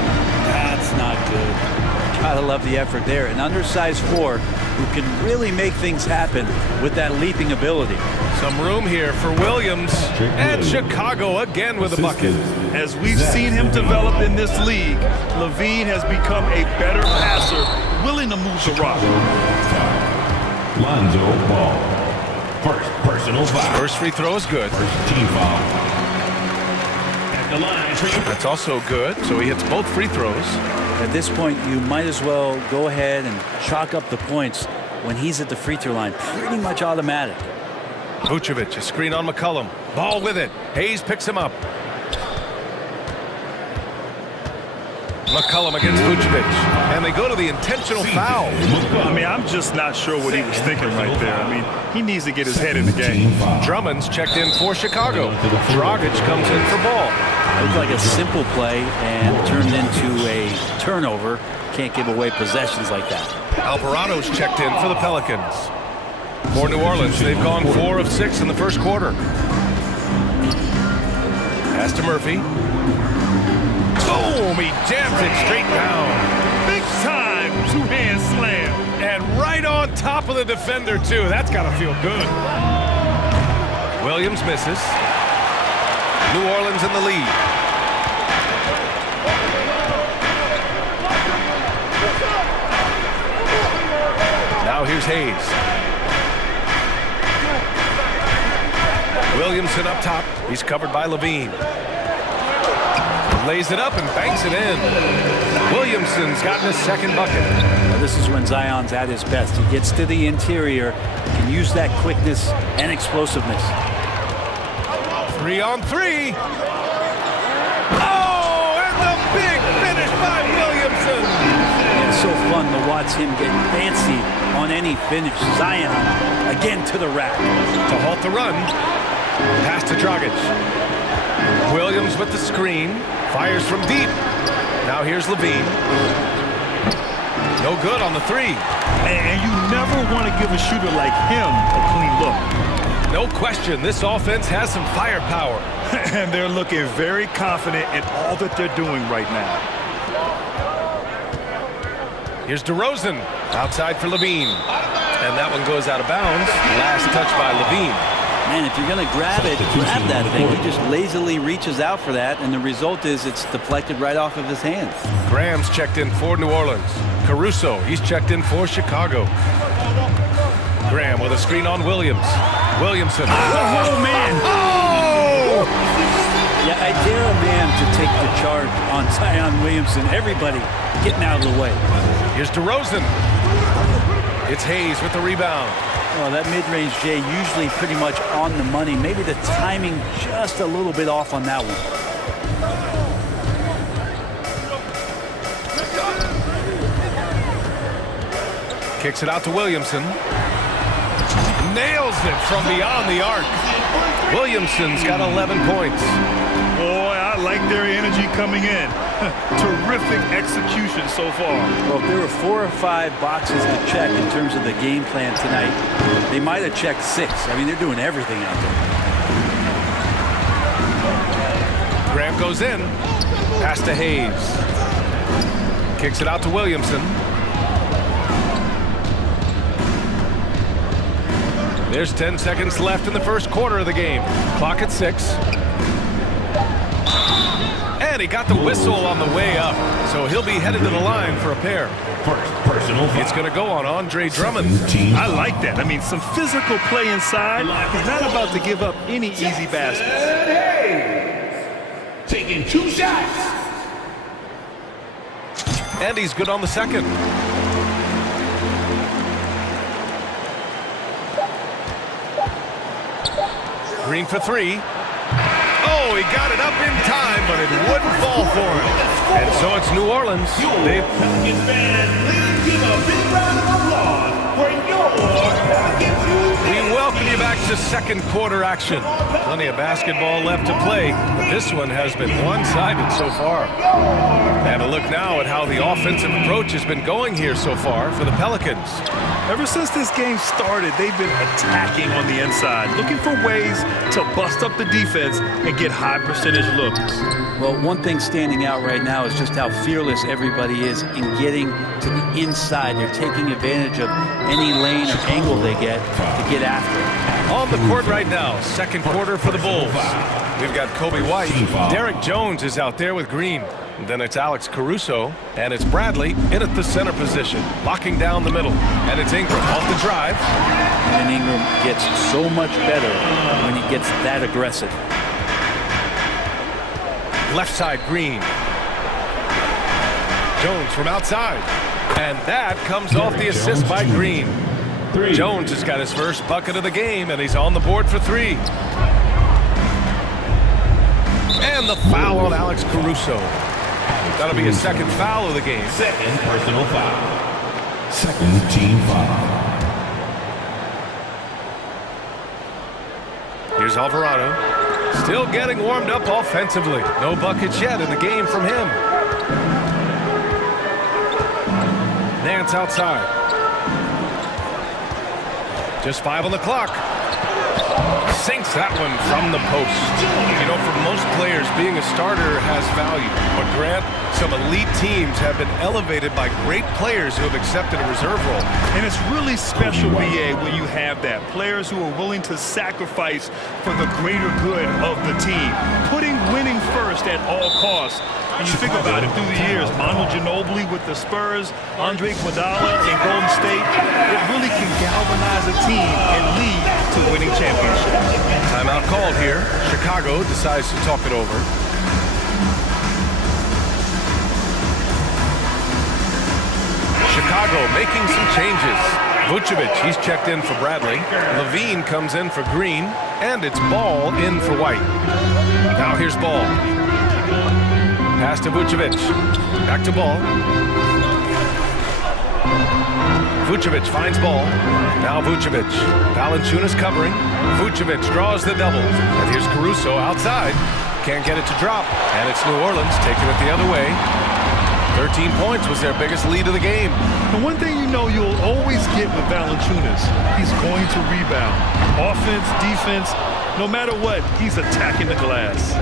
That's not good. Gotta love the effort there. An undersized 4 who can really make things happen with that leaping ability. Some room here for Williams. And Chicago again with a bucket. As we've seen him develop in this league, Levine has become a better passer, willing to move the rock. Lonzo Ball. First personal foul. First free throw is good. First team foul. At the line. That's also good, so he hits both free throws. At this point, you might as well go ahead and chalk up the points when he's at the free throw line. Pretty much automatic. Vucevic, a screen on McCollum. Ball with it. Hayes picks him up. McCollum against Vucevic. And they go to the intentional foul. I mean, I'm just not sure what he was thinking right there. I mean, he needs to get his head in the game. Drummond's checked in for Chicago. Dragic comes in for Ball. Looked like a simple play and turned into a turnover. Can't give away possessions like that. Alvarado's checked in for the Pelicans. For New Orleans, they've gone 4 of 6 in the first quarter. Pass to Murphy. Boom! He jams it straight down. Big time two-hand slam. And right on top of the defender, too. That's got to feel good. Williams misses. New Orleans in the lead. Now here's Hayes. Williamson up top. He's covered by Levine. Lays it up and banks it in. Williamson's gotten his second bucket. Now this is when Zion's at his best. He gets to the interior, can use that quickness and explosiveness. 3 on 3. Oh, and the big finish by Williamson. It's so fun to watch him get fancy on any finish. Zion again to the rack. To halt the run. Pass to Dragic. Williams with the screen. Fires from deep. Now here's Levine. No good on the 3. And you never want to give a shooter like him a clean look. No question, this offense has some firepower. And they're looking very confident in all that they're doing right now. Here's DeRozan, outside for Levine. And that one goes out of bounds. Last touch by Levine. Man, if you're going to grab it, grab that thing. He just lazily reaches out for that, and the result is it's deflected right off of his hand. Graham's checked in for New Orleans. Caruso, he's checked in for Chicago. Graham with a screen on Williams. Williamson. Oh, man. Oh! Yeah, I dare a man to take the charge on Zion Williamson. Everybody getting out of the way. Here's DeRozan. It's Hayes with the rebound. Well, that mid-range, Jay, usually pretty much on the money. Maybe the timing just a little bit off on that one. Kicks it out to Williamson. Nails it from beyond the arc. Williamson's got 11 points. Boy, I like their energy coming in. Terrific execution so far. Well, if there were 4 or 5 boxes to check in terms of the game plan tonight, they might have checked 6. I mean, they're doing everything out there. Graham goes in. Pass to Hayes. Kicks it out to Williamson. There's 10 seconds left in the first quarter of the game. Clock at 6. And he got the whistle on the way up, so he'll be headed to the line for a pair. Personal foul. It's going to go on Andre Drummond. I like that. I mean, some physical play inside. He's not about to give up any easy baskets. Taking 2 shots. And he's good on the second. Green for 3. Oh, he got it up in time, but it wouldn't fall for him. And so it's New Orleans. Pelicans fans, please give a big round of applause for your Pelicans. We welcome you back to second quarter action. Plenty of basketball left to play, but this one has been one-sided so far. And a look now at how the offensive approach has been going here so far for the Pelicans. Ever since this game started, they've been attacking on the inside, looking for ways to bust up the defense and get high percentage looks. Well, one thing standing out right now is just how fearless everybody is in getting to the inside. They're taking advantage of any lane or angle they get to get after it. On the court right now, second quarter for the Bulls. We've got Kobe White. Derek Jones is out there with Green. Then it's Alex Caruso, and it's Bradley in at the center position, locking down the middle. And it's Ingram off the drive. And Ingram gets so much better when he gets that aggressive. Left side, Green. Jones from outside. And that comes off the assist by Green. Jones has got his first bucket of the game, and he's on the board for 3. And the foul on Alex Caruso. That'll be a second foul of the game. Second personal foul. Second team foul. Here's Alvarado. Still getting warmed up offensively. No buckets yet in the game from him. Nance outside. Just 5 on the clock. Sinks that one from the post. You know, for most players, being a starter has value. But Grant, some elite teams have been elevated by great players who have accepted a reserve role. And it's really special, BA, when you have that. Players who are willing to sacrifice for the greater good of the team. Putting winning first at all costs. And you think about it through the years, Manu Ginobili with the Spurs, Andre Iguodala in Golden State, it really can galvanize a team and lead to winning championships. Timeout called here. Chicago decides to talk it over. Chicago making some changes. Vucevic, he's checked in for Bradley. Levine comes in for Green, and it's Ball in for White. Now here's Ball. Pass to Vucevic. Back to Ball. Vucevic finds Ball. Now Vucevic. Valanciunas covering. Vucevic draws the double. And here's Caruso outside. Can't get it to drop. And it's New Orleans taking it the other way. 13 points was their biggest lead of the game. And one thing you know you'll always get with Valanciunas, he's going to rebound. Offense, defense, no matter what, he's attacking the glass.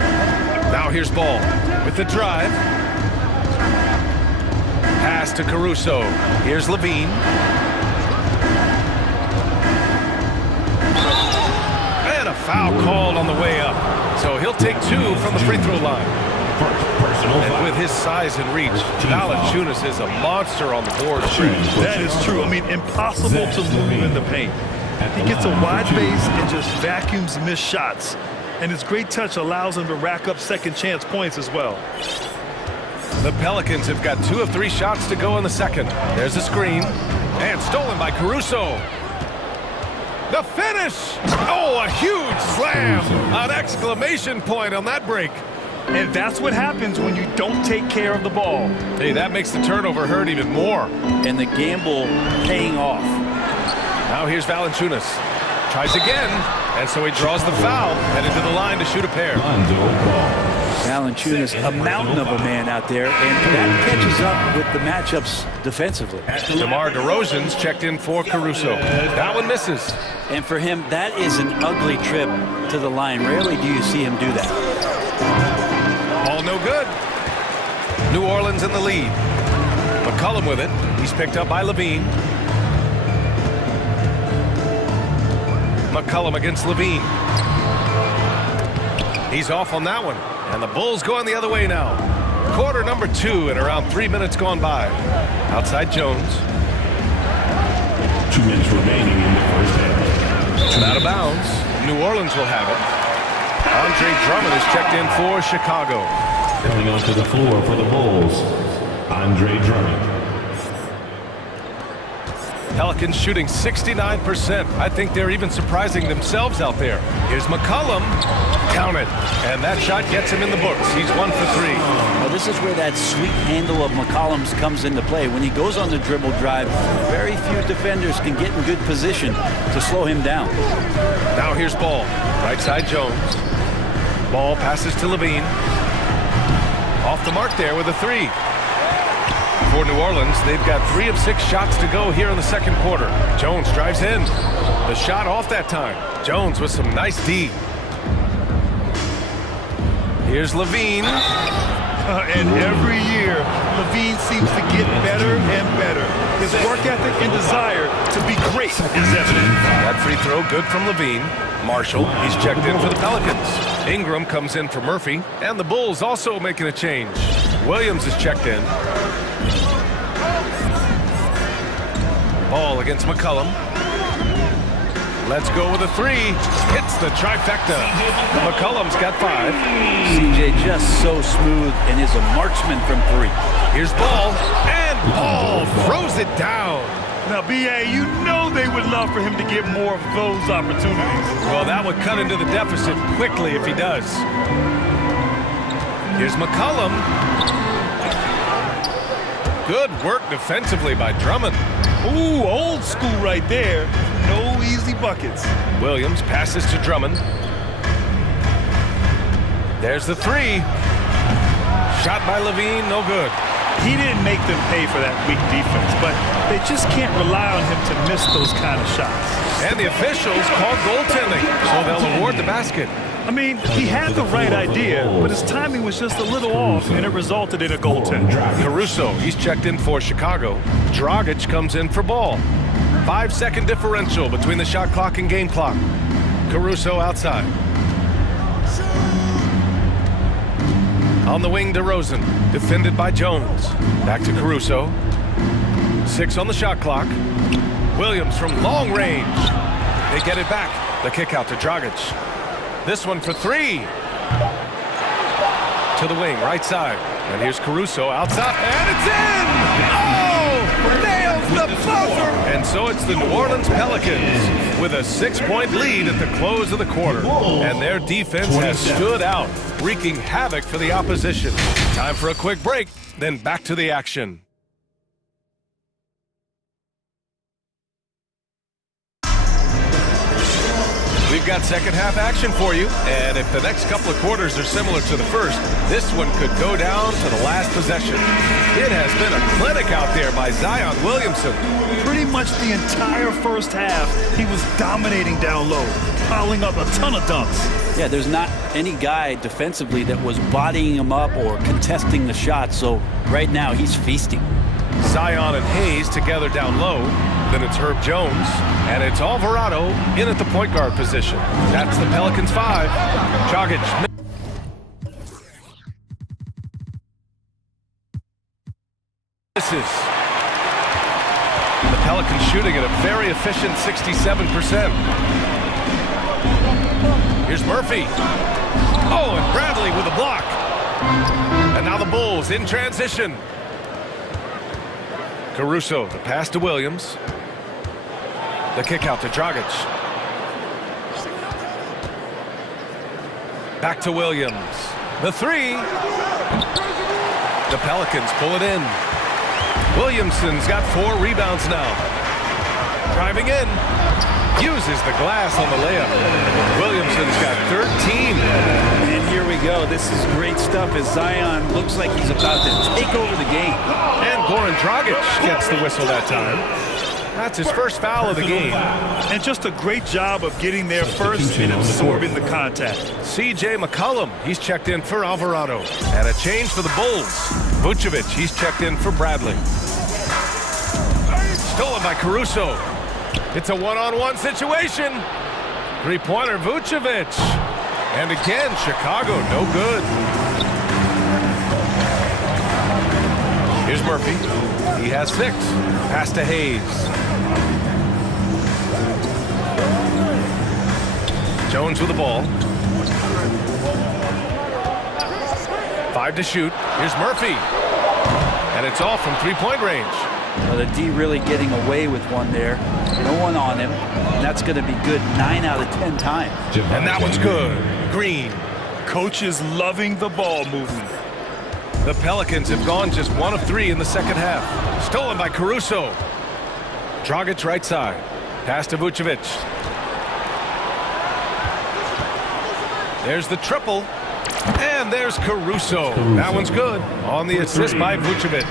Now here's Ball with the drive. Pass to Caruso. Here's Levine. And a foul called on the way up. So he'll take 2 from the free throw line. And with his size and reach, Valanciunas is a monster on the board. That is true. I mean, impossible to move in the paint. He gets a wide base and just vacuums missed shots. And his great touch allows him to rack up second chance points as well. The Pelicans have got 2 of 3 shots to go in the second. There's a screen. And stolen by Caruso. The finish! Oh, a huge slam! An exclamation point on that break. And that's what happens when you don't take care of the ball. Hey, that makes the turnover hurt even more. And the gamble paying off. Now here's Valanciunas. Tries again, and so he draws the foul, headed to the line to shoot a pair. Valanciunas, a mountain of a man out there, and that catches up with the matchups defensively. DeMar DeRozan's checked in for Caruso. That one misses. And for him, that is an ugly trip to the line. Rarely do you see him do that. Ball no good. New Orleans in the lead. McCollum with it. He's picked up by Levine. McCollum against Levine. He's off on that one. And the Bulls going the other way now. Quarter number 2 and around 3 minutes gone by. Outside Jones. 2 minutes remaining in the first half. Out of bounds. New Orleans will have it. Andre Drummond is checked in for Chicago. Coming onto the floor for the Bulls, Andre Drummond. Pelicans shooting 69%. I think they're even surprising themselves out there. Here's McCollum. Count it. And that shot gets him in the books. He's 1 for 3. Well, this is where that sweet handle of McCollum's comes into play. When he goes on the dribble drive, very few defenders can get in good position to slow him down. Now here's Ball. Right side Jones. Ball passes to Levine. Off the mark there with a 3. For New Orleans, they've got 3 of 6 shots to go here in the second quarter. Jones drives in. The shot off that time. Jones with some nice D. Here's Levine. And every year, Levine seems to get better and better. His work ethic and desire to be great is evident. That free throw good from Levine. Marshall, he's checked in for the Pelicans. Ingram comes in for Murphy. And the Bulls also making a change. Williams is checked in. Ball against McCollum. Let's go with a 3. Hits the trifecta. McCollum's got 5. CJ just so smooth and is a marksman from 3. Here's Ball. And Ball throws it down. Now, B.A., you know they would love for him to get more of those opportunities. Well, that would cut into the deficit quickly if he does. Here's McCollum. Good work defensively by Drummond. Ooh, old school right there. No easy buckets. Williams passes to Drummond. There's the 3. Shot by Levine, no good. He didn't make them pay for that weak defense, but they just can't rely on him to miss those kind of shots. And the officials called goaltending, so they'll award the basket. I mean, he had the right idea, but his timing was just a little off, and it resulted in a goaltend. Caruso, he's checked in for Chicago. Dragic comes in for Ball. 5-second differential between the shot clock and game clock. Caruso outside. On the wing, DeRozan, defended by Jones. Back to Caruso. 6 on the shot clock. Williams from long range. They get it back. The kick out to Dragic. This one for 3. To the wing, right side. And here's Caruso outside. And it's in! Oh! Nails the buzzer! And so it's the New Orleans Pelicans with a 6-point lead at the close of the quarter. And their defense has stood out, wreaking havoc for the opposition. Time for a quick break, then back to the action. We've got second half action for you, and if the next couple of quarters are similar to the first, this one could go down to the last possession. It has been a clinic out there by Zion Williamson. Pretty much the entire first half, he was dominating down low, piling up a ton of dunks. Yeah, there's not any guy defensively that was bodying him up or contesting the shot, so right now he's feasting. Zion and Hayes together down low. Then it's Herb Jones, and it's Alvarado in at the point guard position. That's the Pelicans 5. Dragic. Misses. The Pelicans shooting at a very efficient 67%. Here's Murphy. Oh, and Bradley with a block. And now the Bulls in transition. Caruso, the pass to Williams. The kick out to Dragic. Back to Williams. The three. The Pelicans pull it in. Williamson's got 4 rebounds now. Driving in. Uses the glass on the layup. Williamson's got 13. And here we go. This is great stuff as Zion looks like he's about to take over the game. And Goran Dragic gets the whistle that time. That's his first foul of the game. And just a great job of getting there first and absorbing the contact. C.J. McCollum, he's checked in for Alvarado. And a change for the Bulls. Vucevic, he's checked in for Bradley. Stolen by Caruso. It's a one-on-one situation. Three-pointer, Vucevic. And again, Chicago, no good. Here's Murphy. He has 6. Pass to Hayes. Jones with the ball. 5 to shoot. Here's Murphy. And it's off from three-point range. Well, the D really getting away with one there. No one on him. And that's going to be good 9 out of 10 times. And that one's good. Green. Coach is loving the ball movement. The Pelicans have gone just 1 of 3 in the second half. Stolen by Caruso. Dragic right side. Pass to Vucevic. There's the triple. And there's Caruso. That one's good. On the assist by Vucevic.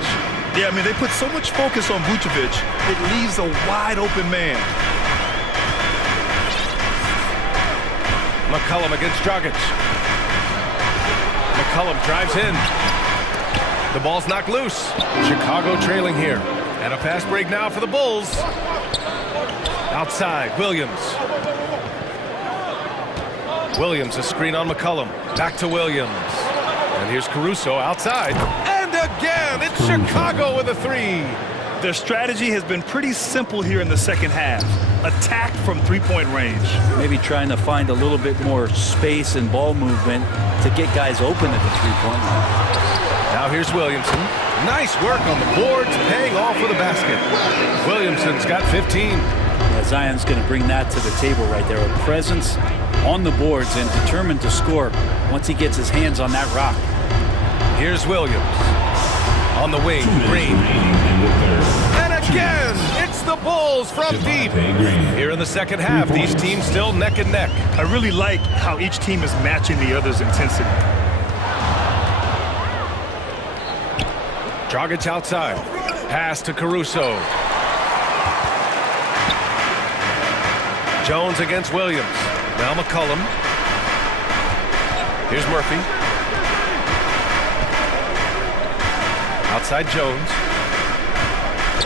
Yeah, I mean, they put so much focus on Vucevic, it leaves a wide open man. McCollum against Dragic. McCollum drives in. The ball's knocked loose. Chicago trailing here. And a fast break now for the Bulls. Outside, Williams. Williams, a screen on McCollum. Back to Williams. And here's Caruso outside. And again, it's Chicago with a 3. Their strategy has been pretty simple here in the second half. Attack from three-point range. Maybe trying to find a little bit more space and ball movement to get guys open at the three-point line. Now here's Williamson. Nice work on the boards, paying off with a basket. Williamson's got 15. Yeah, Zion's going to bring that to the table right there. A presence on the boards and determined to score once he gets his hands on that rock. Here's Williams. On the wing, Green. And again, it's the Bulls from deep. Here in the second half, these teams still neck and neck. I really like how each team is matching the other's intensity. Dragic outside. Pass to Caruso. Jones against Williams. Now McCollum. Here's Murphy. Outside Jones.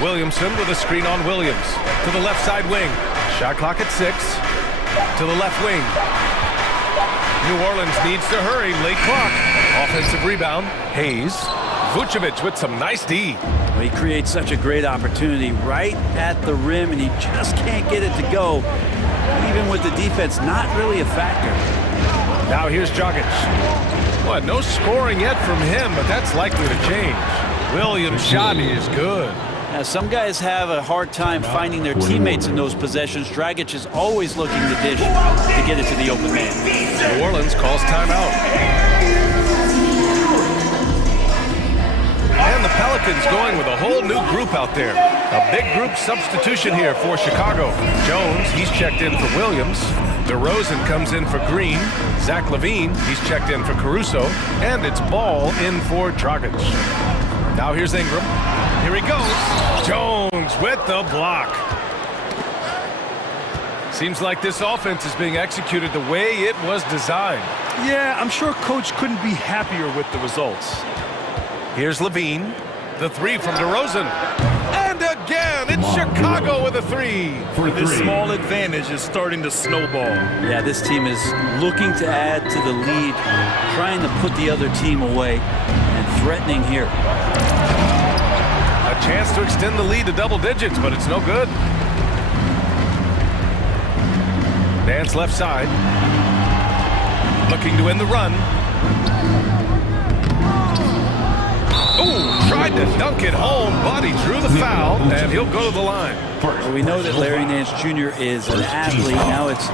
Williamson with a screen on Williams. To the left side wing. Shot clock at 6. To the left wing. New Orleans needs to hurry. Late clock. Offensive rebound. Hayes. Vucevic with some nice D. Well, he creates such a great opportunity right at the rim, and he just can't get it to go. Even with the defense, not really a factor. Now here's Dragic. What, no scoring yet from him, but that's likely to change. Williams' shot is good. Now, some guys have a hard time finding their teammates in those possessions. Dragic is always looking to dish to get it to the open man. New Orleans calls timeout. And the Pelicans going with a whole new group out there. A big group substitution here for Chicago. Jones, he's checked in for Williams. DeRozan comes in for Green. Zach LaVine, he's checked in for Caruso. And it's Ball in for Dragic. Now here's Ingram. Here he goes. Jones with the block. Seems like this offense is being executed the way it was designed. Yeah, I'm sure Coach couldn't be happier with the results. Here's LaVine. The 3 from DeRozan. And again, it's Chicago with a 3. This small advantage is starting to snowball. Yeah, this team is looking to add to the lead, trying to put the other team away, and threatening here. A chance to extend the lead to double digits, but it's no good. Nance left side. Looking to win the run. Ooh, tried to dunk it home, but he drew the foul, and he'll go to the line. Well, we know that Larry Nance Jr. is an athlete. Now it's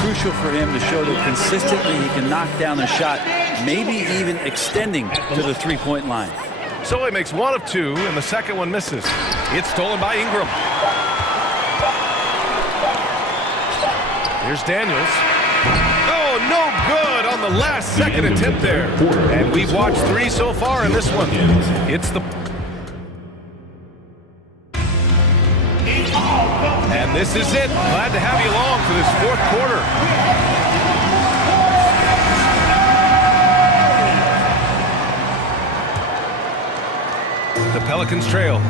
crucial for him to show that consistently he can knock down a shot, maybe even extending to the three-point line. So he makes one of two, and the second one misses. It's stolen by Ingram. Here's Daniels. Oh, no good on the last second attempt there. And we've watched three so far in this one. It's the... And this is it. Glad to have you along for this fourth quarter. The Pelicans trail.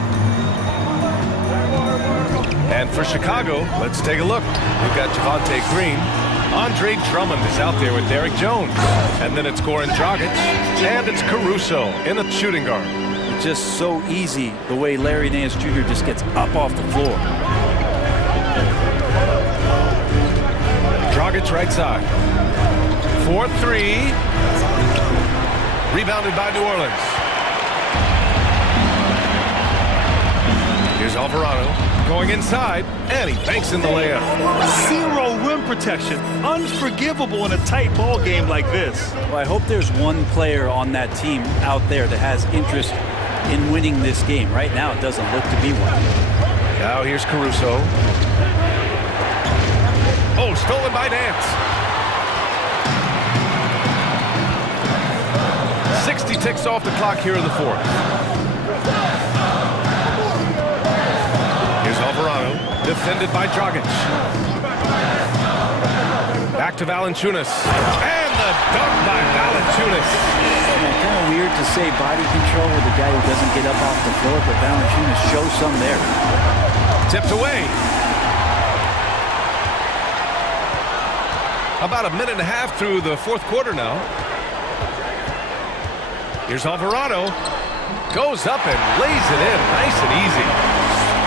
And for Chicago, let's take a look. We've got Javonte Green. Andre Drummond is out there with Derek Jones. And then it's Goran Dragic. And it's Caruso in the shooting guard. It's just so easy the way Larry Nance Jr. just gets up off the floor. Dragic right side. 4-3. Rebounded by New Orleans. Here's Alvarado going inside, and he banks in the layup. Zero rim protection. Unforgivable in a tight ball game like this. Well, I hope there's one player on that team out there that has interest in winning this game. Right now, it doesn't look to be one. Now here's Caruso. Oh, stolen by Nance. 60 ticks off the clock here in the fourth. Here's Alvarado, defended by Dragic. Back to Valanciunas. And the dunk by Valanciunas. Kind of weird to say body control with a guy who doesn't get up off the floor, but Valanciunas shows some there. Tipped away. About a minute and a half through the fourth quarter now. Here's Alvarado. Goes up and lays it in nice and easy.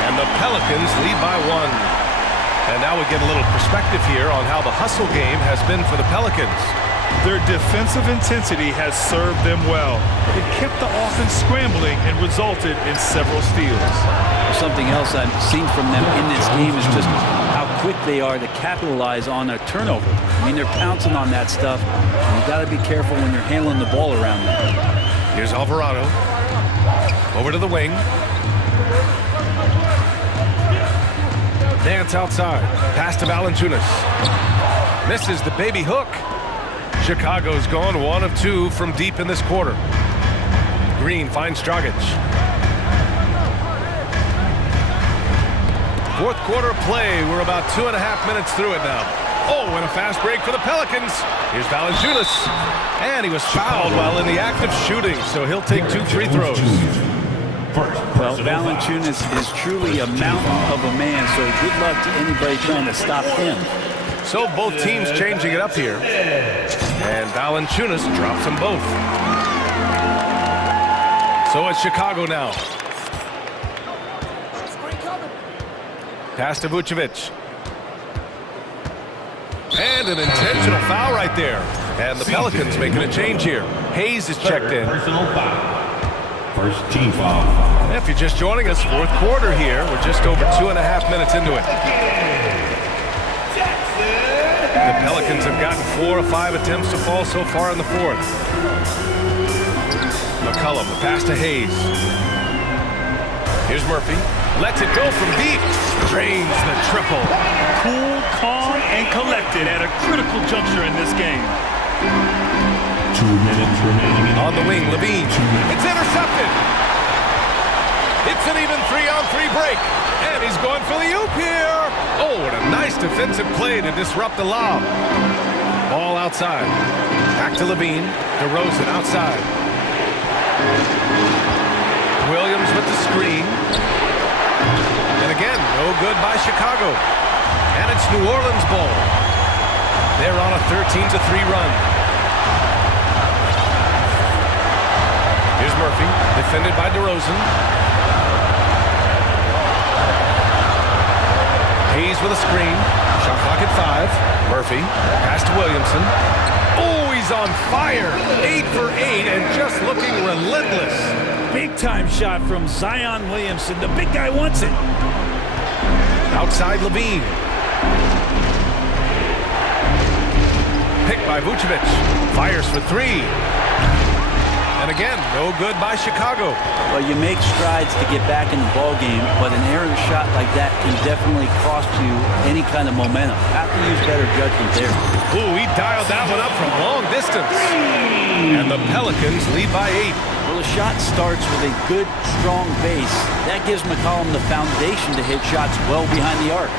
And the Pelicans lead by one. And now we get a little perspective here on how the hustle game has been for the Pelicans. Their defensive intensity has served them well. It kept the offense scrambling and resulted in several steals. Something else I've seen from them in this game is just how quick they are to capitalize on a turnover. I mean, they're pouncing on that stuff. And you got to be careful when you're handling the ball around them. Here's Alvarado. Over to the wing. Nance outside. Pass to Valanciunas. Misses the baby hook. Chicago's gone 1 of 2 from deep in this quarter. Green finds Dragic. Fourth quarter play. We're about 2.5 minutes through it now. Oh, and a fast break for the Pelicans. Here's Valanciunas. And he was fouled while in the act of shooting, so he'll take 2 free throws. Well, Valanciunas is truly a mountain of a man, so good luck to anybody trying to stop him. So both teams changing it up here. And Valanciunas drops them both. So it's Chicago now. Pass to Vucevic. And an intentional foul right there. And the Pelicans making a change here. Hayes is checked in. First team foul. If you're just joining us, fourth quarter here. We're just over 2.5 minutes into it. The Pelicans have gotten 4 or 5 attempts to fall so far in the fourth. McCollum, the pass to Hayes. Here's Murphy. Lets it go from deep. Drains the triple. Cool, calm, and collected at a critical juncture in this game. 2 minutes remaining. On the wing, Levine. It's intercepted. It's an even 3-on-3 break. And he's going for the oop here. Oh, and a nice defensive play to disrupt the lob. Ball outside. Back to Levine. DeRozan outside. Williams with the screen. And again, no good by Chicago. And it's New Orleans ball. They're on a 13-3 run. Here's Murphy, defended by DeRozan. Hayes with a screen. Shot clock at 5. Murphy. Pass to Williamson. Oh, he's on fire. 8 for 8 and just looking relentless. Big time shot from Zion Williamson. The big guy wants it. Outside Levine. Picked by Vucevic. Fires for 3. And again, no good by Chicago. Well, you make strides to get back in the ball game, but an errant shot like that can definitely cost you any kind of momentum. Have to use better judgment there. Ooh, he dialed that one up from long distance. And the Pelicans lead by 8. Well, the shot starts with a good, strong base. That gives McCollum the foundation to hit shots well behind the arc.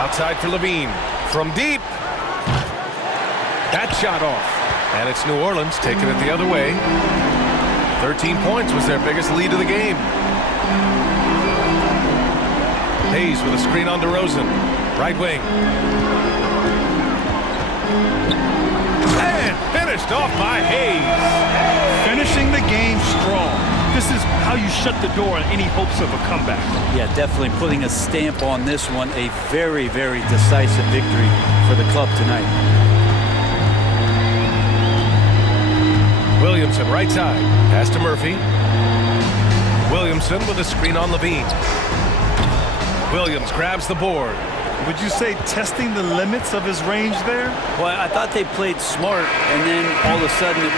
Outside for Levine. From deep. That shot off. And it's New Orleans taking it the other way. 13 points was their biggest lead of the game. Hayes with a screen on DeRozan. Right wing. And finished off by Hayes. Finishing the game strong. This is how you shut the door on any hopes of a comeback. Yeah, definitely putting a stamp on this one. A very, very decisive victory for the club tonight. Williamson, right side. Pass to Murphy. Williamson with a screen on Levine. Williams grabs the board. Would you say testing the limits of his range there? Well, I thought they played smart, and then all of a sudden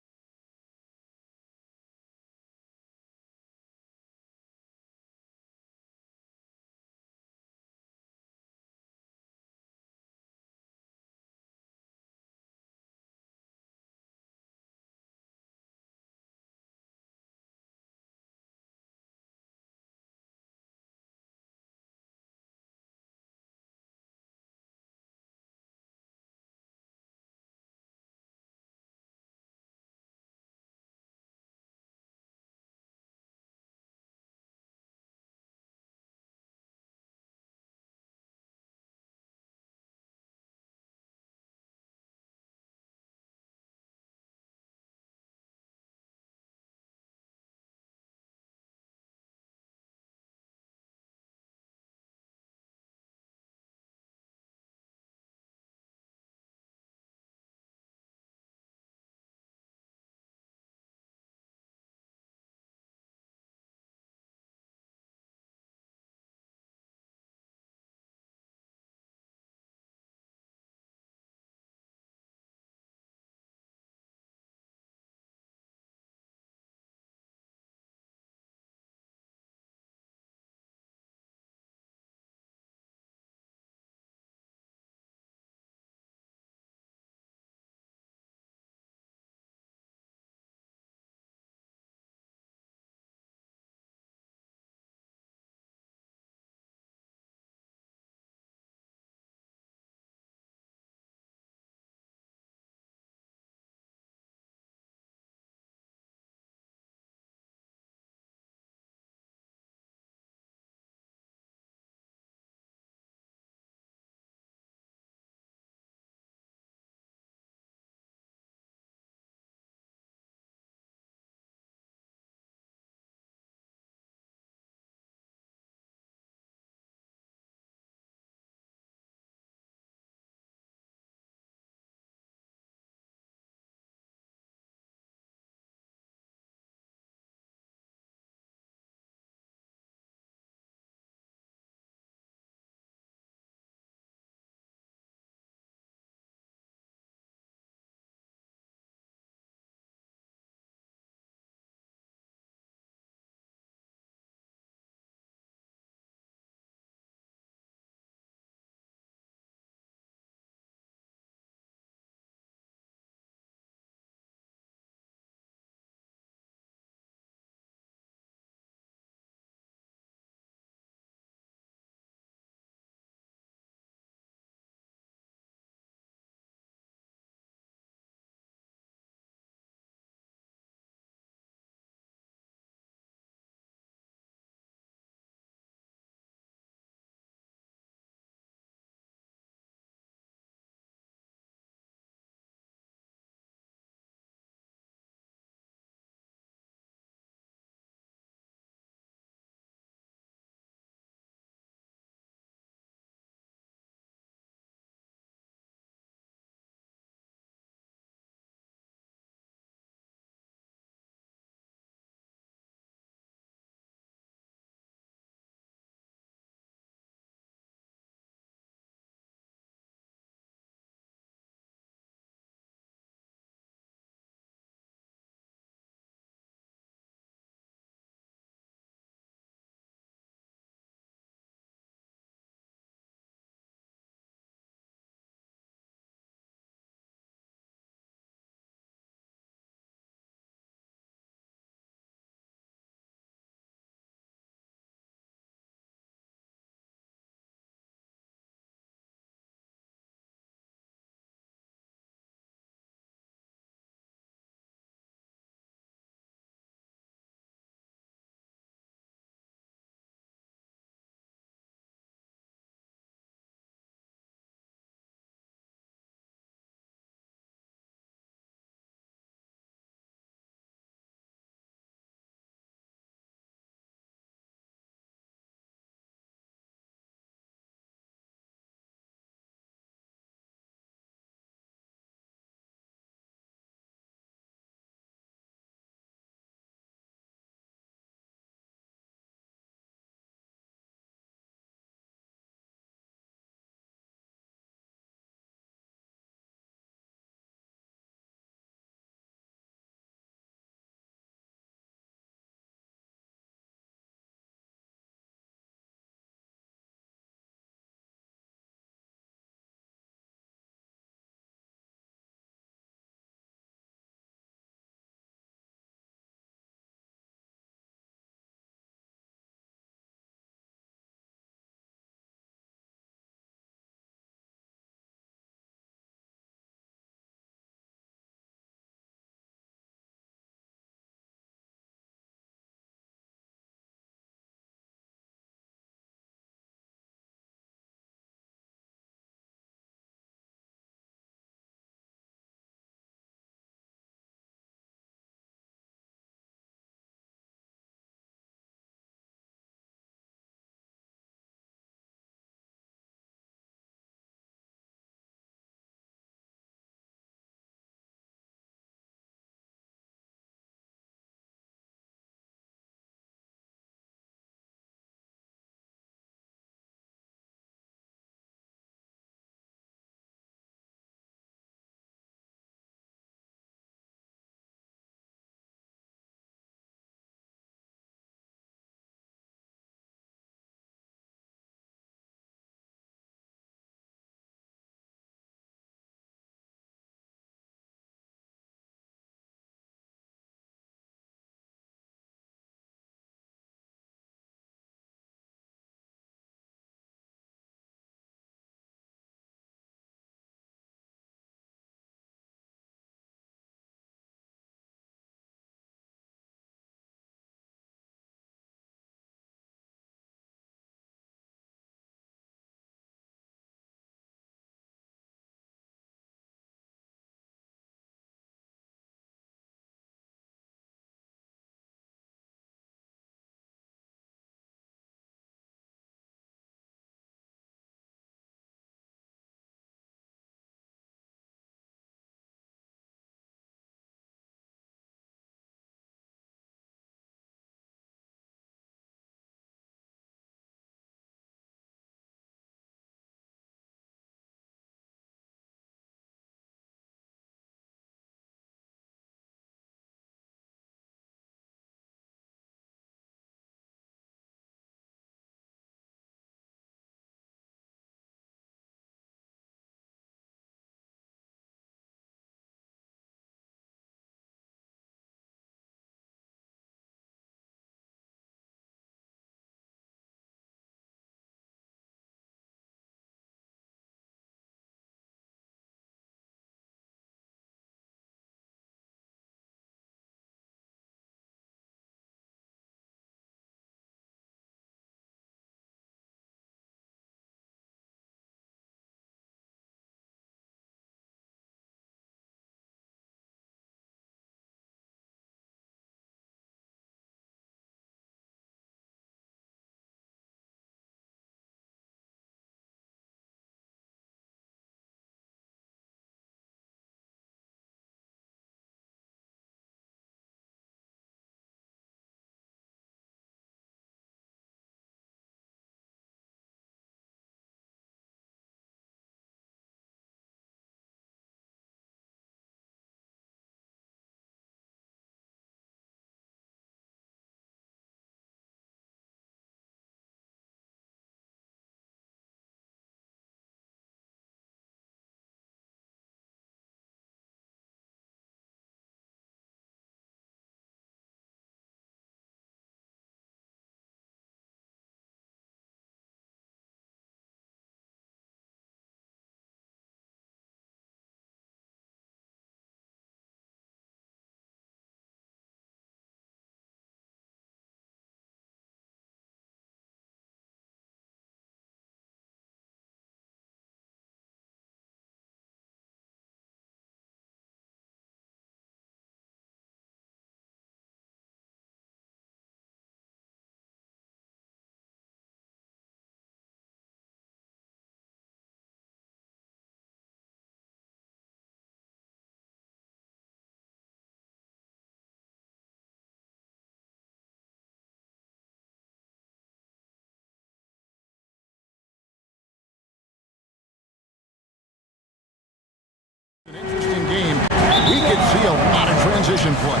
we could see a lot of transition play.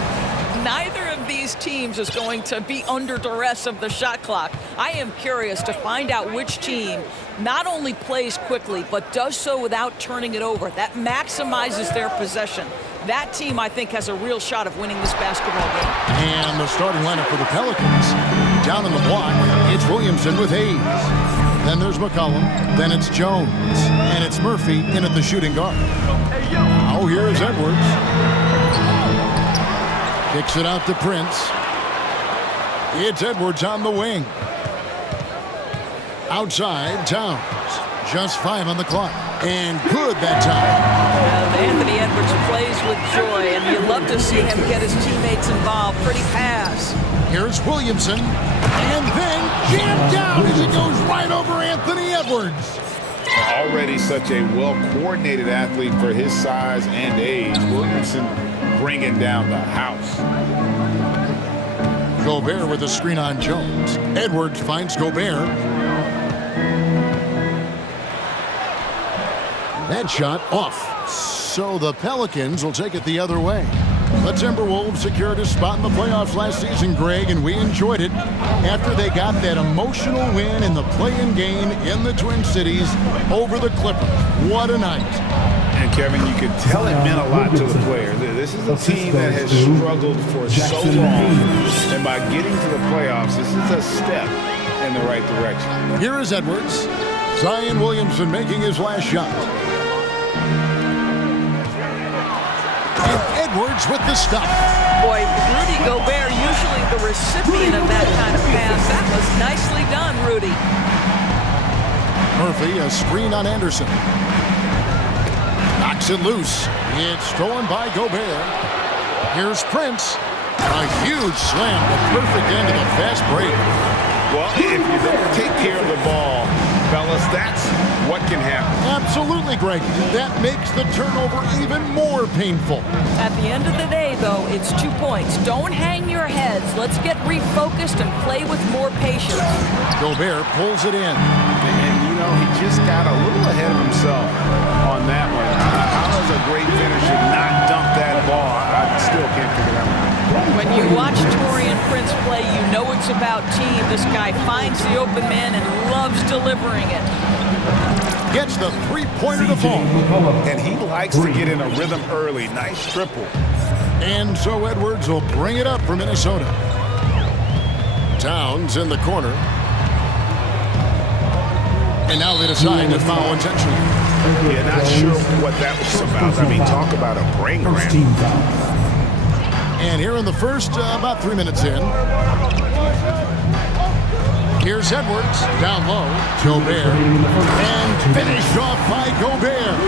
Neither of these teams is going to be under duress of the shot clock. I am curious to find out which team not only plays quickly, but does so without turning it over. That maximizes their possession. That team, I think, has a real shot of winning this basketball game. And the starting lineup for the Pelicans. Down on the block, it's Williamson with Hayes. Then there's McCollum. Then it's Jones. And it's Murphy in at the shooting guard. Now here's Edwards. Kicks it out to Prince. It's Edwards on the wing. Outside, Towns. Just 5 on the clock. And good that time. Anthony Edwards plays with joy, and you love to see him get his teammates involved. Pretty pass. Here's Williamson. And then jammed down as it goes right over Anthony Edwards. Already such a well-coordinated athlete for his size and age. Williamson bringing down the house. Gobert with a screen on Jones. Edwards finds Gobert. That shot off. So the Pelicans will take it the other way. The Timberwolves secured a spot in the playoffs last season, Greg, and we enjoyed it after they got that emotional win in the play-in game in the Twin Cities over the Clippers. What a night. And Kevin, you could tell it meant a lot to the players. This is a team that has struggled for so long, and by getting to the playoffs, this is a step in the right direction. Here is Edwards. Zion Williamson making his last shot. And Edwards with the stop. Boy, Rudy Gobert, usually the recipient of that kind of pass. That was nicely done, Rudy. Murphy, a screen on Anderson. Knocks it loose. It's stolen by Gobert. Here's Prince. A huge slam, the perfect end of the fast break. Well, if you don't take care of the ball, fellas, that's what can happen. Absolutely, Greg. That makes the turnover even more painful. At the end of the day, though, it's 2 points. Don't hang your heads. Let's get refocused and play with more patience. Gobert pulls it in. And, you know, he just got a little ahead of himself on that one. How does a great finisher not dunk that ball? I still can't figure that one out. When you watch Taurean Prince play, you know it's about team. This guy finds the open man and loves delivering it. Gets the three-pointer to fall. And he likes to get in a rhythm early. Nice triple. And so Edwards will bring it up for Minnesota. Towns in the corner. And now they decide to foul intentionally. Yeah, not sure what that was about. I mean, talk about a brain cramp. And here in the first, about 3 minutes in. Here's Edwards, down low, Gobert, and finished off by Gobert.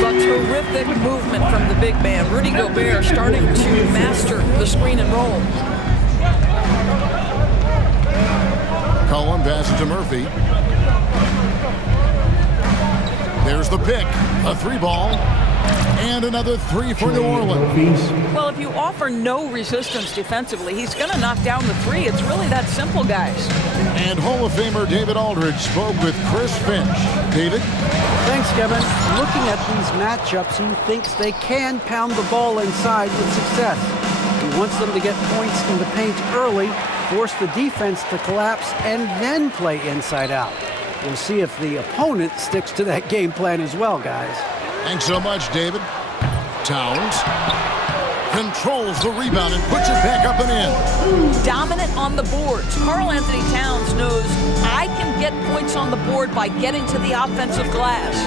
A terrific movement from the big man. Rudy Gobert starting to master the screen and roll. Cullen passes to Murphy. There's the pick, a 3-ball, and another 3 for New Orleans. Well, if you offer no resistance defensively, he's going to knock down the 3. It's really that simple, guys. And Hall of Famer David Aldridge spoke with Chris Finch. David? Thanks, Kevin. Looking at these matchups, he thinks they can pound the ball inside with success. He wants them to get points in the paint early, force the defense to collapse, and then play inside out. We'll see if the opponent sticks to that game plan as well, guys. Thanks so much, David. Towns controls the rebound and puts it back up and in. Dominant on the boards. Karl Anthony Towns knows I can get points on the board by getting to the offensive glass.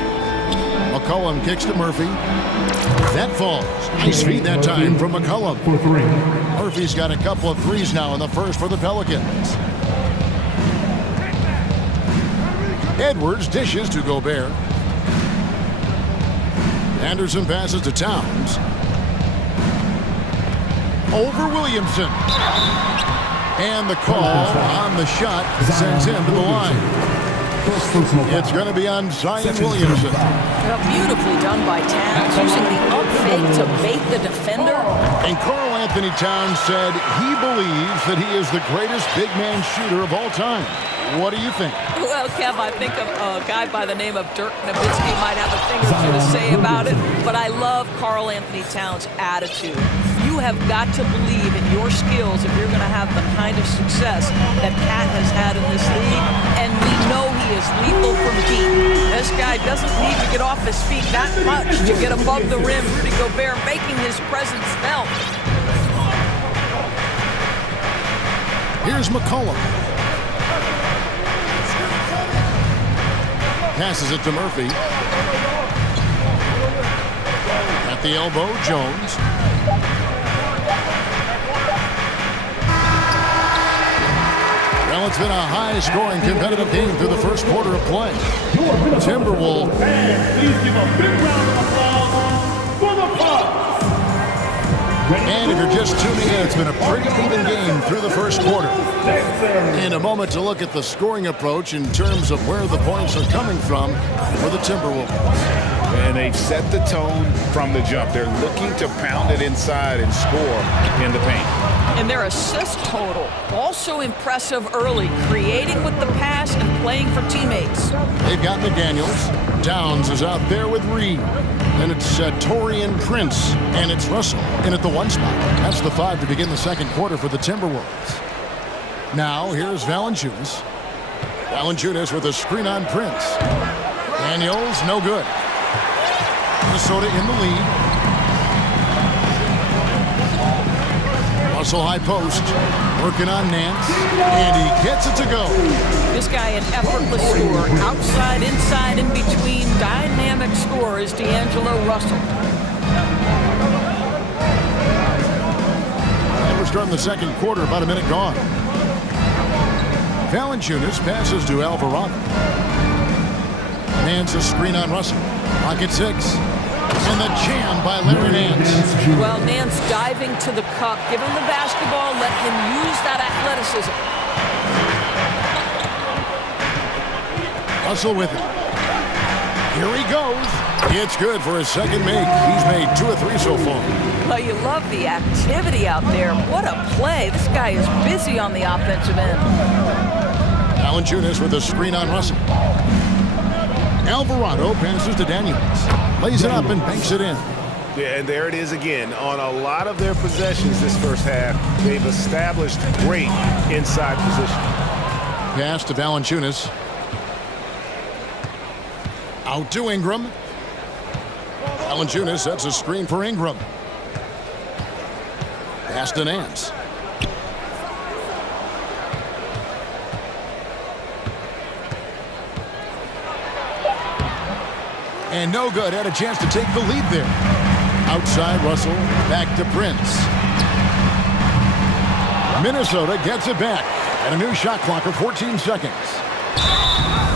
McCollum kicks to Murphy. That falls. Nice feed that time from McCollum. Murphy's got a couple of threes now in the first for the Pelicans. Edwards dishes to Gobert. Anderson passes to Towns. Over Williamson. And the call on the shot sends him to the line. It's going to be on Zion Williamson. Beautifully done by Towns, using the up fake to bait the defender. And Karl Anthony Towns said he believes that he is the greatest big man shooter of all time. What do you think? Well, Kev, I think a guy by the name of Dirk Nowitzki might have a thing or two to say about it, but I love Karl Anthony Towns' attitude. You have got to believe in your skills if you're going to have the kind of success that Cat has had in this league, and we know he is lethal from deep. This guy doesn't need to get off his feet that much to get above the rim. Rudy Gobert making his presence felt. Here's McCollum. Passes it to Murphy. At the elbow, Jones. Well, it's been a high-scoring, competitive game through the first quarter of play. Timberwolves. Please give a big round of applause for the Bucks. And if you're just tuning in, it's been a pretty even game through the first quarter. In a moment to look at the scoring approach in terms of where the points are coming from for the Timberwolves. And they've set the tone from the jump. They're looking to pound it inside and score in the paint. And their assist total, also impressive early, creating with the pass and playing for teammates. They've got McDaniels. Downs is out there with Reed. Then it's Taurean Prince, and it's Russell in at the 1 spot. That's the 5 to begin the second quarter for the Timberwolves. Now, here's Valanciunas. Valanciunas with a screen on Prince. Daniels, no good. Minnesota in the lead. Russell high post, working on Nance, and he gets it to go. This guy an effortless scorer, outside, inside, in between, dynamic scorer is D'Angelo Russell. And we're starting the second quarter, about a minute gone. Valanciunas passes to Alvarado. Nance a screen on Russell. Pocket 6. And the jam by Larry Nance. Well, Nance diving to the cup. Give him the basketball. Let him use that athleticism. Russell with it. Here he goes. It's good for his second make. He's made 2 or 3 so far. Well, you love the activity out there. What a play. This guy is busy on the offensive end. Valanciunas with a screen on Russell. Alvarado passes to Daniels. Lays it up and banks it in. Yeah, and there it is again. On a lot of their possessions this first half, they've established great inside position. Pass to Valanciunas. Out to Ingram. Valanciunas sets a screen for Ingram. Pass to Nance. And no good. Had a chance to take the lead there. Outside Russell. Back to Prince. Minnesota gets it back. And a new shot clock of 14 seconds.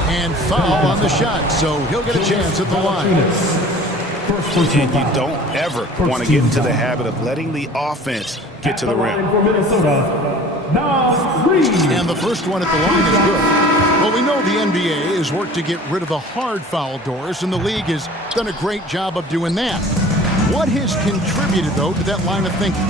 And foul on the shot. So he'll get a chance at the line. And you don't ever want to get into the habit of letting the offense get to the rim. And the first one at the line is good. Well, we know the NBA has worked to get rid of the hard foul doors, and the league has done a great job of doing that. What has contributed, though, to that line of thinking?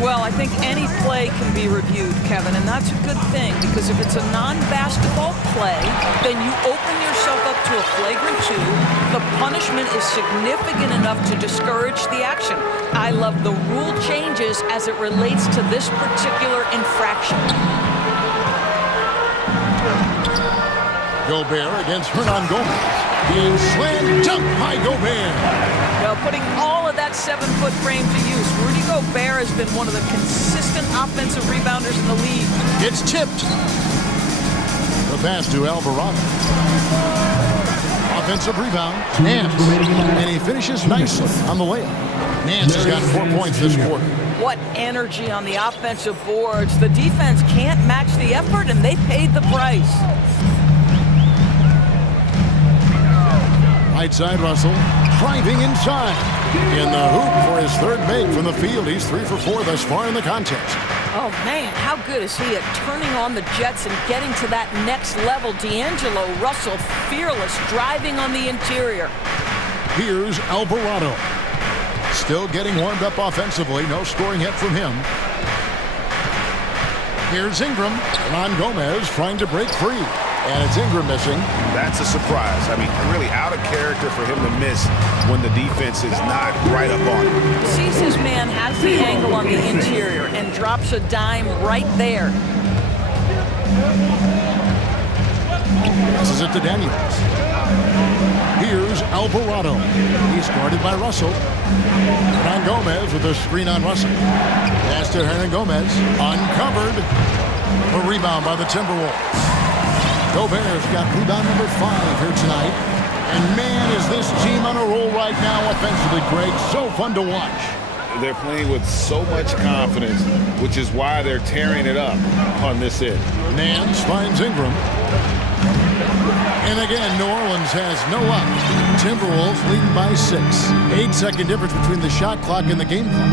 Well, I think any play can be reviewed, Kevin, and that's a good thing, because if it's a non-basketball play, then you open yourself up to a flagrant 2. The punishment is significant enough to discourage the action. I love the rule changes as it relates to this particular infraction. Gobert against Hernan Gomez. Being slammed dunk by Gobert. Well, putting all of that 7-foot frame to use, Rudy Gobert has been one of the consistent offensive rebounders in the league. It's tipped. The pass to Alvarado. Offensive rebound. Nance. And he finishes nicely on the layup. Nance has got 4 points this quarter. What energy on the offensive boards. The defense can't match the effort, and they paid the price. Right side Russell, driving inside. In the hoop for his third make from the field. He's 3 for 4 thus far in the contest. Oh, man, how good is he at turning on the Jets and getting to that next level? D'Angelo Russell, fearless, driving on the interior. Here's Alvarado. Still getting warmed up offensively. No scoring yet from him. Here's Ingram. Ron Gomez trying to break free. And it's Ingram missing. That's a surprise. I mean, really out of character for him to miss when the defense is not right up on him. Sees his man, has the angle on the interior, and drops a dime right there. Passes it to Daniels. Here's Alvarado. He's guarded by Russell. Hernan Gomez with a screen on Russell. Pass to Hernan Gomez. Uncovered. A rebound by the Timberwolves. Gobert's got rebound number 5 here tonight. And man, is this team on a roll right now offensively, Greg. So fun to watch. They're playing with so much confidence, which is why they're tearing it up on this end. Nance finds Ingram. And again, New Orleans has no up. Timberwolves leading by 6. 8-second difference between the shot clock and the game clock.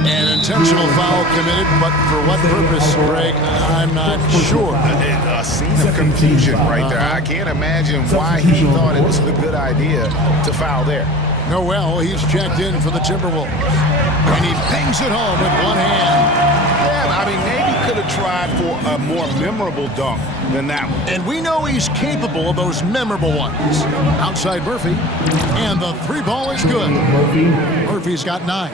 An intentional foul committed, but for what purpose, Greg, I'm not sure. A scene of confusion right there. I can't imagine why he thought it was a good idea to foul there. Noel, he's checked in for the Timberwolves. And he bangs it home with one hand. Yeah, I mean, maybe could have tried for a more memorable dunk than that one. And we know he's capable of those memorable ones. Outside Murphy, and the 3 ball is good. Murphy's got 9.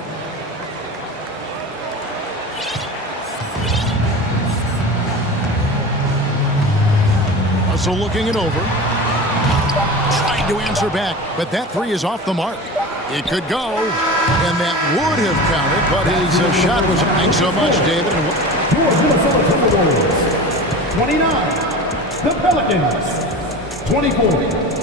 Russell looking it over. Trying to answer back, but that 3 is off the mark. It could go, and that would have counted, but his shot was... Thanks so much, David. Your Minnesota Timberwolves, 29. The Pelicans, 24.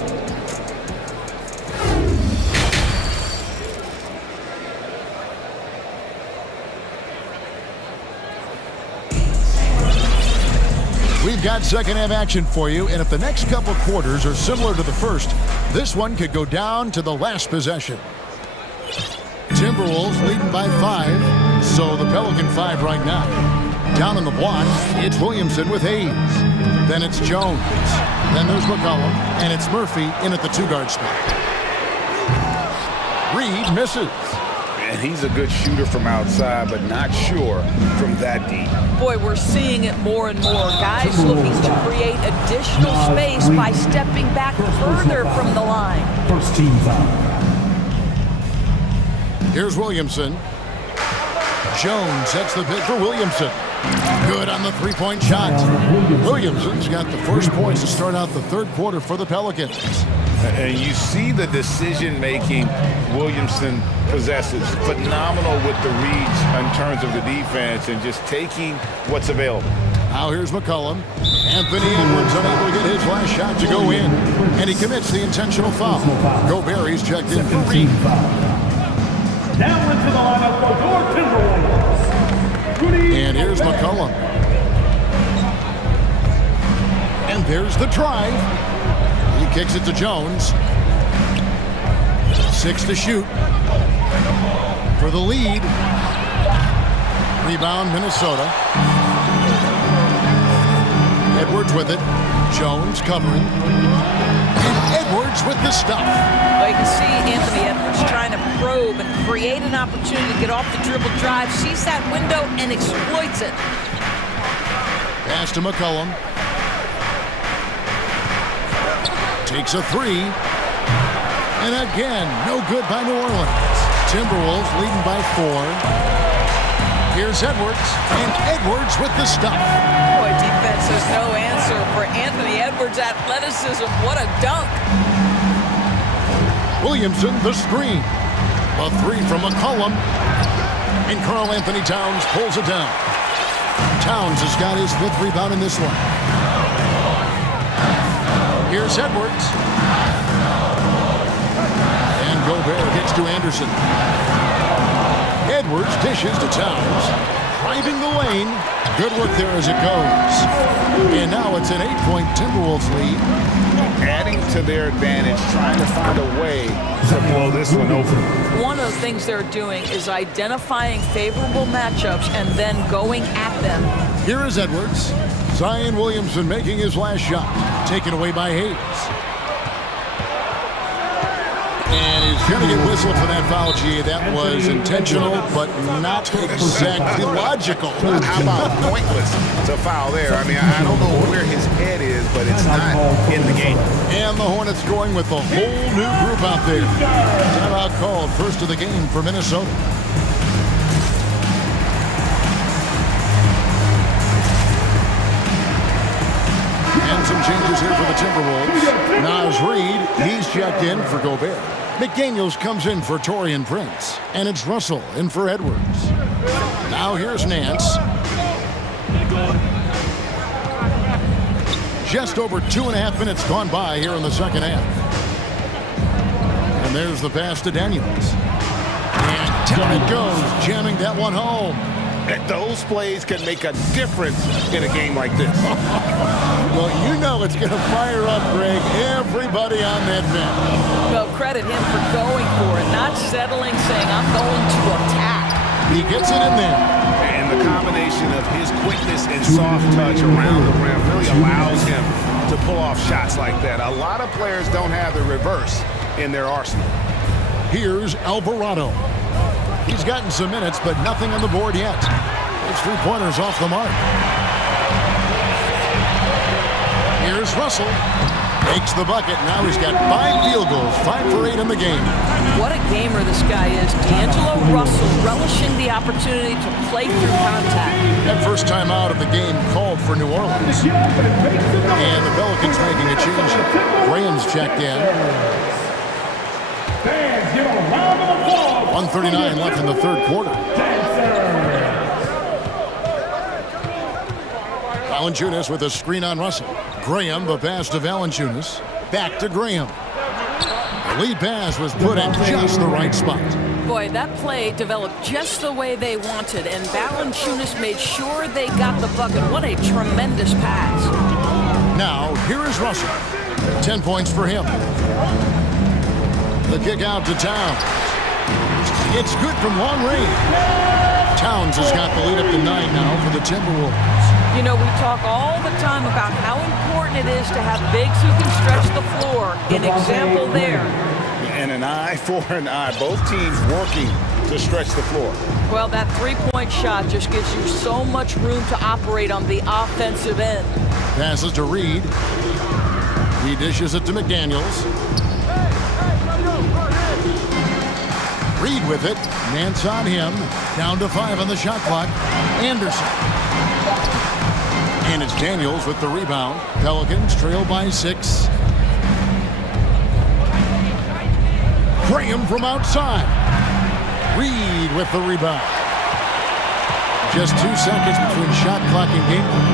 We've got second half action for you, and if the next couple quarters are similar to the first, this one could go down to the last possession. Timberwolves leading by 5, so the Pelican 5 right now. Down on the block, it's Williamson with Hayes. Then it's Jones. Then there's McCollum, and it's Murphy in at the 2-guard spot. Reed misses. And he's a good shooter from outside, but not sure from that deep. Boy, we're seeing it more and more. Guys looking to create additional space by stepping back further from the line. First team foul. Here's Williamson. Jones sets the pick for Williamson. Good on the 3-point shot. Williamson's got the first points to start out the third quarter for the Pelicans. And you see the decision-making Williamson possesses. Phenomenal with the reads in terms of the defense and just taking what's available. Now here's McCollum. Anthony Edwards unable to get his last shot to go in. And he commits the intentional foul. Gobert's checked in for Reed. Down into the lineup for your Timberwolves. And here's McCollum. And there's the drive. He kicks it to Jones. 6 to shoot. For the lead. Rebound, Minnesota. Edwards with it. Jones covering. And Edwards with the stuff. Well, you can see Anthony Edwards trying to probe and create an opportunity to get off the dribble drive. Sees that window and exploits it. Pass to McCollum. Takes a 3. And again, no good by New Orleans. Timberwolves leading by 4. Here's Edwards, and Edwards with the stuff. Boy, defense has no answer for Anthony Edwards' athleticism. What a dunk. Williamson, the screen. A 3 from McCollum. And Karl Anthony Towns pulls it down. Towns has got his 5th rebound in this one. Here's Edwards. And Gobert gets to Anderson. Edwards dishes to Towns. Driving the lane. Good work there as it goes. And now it's an 8-point Timberwolves lead. Adding to their advantage, trying to find a way to blow this one over. One of the things they're doing is identifying favorable matchups and then going at them. Here is Edwards. Zion Williamson making his last shot. Taken away by Hayes. And he's going to get whistled for that foul, G. That was intentional, but not exactly logical. How about pointless to foul there? I mean, I don't know where his head is, but it's not in the game. And the Hornets going with a whole new group out there. Timeout called, first of the game for Minnesota. And some changes here for the Timberwolves. Naz Reid, he's checked in for Gobert. McDaniels comes in for Taurean Prince. And it's Russell in for Edwards. Now here's Nance. Just over 2.5 minutes gone by here in the second half. And there's the pass to Daniels. And down it goes, jamming that one home. Those plays can make a difference in a game like this. Well, you know it's going to fire up, Greg, everybody on that bench. Well, credit him for going for it, not settling, saying, I'm going to attack. He gets it in there. And the combination of his quickness and soft touch around the rim really allows him to pull off shots like that. A lot of players don't have the reverse in their arsenal. Here's Alvarado. He's gotten some minutes, but nothing on the board yet. His three-pointers off the mark. Here's Russell. Makes the bucket. Now he's got 5 field goals, 5 for 8 in the game. What a gamer this guy is. D'Angelo Russell relishing the opportunity to play through contact. That first time out of the game called for New Orleans. And the Pelicans making a change. Graham's checked in. 1:39 left in the third quarter. Valanciunas with a screen on Russell. Graham, the pass to Valanciunas. Back to Graham. The lead pass was put in just the right spot. Boy, that play developed just the way they wanted, and Valanciunas made sure they got the bucket. What a tremendous pass. Now, here is Russell. 10 points for him. The kick out to Towns. It's good from long range. Towns has got the lead up to 9 now for the Timberwolves. You know, we talk all the time about how important it is to have bigs who can stretch the floor. An example there. And an eye for an eye. Both teams working to stretch the floor. Well, that three-point shot just gives you so much room to operate on the offensive end. Passes to Reid. He dishes it to McDaniels. Reid with it. Nance on him. Down to 5 on the shot clock. Anderson. And it's Daniels with the rebound. Pelicans trail by 6. Graham from outside. Reid with the rebound. Just 2 seconds between shot clock and game clock.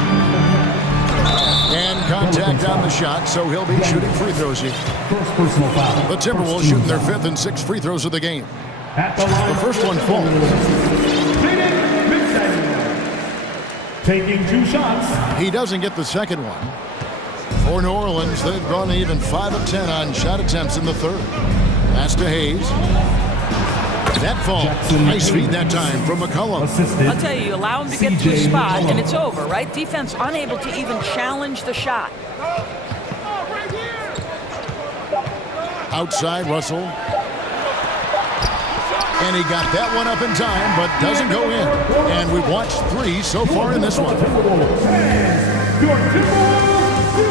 And contact on the shot, so he'll be shooting free throws here. First personal foul. The Timberwolves shooting their 5th and 6th free throws of the game. The first one falls. Taking 2 shots. He doesn't get the second one. For New Orleans, they've gone even 5 of 10 on shot attempts in the third. Pass to Hayes. That falls. Nice feed that time from McCollum. I'll tell you, allow him to get to a spot, and it's over, right? Defense unable to even challenge the shot. Outside, Russell. And he got that one up in time, but doesn't go in. And we've watched 3 so far in this one.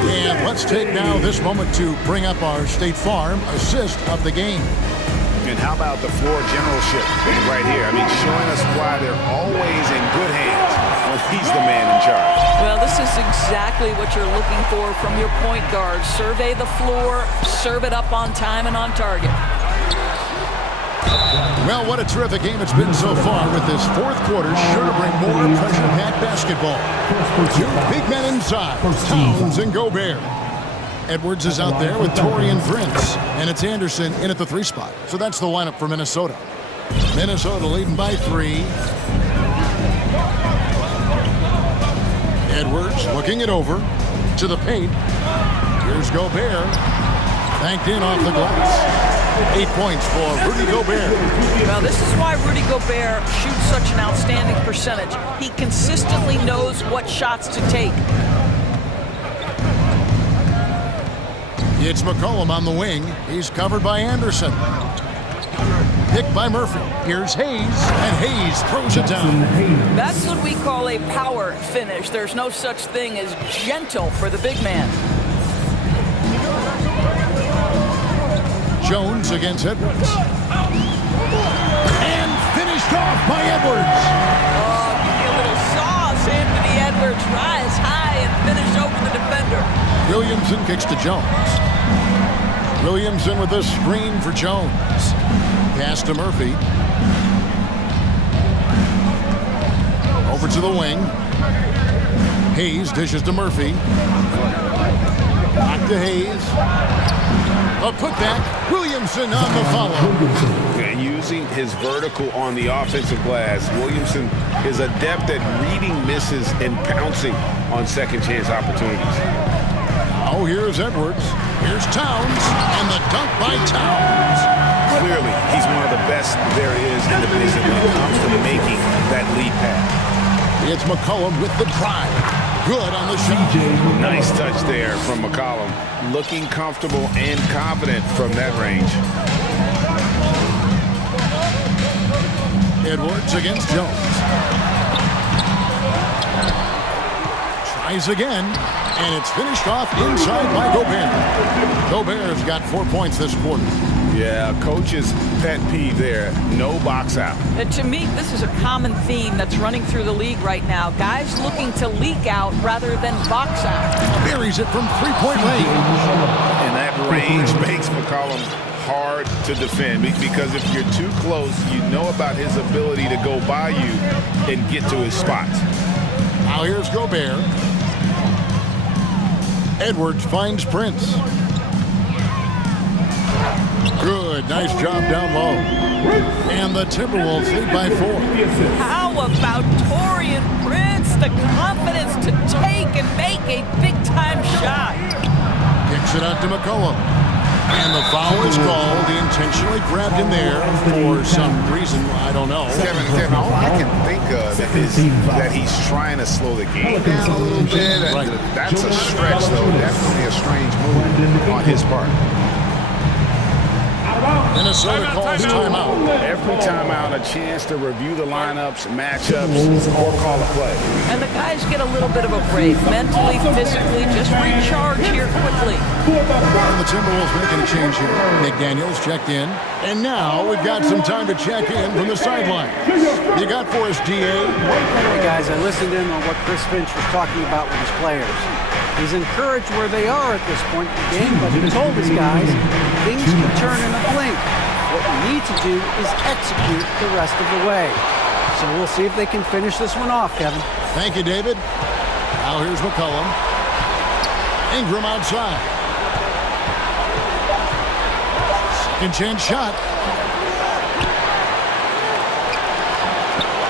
And let's take now this moment to bring up our State Farm assist of the game. And how about the floor generalship right here? I mean, showing us why they're always in good hands when he's the man in charge. Well, this is exactly what you're looking for from your point guard. Survey the floor, serve it up on time and on target. Well, what a terrific game it's been so far, with this fourth quarter sure to bring more pressure-packed basketball. 2 big men inside, Towns and Gobert. Edwards is out there with Taurean Prince, and it's Anderson in at the 3 spot. So that's the lineup for Minnesota. Minnesota leading by 3. Edwards looking it over to the paint. Here's Gobert. Banked in off the glass. 8 points for Rudy Gobert. Well, this is why Rudy Gobert shoots such an outstanding percentage. He consistently knows what shots to take. It's McCollum on the wing. He's covered by Anderson. Picked by Murphy. Here's Hayes, and Hayes throws it down. That's what we call a power finish. There's no such thing as gentle for the big man. Jones against Edwards. And finished off by Edwards. Oh, give me a little sauce. Anthony Edwards rise high and finish over the defender. Williamson kicks to Jones. Williamson with a screen for Jones. Pass to Murphy. Over to the wing. Hayes dishes to Murphy. Back to Hayes. A putback. Williamson on the follow. And using his vertical on the offensive glass, Williamson is adept at reading misses and pouncing on second chance opportunities. Now here's Edwards. Here's Towns. And the dunk by Towns. Clearly, he's one of the best there is in the business when it comes to making that lead pass. It's McCollum with the drive. Good on the shot. Nice touch there from McCollum. Looking comfortable and confident from that range. Edwards against Jones. Tries again, and it's finished off inside by Gobert. Gobert's got 4 points this quarter. Yeah, coach's pet peeve there. No box out. And to me, this is a common theme that's running through the league right now. Guys looking to leak out rather than box out. Buries it from three-point range. And that range makes McCollum hard to defend because if you're too close, you know about his ability to go by you and get to his spots. Now here's Gobert. Edwards finds Prince. Good, nice job down low. And the Timberwolves lead by 4. How about Taurean Prince? The confidence to take and make a big-time shot. Kicks it out to McCollum. And the foul is called. He intentionally grabbed him there for some reason, I don't know. Kevin, all I can think of is that he's trying to slow the game down a little bit. Right. That's a stretch, though. Definitely a strange move on his part. Minnesota calls timeout. Every timeout, a chance to review the lineups, matchups, or call a play. And the guys get a little bit of a break, mentally, physically, just recharge here quickly. And the Timberwolves making a change here. McDaniels checked in. And now we've got some time to check in from the sideline. You got for us, DA? Hey, guys, I listened in on what Chris Finch was talking about with his players. He's encouraged where they are at this point in the game, but he told his guys things can turn in a blink. What we need to do is execute the rest of the way. So we'll see if they can finish this one off, Kevin. Thank you, David. Now here's McCollum. Ingram outside. Second chance shot.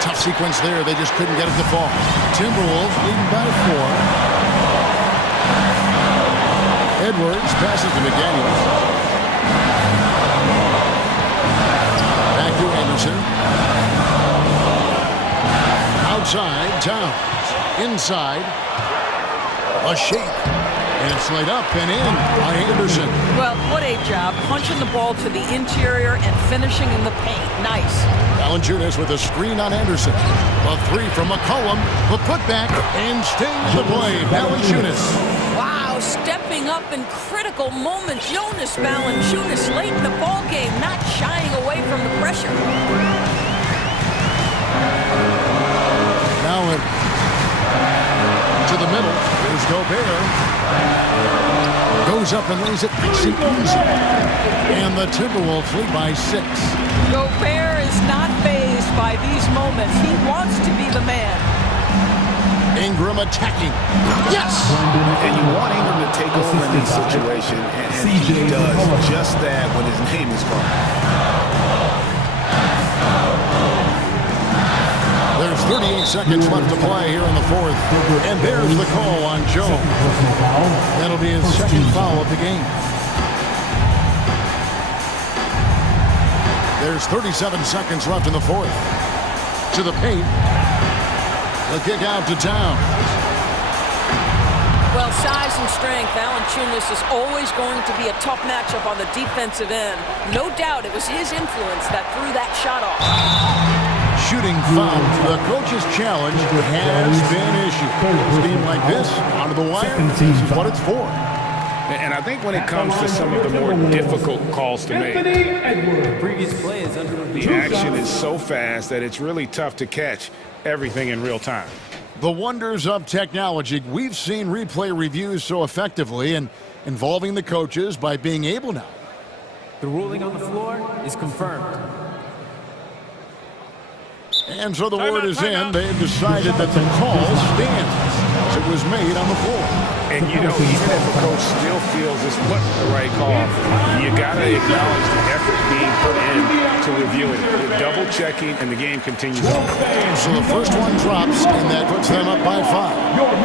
Tough sequence there. They just couldn't get it to fall. Timberwolves leading by 4. Edwards passes to McDaniels. Back to Anderson. Outside, Towns. Inside. A shake. And it's laid up and in by Anderson. Well, what a job. Punching the ball to the interior and finishing in the paint. Nice. Valanciunas with a screen on Anderson. A 3 from McCollum. The putback and stays the play. Valanciunas. Wow, stepping up in critical moments. Jonas Valanciunas late in the ballgame, not shying away from the pressure. Now to the middle. Here's Gobert. Goes up and lays it nice and easy. And the Timberwolves lead by 6. Gobert is not fazed by these moments. He wants to be the man. Ingram attacking. Yes! And you want Ingram to take over in this situation, and he does just that when his name is called. There's 38 seconds left to play here in the 4th. And there's the call on Jones. That'll be his second foul of the game. There's 37 seconds left in the 4th. To the paint. The kick out to Towns. Well, size and strength, Valanciunas is always going to be a tough matchup on the defensive end. No doubt it was his influence that threw that shot off. Shooting foul. The coach's challenge has been issued. A team like this, onto the wire, this is what it's for. And I think when it comes to some of the more difficult calls to make, The previous play is under review. the action is so fast that it's really tough to catch everything in real time. The wonders of technology. We've seen replay reviews so effectively and involving the coaches by being able now. The ruling on the floor is confirmed. And so the word is in. They've decided that the call stands as it was made on the floor. And, you know, even if a coach still feels this wasn't the right call, you got to acknowledge the effort being put in to reviewing it. Double-checking, and the game continues on. So the first one drops, and that puts them up by 5.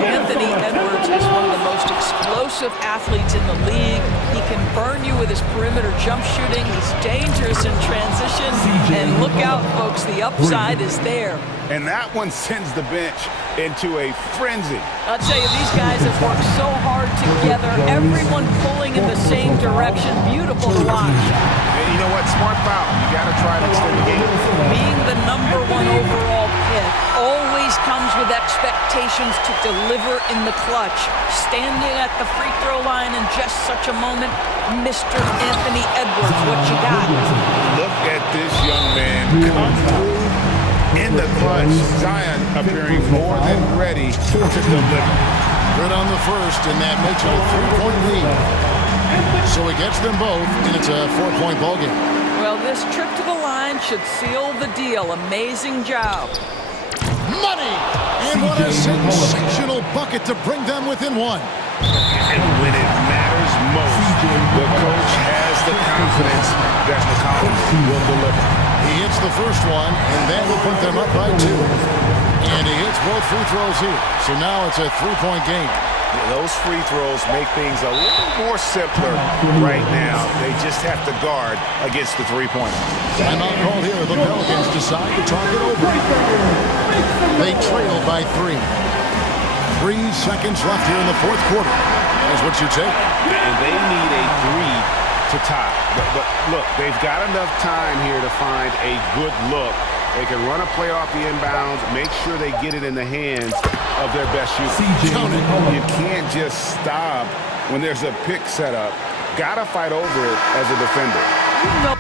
Anthony Edwards is one of the most explosive athletes in the league. He can burn you with his perimeter jump shooting. He's dangerous in transition. And look out, folks, the upside is there. And that one sends the bench into a frenzy. I'll tell you, these guys have worked so hard together, everyone pulling in the same direction. Beautiful to watch. And you know what? Smart foul. You got to try to extend the game. Being the #1 overall pick always comes with expectations to deliver in the clutch. Standing at the free throw line in just such a moment, Mr. Anthony Edwards, what you got? Look at this young man come through in the clutch. Zion appearing more than ready to deliver. Good on the first, and that makes it a 3-point lead. So he gets them both, and it's a 4-point ballgame. Well, this trip to the line should seal the deal. Amazing job. Money! And what a sensational bucket to bring them within 1. And when it matters most, the coach has the confidence that McCollum will deliver. He hits the first one, and that will put them up by 2. And he hits both free throws here. So now it's a 3-point game. Yeah, those free throws make things a little more simpler right now. They just have to guard against the three-pointer. Timeout call here. The Pelicans decide to target over. They trail by 3. 3 seconds left here in the fourth quarter. That's what you take. And they need a 3 to tie. But look, they've got enough time here to find a good look. They can run a play off the inbounds, make sure they get it in the hands of their best shooter. You can't just stop when there's a pick set up. Got to fight over it as a defender.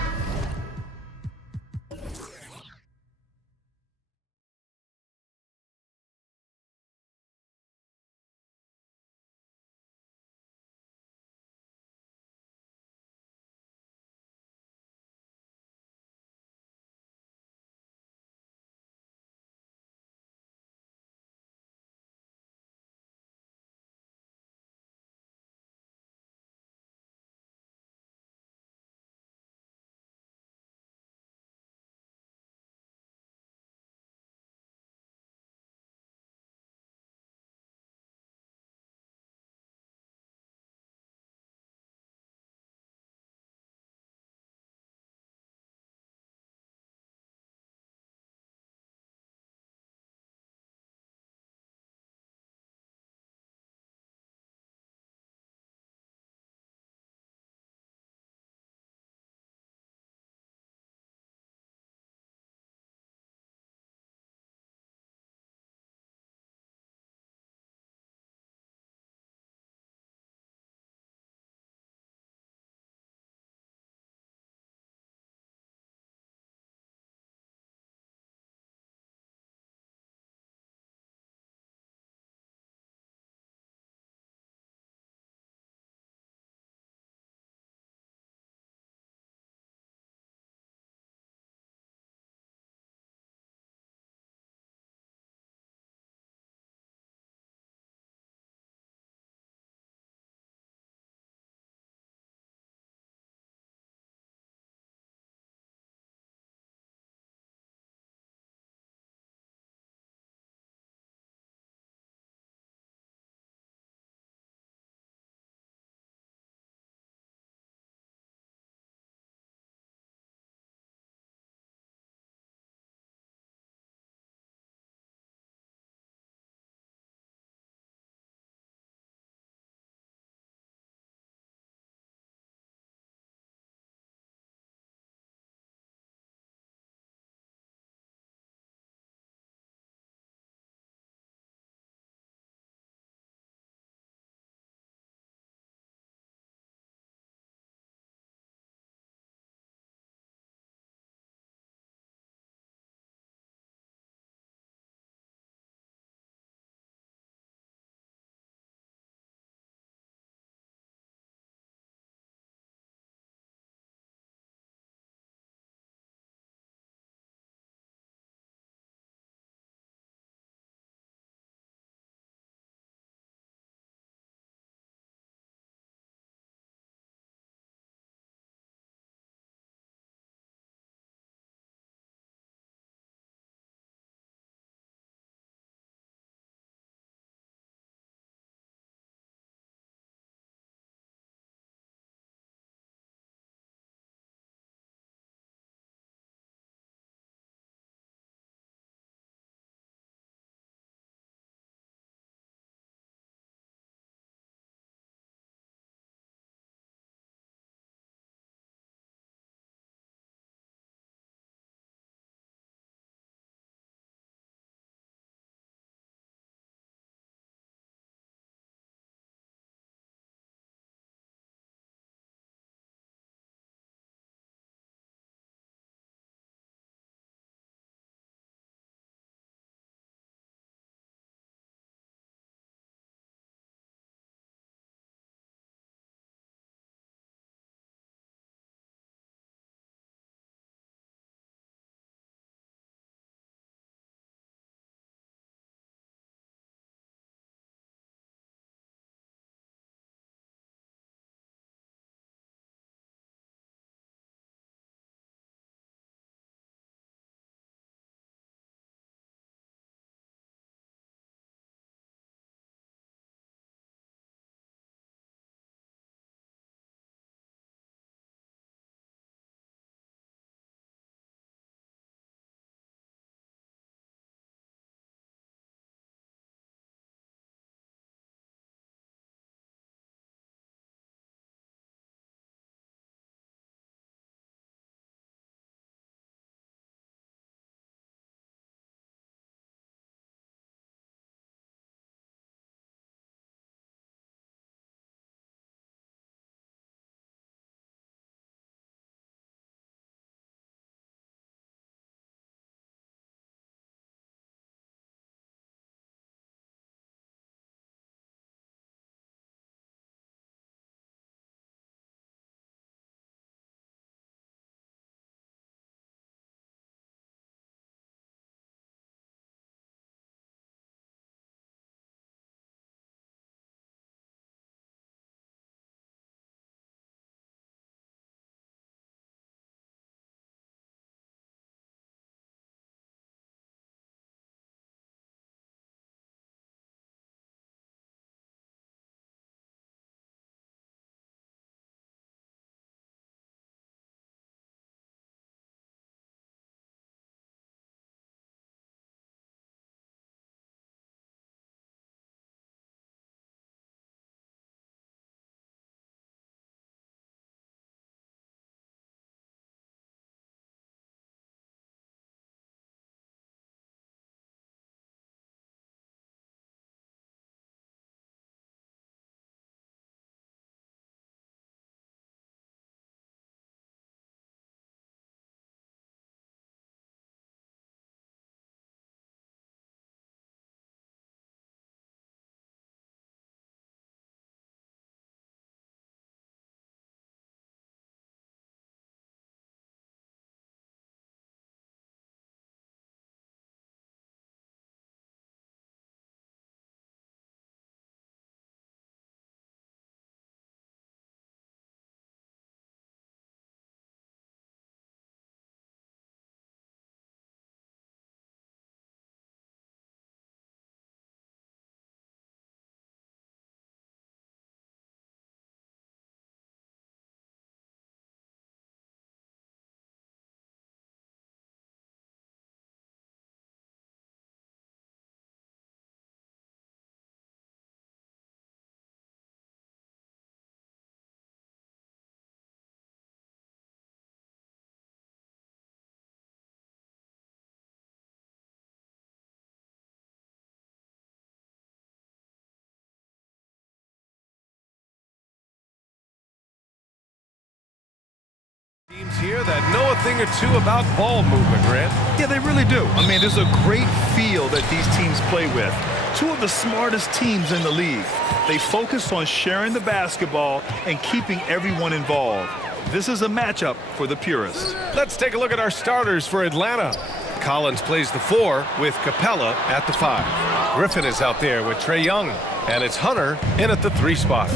Guards here that know a thing or two about ball movement, Grant. Yeah, they really do. I mean, there's a great feel that these teams play with. Two of the smartest teams in the league. They focus on sharing the basketball and keeping everyone involved. This is a matchup for the purists. Let's take a look at our starters for Atlanta. Collins plays the 4 with Capella at the 5. Griffin is out there with Trae Young, and it's Hunter in at the 3 spot.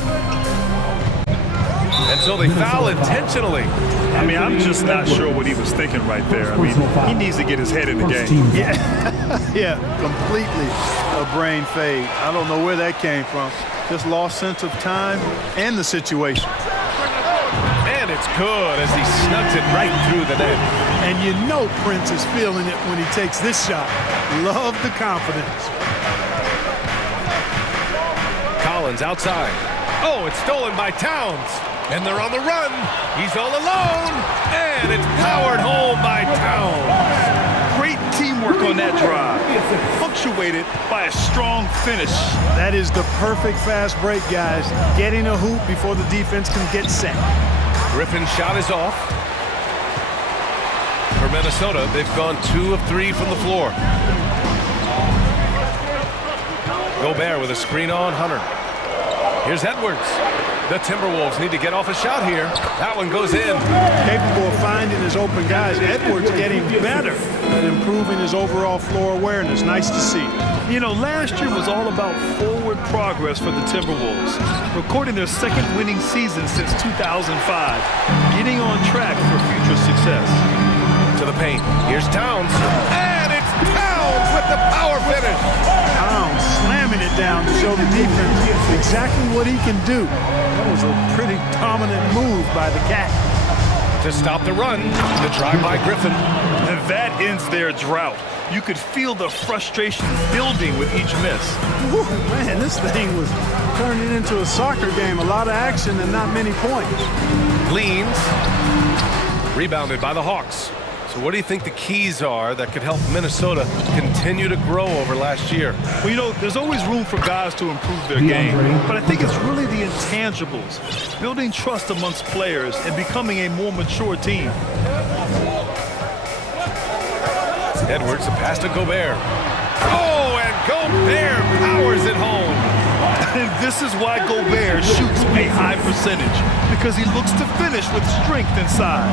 And so they foul intentionally. I mean, I'm just not sure what he was thinking right there. I mean, he needs to get his head in the game. Yeah, completely a brain fade. I don't know where that came from. Just lost sense of time and the situation. And it's good as he snugs it right through the net. And you know Prince is feeling it when he takes this shot. Love the confidence. Collins outside. Oh, it's stolen by Towns. And they're on the run. He's all alone. And it's powered home by Towns. Great teamwork on that drive. Punctuated by a strong finish. That is the perfect fast break, guys. Getting a hoop before the defense can get set. Griffin's shot is off. For Minnesota, they've gone 2 of 3 from the floor. Gobert with a screen on Hunter. Here's Edwards. The Timberwolves need to get off a shot here. That one goes in. Capable of finding his open guys. Edwards getting better at improving his overall floor awareness. Nice to see. You know, last year was all about forward progress for the Timberwolves, recording their second winning season since 2005, getting on track for future success. To the paint. Here's Towns. And it's Towns with the power finish. Towns slamming it down to show the defense exactly what he can do. That was a pretty dominant move by the Cat. To stop the run, the drive by Griffin. And that ends their drought. You could feel the frustration building with each miss. Whew, man, this thing was turning into a soccer game. A lot of action and not many points. Leans. Rebounded by the Hawks. So what do you think the keys are that could help Minnesota continue to grow over last year? Well, you know, there's always room for guys to improve their game, but I think it's really the intangibles, building trust amongst players and becoming a more mature team. Edwards, a pass to Gobert. Oh, and Gobert powers it home. And this is why Gobert shoots a high percentage, because he looks to finish with strength inside.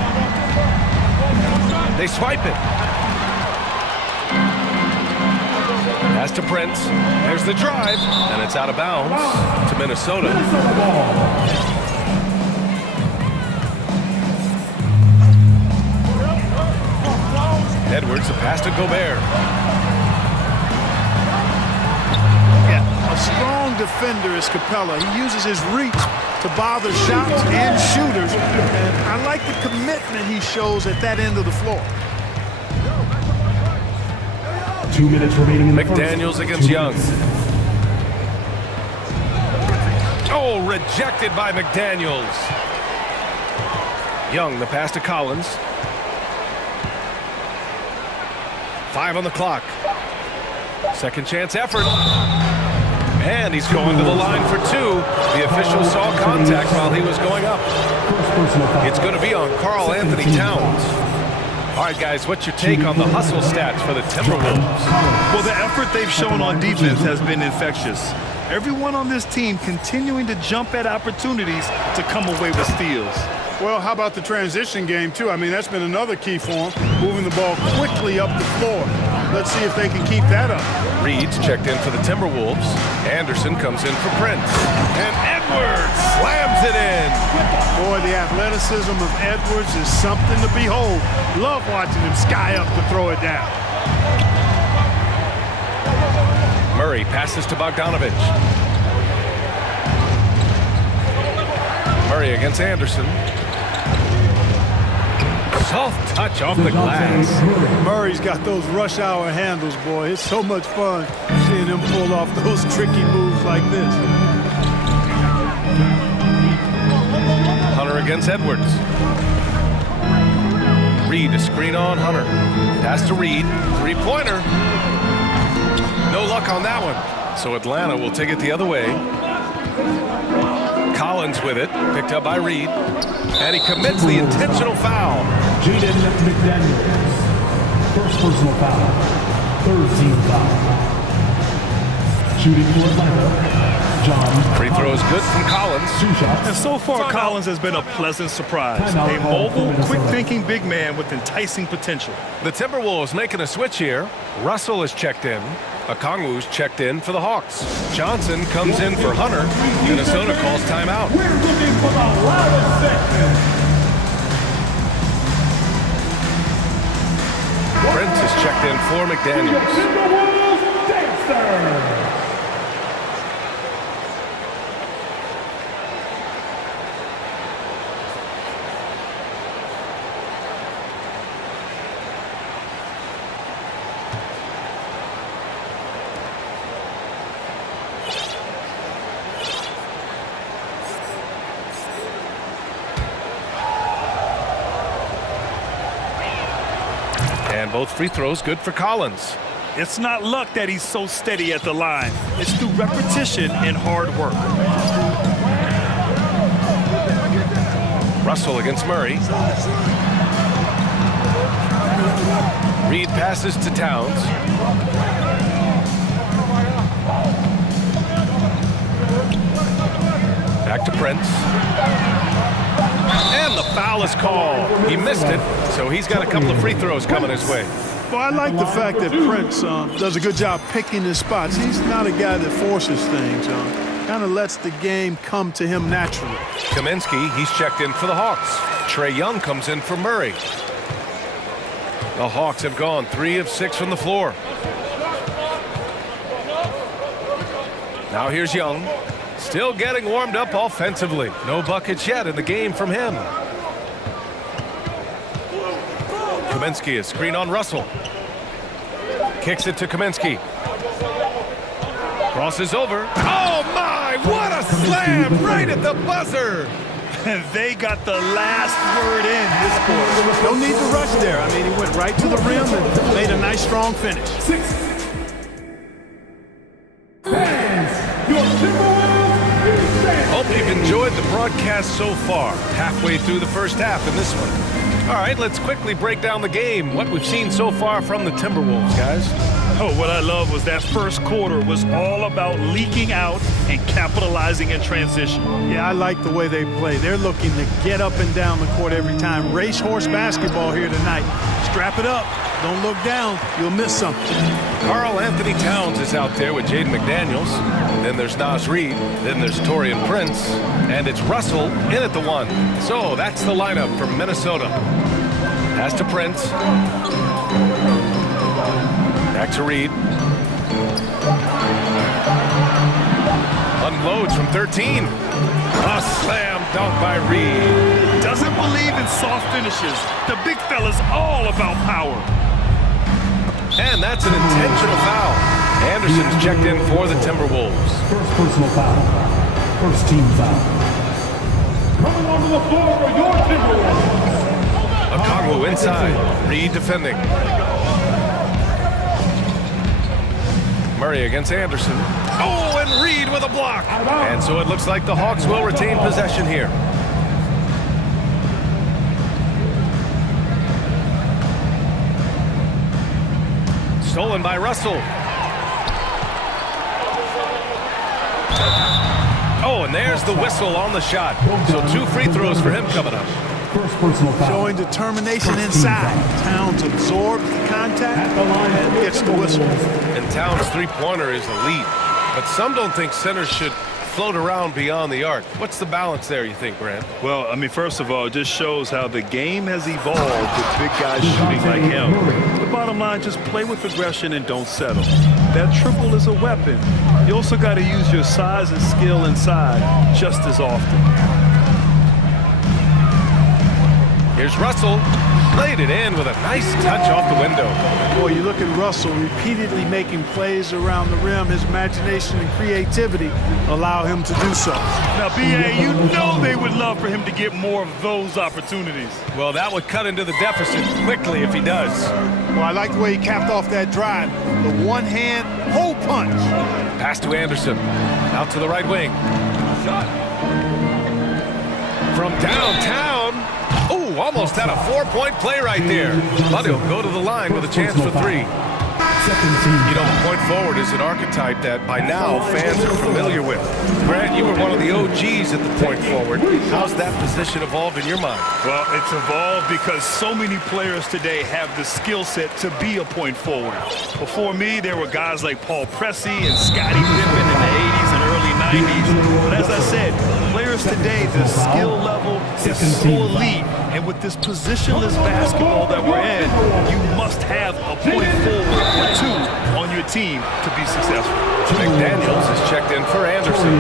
They swipe it. Pass to Prince. There's the drive, and it's out of bounds to Minnesota. Edwards, a pass to Gobert. Yeah, a strong defender is Capella. He uses his reach to bother shots and shooters, and I like the commitment he shows at that end of the floor. 2 minutes remaining in the McDaniels against Young. Oh, rejected by McDaniels. Young, the pass to Collins. 5 on the clock. Second chance effort. And he's going to the line for 2. The official saw contact while he was going up. It's going to be on Karl Anthony Towns. All right, guys, what's your take on the hustle stats for the Timberwolves? Well, the effort they've shown on defense has been infectious. Everyone on this team continuing to jump at opportunities to come away with steals. Well, how about the transition game, too? I mean, that's been another key for them, moving the ball quickly up the floor. Let's see if they can keep that up. Reed's checked in for the Timberwolves. Anderson comes in for Prince. And Edwards slams it in. Boy, the athleticism of Edwards is something to behold. Love watching him sky up to throw it down. Murray passes to Bogdanovich. Murray against Anderson. Soft touch off the glass. Murray's got those rush hour handles, boy. It's so much fun seeing him pull off those tricky moves like this. Hunter against Edwards. Reed to screen on Hunter. Pass to Reed. 3-pointer. No luck on that one. So Atlanta will take it the other way. Collins with it, picked up by Reed, and he commits the intentional foul. Jaden McDaniels. First personal foul. Third team foul. Shooting for Atlanta, John. Free throw is good from Collins. And so far, Collins has been a pleasant surprise. A mobile, quick-thinking big man with enticing potential. The Timberwolves making a switch here. Russell is checked in. Okongwu's checked in for the Hawks. Johnson comes in for Hunter. Minnesota calls timeout. We're looking for the loudest section. Prince is checked in for McDaniels. Timberwolves dancer. And both free throws good for Collins. It's not luck that he's so steady at the line. It's through repetition and hard work. Russell against Murray. Reed passes to Towns. Back to Prince. And the foul is called. He missed it, so he's got a couple of free throws coming his way. Well, I like the fact that Prince does a good job picking his spots. He's not a guy that forces things. Kind of lets the game come to him naturally. Kaminsky, he's checked in for the Hawks. Trae Young comes in for Murray. The Hawks have gone 3 of 6 from the floor. Now here's Young. Still getting warmed up offensively. No buckets yet in the game from him. Kaminsky, a screen on Russell. Kicks it to Kaminsky. Crosses over. Oh my, what a slam right at the buzzer. They got the last word in this quarter. No need to rush there. I mean, he went right to the rim and made a nice, strong finish. Hope you've enjoyed the broadcast so far. Halfway through the first half in this one. All right, let's quickly break down the game. What we've seen so far from the Timberwolves, guys. Oh, what I love was that first quarter was all about leaking out and capitalizing in transition. Yeah, I like the way they play. They're looking to get up and down the court every time. Racehorse basketball here tonight. Strap it up. Don't look down. You'll miss something. Karl Anthony Towns is out there with Jaden McDaniels. Then there's Naz Reid. Then there's Taurean Prince. And it's Russell in at the 1. So that's the lineup from Minnesota. Pass to Prince. Back to Reed. Unloads from 13. A slam dunk by Reed. Doesn't believe in soft finishes. The big fella's all about power. And that's an intentional foul. Anderson's checked in for the Timberwolves. First personal foul. First team foul. Coming onto the floor for your Timberwolves. Okongwu inside. Reed defending. Murray against Anderson. Oh, and Reed with a block. And so it looks like the Hawks will retain possession here. Stolen by Russell. Oh, and there's the whistle on the shot. So 2 free throws for him coming up. First personal foul. Showing determination inside. Towns absorbs the contact and gets the whistle. And Towns' three-pointer is elite. But some don't think centers should float around beyond the arc. What's the balance there, you think, Grant? Well, I mean, first of all, it just shows how the game has evolved with big guys shooting like him. The bottom line, just play with aggression and don't settle. That triple is a weapon. You also got to use your size and skill inside just as often. Here's Russell. Played it in with a nice touch off the window. Boy, you look at Russell repeatedly making plays around the rim. His imagination and creativity allow him to do so. Now, B.A., you know they would love for him to get more of those opportunities. Well, that would cut into the deficit quickly if he does. Well, I like the way he capped off that drive. The one-hand hole punch. Pass to Anderson. Out to the right wing. Shot. from downtown. Ooh, almost had a 4-point play right there. But he'll go to the line with a chance for 3. You know, the point forward is an archetype that by now fans are familiar with. Grant, you were one of the OGs at the point forward. How's that position evolved in your mind? Well, it's evolved because so many players today have the skill set to be a point forward. Before me, there were guys like Paul Pressey and Scottie Pippen in the 80s and early 90s. But as I said, players today, the skill level is so elite. And with this positionless basketball that we're in, you must have a point forward or 2 on your team to be successful. McDaniels is checked in for Anderson.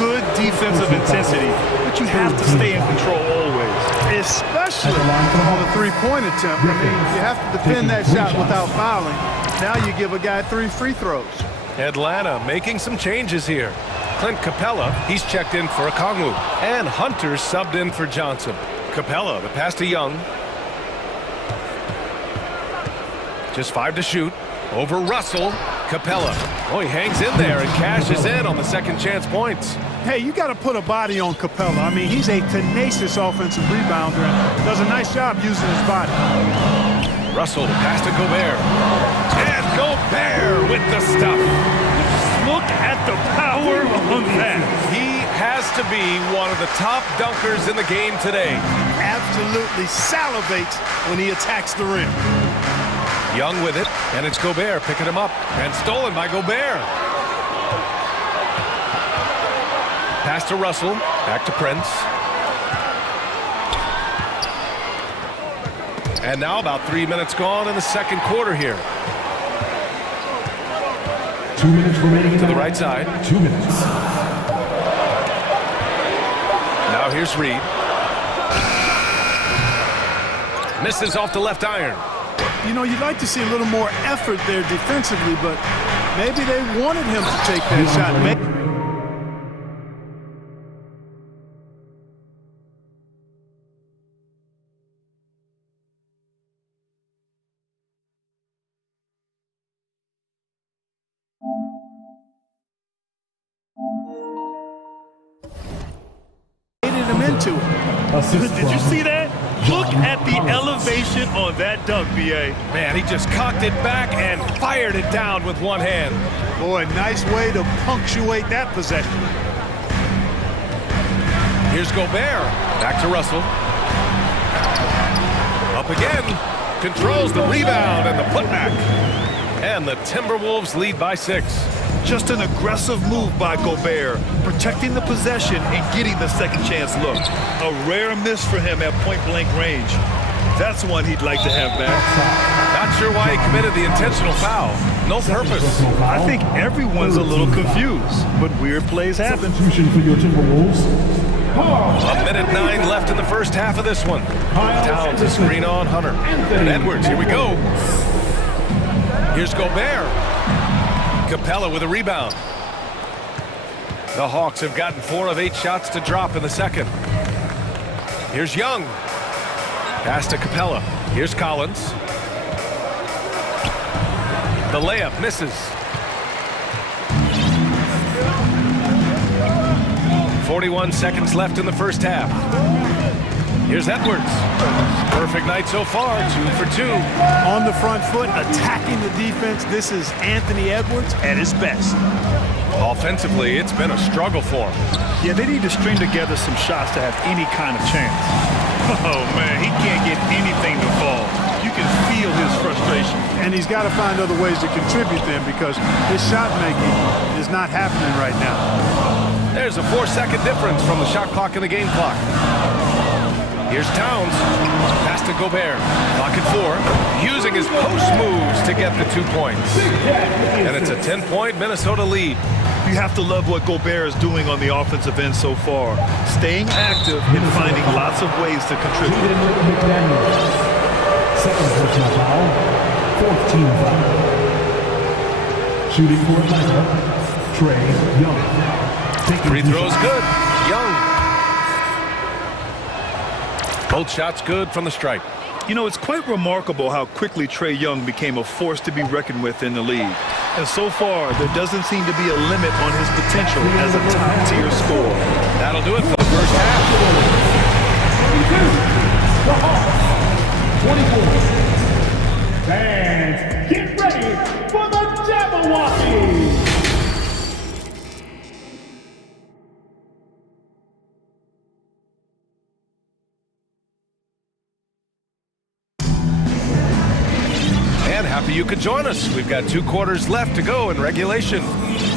Good defensive intensity, but you have to stay in control always. Especially on the three-point attempt. I mean, you have to defend that shot without fouling. Now you give a guy 3 free throws. Atlanta making some changes here. Clint Capella, he's checked in for Okongwu. And Hunter subbed in for Johnson. Capella, the pass to Young. Just 5 to shoot. Over Russell. Capella. Oh, he hangs in there and cashes in on the second chance points. Hey, you got to put a body on Capella. I mean, he's a tenacious offensive rebounder and does a nice job using his body. Russell, pass to Gobert. And Gobert with the stuff. Look at the power on that. He has to be one of the top dunkers in the game today. Absolutely salivates when he attacks the rim. Young with it, and it's Gobert picking him up, and stolen by Gobert. Pass to Russell, back to Prince. And now about 3 minutes gone in the second quarter here. 2 minutes remaining. To the right side. 2 minutes. Now here's Reed. Misses off the left iron. You know, you'd like to see a little more effort there defensively, but maybe they wanted him to take that shot. Him into it. Did you see that? Look at the elevation on that dunk, B.A. Man, he just cocked it back and fired it down with one hand. Boy, nice way to punctuate that possession. Here's Gobert. Back to Russell. Up again. Controls the rebound and the putback. And the Timberwolves lead by 6. Just an aggressive move by Gobert, protecting the possession and getting the second chance look. A rare miss for him at point-blank range. That's one he'd like to have back. Not sure why he committed the intentional foul. No purpose. I think everyone's a little confused, but weird plays happen. Substitution for your Timberwolves. A minute 9 left in the first half of this one. Towns a screen on Hunter. And Edwards, here we go. Here's Gobert. Capella with a rebound. The Hawks have gotten 4 of 8 shots to drop in the second. Here's Young. Pass to Capella. Here's Collins. The layup misses. 41 seconds left in the first half. Here's Edwards. Perfect night so far, 2 for 2. On the front foot, attacking the defense. This is Anthony Edwards at his best. Offensively, it's been a struggle for him. Yeah, they need to string together some shots to have any kind of chance. Oh, man, he can't get anything to fall. You can feel his frustration. And he's got to find other ways to contribute then because his shot making is not happening right now. There's a 4-second difference from the shot clock and the game clock. Here's Towns. Pass to Gobert. Clock at 4. Using his post moves to get the 2 points. And it's a 10-point Minnesota lead. You have to love what Gobert is doing on the offensive end so far. Staying active and finding lots of ways to contribute. Second personal foul. 4th team foul. Shooting for Atlanta, Trae Young. Free throws good. Young. Both shots good from the stripe. You know, it's quite remarkable how quickly Trae Young became a force to be reckoned with in the league. And so far, there doesn't seem to be a limit on his potential as a top-tier scorer. That'll do it for the first half. 22, the Hawks. 24. Fans, get ready for the Jabberwocky! And happy you could join us. We've got 2 quarters left to go in regulation.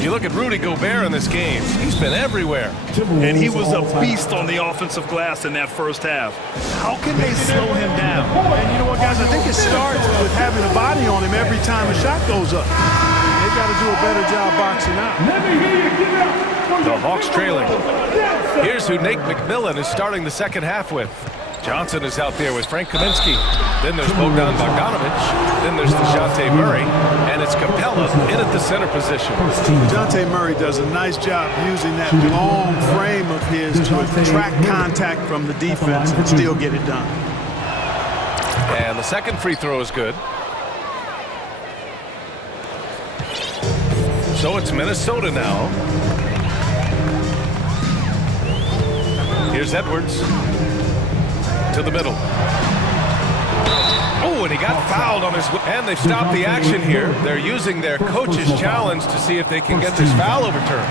You look at Rudy Gobert in this game. He's been everywhere. And he was a beast on the offensive glass in that first half. How can they slow him down? And you know what, guys? I think it starts with having a body on him every time a shot goes up. They've got to do a better job boxing out. The Hawks trailing. Here's who Nate McMillan is starting the second half with. Johnson is out there with Frank Kaminsky. Then there's Bogdan Bogdanovic. Then there's DeJounte Murray. And it's Capella in at the center position. DeJounte Murray does a nice job using that long frame of his to attract contact from the defense and still get it done. And the second free throw is good. So it's Minnesota now. Here's Edwards. To the middle. Oh, and he got fouled on his... And they've stopped the action here. They're using their coach's challenge to see if they can get this foul overturned.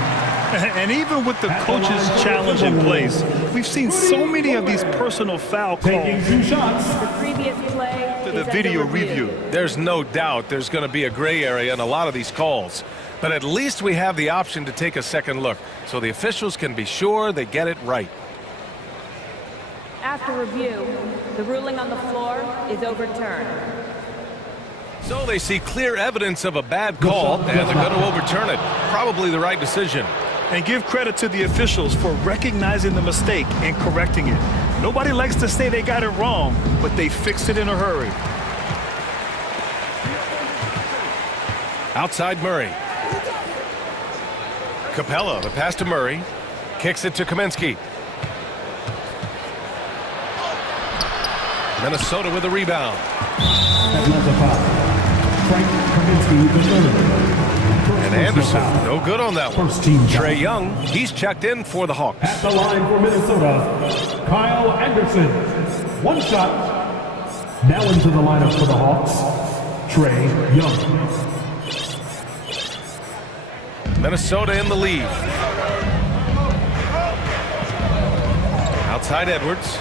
And even with the coach's challenge in place, we've seen so many of these personal foul calls. The previous play To the video review. There's no doubt there's going to be a gray area in a lot of these calls. But at least we have the option to take a second look, so the officials can be sure they get it right. After review, the ruling on the floor is overturned. So they see clear evidence of a bad call, and they're going to overturn it. Probably the right decision. And give credit to the officials for recognizing the mistake and correcting it. Nobody likes to say they got it wrong, but they fixed it in a hurry. Outside Murray. Capella, the pass to Murray. Kicks it to Kaminsky. Minnesota with a rebound. And Anderson, no good on that one. Trae Young, he's checked in for the Hawks. At the line for Minnesota, Kyle Anderson. 1 shot. Now into the lineup for the Hawks, Trae Young. Minnesota in the lead. Outside Edwards.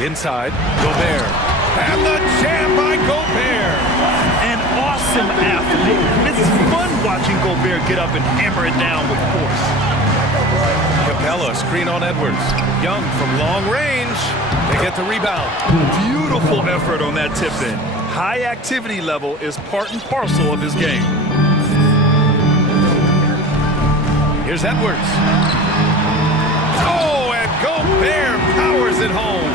Inside, Gobert. And the jam by Gobert. An awesome athlete. It's fun watching Gobert get up and hammer it down with force. Capella, screen on Edwards. Young from long range. They get the rebound. Beautiful effort on that tip in. High activity level is part and parcel of his game. Here's Edwards. Oh, and Gobert powers it home.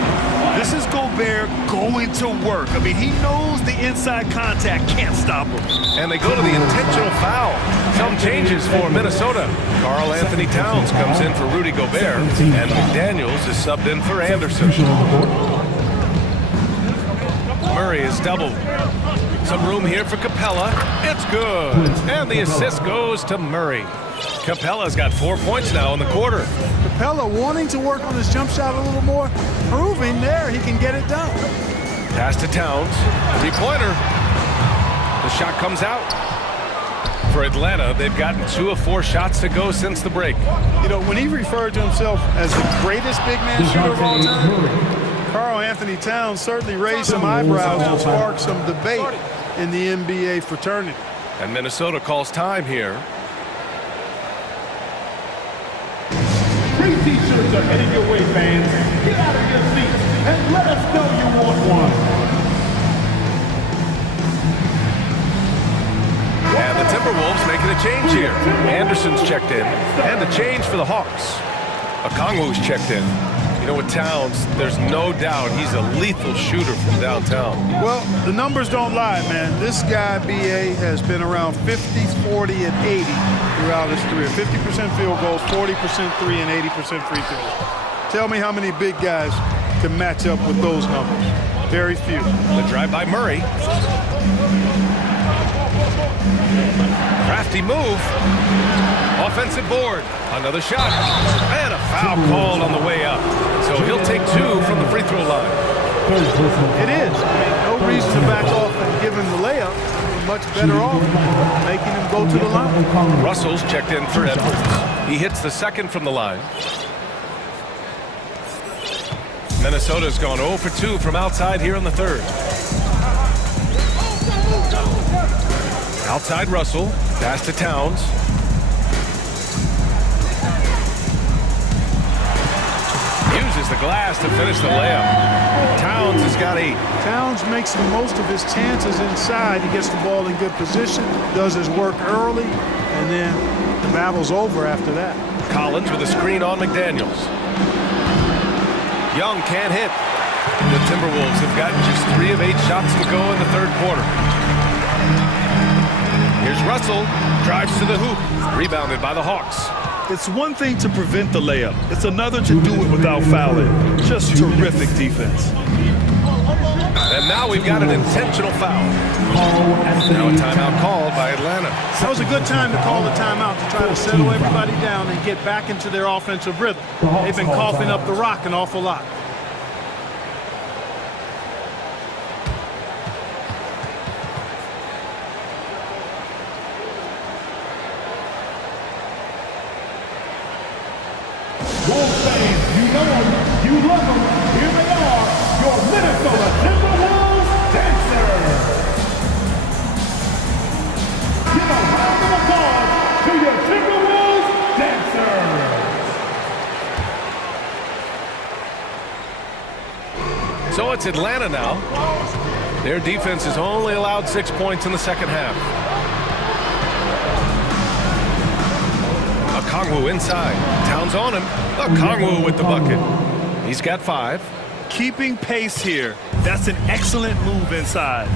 This is Gobert going to work. I mean, he knows the inside contact can't stop him. And they go to the intentional foul. Some changes for Minnesota. Karl Anthony Towns comes in for Rudy Gobert, and McDaniels is subbed in for Anderson. Murray is doubled. Some room here for Capella. It's good. And the assist goes to Murray. Capella's got 4 points now in the quarter. Capella wanting to work on his jump shot a little more, proving there he can get it done. Pass to Towns. 3-pointer. The shot comes out. For Atlanta, they've gotten 2 of 4 shots to go since the break. You know, when he referred to himself as the greatest big man shooter of all time, Karl Anthony Towns certainly raised some eyebrows and sparked some debate in the NBA fraternity. And Minnesota calls time here. 3 t-shirts are headed your way, fans. Get out of your seats and let us know you want one. And the Timberwolves making a change here. Anderson's checked in. And the change for the Hawks. Okongwu's checked in. You know, with Towns, there's no doubt he's a lethal shooter from downtown. Well, the numbers don't lie, man. This guy, B.A., has been around 50, 40, and 80 throughout his career. 50% field goals, 40% 3, and 80% free throws. Tell me how many big guys can match up with those numbers. Very few. The drive by Murray. Crafty move. Offensive board. Another shot. And a foul called on the way up. So he'll take 2 from the free throw line. It is. No reason to back off and give him the layup. We're much better off making him go to the line. Russell's checked in for Edwards. He hits the second from the line. Minnesota's gone 0 for 2 from outside here in the third. Outside Russell. Pass to Towns. Uses the glass to finish the layup. Towns has got 8. Towns makes the most of his chances inside. He gets the ball in good position, does his work early, and then the battle's over after that. Collins with a screen on McDaniels. Young can't hit. The Timberwolves have gotten just 3 of 8 shots to go in the third quarter. Here's Russell, drives to the hoop, rebounded by the Hawks. It's one thing to prevent the layup. It's another to do it without fouling. Just terrific defense. And now we've got an intentional foul. Now a timeout called by Atlanta. That was a good time to call the timeout to try to settle everybody down and get back into their offensive rhythm. They've been coughing up the rock an awful lot. Wolves fans, you know them, you love them. Here they are, your Minnesota Timberwolves dancers. Give a round of applause to your Timberwolves dancers. So it's Atlanta now. Their defense has only allowed 6 points in the second half. Okongwu inside. Towns on him. Okongwu with the bucket. He's got 5. Keeping pace here. That's an excellent move inside.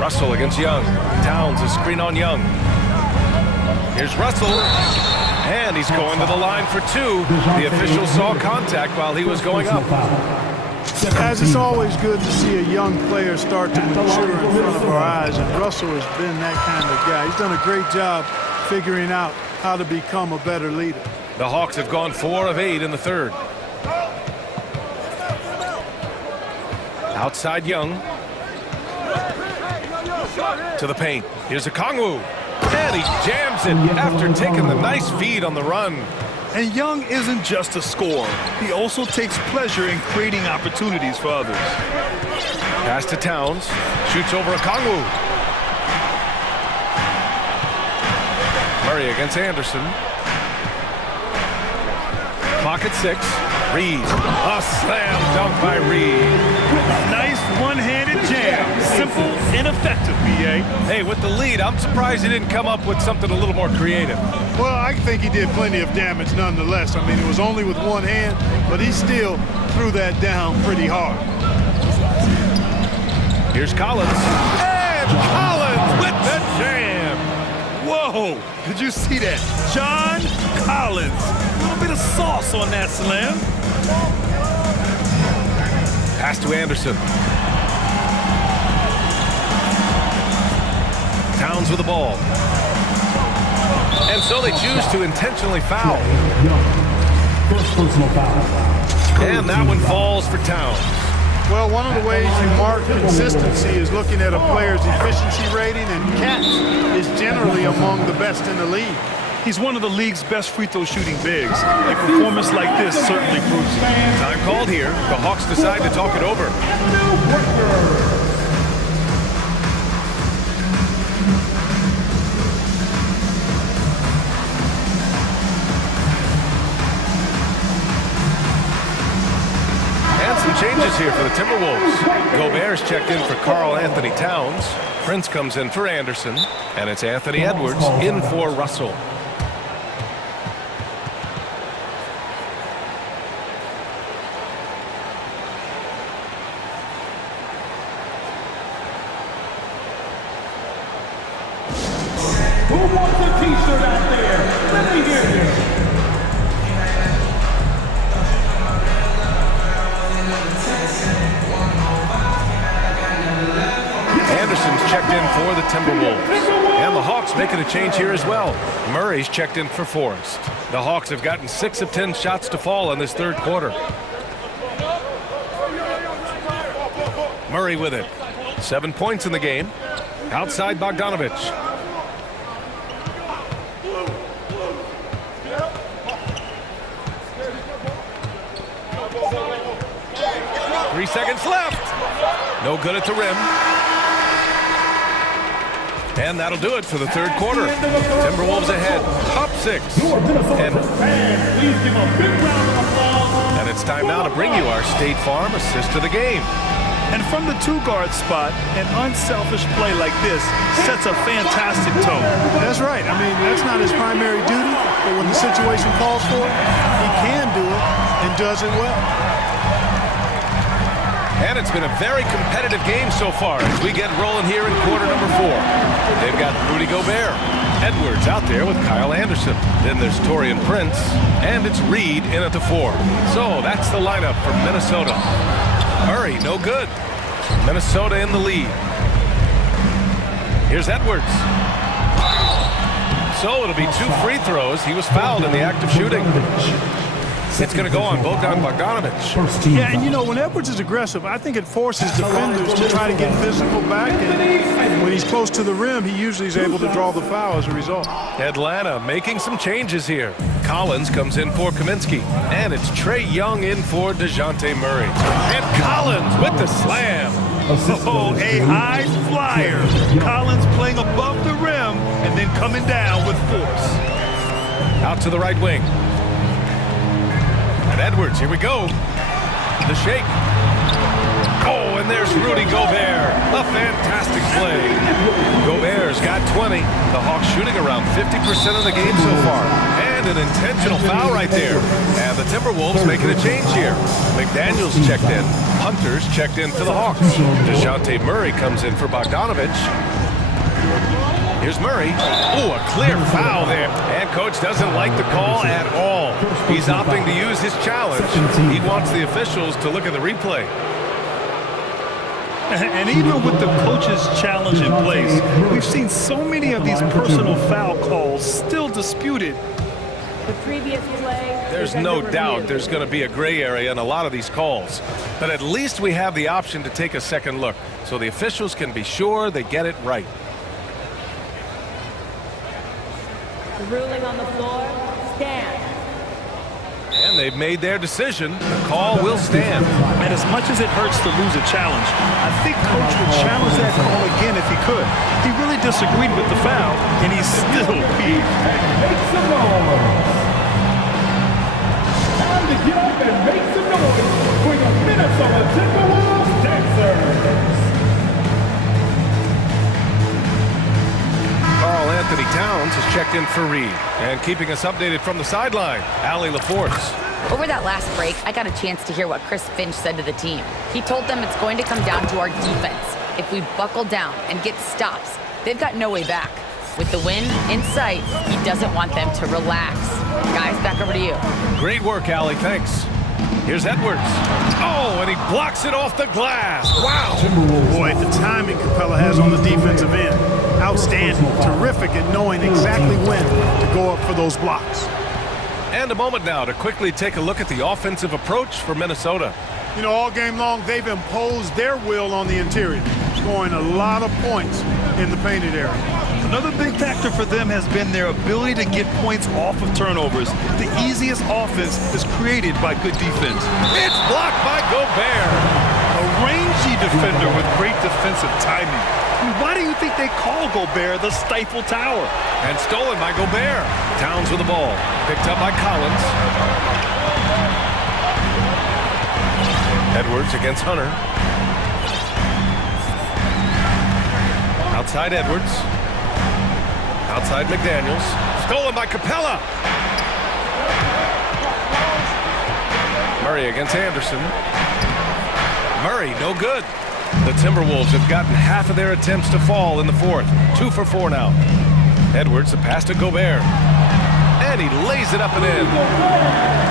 Russell against Young. Towns, a screen on Young. Here's Russell. And he's going to the line for 2. The official saw contact while he was going up. As it's always good to see a young player start to mature in front of our eyes, and Russell has been that kind of guy. He's done a great job figuring out how to become a better leader. The Hawks have gone 4 of 8 in the third. Outside Young. To the paint. Here's Okongwu. And he jams it after taking the nice feed on the run. And Young isn't just a scorer. He also takes pleasure in creating opportunities for others. Pass to Towns. Shoots over Okongwu. Murray against Anderson. Clock at 6. Reed. A slam dunk by Reed. Nice one-handed jam. Simple and effective, B.A. Hey, with the lead, I'm surprised he didn't come up with something a little more creative. Well, I think he did plenty of damage nonetheless. I mean, it was only with one hand, but he still threw that down pretty hard. Here's Collins. And Collins with the jam. Whoa, did you see that? John Collins. A little bit of sauce on that slam. Pass to Anderson. Towns with the ball. And so they choose to intentionally foul. First personal foul. And that one falls for Towns. Well, one of the ways you mark consistency is looking at a player's efficiency rating, and Cat is generally among the best in the league. He's one of the league's best free throw shooting bigs. A performance like this certainly proves it. Time called here. The Hawks decide to talk it over. And some changes here for the Timberwolves. Gobert's checked in for Karl Anthony Towns. Prince comes in for Anderson. And it's Anthony Edwards in for Russell. Who wants a t-shirt out there? Let me hear you. Anderson's checked in for the Timberwolves. And the Hawks making a change here as well. Murray's checked in for Forrest. The Hawks have gotten 6 of 10 shots to fall in this third quarter. Murray with it. 7 points in the game. Outside Bogdanovich. Three seconds left. No good at the rim. And that'll do it for the third quarter. Timberwolves ahead, up 6. And it's time now to bring you our State Farm assist of the game. And from the two-guard spot, an unselfish play like this sets a fantastic tone. That's right. I mean, that's not his primary duty, but when the situation calls for it, he can do it and does it well. And it's been a very competitive game so far as we get rolling here in quarter number 4. They've got Rudy Gobert. Edwards out there with Kyle Anderson. Then there's Taurean Prince. And it's Reed in at the 4. So that's the lineup for Minnesota. Murray, no good. Minnesota in the lead. Here's Edwards. So it'll be 2 free throws. He was fouled in the act of shooting. It's going to go on Bogdanovich. Yeah, and you know, when Edwards is aggressive, I think it forces defenders to try to get physical back. And when he's close to the rim, he usually is able to draw the foul as a result. Atlanta making some changes here. Collins comes in for Kaminsky. And it's Trae Young in for DeJounte Murray. And Collins with the slam. Oh, a high flyer. Collins playing above the rim and then coming down with force. Out to the right wing. And Edwards, here we go. The shake. Oh, and there's Rudy Gobert. A fantastic play. Gobert's got 20. The Hawks shooting around 50% of the game so far. And an intentional foul right there. And the Timberwolves making a change here. McDaniels checked in. Hunter's checked in for the Hawks. DeJounte Murray comes in for Bogdanovich. Here's Murray. Oh, a clear foul there. And coach doesn't like the call at all. He's opting to use his challenge. He wants the officials to look at the replay. And even with the coach's challenge in place, we've seen so many of these personal foul calls still disputed. The previous play. There's no doubt there's going to be a gray area in a lot of these calls. But at least we have the option to take a second look so the officials can be sure they get it right. The ruling on the floor stands. And they've made their decision. The call will stand. And as much as it hurts to lose a challenge, I think coach would challenge that call again if he could. He really disagreed with the foul, and he's still peeved. Make some noise. Time to get up and make some noise for your Minnesota Timberwolves dancers. Karl Anthony Towns has checked in for Reed. And keeping us updated from the sideline, Allie LaForce. Over that last break, I got a chance to hear what Chris Finch said to the team. He told them it's going to come down to our defense. If we buckle down and get stops, they've got no way back. With the win in sight, he doesn't want them to relax. Guys, back over to you. Great work, Allie. Thanks. Here's Edwards. Oh, and he blocks it off the glass. Wow. Boy, the timing Capella has on the defensive end. Outstanding. Terrific at knowing exactly when to go up for those blocks. And a moment now to quickly take a look at the offensive approach for Minnesota. You know, all game long, they've imposed their will on the interior, scoring a lot of points in the painted area. Another big factor for them has been their ability to get points off of turnovers. The easiest offense is created by good defense. It's blocked by Gobert. A rangy defender with great defensive timing. I mean, why do you think they call Gobert the Stifle Tower? And stolen by Gobert. Towns with the ball. Picked up by Collins. Edwards against Hunter. Outside Edwards. Outside McDaniels. Stolen by Capella. Murray against Anderson. Murray, no good. The Timberwolves have gotten half of their attempts to fall in the fourth. 2 for 4 now. Edwards, the pass to Gobert. And he lays it up and in.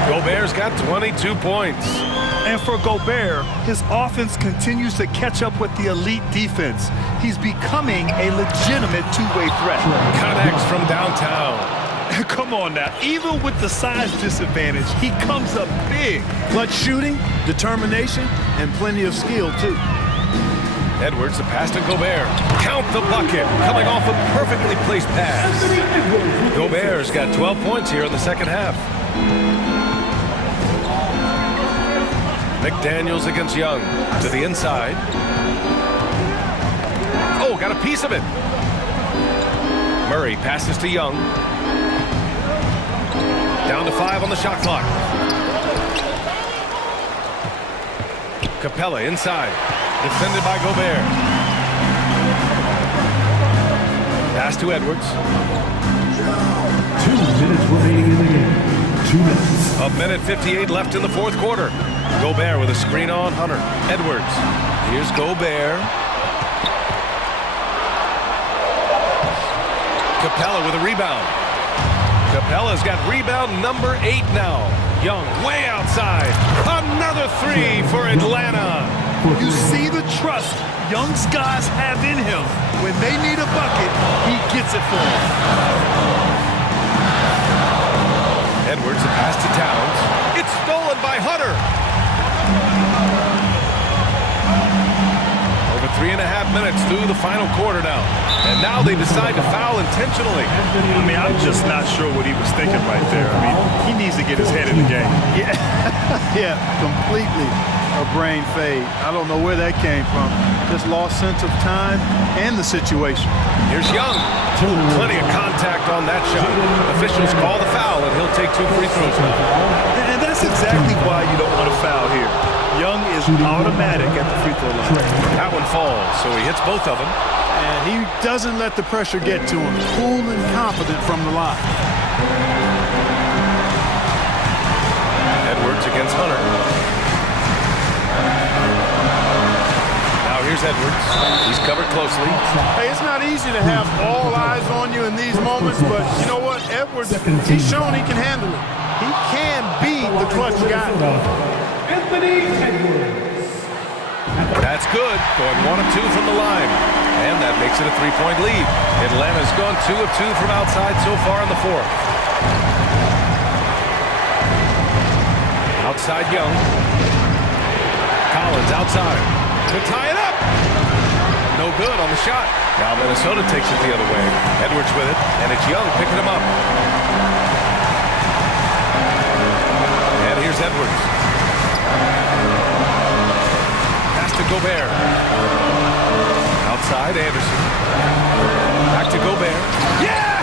Gobert's got 22 points. And for Gobert, his offense continues to catch up with the elite defense. He's becoming a legitimate two-way threat. Connects from downtown. Come on now, even with the size disadvantage, he comes up big. Clutch shooting, determination, and plenty of skill, too. Edwards, the pass to Gobert. Count the bucket, coming off a perfectly placed pass. Gobert's got 12 points here in the second half. McDaniels against Young, to the inside. Oh, got a piece of it. Murray passes to Young. Down to 5 on the shot clock. Capella inside. Defended by Gobert. Pass to Edwards. 2 minutes remaining in the game. 2 minutes. A minute 58 left in the fourth quarter. Gobert with a screen on Hunter. Edwards. Here's Gobert. Capella with a rebound. Capella's got rebound number 8 now. Young way outside. Another 3 for Atlanta. You see the trust Young's guys have in him. When they need a bucket, he gets it for them. Edwards, the pass to Towns. It's stolen by Hunter. Over 3.5 minutes through the final quarter now. And now they decide to foul intentionally. I mean, I'm just not sure what he was thinking right there. I mean, he needs to get his head in the game. Yeah, yeah, completely a brain fade. I don't know where that came from. Just lost sense of time and the situation. Here's Young. Plenty of contact on that shot. Officials call the foul, and he'll take 2 free throws now. And that's exactly why you don't want to foul here. Young is automatic at the free throw line. That one falls, so he hits both of them. And he doesn't let the pressure get to him. Cool and confident from the line. Edwards against Hunter. Now here's Edwards. He's covered closely. Hey, it's not easy to have all eyes on you in these moments, but you know what? Edwards, he's shown he can handle it. He can be the clutch guy. Anthony Edwards. That's good. Going 1 of 2 from the line. And that makes it a 3-point lead. Atlanta's gone 2 of 2 from outside so far in the fourth. Outside Young. Collins outside. To tie it up. No good on the shot. Now Minnesota takes it the other way. Edwards with it, and it's Young picking him up. And here's Edwards. Pass to Gobert. Outside, Anderson. Back to Gobert. Yes!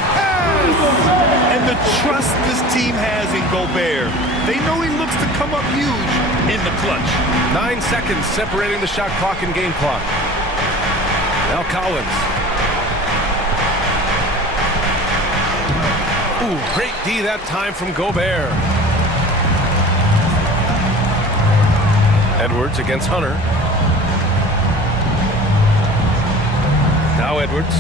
And the trust this team has in Gobert. They know he looks to come up huge in the clutch. 9 seconds separating the shot clock and game clock. Now Collins. Ooh, great D that time from Gobert. Edwards against Hunter. Now Edwards.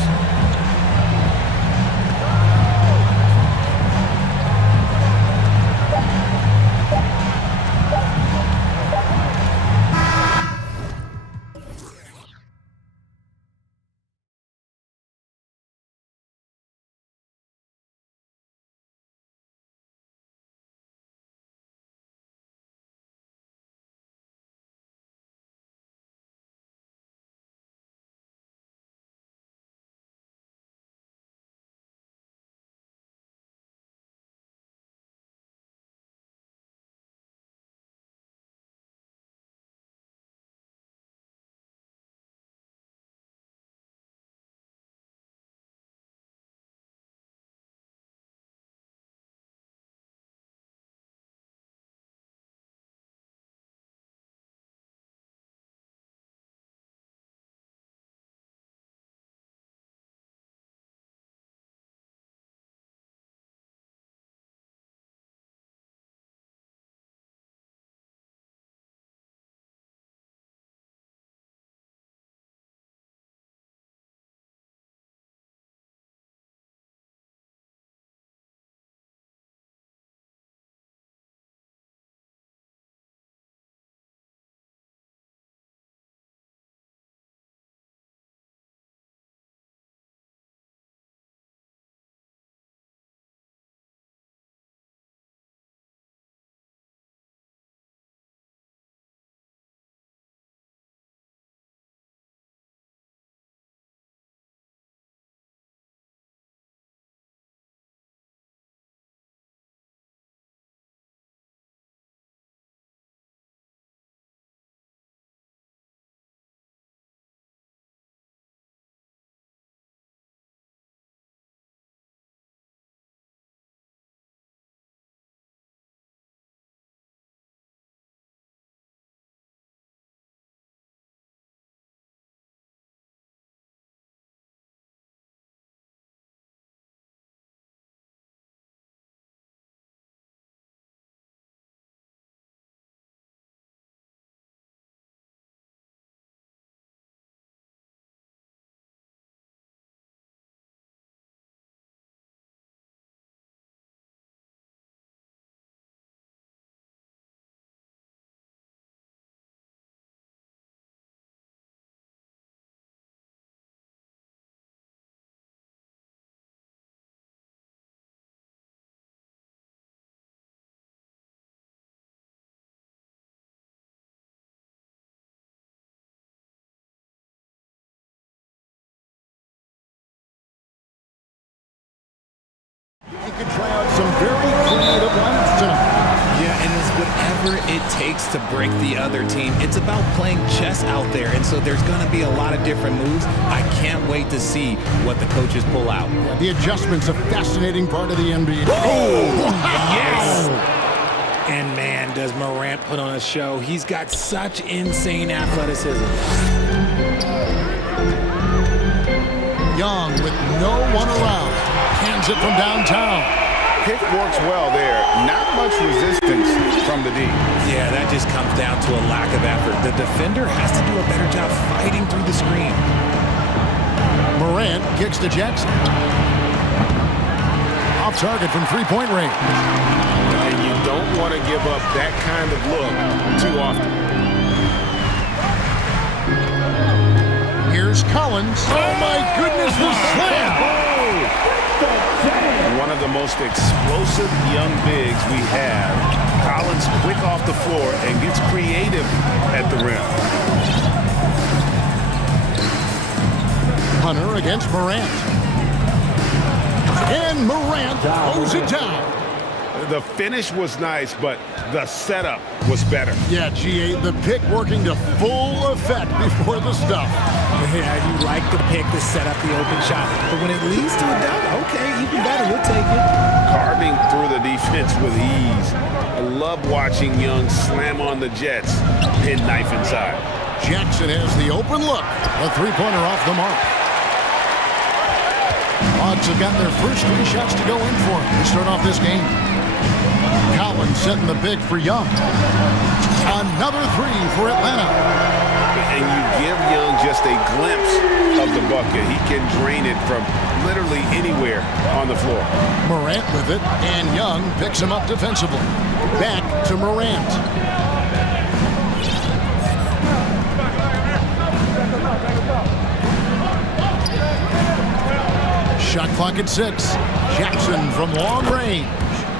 could try out some very creative lineups tonight. Yeah, and it's whatever it takes to break the other team. It's about playing chess out there, and so there's going to be a lot of different moves. I can't wait to see what the coaches pull out. Yeah, the adjustment's a fascinating part of the NBA. Oh, yes! And man, does Morant put on a show. He's got such insane athleticism. Young with no one around. Hands it from downtown. Pick works well there. Not much resistance from the D. Yeah, that just comes down to a lack of effort. The defender has to do a better job fighting through the screen. Morant kicks to Jackson. Off target from three-point range. And you don't want to give up that kind of look too often. Here's Collins. Oh my goodness, the slam! One of the most explosive young bigs we have. Collins quick off the floor and gets creative at the rim. Hunter against Morant. And Morant throws it down. The finish was nice, but the setup was better. Yeah, GA, the pick working to full effect before the stuff. Yeah, you like the pick to set up the open shot. But when it leads to a dunk, okay, even better, we'll take it. Carving through the defense with ease. I love watching Young slam on the Jets, pin knife inside. Jackson has the open look. A three-pointer off the mark. Hawks have got their first three shots to go in for them to start off this game. Collins setting the big for Young. Another three for Atlanta. And you give Young just a glimpse of the bucket. He can drain it from literally anywhere on the floor. Morant with it, and Young picks him up defensively. Back to Morant. Shot clock at 6. Jackson from long range.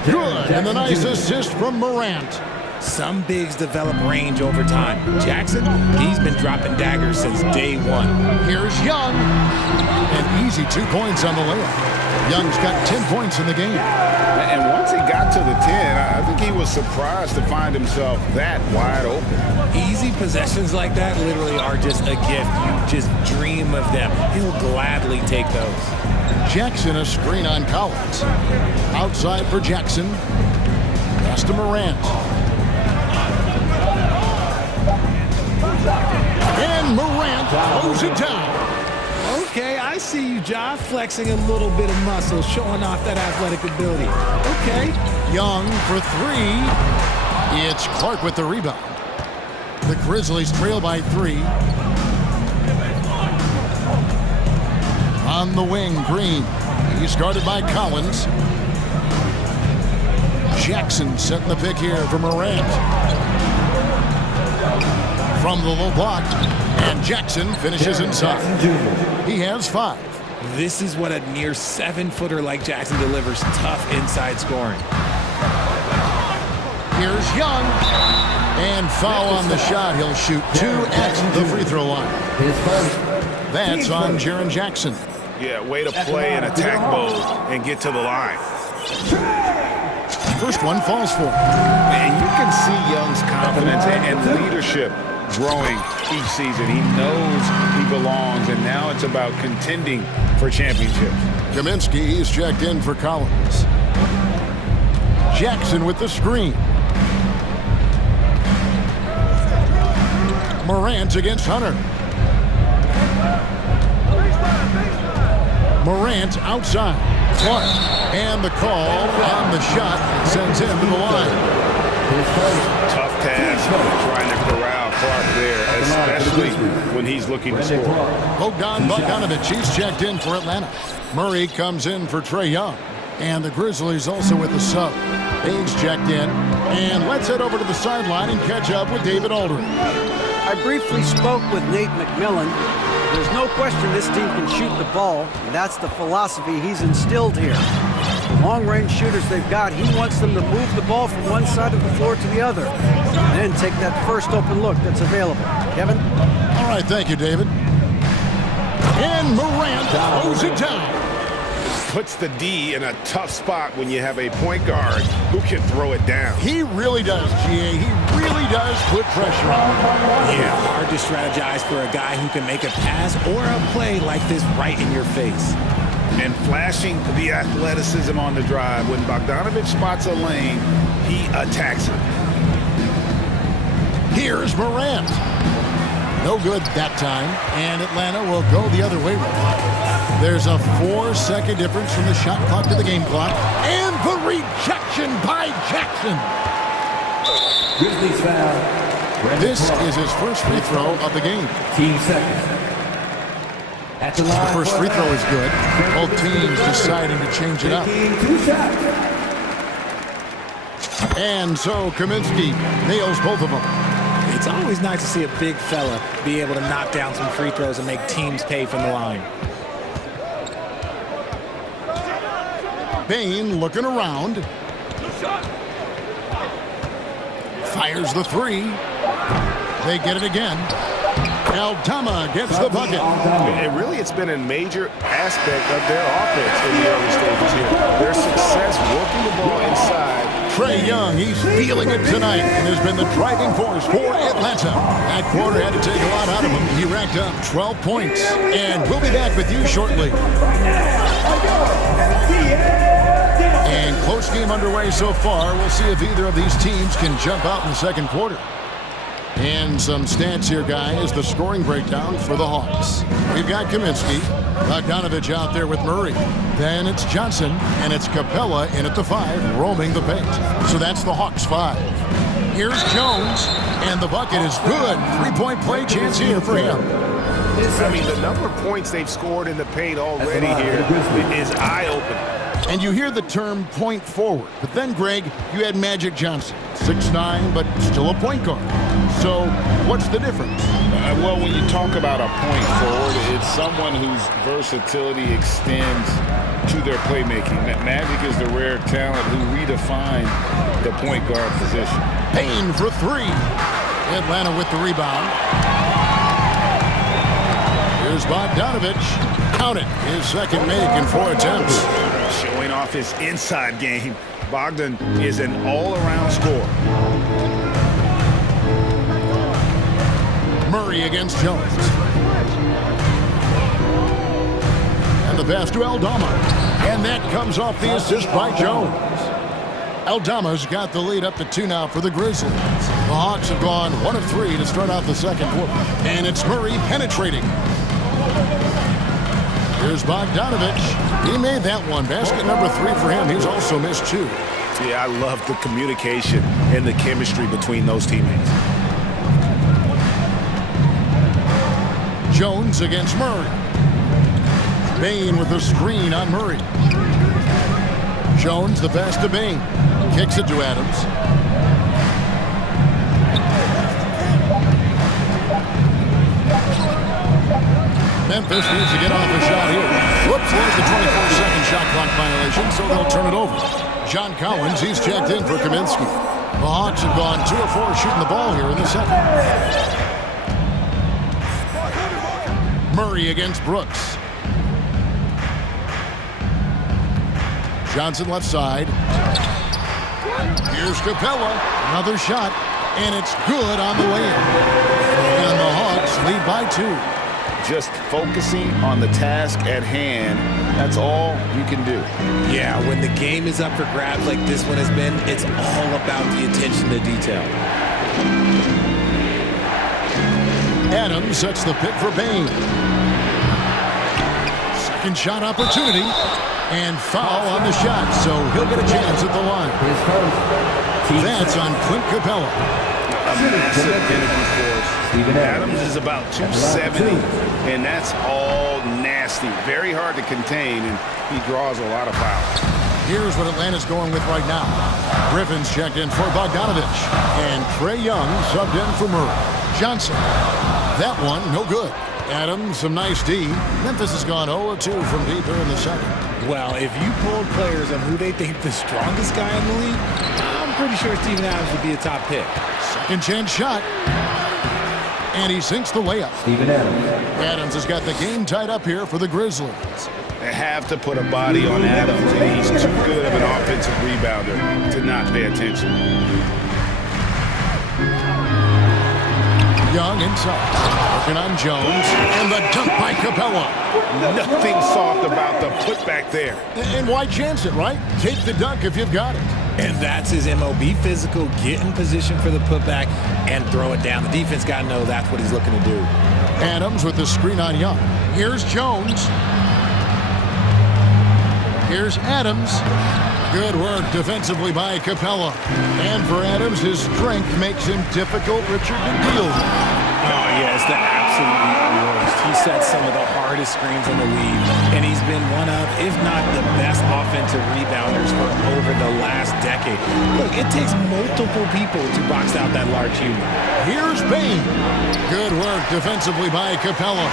Good, and the nice assist from Morant. Some bigs develop range over time. Jackson, he's been dropping daggers since day one. Here's Young. And easy 2 points on the layup. Young's got 10 points in the game. And once he got to the 10, I think he was surprised to find himself that wide open. Easy possessions like that literally are just a gift. You just dream of them. He'll gladly take those. Jackson a screen on Collins. Outside for Jackson. Pass to Morant. And Morant throws it down. Okay, I see you, Ja, flexing a little bit of muscle, showing off that athletic ability. Okay. Young for 3. It's Clark with the rebound. The Grizzlies trail by 3. On the wing, Green. He's guarded by Collins. Jackson setting the pick here for Morant. From the low block, and Jackson finishes inside. He has 5. This is what a near 7-footer like Jackson delivers, tough inside scoring. Here's Young, and foul on the shot. He'll shoot 2 at the free throw line. That's on Jaren Jackson. Yeah, way to play in attack mode and get to the line. First one falls for him. And you can see Young's confidence and leadership growing each season. He knows he belongs, and now it's about contending for championships. Kaminsky is checked in for Collins. Jackson with the screen. Morant against Hunter. Morant outside. Clark. And the call on the shot sends him to the line. Tough task trying to corral Clark there, especially when he's looking to score. Bogdan Bogdanovic, he's checked in for Atlanta. Murray comes in for Trae Young. And the Grizzlies also with the sub. Baines checked in. And let's head over to the sideline and catch up with David Aldridge. I briefly spoke with Nate McMillan. There's no question this team can shoot the ball, and that's the philosophy he's instilled here. The long-range shooters they've got, he wants them to move the ball from one side of the floor to the other, and then take that first open look that's available. Kevin? All right, thank you, David. And Morant throws it down. puts the D in a tough spot when you have a point guard who can throw it down. He really does, GA. He really does put pressure on him. Yeah, hard to strategize for a guy who can make a pass or a play like this right in your face. And flashing the athleticism on the drive. When Bogdanovic spots a lane, he attacks it. Here's Morant. No good that time, and Atlanta will go the other way. There's a 4-second difference from the shot clock to the game clock, and the rejection by Jackson. Grizzlies foul. This is his first free throw of the game. Team seconds. At the line. The first free throw is good. Both teams deciding to change it up. 2 shots. And so Kaminsky nails both of them. It's always nice to see a big fella be able to knock down some free throws and make teams pay from the line. Bain looking around. Fires the three. They get it again. Aldama gets the bucket. And really, it's been a major aspect of their offense in the early stages here. Their success working the ball inside. Trae Young, he's feeling it tonight and has been the driving force for Atlanta. That quarter had to take a lot out of him. He racked up 12 points. And we'll be back with you shortly. And close game underway so far. We'll see if either of these teams can jump out in the second quarter. And some stats here, guys. The scoring breakdown for the Hawks. We've got Kaminsky, Bogdanovic out there with Murray. Then it's Johnson, and it's Capella in at the 5, roaming the paint. So that's the Hawks 5. Here's Jones, and the bucket is good. 3-point play chance here for him. I mean, the number of points they've scored in the paint already here is eye-opening. And you hear the term point forward. But then, Greg, you had Magic Johnson. 6'9", but still a point guard. So what's the difference? Well, when you talk about a point forward, it's someone whose versatility extends to their playmaking. Magic is the rare talent who redefined the point guard position. Payne for 3. Atlanta with the rebound. Here's Bogdanovic. Count it. His second make in 4 attempts. Showing off his inside game. Bogdan is an all-around scorer. Murray against Jones. And the pass to Aldama. And that comes off the assist by Jones. Aldama's got the lead up to 2 now for the Grizzlies. The Hawks have gone 1 of 3 to start out the second quarter. And it's Murray penetrating. Here's Bogdanovic. He made that one. Basket number 3 for him. He's also missed 2. Yeah, I love the communication and the chemistry between those teammates. Jones against Murray. Bain with the screen on Murray. Jones, the pass to Bain. Kicks it to Adams. Memphis needs to get off a shot here. Whoops, there's the 24-second shot clock violation, so they'll turn it over. John Collins, he's checked in for Kaminsky. The Hawks have gone 2 of 4 shooting the ball here in the second. Murray against Brooks. Johnson left side. Here's Capella. Another shot, and it's good on the layup. And the Hawks lead by 2. Just focusing on the task at hand, that's all you can do. Yeah, when the game is up for grabs like this one has been, it's all about the attention to detail. Adams sets the pick for Bain. Second shot opportunity, and foul on the shot, so he'll get a chance at the line. That's on Clint Capella. A massive energy force. Adams is about 270, and that's all nasty. Very hard to contain, and he draws a lot of fouls. Here's what Atlanta's going with right now. Griffin's checked in for Bogdanovic, and Trae Young subbed in for Murray. Johnson, that one, no good. Adams, some nice D. Memphis has gone 0-2 from deep here in the second. Well, if you polled players on who they think the strongest guy in the league, I'm pretty sure Steven Adams would be a top pick. Second chance shot. And he sinks the layup. Steven Adams. Adams has got the game tied up here for the Grizzlies. They have to put a body on Adams, and he's too good of an offensive rebounder to not pay attention. Young inside, working on Jones, and the dunk by Capella. Nothing soft about the putback there. And why chance it, right? Take the dunk if you've got it. And that's his MO. Be physical, get in position for the putback, and throw it down. The defense got to know that's what he's looking to do. Adams with the screen on Young. Here's Jones. Here's Adams. Good work defensively by Capella. And for Adams, his strength makes him difficult, Richard, to deal with. Oh, yeah, it's the absolute worst. He sets some of the hardest screens in the league, and he's been one of, if not the best offensive rebounders for over the last decade. Look, it takes multiple people to box out that large human. Here's Bain. Good work defensively by Capella.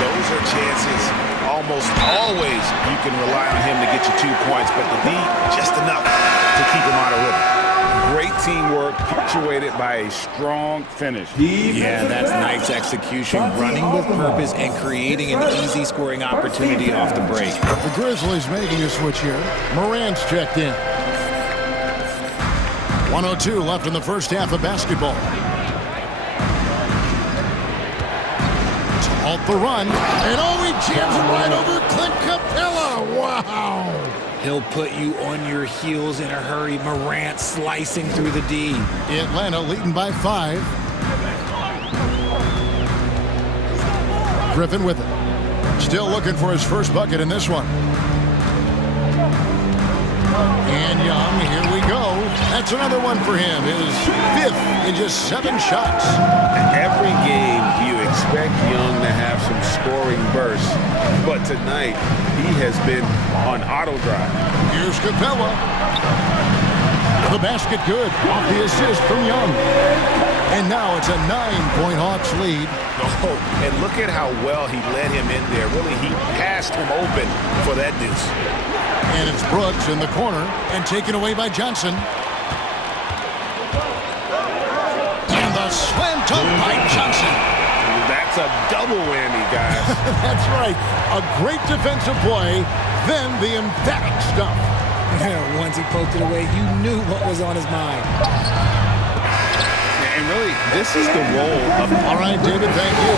Those are chances. Almost always you can rely on him to get you 2 points, but the lead just enough to keep him out of rhythm. Great teamwork, punctuated by a strong finish. Yeah, that's Knight's execution, running with purpose and creating an easy scoring opportunity off the break. The Grizzlies making a switch here. Morant's checked in. 1:02 left in the first half of basketball. To halt the run, and he jams it right over Clint Capella. Wow! He'll put you on your heels in a hurry. Morant slicing through the D. Atlanta leading by 5. Griffin with it. Still looking for his first bucket in this one. And Young, here we go. That's another one for him. His 5th in just 7 shots. Every game you expect Young to have some scoring bursts, but tonight he has been on auto drive. Here's Capella. The basket good off the assist from Young. And now it's a 9-point Hawks lead. Oh, and look at how well he led him in there. Really, he passed him open for that deuce. And it's Brooks in the corner and taken away by Johnson. And the slam dunk by Johnson. That's a double whammy, guys. That's right. A great defensive play, then the emphatic stuff. Once he poked it away, you knew what was on his mind. And really, this is the role of... All right, David, thank you.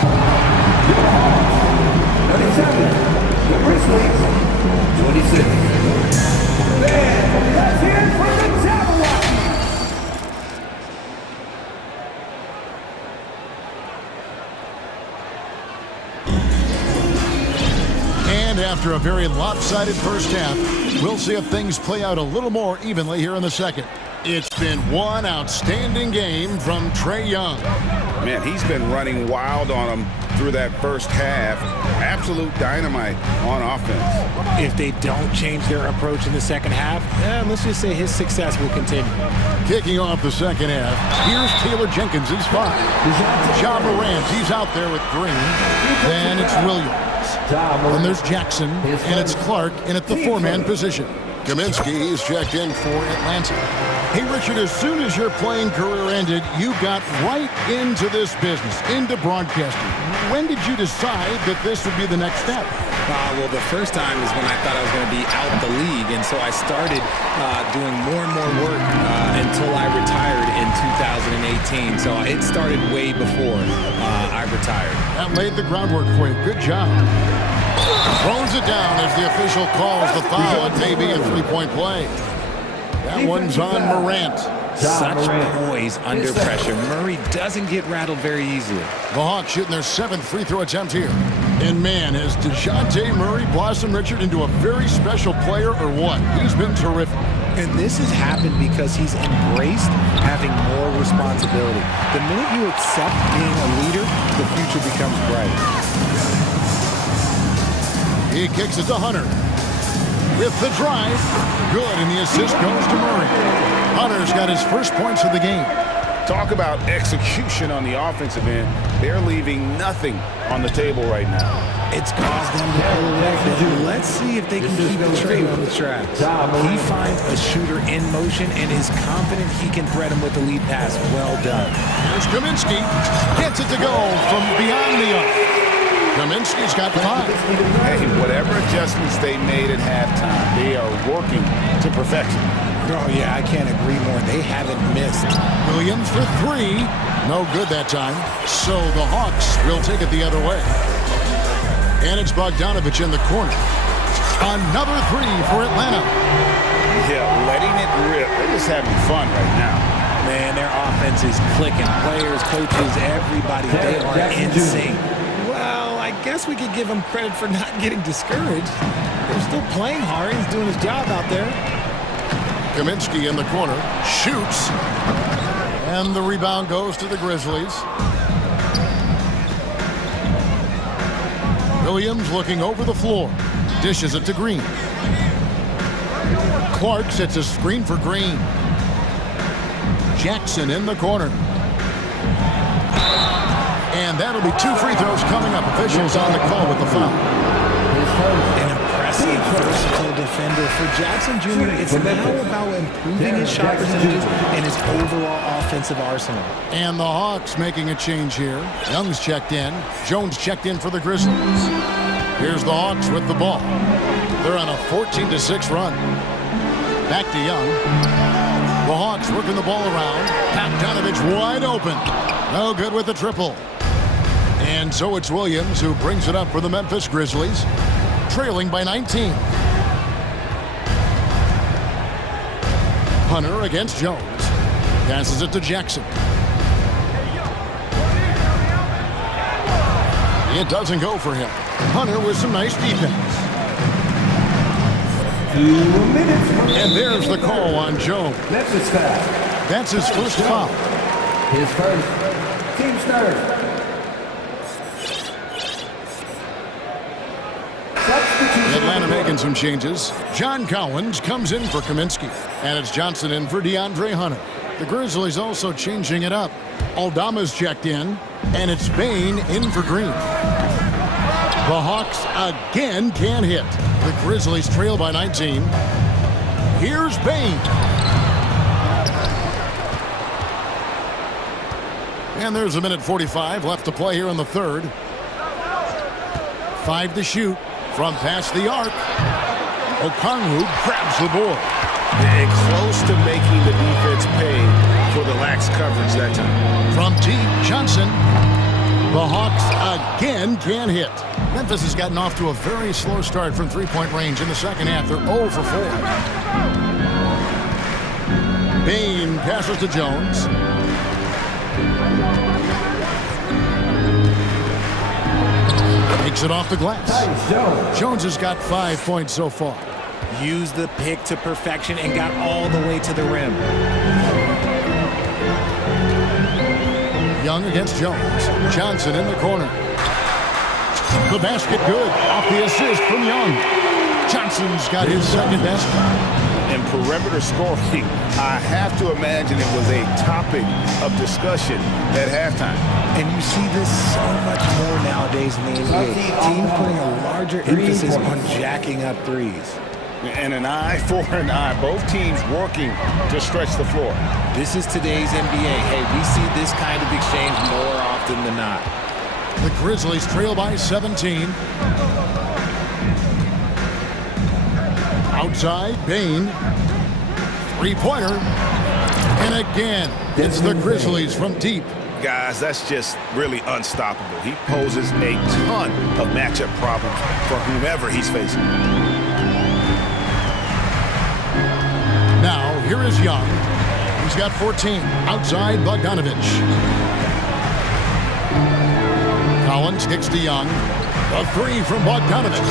37, the Grizzlies, 26. And let's hear it from the Jabberwocky. And after a very lopsided first half, we'll see if things play out a little more evenly here in the second. It's been one outstanding game from Trae Young. Man, he's been running wild on him through that first half. Absolute dynamite on offense. If they don't change their approach in the second half, let's just say his success will continue. Kicking off the second half, here's Taylor Jenkins' 5. Ja Morant, he's out there with Green. Then it's Williams. Then there's Jackson, and it's Clark in at the 4-man position. Kaminsky is checked in for Atlanta. Hey, Richard, as soon as your playing career ended, you got right into this business, into broadcasting. When did you decide that this would be the next step? Well, the first time is when I thought I was going to be out the league, and so I started doing more and more work until I retired in 2018. So it started way before I retired. That laid the groundwork for you. Good job. Throws it down as the official calls the foul. It may be a 3-point play. That one's on Morant. Such poise under pressure. Murray doesn't get rattled very easily. The Hawks shooting their 7th free throw attempt here. And man, has DeJounte Murray blossomed, Richard, into a very special player or what? He's been terrific. And this has happened because he's embraced having more responsibility. The minute you accept being a leader, the future becomes bright. He kicks it to Hunter. With the drive, good, and the assist goes to Murray. Hunter's got his first points of the game. Talk about execution on the offensive end. They're leaving nothing on the table right now. It's caused them to pull away. Let's see if they can keep Trae on the track. He finds a shooter in motion and is confident he can thread him with the lead pass. Well done. Here's Kaminsky. Gets it to go from beyond the arc. Kaminsky's got 5. Hey, whatever adjustments they made at halftime, they are working to perfection. Oh, yeah, I can't agree more. They haven't missed. Williams for 3. No good that time. So the Hawks will take it the other way. And it's Bogdanovich in the corner. Another 3 for Atlanta. Yeah, letting it rip. They're just having fun right now. Man, their offense is clicking. Players, coaches, everybody, they are in sync. Well, I guess we could give him credit for not getting discouraged. They're still playing hard. He's doing his job out there. Kaminsky in the corner. Shoots. And the rebound goes to the Grizzlies. Williams looking over the floor. Dishes it to Green. Clark sets a screen for Green. Jackson in the corner. And that'll be 2 free throws coming up. Officials on the call with the foul. An impressive, versatile defender. For Jackson Jr., it's now about improving his shot percentages and his overall offensive arsenal. And the Hawks making a change here. Young's checked in. Jones checked in for the Grizzlies. Here's the Hawks with the ball. They're on a 14-6 run. Back to Young. The Hawks working the ball around. Bogdanovich wide open. No good with the triple. And so it's Williams who brings it up for the Memphis Grizzlies, trailing by 19. Hunter against Jones. Passes it to Jackson. It doesn't go for him. Hunter with some nice defense. 2 minutes. And there's the call on Jones. That's his first foul. His first. Team's third. Atlanta making some changes. John Collins comes in for Kaminsky. And it's Johnson in for DeAndre Hunter. The Grizzlies also changing it up. Aldama's checked in. And it's Bain in for Green. The Hawks again can't hit. The Grizzlies trail by 19. Here's Bain. And there's 1:45 left to play here in the third. 5 to shoot from past the arc. Okongwu grabs the board. And close to making the defense pay for the lax coverage that time. From deep, Johnson. The Hawks again can't hit. Memphis has gotten off to a very slow start from three-point range in the second half. They're 0 for 4. Bain passes to Jones. Takes it off the glass. Jones has got 5 points so far. Used the pick to perfection and got all the way to the rim. Young against Jones. Johnson in the corner. The basket good. Off the assist from Young. Johnson's got his second basket. And perimeter scoring, I have to imagine it was a topic of discussion at halftime. And you see this so much more nowadays in the NBA. Teams putting a larger emphasis on jacking up threes. And an eye for an eye. Both teams working to stretch the floor. This is today's NBA. Hey, we see this kind of exchange more often than not. The Grizzlies trail by 17. Outside, Bain. Three-pointer. And again, it's the Grizzlies from deep. Guys, that's just really unstoppable. He poses a ton of matchup problems for whomever he's facing. Now, here is Young. He's got 14. Outside, Bogdanovich. Collins kicks to Young. A 3 from Bogdanovich.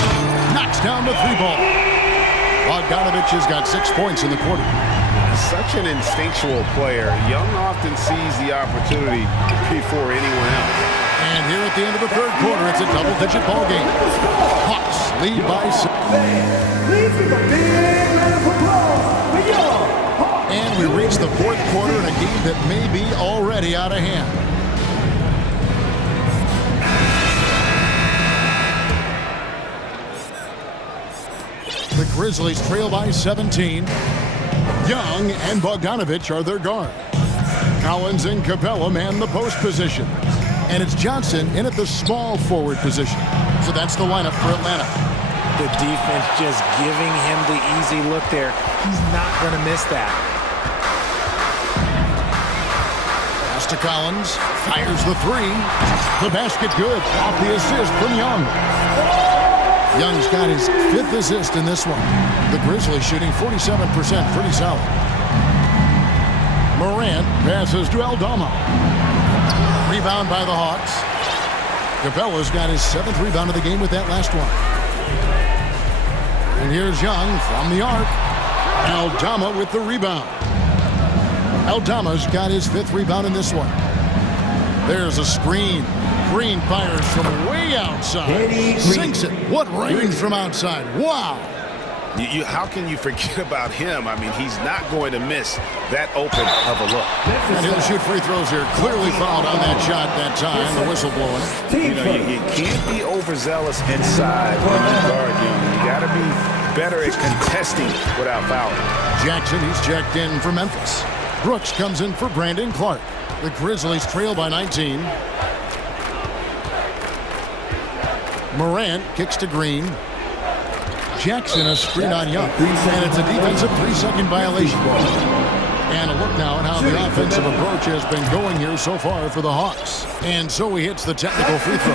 Knocks down the 3-ball. Bogdanovich has got 6 points in the quarter. Such an instinctual player. Young often sees the opportunity before anyone else. And here at the end of the third quarter, it's a double-digit ball game. Hawks lead by 6. Please give a big round of applause for Young. And we reach the fourth quarter in a game that may be already out of hand. The Grizzlies trail by 17. Young and Bogdanovich are their guard. Collins and Capella man the post position. And it's Johnson in at the small forward position. So that's the lineup for Atlanta. The defense just giving him the easy look there. He's not going to miss that. Pass to Collins. Fires the three. The basket good. Off the assist from Young. Young's got his 5th assist in this one. The Grizzlies shooting 47%. Pretty solid. Morant passes to Aldama. Rebound by the Hawks. Capella's got his 7th rebound of the game with that last one. And here's Young from the arc. Aldama with the rebound. Aldama's got his 5th rebound in this one. There's a screen. Green fires from way outside. Sinks it. What range from outside. Wow. How can you forget about him? I mean, he's not going to miss that open of a look. And he'll shoot free throws here. Clearly fouled on that shot that time. The whistle blowing. You know, you can't be overzealous inside when you guard him. You got to be better at contesting without fouling. Jackson, he's checked in for Memphis. Brooks comes in for Brandon Clark. The Grizzlies trail by 19. Morant kicks to Green. Jackson a screen on Young. And it's a defensive 3-second violation. And a look now at how the offensive approach has been going here so far for the Hawks. And so he hits the technical free throw.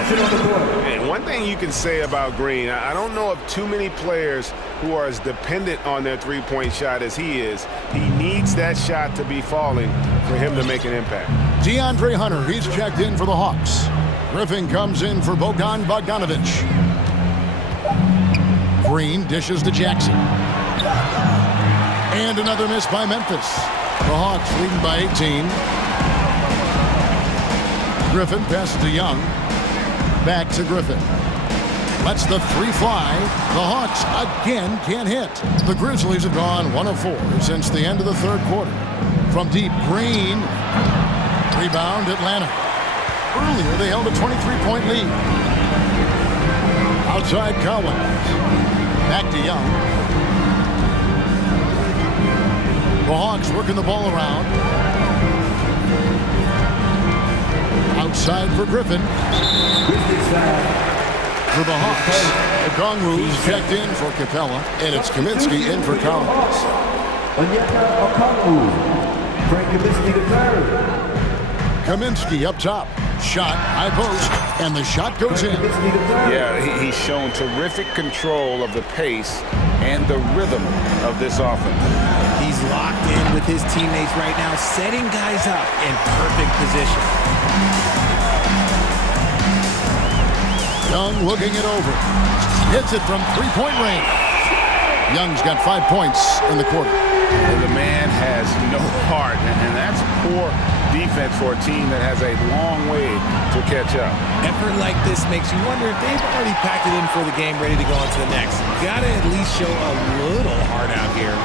And one thing you can say about Green, I don't know of too many players who are as dependent on their three-point shot as he is. He needs that shot to be falling for him to make an impact. DeAndre Hunter, he's checked in for the Hawks. Griffin comes in for Bogdan Bogdanovic. Green dishes to Jackson. And another miss by Memphis. The Hawks leading by 18. Griffin passes to Young. Back to Griffin. Lets the three fly. The Hawks again can't hit. The Grizzlies have gone 1 of 4 since the end of the 3rd quarter. From deep, Green. Rebound, Atlanta. Earlier, they held a 23-point lead. Outside Collins. Back to Young. The Hawks working the ball around. Outside for Griffin. For the Hawks, Okongwu's checked in for Capella, and it's Kaminsky in for Collins. Kaminsky up top. Shot, high post, and the shot goes in. Yeah, he's shown terrific control of the pace and the rhythm of this offense. He's locked in with his teammates right now, setting guys up in perfect position. Young looking it over. Hits it from 3-point range. Young's got 5 points in the quarter. And the man has no heart, and that's poor defense for a team that has a long way to catch up. Effort like this makes you wonder if they've already packed it in for the game, ready to go on to the next. Got to at least show a little heart out here.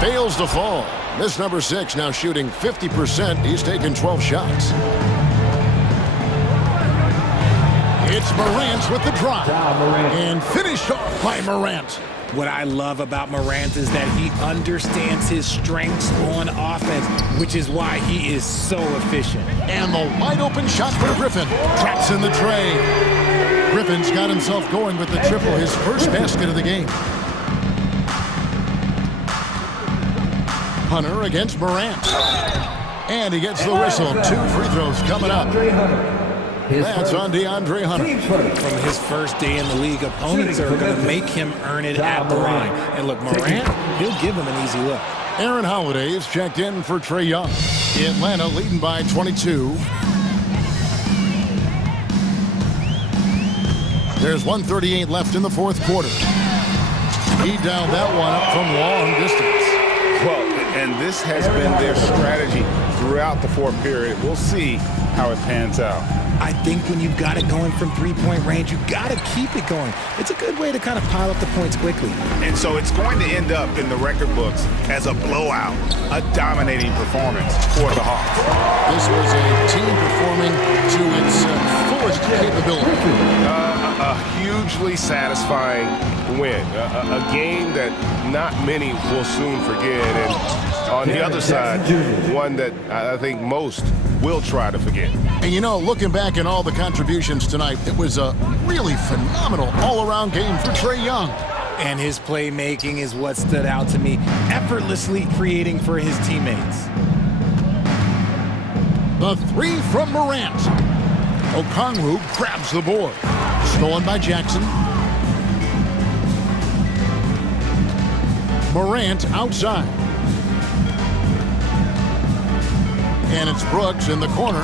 Fails to fall. This number 6 now shooting 50%. He's taken 12 shots. It's Morant with the drop. And finished off by Morant. What I love about Morant is that he understands his strengths on offense, which is why he is so efficient. And the wide open shot for Griffin. Traps in the tray. Griffin's got himself going with the triple, his first basket of the game. Hunter against Morant. And he gets the whistle. 2 free throws coming up. That's on DeAndre Hunter. From his first day in the league, opponents are going to make him earn it at the line. And look, Morant, he'll give him an easy look. Aaron Holiday is checked in for Trae Young. Atlanta leading by 22. There's 1:38 left in the 4th quarter. He dialed that one up from long distance. Well, and this has been their strategy throughout the 4th period. We'll see how it pans out. I think when you've got it going from 3-point range, you've got to keep it going. It's a good way to kind of pile up the points quickly. And so it's going to end up in the record books as a blowout, a dominating performance for the Hawks. This was a team performing to its fullest capability. A hugely satisfying win. A game that not many will soon forget. And on the other side, one that I think most will try to forget. And you know, looking back at all the contributions tonight, it was a really phenomenal all-around game for Trae Young. And his playmaking is what stood out to me, effortlessly creating for his teammates. The three from Morant. Okongwu grabs the board. Stolen by Jackson. Morant outside. And it's Brooks in the corner.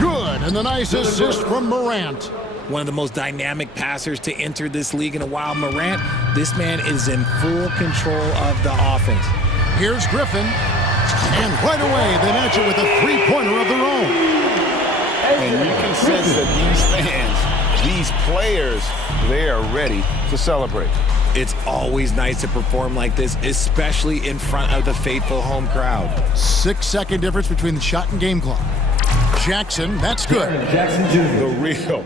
Good, and the nice assist from Morant. One of the most dynamic passers to enter this league in a while. Morant, this man is in full control of the offense. Here's Griffin. And right away, they match it with a three-pointer of their own. And you can sense that these fans, these players, they are ready to celebrate. It's always nice to perform like this, especially in front of the faithful home crowd. 6-second difference between the shot and game clock. Jackson, that's good. Jackson Jr. The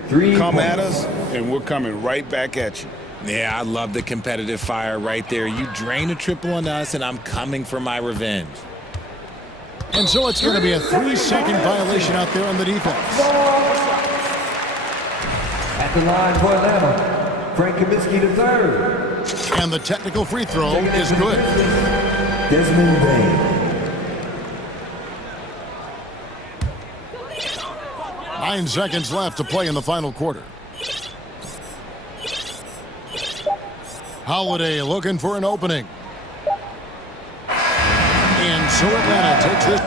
real. Come at us, and we're coming right back at you. Yeah, I love the competitive fire right there. You drain a triple on us, and I'm coming for my revenge. And so it's going to be a 3-second violation out there on the defense. At the line for Atlanta, Frank Kaminsky the third. And the technical free throw is good. Desmond Bain. 9 seconds left to play in the final quarter. Holiday looking for an opening. And so Atlanta takes this.